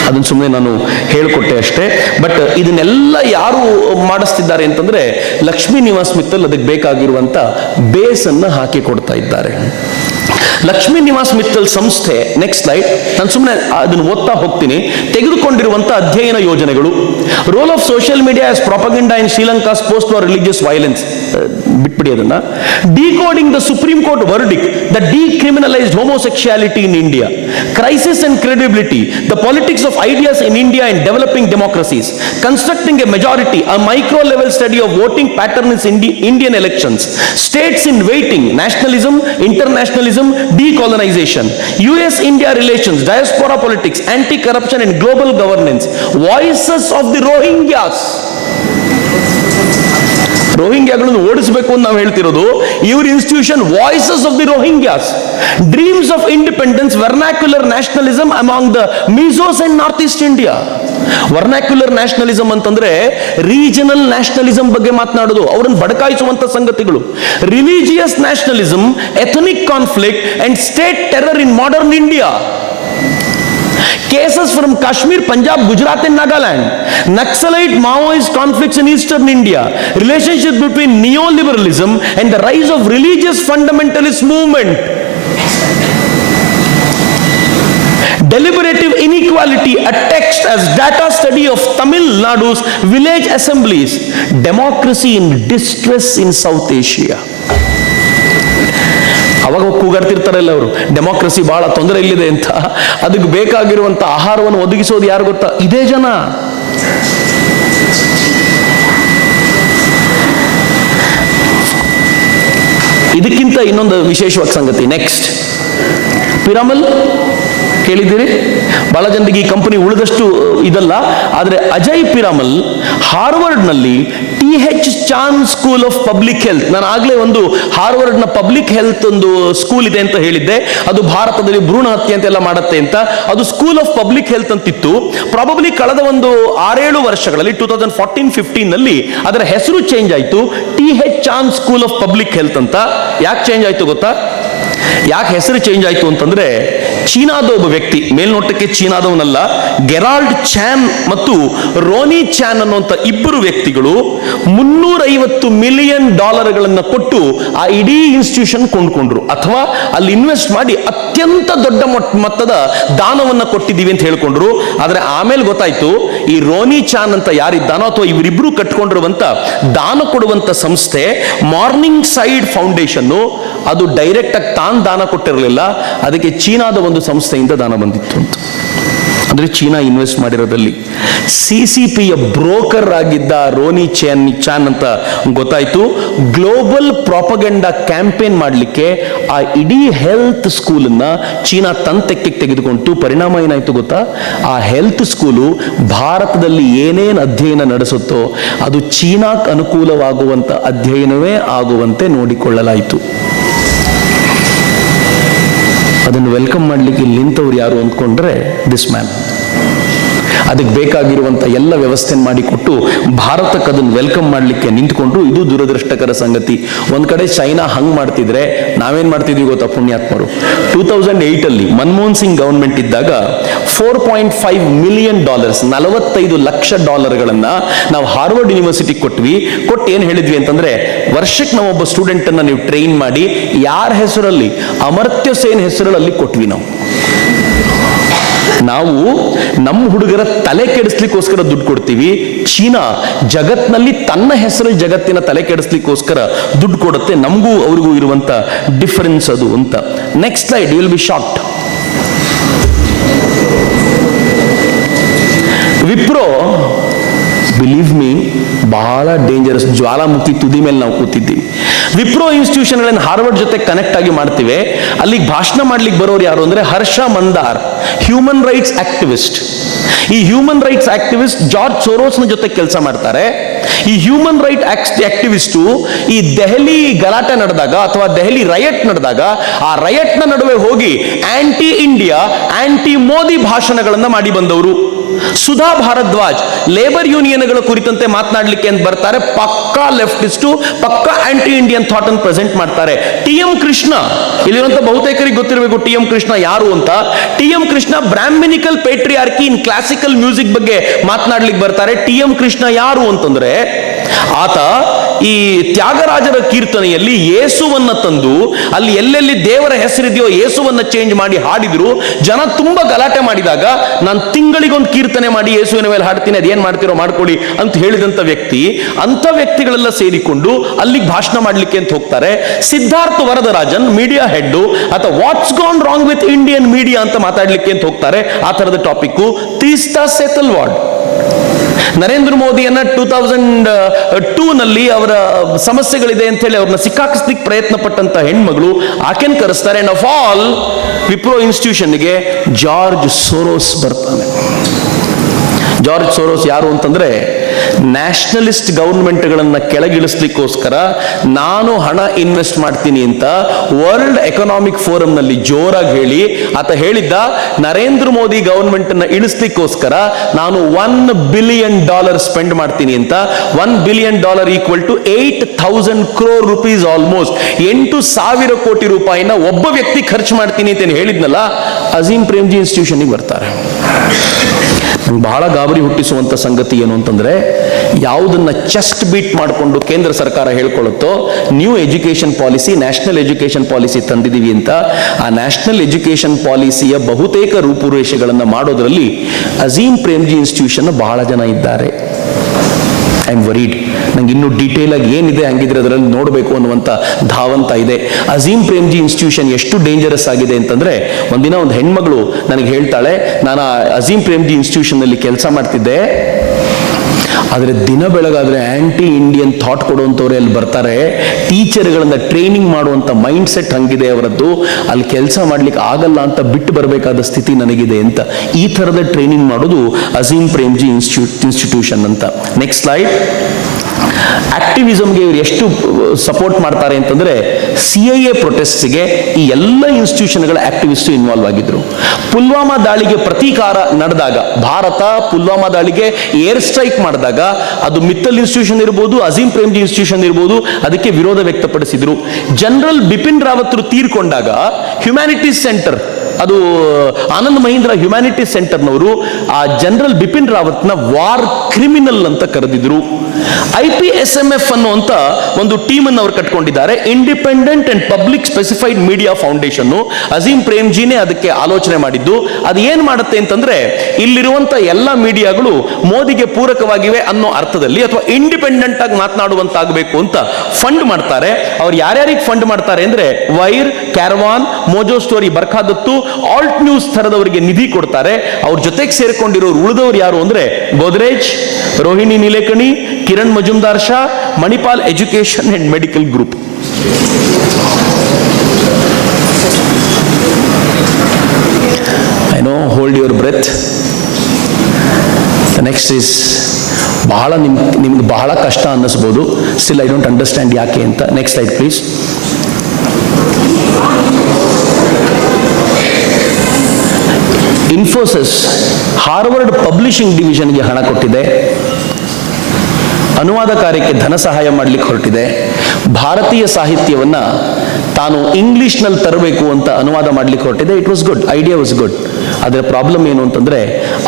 ಅದನ್ನು ಸುಮ್ಮನೆ ನಾನು ಹೇಳಿಕೊಟ್ಟೆ ಅಷ್ಟೇ. ಬಟ್ ಇದನ್ನೆಲ್ಲ ಯಾರು ಮಾಡಿಸ್ತಿದ್ದಾರೆ ಅಂತಂದ್ರೆ, ಲಕ್ಷ್ಮೀ ನಿವಾಸ್ ಮಿತ್ತಲ್ ಅದಕ್ಕೆ ಬೇಕಾಗಿರುವಂತ ಬೇಸ್ ಅನ್ನ ಹಾಕಿ ಕೊಡ್ತಾ ಇದ್ದಾರೆ. ಲಕ್ಷ್ಮೀ ನಿವಾಸ್ ಮಿತ್ತಲ್ ಸಂಸ್ಥೆ, ನೆಕ್ಸ್ಟ್ ಸ್ಲೈಡ್, ನಾನು ಸುಮ್ಮನೆ ಅದನ್ನು ಓದ್ತಾ ಹೋಗ್ತೀನಿ. ತೆಗೆದುಕೊಂಡಿರುವಂತಹ ಅಧ್ಯಯನ ಯೋಜನೆಗಳು, role of social media as propaganda in Sri Lanka's post war religious violence, ಬಿಟ್ಬಿಡಿ ಅದನ್ನ. Decoding the supreme court verdict that decriminalized homosexuality in India, crisis and credibility, the politics of ideas in India and developing democracies, constructing a majority, a micro level study of voting patterns in Indian elections, states in waiting, nationalism, internationalism, decolonization, US-India relations, diaspora politics, anti-corruption and global governance, voices of the Rohingyas. ರೋಹಿಂಗ್ಯಾಗಳನ್ನು ಓಡಿಸಬೇಕು ಅಂತ ನಾವು ಹೇಳ್ತಿರೋದು. ಇವ್ರ institution voices of the Rohingyas, dreams of independence, vernacular nationalism among the Mizos and North East India. Vernacular nationalism ಅಂತಂದ್ರೆ regional nationalism ಬಗ್ಗೆ ಮಾತನಾಡೋದು, ಅವರನ್ನು ಬಡಕಾಯಿಸುವಂತ ಸಂಗತಿಗಳು. Religious nationalism, ethnic conflict and state terror in modern India. Cases from Kashmir, Punjab, Gujarat and Nagaland. Naxalite, Maoist conflicts in eastern India. Relationship between neoliberalism and the rise of religious fundamentalist movement. Deliberative inequality, a text as data study of Tamil Nadu's village assemblies. Democracy in distress in South Asia. ಅವಾಗ ಕೂಗಾಡ್ತಿರ್ತಾರಲ್ಲ ಅವರು, democracy ಬಹಳ ತೊಂದರೆ ಇಲ್ಲಿದೆ ಅಂತ. ಅದಕ್ಕೆ ಬೇಕಾಗಿರುವಂತ ಆಹಾರವನ್ನು ಒದಗಿಸೋದು ಯಾರು ಗೊತ್ತಾ? ಇದೇ ಜನ. ಇದಕ್ಕಿಂತ ಇನ್ನೊಂದು ವಿಶೇಷವಾದ ಸಂಗತಿ. ನೆಕ್ಸ್ಟ್, ಪಿರಾಮಲ್ ಕೇಳಿದ್ದೀರಿ? ಬಹಳ ಜನರಿಗೆ ಈ ಕಂಪನಿ ಉಳಿದಷ್ಟು ಇದಲ್ಲ, ಆದರೆ ಅಜಯ್ ಪಿರಾಮಲ್ ಹಾರ್ವರ್ಡ್ನಲ್ಲಿ TH Chan school of public health, ನಾನು ಆಗಲೇ ಒಂದು ಹಾರ್ವರ್ಡ್ನ ಪಬ್ಲಿಕ್ ಹೆಲ್ತ್ ಒಂದು ಸ್ಕೂಲ್ ಇದೆ ಅಂತ ಹೇಳಿದ್ದೆ, ಅದು ಭಾರತದಲ್ಲಿ ಭ್ರೂಣ ಹತ್ಯೆ ಅಂತೆಲ್ಲ ಮಾಡುತ್ತೆ ಅಂತ. ಅದು ಸ್ಕೂಲ್ ಆಫ್ ಪಬ್ಲಿಕ್ ಹೆಲ್ತ್ ಅಂತಿತ್ತು. ಪ್ರಾಬಬ್ಲಿ ಕಳೆದ ಒಂದು 6-7 ವರ್ಷಗಳಲ್ಲಿ 2014-15 ನಲ್ಲಿ ಅದರ ಹೆಸರು ಚೇಂಜ್ ಆಯಿತು, TH Chan school of public health ಅಂತ. ಯಾಕೆ ಚೇಂಜ್ ಆಯಿತು ಗೊತ್ತಾ? ಯಾಕೆ ಹೆಸರು ಚೇಂಜ್ ಆಯಿತು ಅಂತಂದ್ರೆ, ಚೀನಾದ ಒಬ್ಬ ವ್ಯಕ್ತಿ, ಮೇಲ್ನೋಟಕ್ಕೆ ಚೀನಾದವನಲ್ಲ, ಗೆರಾಲ್ಡ್ ಚಾನ್ ಮತ್ತು ರೋನಿ ಚಾನ್ ಅನ್ನುವಂಥ ಇಬ್ಬರು ವ್ಯಕ್ತಿಗಳು $350 ಮಿಲಿಯನ್ ಕೊಟ್ಟು ಆ ಇಡೀ ಇನ್ಸ್ಟಿಟ್ಯೂಷನ್ ಕೊಂಡ್ಕೊಂಡ್ರು, ಅಥವಾ ಅಲ್ಲಿ ಇನ್ವೆಸ್ಟ್ ಮಾಡಿ ಅತ್ಯಂತ ದೊಡ್ಡ ಮೊತ್ತದ ದಾನವನ್ನ ಕೊಟ್ಟಿದ್ದೀವಿ ಅಂತ ಹೇಳ್ಕೊಂಡ್ರು. ಆದ್ರೆ ಆಮೇಲೆ ಗೊತ್ತಾಯ್ತು, ಈ ರೋನಿ ಚಾನ್ ಅಂತ ಯಾರಿದ್ದಾನೋ ಅಥವಾ ಇವರಿಬ್ರು ಕಟ್ಕೊಂಡಿರುವಂತ ದಾನ ಕೊಡುವಂತ ಸಂಸ್ಥೆ ಮಾರ್ನಿಂಗ್ ಸೈಡ್ ಫೌಂಡೇಶನ್, ಅದು ಡೈರೆಕ್ಟ್ ಆಗಿ ತಾನು ದಾನ ಕೊಟ್ಟಿರಲಿಲ್ಲ, ಅದಕ್ಕೆ ಚೀನಾದ ಒಂದು ಸಂಸ್ಥೆಯಿಂದ ದಾನ ಬಂದಿತ್ತು ಅಂತ. ಅಂದ್ರೆ ಚೀನಾ ಇನ್ವೆಸ್ಟ್ ಮಾಡಿರೋದಲ್ಲಿ CCPಯ ಬ್ರೋಕರ್ ಆಗಿದ್ದ ರೋನಿ ಚಾನ್ ಅಂತ ಗೊತ್ತಾಯ್ತು. ಗ್ಲೋಬಲ್ ಪ್ರಾಪಗಂಡಾ ಕ್ಯಾಂಪೇನ್ ಮಾಡಲಿಕ್ಕೆ ಆ ಇಡೀ ಹೆಲ್ತ್ ಸ್ಕೂಲನ್ನ ಚೀನಾ ತಂತೆಕ್ಕೆ ತೆಗೆದುಕೊಂಡು, ಪರಿಣಾಮ ಏನಾಯ್ತು ಗೊತ್ತಾ? ಆ ಹೆಲ್ತ್ ಸ್ಕೂಲು ಭಾರತದಲ್ಲಿ ಏನೇನು ಅಧ್ಯಯನ ನಡೆಸುತ್ತೋ ಅದು ಚೀನಾಕ್ಕೆ ಅನುಕೂಲವಾಗುವಂತ ಅಧ್ಯಯನವೇ ಆಗುವಂತೆ ನೋಡಿಕೊಳ್ಳಲಾಯಿತು. ಅದನ್ನು ವೆಲ್ಕಮ್ ಮಾಡಲಿಕ್ಕೆ ನಿಂತವ್ರು ಯಾರು ಅಂದ್ಕೊಂಡ್ರೆ ದಿಸ್ ಮ್ಯಾನ್. ಅದಕ್ಕೆ ಬೇಕಾಗಿರುವಂಥ ಎಲ್ಲ ವ್ಯವಸ್ಥೆ ಮಾಡಿಕೊಟ್ಟು ಭಾರತಕ್ಕೆ ಅದನ್ನು ವೆಲ್ಕಮ್ ಮಾಡಲಿಕ್ಕೆ ನಿಂತ್ಕೊಂಡ್ರು. ಇದು ದುರದೃಷ್ಟಕರ ಸಂಗತಿ. ಒಂದು ಕಡೆ ಚೈನಾ ಹಂಗೆ ಮಾಡ್ತಿದ್ರೆ ನಾವೇನು ಮಾಡ್ತಿದ್ವಿ ಗೊತ್ತಾ ಪುಣ್ಯಾತ್ಮರು? 2008 ಮನಮೋಹನ್ ಸಿಂಗ್ ಗವರ್ಮೆಂಟ್ ಇದ್ದಾಗ $4.5 ಮಿಲಿಯನ್, $45 ಲಕ್ಷ ನಾವು ಹಾರ್ವರ್ಡ್ ಯೂನಿವರ್ಸಿಟಿಗೆ ಕೊಟ್ಟು ಏನು ಹೇಳಿದ್ವಿ ಅಂತಂದ್ರೆ, ವರ್ಷಕ್ಕೆ ನಾವೊಬ್ಬ ಸ್ಟೂಡೆಂಟ್ ಅನ್ನ ನೀವು ಟ್ರೈನ್ ಮಾಡಿ, ಯಾರ ಹೆಸರಲ್ಲಿ? ಅಮರ್ತ್ಯ ಸೇನ್ ಹೆಸರಲ್ಲಿ ಕೊಟ್ವಿ. ನಾವು ನಮ್ಮ ಹುಡುಗರ ತಲೆ ಕೆಡಿಸ್ಲಿಕ್ಕೋಸ್ಕರ ದುಡ್ಡು ಕೊಡ್ತೀವಿ, ಚೀನಾ ಜಗತ್ನಲ್ಲಿ ತನ್ನ ಹೆಸರಲ್ಲಿ ಜಗತ್ತಿನ ತಲೆ ಕೆಡಿಸ್ಲಿಕ್ಕೋಸ್ಕರ ದುಡ್ಡು ಕೊಡುತ್ತೆ. ನಮಗೂ ಅವ್ರಿಗೂ ಇರುವಂತ ಡಿಫರೆನ್ಸ್ ಅದು ಅಂತ. Next slide, you will be shocked. Wipro, believe me, ಬಹಳ ಡೇಂಜರಸ್ ಜ್ವಾಲಾಮುಖಿ ತುದಿ ಮೇಲೆ ನಾವು ಕೂತಿದ್ದೀವಿ. ವಿಪ್ರೋ ಇನ್ಸ್ಟಿಟ್ಯೂಷನ್ಗಳನ್ನು ಹಾರ್ವರ್ಡ್ ಜೊತೆ ಕನೆಕ್ಟ್ ಆಗಿ ಮಾಡ್ತೀವಿ. ಅಲ್ಲಿಗೆ ಭಾಷಣ ಮಾಡ್ಲಿಕ್ಕೆ ಬರೋರು ಯಾರು ಅಂದ್ರೆ Harsh Mander, human rights activist. ಈ ಹ್ಯೂಮನ್ ರೈಟ್ಸ್ ಆಕ್ಟಿವಿಸ್ಟ್ ಜಾರ್ಜ್ ಸೋರೋಸ್ನ ಜೊತೆ ಕೆಲಸ ಮಾಡ್ತಾರೆ. ಈ ಹ್ಯೂಮನ್ ರೈಟ್ ಆಕ್ಟಿವಿಸ್ಟು ಈ ದೆಹಲಿ ಗಲಾಟೆ ನಡೆದಾಗ ಅಥವಾ ದೆಹಲಿ ರಯಟ್ ನಡೆದಾಗ ಆ ರಯಟ್ನ ನಡುವೆ ಹೋಗಿ ಆಂಟಿ ಇಂಡಿಯಾ, ಆಂಟಿ ಮೋದಿ ಭಾಷಣಗಳನ್ನ ಮಾಡಿ ಬಂದವರು. ಸುಧಾ ಭಾರದ್ವಾಜ್ ಲೇಬರ್ ಯೂನಿಯನ್ಗಳ ಕುರಿತಂತೆ ಮಾತನಾಡಲಿಕ್ಕೆ ಅಂತ ಬರ್ತಾರೆ. ಪಕ್ಕಾ ಲೆಫ್ಟಿಸ್ಟು, ಪಕ್ಕಾ ಆಂಟಿ ಇಂಡಿಯನ್ ಥಾಟ್ ಅನ್ನು ಪ್ರೆಸೆಂಟ್ ಮಾಡ್ತಾರೆ. TM ಕೃಷ್ಣ, ಇಲ್ಲಿರುವಂತ ಬಹುತೇಕರಿಗೆ ಗೊತ್ತಿರಬೇಕು TM ಕೃಷ್ಣ ಯಾರು ಅಂತ. TM ಕೃಷ್ಣ ಬ್ರಾಹ್ಮಿನಿಕಲ್ ಪೇಟ್ರಿಯಾರ್ಕಿ ಇನ್ ಕ್ಲಾಸಿಕಲ್ ಮ್ಯೂಸಿಕ್ ಬಗ್ಗೆ ಮಾತನಾಡ್ಲಿಕ್ಕೆ ಬರ್ತಾರೆ. TM ಕೃಷ್ಣ ಯಾರು ಅಂತಂದ್ರೆ, ಆತ ಈ ತ್ಯಾಗರಾಜರ ಕೀರ್ತನೆಯಲ್ಲಿ ಯೇಸುವನ್ನ ತಂದು ಅಲ್ಲಿ ಎಲ್ಲೆಲ್ಲಿ ದೇವರ ಹೆಸರಿದೆಯೋ ಯೇಸುವನ್ನ ಚೇಂಜ್ ಮಾಡಿ ಹಾಡಿದ್ರು. ಜನ ತುಂಬಾ ಗಲಾಟೆ ಮಾಡಿದಾಗ, ನಾನು ತಿಂಗಳಿಗೊಂದು ಕೀರ್ತನೆ ಮಾಡಿ ಯೇಸುವಿನ ಮೇಲೆ ಹಾಡ್ತೀನಿ, ಅದೇನ್ ಮಾಡ್ತಿರೋ ಮಾಡ್ಕೊಳ್ಳಿ ಅಂತ ಹೇಳಿದಂತ ವ್ಯಕ್ತಿ. ಅಂತ ವ್ಯಕ್ತಿಗಳೆಲ್ಲ ಸೇರಿಕೊಂಡು ಅಲ್ಲಿಗೆ ಭಾಷಣ ಮಾಡ್ಲಿಕ್ಕೆ ಅಂತ ಹೋಗ್ತಾರೆ. ಸಿದ್ಧಾರ್ಥ ವರದರಾಜನ್ ಮೀಡಿಯಾ ಹೆಡ್, ಅಥವಾ what's gone wrong with Indian media ಅಂತ ಮಾತಾಡ್ಲಿಕ್ಕೆ ಅಂತ ಹೋಗ್ತಾರೆ. ಆ ತರದ ಟಾಪಿಕ್. ತೀಸ್ತಾ ಸೆತಲ್ವಾಡ್, ನರೇಂದ್ರ ಮೋದಿಯನ್ನ 2002 ನಲ್ಲಿ ಅವರ ಸಮಸ್ಯೆಗಳಿದೆ ಅಂತ ಹೇಳಿ ಅವ್ರನ್ನ ಸಿಕ್ಕಾಕಿಸ್ಲಿಕ್ಕೆ ಪ್ರಯತ್ನ ಪಟ್ಟಂತ ಹೆಣ್ಮಗಳು, ಆಕೆನ್ ಕರೆಸ್ತಾರೆ. ಅಂಡ್ ಆಫ್ ಆಲ್ ವಿಪ್ರೋ ಇನ್ಸ್ಟಿಟ್ಯೂಷನ್ಗೆ ಜಾರ್ಜ್ ಸೋರೋಸ್ ಬರ್ತಾನೆ. ಜಾರ್ಜ್ ಸೋರೋಸ್ ಯಾರು ಅಂತಂದ್ರೆ, ನ್ಯಾಷನಲಿಸ್ಟ್ ಗವರ್ಮೆಂಟ್ಗಳನ್ನು ಕೆಳಗಿಳಿಸ್ಲಿಕ್ಕೋಸ್ಕರ ನಾನು ಹಣ ಇನ್ವೆಸ್ಟ್ ಮಾಡ್ತೀನಿ ಅಂತ ವರ್ಲ್ಡ್ ಎಕನಾಮಿಕ್ ಫೋರಂನಲ್ಲಿ ಜೋರಾಗಿ ಹೇಳಿ ಆತ ಹೇಳಿದ್ದ, ನರೇಂದ್ರ ಮೋದಿ ಗವರ್ಮೆಂಟ್ ಅನ್ನ ಇಳಿಸ್ಲಿಕ್ಕೋಸ್ಕರ ನಾನು $1 ಬಿಲಿಯನ್ ಸ್ಪೆಂಡ್ ಮಾಡ್ತೀನಿ ಅಂತ. $1 billion equal to 8,000 crore rupees, almost 8,000 ಕೋಟಿ ರೂಪಾಯಿನ ಒಬ್ಬ ವ್ಯಕ್ತಿ ಖರ್ಚು ಮಾಡ್ತೀನಿ ಅಂತ ಹೇಳಿದ್ನಲ್ಲ, ಅಜೀಂ ಪ್ರೇಮ್ಜಿ ಇನ್ಸ್ಟಿಟ್ಯೂಷನ್ಗೆ ಬರ್ತಾರೆ. ನಂಗೆ ಬಹಳ ಗಾಬರಿ ಹುಟ್ಟಿಸುವಂತ ಸಂಗತಿ ಏನು ಅಂತಂದ್ರೆ, ಯಾವುದನ್ನ ಚೆಸ್ಟ್ ಬೀಟ್ ಮಾಡಿಕೊಂಡು ಕೇಂದ್ರ ಸರ್ಕಾರ ಹೇಳ್ಕೊಳ್ಳುತ್ತೋ new education policy, national education policy ತಂದಿದ್ದೀವಿ ಅಂತ, ಆ ನ್ಯಾಷನಲ್ ಎಜುಕೇಶನ್ ಪಾಲಿಸಿಯ ಬಹುತೇಕ ರೂಪುರೇಷೆಗಳನ್ನು ಮಾಡೋದ್ರಲ್ಲಿ ಅಜೀಂ ಪ್ರೇಮ್ಜಿ ಇನ್ಸ್ಟಿಟ್ಯೂಷನ್ ಬಹಳ ಜನ ಇದ್ದಾರೆ. I am varied. ನಂಗೆ ಇನ್ನೂ ಡೀಟೇಲ್ ಆಗಿ ಏನಿದೆ ಹಂಗಿದ್ರೆ ಅದರಲ್ಲಿ ನೋಡಬೇಕು ಅನ್ನುವಂಥ ಧಾವಂತ ಇದೆ. ಅಜೀಂ ಪ್ರೇಮ್ಜಿ ಇನ್ಸ್ಟಿಟ್ಯೂಷನ್ ಎಷ್ಟು ಡೇಂಜರಸ್ ಆಗಿದೆ ಅಂತಂದ್ರೆ, ಒಂದಿನ ಒಂದು ಹೆಣ್ಮಗಳು ನನಗೆ ಹೇಳ್ತಾಳೆ, ನಾನು ಅಜೀಂ ಪ್ರೇಮ್ಜಿ ಇನ್ಸ್ಟಿಟ್ಯೂಷನ್ನಲ್ಲಿ ಕೆಲಸ ಮಾಡ್ತಿದ್ದೆ, ಆದರೆ ದಿನ ಬೆಳಗಾದ್ರೆ ಆಂಟಿ ಇಂಡಿಯನ್ ಥಾಟ್ ಕೊಡುವಂಥವ್ರೆ ಅಲ್ಲಿ ಬರ್ತಾರೆ, ಟೀಚರ್ಗಳನ್ನ ಟ್ರೈನಿಂಗ್ ಮಾಡುವಂಥ ಮೈಂಡ್ ಸೆಟ್ ಹಂಗಿದೆ ಅವರದ್ದು, ಅಲ್ಲಿ ಕೆಲಸ ಮಾಡ್ಲಿಕ್ಕೆ ಆಗಲ್ಲ ಅಂತ ಬಿಟ್ಟು ಬರಬೇಕಾದ ಸ್ಥಿತಿ ನನಗಿದೆ ಅಂತ. ಈ ಥರದ ಟ್ರೈನಿಂಗ್ ಮಾಡೋದು ಅಜೀಂ ಪ್ರೇಮ್ಜಿ ಇನ್ಸ್ಟಿಟ್ಯೂಷನ್ ಅಂತ. Next slide. ಆಕ್ಟಿವಿಸಮ್ಗೆ ಇವರು ಎಷ್ಟು ಸಪೋರ್ಟ್ ಮಾಡ್ತಾರೆ ಅಂತಂದ್ರೆ, CIA ಪ್ರೊಟೆಸ್ಟ್ಗೆ ಈ ಎಲ್ಲ ಇನ್ಸ್ಟಿಟ್ಯೂಷನ್ಗಳ ಆಕ್ಟಿವಿಸ್ಟ್ ಇನ್ವಾಲ್ವ್ ಆಗಿದ್ರು. ಪುಲ್ವಾಮಾ ದಾಳಿಗೆ ಪ್ರತೀಕಾರ ನಡೆದಾಗ, ಭಾರತ ಪುಲ್ವಾಮಾ ದಾಳಿಗೆ ಏರ್ ಸ್ಟ್ರೈಕ್ ಮಾಡಿದಾಗ, ಅದು ಮಿತ್ತಲ್ ಇನ್ಸ್ಟಿಟ್ಯೂಷನ್ ಇರ್ಬೋದು, ಅಜೀಂ ಪ್ರೇಮ್ಜಿ ಇನ್ಸ್ಟಿಟ್ಯೂಷನ್ ಇರ್ಬೋದು, ಅದಕ್ಕೆ ವಿರೋಧ ವ್ಯಕ್ತಪಡಿಸಿದ್ರು. ಜನರಲ್ ಬಿಪಿನ್ ರಾವತ್ ತೀರ್ಕೊಂಡಾಗ ಹ್ಯುಮ್ಯಾನಿಟೀಸ್ ಸೆಂಟರ್, ಅದು ಆನಂದ್ ಮಹೀಂದ್ರ ಹ್ಯುಮ್ಯಾನಿಟೀಸ್ ಸೆಂಟರ್ನವರು ಆ ಜನರಲ್ ಬಿಪಿನ್ ರಾವತ್ನ ವಾರ್ ಕ್ರಿಮಿನಲ್ ಅಂತ ಕರೆದಿದ್ರು. IPSMF ಅನ್ನುವಂತ ಒಂದು ಟೀಮ್ ಅನ್ನು ಅವರು ಕಟ್ಕೊಂಡಿದ್ದಾರೆ, independent and public specified media foundation. Azim ಪ್ರೇಮ್ಜಿನೇ ಅದಕ್ಕೆ ಆಲೋಚನೆ ಮಾಡಿದ್ದು. ಅದು ಏನ್ ಮಾಡುತ್ತೆ ಅಂತಂದ್ರೆ, ಇಲ್ಲಿರುವಂತ ಎಲ್ಲ ಮೀಡಿಯಾಗಳು ಮೋದಿಗೆ ಪೂರಕವಾಗಿವೆ ಅನ್ನೋ ಅರ್ಥದಲ್ಲಿ ಅಥವಾ ಇಂಡಿಪೆಂಡೆಂಟ್ ಆಗಿ ಮಾತನಾಡುವಂತಾಗಬೇಕು ಅಂತ ಫಂಡ್ ಮಾಡ್ತಾರೆ. ಅವ್ರು ಯಾರ್ಯಾರಿಗೆ ಫಂಡ್ ಮಾಡ್ತಾರೆ ಅಂದ್ರೆ, wire, caravan, ಮೋಜೋ story, ಬರ್ಖಾದತ್ತು, Alt News ಥರದವರಿಗೆ ನಿಧಿ ಕೊಡ್ತಾರೆ. ಅವ್ರ ಜೊತೆಗೆ ಸೇರ್ಕೊಂಡಿರೋರು ಉಳಿದವರು ಯಾರು ಅಂದ್ರೆ, Godrej, Rohini Nilekani, Kiran Majumdar Shah, Manipal education and medical group. I know, hold your breath. The next is ಬಹಳ ನಿಮ್ಗೆ ಬಹಳ ಕಷ್ಟ ಅನ್ನಿಸ್ಬೋದು. ಸ್ಟಿಲ್ ಐ ಡೋಂಟ್ ಅಂಡರ್ಸ್ಟ್ಯಾಂಡ್ ಯಾಕೆ ಅಂತ. Next slide please. Infosys Harvard publishing ಡಿವಿಷನ್ಗೆ ಹಣ ಕೊಟ್ಟಿದೆ, ಅನುವಾದ ಕಾರ್ಯಕ್ಕೆ ಧನ ಸಹಾಯ ಮಾಡಲಿಕ್ಕೆ ಹೊರಟಿದೆ, ಭಾರತೀಯ ಸಾಹಿತ್ಯವನ್ನ ತಾನು ಇಂಗ್ಲಿಷ್ನಲ್ಲಿ ತರಬೇಕು ಅಂತ ಅನುವಾದ ಮಾಡಲಿಕ್ಕೆ ಹೊರಟಿದೆ. It was good, idea was good. ಅದರ ಪ್ರಾಬ್ಲಮ್ ಏನು ಅಂತಂದ್ರೆ,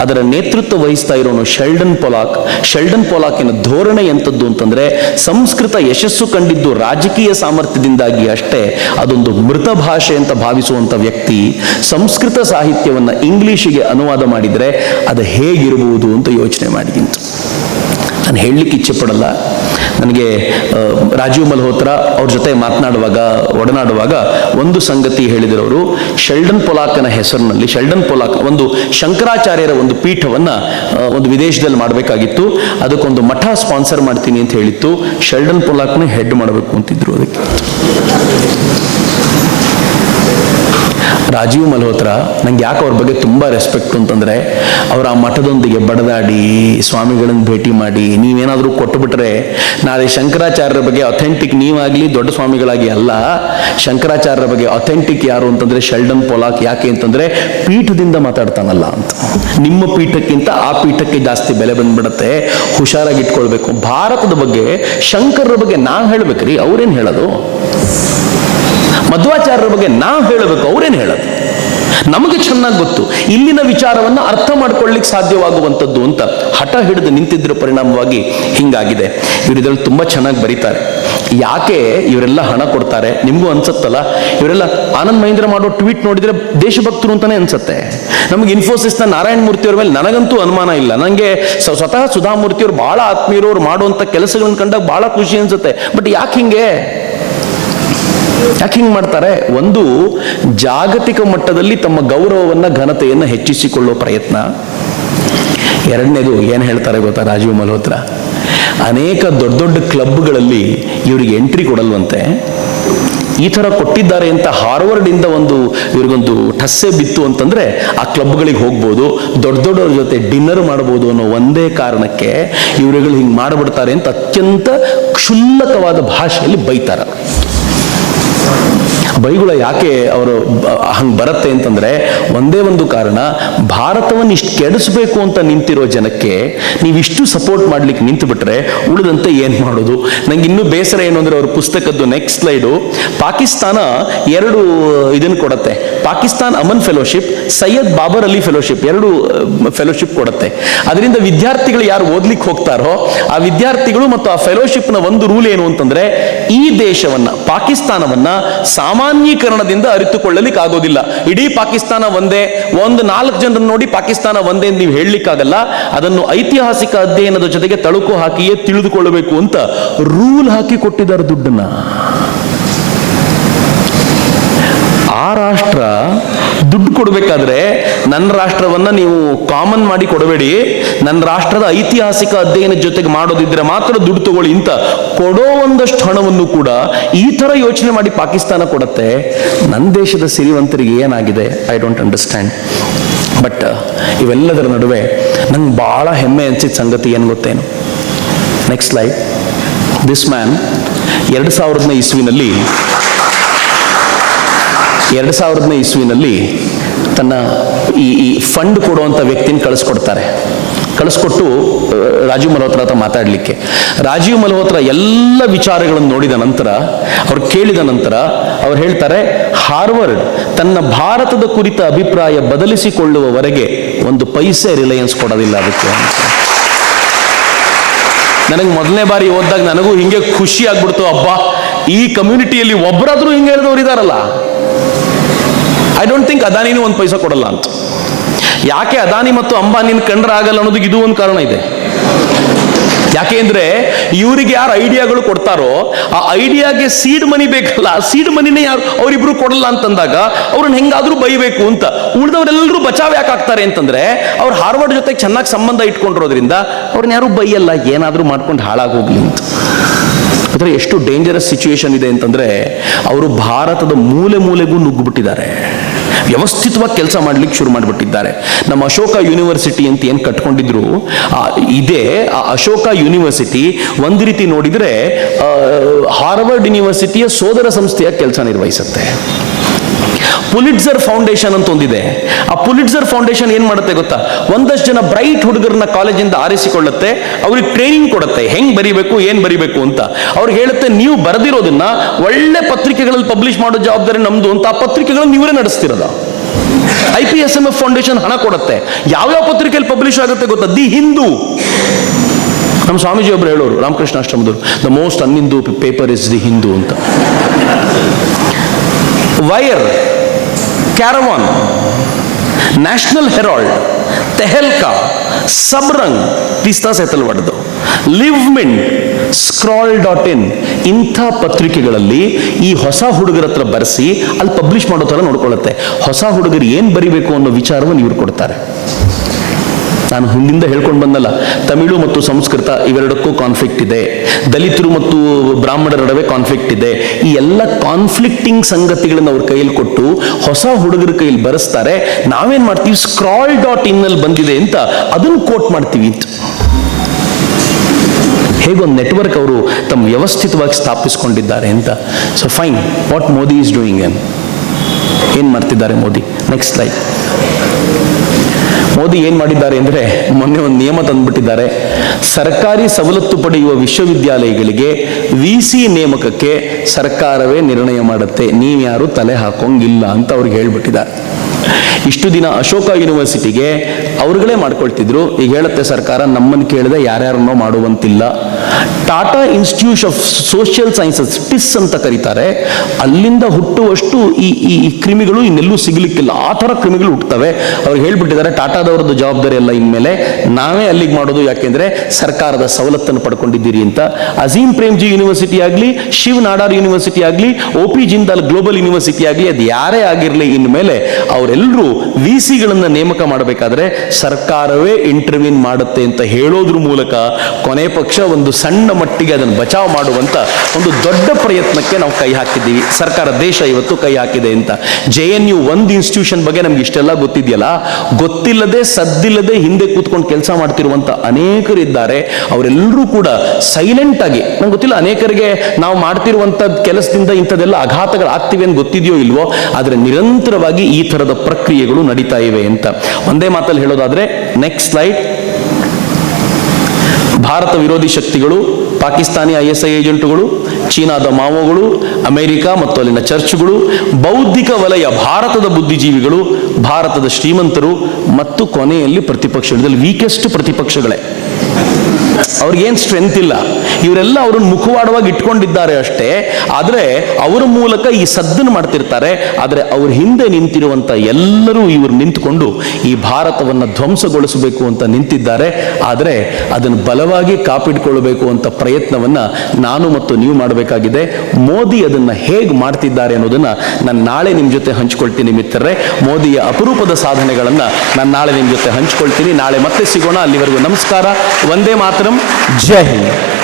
ಅದರ ನೇತೃತ್ವ ವಹಿಸ್ತಾ ಇರೋನು ಶೆಲ್ಡನ್ ಪೊಲಾಕಿನ ಧೋರಣೆ ಎಂಥದ್ದು ಅಂತಂದ್ರೆ, ಸಂಸ್ಕೃತ ಯಶಸ್ಸು ಕಂಡಿದ್ದು ರಾಜಕೀಯ ಸಾಮರ್ಥ್ಯದಿಂದಾಗಿ ಅಷ್ಟೇ, ಅದೊಂದು ಮೃತ ಭಾಷೆ ಅಂತ ಭಾವಿಸುವಂತ ವ್ಯಕ್ತಿ ಸಂಸ್ಕೃತ ಸಾಹಿತ್ಯವನ್ನ ಇಂಗ್ಲಿಷಿಗೆ ಅನುವಾದ ಮಾಡಿದ್ರೆ ಅದು ಹೇಗಿರಬಹುದು ಅಂತ ಯೋಚನೆ ಮಾಡಿದಂತು. ನಾನು ಹೇಳಲಿಕ್ಕೆ ಇಚ್ಛೆ ಪಡಲ್ಲ. ನನಗೆ ರಾಜೀವ್ ಮಲ್ಹೋತ್ರಾ ಅವ್ರ ಜೊತೆ ಒಡನಾಡುವಾಗ ಒಂದು ಸಂಗತಿ ಹೇಳಿದರವರು, ಶೆಲ್ಡನ್ ಪೊಲಾಕನ ಹೆಸರಿನಲ್ಲಿ, ಶೆಲ್ಡನ್ ಪೊಲಾಕ್ ಒಂದು ಶಂಕರಾಚಾರ್ಯರ ಒಂದು ಪೀಠವನ್ನ ಒಂದು ವಿದೇಶದಲ್ಲಿ ಮಾಡಬೇಕಾಗಿತ್ತು, ಅದಕ್ಕೊಂದು ಮಠ ಸ್ಪಾನ್ಸರ್ ಮಾಡ್ತೀನಿ ಅಂತ ಹೇಳಿತ್ತು. ಶೆಲ್ಡನ್ ಪೊಲಾಕ್ನ ಹೆಡ್ ಮಾಡಬೇಕು ಅಂತಿದ್ರು. ಅದಕ್ಕೆ ರಾಜೀವ್ ಮಲ್ಹೋತ್ರಾ ನಂಗೆ ಯಾಕೆ ಅವ್ರ ಬಗ್ಗೆ ತುಂಬ ರೆಸ್ಪೆಕ್ಟ್ ಅಂತಂದರೆ, ಅವರು ಆ ಮಠದೊಂದಿಗೆ ಬಡದಾಡಿ ಸ್ವಾಮಿಗಳನ್ನು ಭೇಟಿ ಮಾಡಿ, ನೀವೇನಾದರೂ ಕೊಟ್ಟುಬಿಟ್ರೆ ನಾಳೆ ಶಂಕರಾಚಾರ್ಯರ ಬಗ್ಗೆ ಅಥೆಂಟಿಕ್ ನೀವಾಗಲಿ ದೊಡ್ಡ ಸ್ವಾಮಿಗಳಾಗಿ ಅಲ್ಲ, ಶಂಕರಾಚಾರ್ಯರ ಬಗ್ಗೆ ಅಥೆಂಟಿಕ್ ಯಾರು ಅಂತಂದರೆ ಶೆಲ್ಡನ್ ಪೊಲಾಕ್. ಯಾಕೆ ಅಂತಂದರೆ ಪೀಠದಿಂದ ಮಾತಾಡ್ತಾನಲ್ಲ ಅಂತ. ನಿಮ್ಮ ಪೀಠಕ್ಕಿಂತ ಆ ಪೀಠಕ್ಕೆ ಜಾಸ್ತಿ ಬೆಲೆ ಬಂದ್ಬಿಡತ್ತೆ, ಹುಷಾರಾಗಿ ಇಟ್ಕೊಳ್ಬೇಕು. ಭಾರತದ ಬಗ್ಗೆ, ಶಂಕರರ ಬಗ್ಗೆ ನಾವು ಹೇಳ್ಬೇಕ್ರಿ, ಅವ್ರೇನು ಹೇಳೋದು? ಮಧ್ವಾಚಾರ್ಯರ ಬಗ್ಗೆ ನಾವು ಹೇಳಬೇಕು, ಅವ್ರೇನು ಹೇಳೋದು? ನಮಗೆ ಚೆನ್ನಾಗಿ ಗೊತ್ತು ಇಲ್ಲಿನ ವಿಚಾರವನ್ನು ಅರ್ಥ ಮಾಡ್ಕೊಳ್ಳಿಕ್ಕೆ ಸಾಧ್ಯವಾಗುವಂಥದ್ದು ಅಂತ ಹಠ ಹಿಡಿದು ನಿಂತಿದ್ರ ಪರಿಣಾಮವಾಗಿ ಹಿಂಗಾಗಿದೆ. ಇವರು ಇದರಲ್ಲಿ ತುಂಬ ಚೆನ್ನಾಗಿ ಬರೀತಾರೆ. ಯಾಕೆ ಇವರೆಲ್ಲ ಹಣ ಕೊಡ್ತಾರೆ ನಿಮಗೂ ಅನ್ಸತ್ತಲ್ಲ? ಇವರೆಲ್ಲ ಆನಂದ್ ಮಹೀಂದ್ರ ಮಾಡೋ ಟ್ವೀಟ್ ನೋಡಿದ್ರೆ ದೇಶಭಕ್ತರು ಅಂತಾನೆ ಅನ್ಸುತ್ತೆ. ನಮಗೆ ಇನ್ಫೋಸಿಸ್ನ ನಾರಾಯಣ ಮೂರ್ತಿಯವ್ರ ಮೇಲೆ ನನಗಂತೂ ಅನುಮಾನ ಇಲ್ಲ. ನನಗೆ ಸ್ವತಃ ಸುಧಾಮೂರ್ತಿಯವರು ಬಹಳ ಆತ್ಮೀಯರವ್ರು ಮಾಡುವಂಥ ಕೆಲಸಗಳನ್ನ ಕಂಡಾಗ ಬಹಳ ಖುಷಿ ಅನ್ಸುತ್ತೆ. ಬಟ್ ಯಾಕೆ ಹಿಂಗೆ ಮಾಡ್ತಾರೆ? ಒಂದು, ಜಾಗತಿಕ ಮಟ್ಟದಲ್ಲಿ ತಮ್ಮ ಗೌರವವನ್ನ ಘನತೆಯನ್ನು ಹೆಚ್ಚಿಸಿಕೊಳ್ಳೋ ಪ್ರಯತ್ನ. ಎರಡನೇದು ಏನು ಹೇಳ್ತಾರೆ ಗೊತ್ತಾ ರಾಜೀವ್ ಮಲ್ಹೋತ್ರಾ? ಅನೇಕ ದೊಡ್ಡ ದೊಡ್ಡ ಕ್ಲಬ್ಗಳಲ್ಲಿ ಇವರಿಗೆ ಎಂಟ್ರಿ ಕೊಡಲ್ವಂತೆ. ಈ ಥರ ಕೊಟ್ಟಿದ್ದಾರೆ ಅಂತ ಹಾರ್ವರ್ಡಿಂದ ಇವ್ರಿಗೊಂದು ಠಸ್ಸೆ ಬಿತ್ತು ಅಂತಂದ್ರೆ ಆ ಕ್ಲಬ್ಗಳಿಗೆ ಹೋಗ್ಬೋದು, ದೊಡ್ಡ ದೊಡ್ಡವ್ರ ಜೊತೆ ಡಿನ್ನರ್ ಮಾಡ್ಬೋದು ಅನ್ನೋ ಒಂದೇ ಕಾರಣಕ್ಕೆ ಇವರುಗಳು ಹಿಂಗೆ ಮಾಡಿಬಿಡ್ತಾರೆ ಅಂತ ಅತ್ಯಂತ ಕ್ಷುಲ್ಲಕವಾದ ಭಾಷೆಯಲ್ಲಿ ಬೈತಾರೆ. ಬೈಗುಳ ಯಾಕೆ ಅವರು ಹಂಗೆ ಬರುತ್ತೆ ಅಂತಂದ್ರೆ ಒಂದೇ ಒಂದು ಕಾರಣ, ಭಾರತವನ್ನು ಇಷ್ಟು ಕೆಡಿಸ್ಬೇಕು ಅಂತ ನಿಂತಿರೋ ಜನಕ್ಕೆ ನೀವಿಷ್ಟು ಸಪೋರ್ಟ್ ಮಾಡ್ಲಿಕ್ಕೆ ನಿಂತು ಬಿಟ್ರೆ ಉಳಿದಂತೆ ಏನ್ ಮಾಡೋದು. ನಂಗೆ ಇನ್ನೂ ಬೇಸರ ಏನು ಅಂದ್ರೆ ಅವ್ರ ಪುಸ್ತಕದ್ದು ನೆಕ್ಸ್ಟ್ ಸ್ಲೈಡು, ಪಾಕಿಸ್ತಾನ 2 ಇದನ್ನು ಕೊಡುತ್ತೆ. Pakistan Aman fellowship, Syed Babar Ali fellowship, 2 fellowship ಕೊಡುತ್ತೆ. ಅದರಿಂದ ವಿದ್ಯಾರ್ಥಿಗಳು ಯಾರು ಓದ್ಲಿಕ್ಕೆ ಹೋಗ್ತಾರೋ ಆ ವಿದ್ಯಾರ್ಥಿಗಳು ಮತ್ತು ಆ ಫೆಲೋಶಿಪ್ನ ಒಂದು ರೂಲ್ ಏನು ಅಂತಂದ್ರೆ, ಈ ದೇಶವನ್ನ ಪಾಕಿಸ್ತಾನವನ್ನ ಸಾಮಾನ್ಯೀಕರಣದಿಂದ ಅರಿತುಕೊಳ್ಳಲಿಕ್ಕೆ ಆಗೋದಿಲ್ಲ. ಇಡೀ ಪಾಕಿಸ್ತಾನ ಒಂದೇ, 4 ಜನರನ್ನು ನೋಡಿ ಪಾಕಿಸ್ತಾನ ಒಂದೇ ಅಂತ ನೀವು ಹೇಳಲಿಕ್ಕಾಗಲ್ಲ. ಅದನ್ನು ಐತಿಹಾಸಿಕ ಅಧ್ಯಯನದ ಜೊತೆಗೆ ತಳುಕು ಹಾಕಿಯೇ ತಿಳಿದುಕೊಳ್ಳಬೇಕು ಅಂತ ರೂಲ್ ಹಾಕಿ ಕೊಟ್ಟಿದ್ದಾರೆ ದುಡ್ಡನ್ನ. ಆ ರಾಷ್ಟ್ರ ದುಡ್ಡು ಕೊಡಬೇಕಾದ್ರೆ ನನ್ನ ರಾಷ್ಟ್ರವನ್ನ ನೀವು ಕಾಮನ್ ಮಾಡಿ ಕೊಡಬೇಡಿ, ನನ್ನ ರಾಷ್ಟ್ರದ ಐತಿಹಾಸಿಕ ಅಧ್ಯಯನದ ಜೊತೆಗೆ ಮಾಡೋದಿದ್ರೆ ಮಾತ್ರ ದುಡ್ಡು ತಗೊಳ್ಳಿ ಅಂತ ಕೊಡೋ ಒಂದಷ್ಟು ಹಣವನ್ನು ಕೂಡ ಈ ತರ ಯೋಚನೆ ಮಾಡಿ ಪಾಕಿಸ್ತಾನ ಕೊಡುತ್ತೆ. ನನ್ನ ದೇಶದ ಸಿರಿವಂತರಿಗೆ ಏನಾಗಿದೆ ಐ ಡೋಂಟ್ ಅಂಡರ್ಸ್ಟ್ಯಾಂಡ್. ಬಟ್ ಇವೆಲ್ಲದರ ನಡುವೆ ನಂಗೆ ಬಹಳ ಹೆಮ್ಮೆ ಅನ್ಸಿದ ಸಂಗತಿ ಏನು ಗೊತ್ತೇನು? Next slide. ದಿಸ್ ಮ್ಯಾನ್ 2000ನೇ ಇಸ್ವಿನಲ್ಲಿ ತನ್ನ ಈ ಫಂಡ್ ಕೊಡುವಂಥ ವ್ಯಕ್ತಿನ ಕಳಿಸ್ಕೊಟ್ಟು ರಾಜೀವ್ ಮಲ್ಹೋತ್ರಾ ಹತ್ರ ಮಾತಾಡಲಿಕ್ಕೆ. ರಾಜೀವ್ ಮಲ್ಹೋತ್ರಾ ಎಲ್ಲ ವಿಚಾರಗಳನ್ನು ನೋಡಿದ ನಂತರ, ಅವ್ರು ಕೇಳಿದ ನಂತರ ಅವ್ರು ಹೇಳ್ತಾರೆ, ಹಾರ್ವರ್ಡ್ ತನ್ನ ಭಾರತದ ಕುರಿತ ಅಭಿಪ್ರಾಯ ಬದಲಿಸಿಕೊಳ್ಳುವವರೆಗೆ 1 ಪೈಸೆ ರಿಲಯನ್ಸ್ ಕೊಡೋದಿಲ್ಲ ಅದಕ್ಕೆ. ನನಗೆ ಮೊದಲನೇ ಬಾರಿ ಓದಿದಾಗ ನನಗೂ ಹಿಂಗೆ ಖುಷಿ ಆಗ್ಬಿಡ್ತು, ಅಬ್ಬಾ ಈ ಕಮ್ಯುನಿಟಿಯಲ್ಲಿ ಒಬ್ಬರಾದ್ರೂ ಹಿಂಗೆ ಹೇಳಿದವರು ಇದಾರಲ್ಲ. ಐ ಡೋಂಟ್ ಥಿಂಕ್ ಅದಾನಿನೂ 1 ಪೈಸಾ ಕೊಡಲ್ಲ ಅಂತ. ಯಾಕೆ ಅದಾನಿ ಮತ್ತು ಅಂಬಾನಿನ ಕಂಡ್ರೆ ಆಗಲ್ಲ ಅನ್ನೋದಕ್ಕೆ ಇದು ಒಂದು ಕಾರಣ ಇದೆ. ಯಾಕೆ ಅಂದ್ರೆ ಇವರಿಗೆ ಯಾರು ಐಡಿಯಾಗಳು ಕೊಡ್ತಾರೋ ಆ ಐಡಿಯಾಗೆ ಸೀಡ್ ಮನಿ ಬೇಕಲ್ಲ, ಸೀಡ್ ಮನಿನೇ ಯಾರು ಅವರಿಬ್ರು ಕೊಡಲ್ಲ ಅಂತಂದಾಗ ಅವ್ರನ್ನ ಹೆಂಗಾದ್ರೂ ಬೈಬೇಕು ಅಂತ. ಉಳಿದವರೆಲ್ಲರೂ ಬಚಾವ್ ಯಾಕೆ ಆಗ್ತಾರೆ ಅಂತಂದ್ರೆ ಅವ್ರು ಹಾರ್ವರ್ಡ್ ಜೊತೆ ಚೆನ್ನಾಗಿ ಸಂಬಂಧ ಇಟ್ಕೊಂಡಿರೋದ್ರಿಂದ ಅವ್ರನ್ನ ಯಾರು ಬೈಯಲ್ಲ, ಏನಾದ್ರೂ ಮಾಡ್ಕೊಂಡು ಹಾಳಾಗೋಗ್ಲಿ ಅಂತ. ಆದರೆ ಎಷ್ಟು ಡೇಂಜರಸ್ ಸಿಚುವೇಶನ್ ಇದೆ ಅಂತಂದ್ರೆ, ಅವರು ಭಾರತದ ಮೂಲೆಗೂ ನುಗ್ಗಿಬಿಟ್ಟಿದ್ದಾರೆ, ವ್ಯವಸ್ಥಿತವಾಗಿ ಕೆಲಸ ಮಾಡ್ಲಿಕ್ಕೆ ಶುರು ಮಾಡಿಬಿಟ್ಟಿದ್ದಾರೆ. ನಮ್ಮ ಅಶೋಕ ಯೂನಿವರ್ಸಿಟಿ ಅಂತ ಏನು ಕಟ್ಕೊಂಡಿದ್ರು ಇದೆ, ಆ ಅಶೋಕ ಯೂನಿವರ್ಸಿಟಿ ಒಂದು ರೀತಿ ನೋಡಿದ್ರೆ ಹಾರ್ವರ್ಡ್ ಯೂನಿವರ್ಸಿಟಿಯ ಸೋದರ ಸಂಸ್ಥೆಯ ಕೆಲಸ ನಿರ್ವಹಿಸುತ್ತೆ. ಪುಲಿಟ್ಜರ್ ಫೌಂಡೇಶನ್ ಅಂತ ಒಂದಿದೆ. ಆ ಪುಲಿಟ್ಜರ್ ಫೌಂಡೇಶನ್ ಏನ್ ಮಾಡುತ್ತೆ ಗೊತ್ತಾ? ಒಂದಷ್ಟು ಜನ ಬ್ರೈಟ್ ಹುಡುಗರನ್ನ ಕಾಲೇಜಿಂದ ಆರಿಸಿಕೊಳ್ಳುತ್ತೆ, ಅವ್ರಿಗೆ ಟ್ರೈನಿಂಗ್ ಕೊಡುತ್ತೆ, ಹೆಂಗ್ ಬರಿಬೇಕು ಏನ್ ಬರಿಬೇಕು ಅಂತ. ಅವ್ರಿಗೆ ಹೇಳುತ್ತೆ, ನೀವು ಬರೆದಿರೋದನ್ನ ಒಳ್ಳೆ ಪತ್ರಿಕೆಗಳಲ್ಲಿ ಪಬ್ಲಿಷ್ ಮಾಡೋ ಜವಾಬ್ದಾರಿ ನಮ್ದು ಅಂತ. ಆ ಪತ್ರಿಕೆಗಳನ್ನು ನೀವೇ ನಡೆಸ್ತಿರೋದ. IPSMF ಫೌಂಡೇಶನ್ ಹಣ ಕೊಡುತ್ತೆ. ಯಾವ್ಯಾವ ಪತ್ರಿಕೆಯಲ್ಲಿ ಪಬ್ಲಿಷ್ ಆಗುತ್ತೆ ಗೊತ್ತಾ? ದಿ ಹಿಂದೂ. ನಮ್ಮ ಸ್ವಾಮೀಜಿ ಒಬ್ರು ಹೇಳೋರು, ರಾಮಕೃಷ್ಣ ಆಶ್ರಮದವರು, the most unHindu paper is the Hindu ಅಂತ. ವೈರ್, ಕ್ಯಾರವಾನ್, ನ್ಯಾಷನಲ್ ಹೆರಾಲ್ಡ್, ತೆಹಲ್ಕಾ, ಸಬ್ರಂಗ್, ಪಿಸ್ತಾ ಸೆತಲ್ವಡ್ದು, ಲಿವ್ ಮಿಂಟ್, scroll.in ಇಂಥ ಪತ್ರಿಕೆಗಳಲ್ಲಿ ಈ ಹೊಸ ಹುಡುಗರ ಹತ್ರ ಬರೆಸಿ ಅಲ್ಲಿ ಪಬ್ಲಿಷ್ ಮಾಡೋ ಥರ ನೋಡ್ಕೊಳ್ಳುತ್ತೆ. ಹೊಸ ಹುಡುಗರು ಏನು ಬರಿಬೇಕು ಅನ್ನೋ ವಿಚಾರವನ್ನು ಇವ್ರು ಕೊಡ್ತಾರೆ. ನಾನು ಹಿಂದಿಂದ ಹೇಳ್ಕೊಂಡು ಬಂದಲ್ಲ, ತಮಿಳು ಮತ್ತು ಸಂಸ್ಕೃತ ಇವೆರಡಕ್ಕೂ ಕಾನ್ಫ್ಲಿಕ್ಟ್ ಇದೆ, ದಲಿತರು ಮತ್ತು ಬ್ರಾಹ್ಮಣರ ನಡುವೆ ಕಾನ್ಫ್ಲಿಕ್ಟ್ ಇದೆ. ಈ ಎಲ್ಲ ಕಾನ್ಫ್ಲಿಕ್ಟಿಂಗ್ ಸಂಗತಿಗಳನ್ನು ಅವ್ರ ಕೈಯಲ್ಲಿ ಕೊಟ್ಟು ಹೊಸ ಹುಡುಗರ ಕೈಯಲ್ಲಿ ಬರೆಸ್ತಾರೆ. ನಾವೇನ್ ಮಾಡ್ತೀವಿ, scroll.in ಅಲ್ಲಿ ಬಂದಿದೆ ಅಂತ ಅದನ್ನು ಕೋಟ್ ಮಾಡ್ತೀವಿ ಅಂತ. ಹೇಗೊಂದು ನೆಟ್ವರ್ಕ್ ಅವರು ತಮ್ಮ ವ್ಯವಸ್ಥಿತವಾಗಿ ಸ್ಥಾಪಿಸಿಕೊಂಡಿದ್ದಾರೆ ಅಂತ. So fine, what Modi is doing, ಏನ್ ಮಾಡ್ತಿದ್ದಾರೆ ಮೋದಿ? Next slide. ಮೋದಿ ಏನ್ ಮಾಡಿದ್ದಾರೆ ಅಂದ್ರೆ, ಮೊನ್ನೆ ಒಂದು ನಿಯಮ ತಂದ್ಬಿಟ್ಟಿದ್ದಾರೆ. ಸರ್ಕಾರಿ ಸವಲತ್ತು ಪಡೆಯುವ ವಿಶ್ವವಿದ್ಯಾಲಯಗಳಿಗೆ VC ನೇಮಕಕ್ಕೆ ಸರ್ಕಾರವೇ ನಿರ್ಣಯ ಮಾಡುತ್ತೆ, ನೀವ್ಯಾರು ತಲೆ ಹಾಕೋಂಗಿಲ್ಲ ಅಂತ ಅವ್ರಿಗೆ ಹೇಳ್ಬಿಟ್ಟಿದ್ದಾರೆ. ಇಷ್ಟು ದಿನ ಅಶೋಕ ಯೂನಿವರ್ಸಿಟಿಗೆ ಅವ್ರುಗಳೇ ಮಾಡ್ಕೊಳ್ತಿದ್ರು, ಈಗ ಹೇಳುತ್ತೆ ಸರ್ಕಾರ ನಮ್ಮನ್ನು ಕೇಳದೆ ಯಾರ್ಯಾರನ್ನೋ ಮಾಡುವಂತಿಲ್ಲ. Tata institute of social sciences, TISS ಅಂತ ಕರೀತಾರೆ, ಅಲ್ಲಿಂದ ಹುಟ್ಟುವಷ್ಟು ಈ ಕ್ರಿಮಿಗಳು ಇನ್ನೆಲ್ಲೂ ಸಿಗ್ಲಿಕ್ಕಿಲ್ಲ. ಆ ಥರ ಕ್ರಿಮಿಗಳು ಹುಟ್ಟುತ್ತವೆ. ಅವ್ರಿಗೆ ಹೇಳ್ಬಿಟ್ಟಿದ್ದಾರೆ, ಟಾಟಾದವರದ್ದು ಜವಾಬ್ದಾರಿ ಎಲ್ಲ ಇನ್ಮೇಲೆ ನಾವೇ ಅಲ್ಲಿಗೆ ಮಾಡೋದು, ಯಾಕೆಂದ್ರೆ ಸರ್ಕಾರದ ಸವಲತ್ತನ್ನು ಪಡ್ಕೊಂಡಿದ್ದೀರಿ ಅಂತ. ಅಜೀಂ ಪ್ರೇಮ್ಜಿ ಯೂನಿವರ್ಸಿಟಿ ಆಗಲಿ, ಶಿವ್ ನಾಡಾರ್ ಯೂನಿವರ್ಸಿಟಿ ಆಗಲಿ, OP ಜಿಂದಾಲ್ ಗ್ಲೋಬಲ್ ಯೂನಿವರ್ಸಿಟಿ ಆಗಲಿ, ಅದು ಯಾರೇ ಆಗಿರಲಿ, ಇನ್ಮೇಲೆ ಅವ್ರ ಅವರೆಲ್ಲರೂ ವಿ ಸಿಗಳನ್ನು ನೇಮಕ ಮಾಡಬೇಕಾದ್ರೆ ಸರ್ಕಾರವೇ ಇಂಟರ್ವ್ಯೂನ್ ಮಾಡುತ್ತೆ ಅಂತ ಹೇಳೋದ್ರ ಮೂಲಕ ಕೊನೆ ಪಕ್ಷ ಒಂದು ಸಣ್ಣ ಮಟ್ಟಿಗೆ ಅದನ್ನು ಬಚಾವ್ ಮಾಡುವಂತ ಒಂದು ದೊಡ್ಡ ಪ್ರಯತ್ನಕ್ಕೆ ನಾವು ಕೈ ಹಾಕಿದ್ದೀವಿ. ಸರ್ಕಾರ, ದೇಶ ಇವತ್ತು ಕೈ ಹಾಕಿದೆ ಅಂತ. JNU ಒಂದು ಇನ್ಸ್ಟಿಟ್ಯೂಷನ್ ಬಗ್ಗೆ ನಮ್ಗೆ ಇಷ್ಟೆಲ್ಲ ಗೊತ್ತಿದೆಯಲ್ಲ, ಗೊತ್ತಿಲ್ಲದೆ ಸದ್ದಿಲ್ಲದೆ ಹಿಂದೆ ಕೂತ್ಕೊಂಡು ಕೆಲಸ ಮಾಡ್ತಿರುವಂತ ಅನೇಕರಿದ್ದಾರೆ. ಅವರೆಲ್ಲರೂ ಕೂಡ ಸೈಲೆಂಟ್ ಆಗಿ, ನಂಗೆ ಗೊತ್ತಿಲ್ಲ ಅನೇಕರಿಗೆ ನಾವು ಮಾಡ್ತಿರುವಂತ ಕೆಲಸದಿಂದ ಇಂಥದ್ದೆಲ್ಲ ಆಘಾತಗಳಾಗ್ತಿವೆ ಅಂತ ಗೊತ್ತಿದೆಯೋ ಇಲ್ವೋ, ಆದರೆ ನಿರಂತರವಾಗಿ ಈ ತರದ ಪ್ರಕ್ರಿಯೆಗಳು ನಡೀತಾ ಇವೆ ಅಂತ. ಒಂದೇ ಮಾತಲ್ಲಿ ಹೇಳೋದಾದ್ರೆ, ನೆಕ್ಸ್ಟ್ ಸ್ಲೈಡ್. ಭಾರತ ವಿರೋಧಿ ಶಕ್ತಿಗಳು, ಪಾಕಿಸ್ತಾನಿ ISI ಏಜೆಂಟುಗಳು, ಚೀನಾದ ಮಾವೋಗಳು, ಅಮೆರಿಕ ಮತ್ತು ಅಲ್ಲಿನ ಚರ್ಚ್ಗಳು, ಬೌದ್ಧಿಕ ವಲಯ, ಭಾರತದ ಬುದ್ಧಿಜೀವಿಗಳು, ಭಾರತದ ಶ್ರೀಮಂತರು ಮತ್ತು ಕೊನೆಯಲ್ಲಿ ಪ್ರತಿಪಕ್ಷಗಳಲ್ಲಿ ವೀಕೆಸ್ಟ್ ಪ್ರತಿಪಕ್ಷಗಳೇ. ಅವ್ರಿಗೇನು ಸ್ಟ್ರೆಂತ್ ಇಲ್ಲ, ಇವರೆಲ್ಲ ಅವ್ರನ್ನ ಮುಖವಾಡವಾಗಿ ಇಟ್ಕೊಂಡಿದ್ದಾರೆ ಅಷ್ಟೇ. ಆದರೆ ಅವರ ಮೂಲಕ ಈ ಸದ್ದನ್ನು ಮಾಡ್ತಿರ್ತಾರೆ. ಆದರೆ ಅವ್ರ ಹಿಂದೆ ನಿಂತಿರುವಂತ ಎಲ್ಲರೂ ಇವರು ನಿಂತುಕೊಂಡು ಈ ಭಾರತವನ್ನು ಧ್ವಂಸಗೊಳಿಸಬೇಕು ಅಂತ ನಿಂತಿದ್ದಾರೆ. ಆದರೆ ಅದನ್ನು ಬಲವಾಗಿ ಕಾಪಿಟ್ಕೊಳ್ಬೇಕು ಅಂತ ಪ್ರಯತ್ನವನ್ನ ನಾನು ಮತ್ತು ನೀವು ಮಾಡಬೇಕಾಗಿದೆ. ಮೋದಿ ಅದನ್ನ ಹೇಗೆ ಮಾಡ್ತಿದ್ದಾರೆ ಅನ್ನೋದನ್ನ ನಾನು ನಾಳೆ ನಿಮ್ಮ ಜೊತೆ ಹಂಚ್ಕೊಳ್ತೀನಿ ಮಿತ್ರರೇ. ಮೋದಿಯ ಅಪರೂಪದ ಸಾಧನೆಗಳನ್ನ ನಾನು ನಾಳೆ ನಿಮ್ಮ ಜೊತೆ ಹಂಚ್ಕೊಳ್ತೀನಿ. ನಾಳೆ ಮತ್ತೆ ಸಿಗೋಣ. ಅಲ್ಲಿವರೆಗೂ ನಮಸ್ಕಾರ. ವಂದೇ ಮಾತರಂ. ಜೈ ಹಿಂದ್.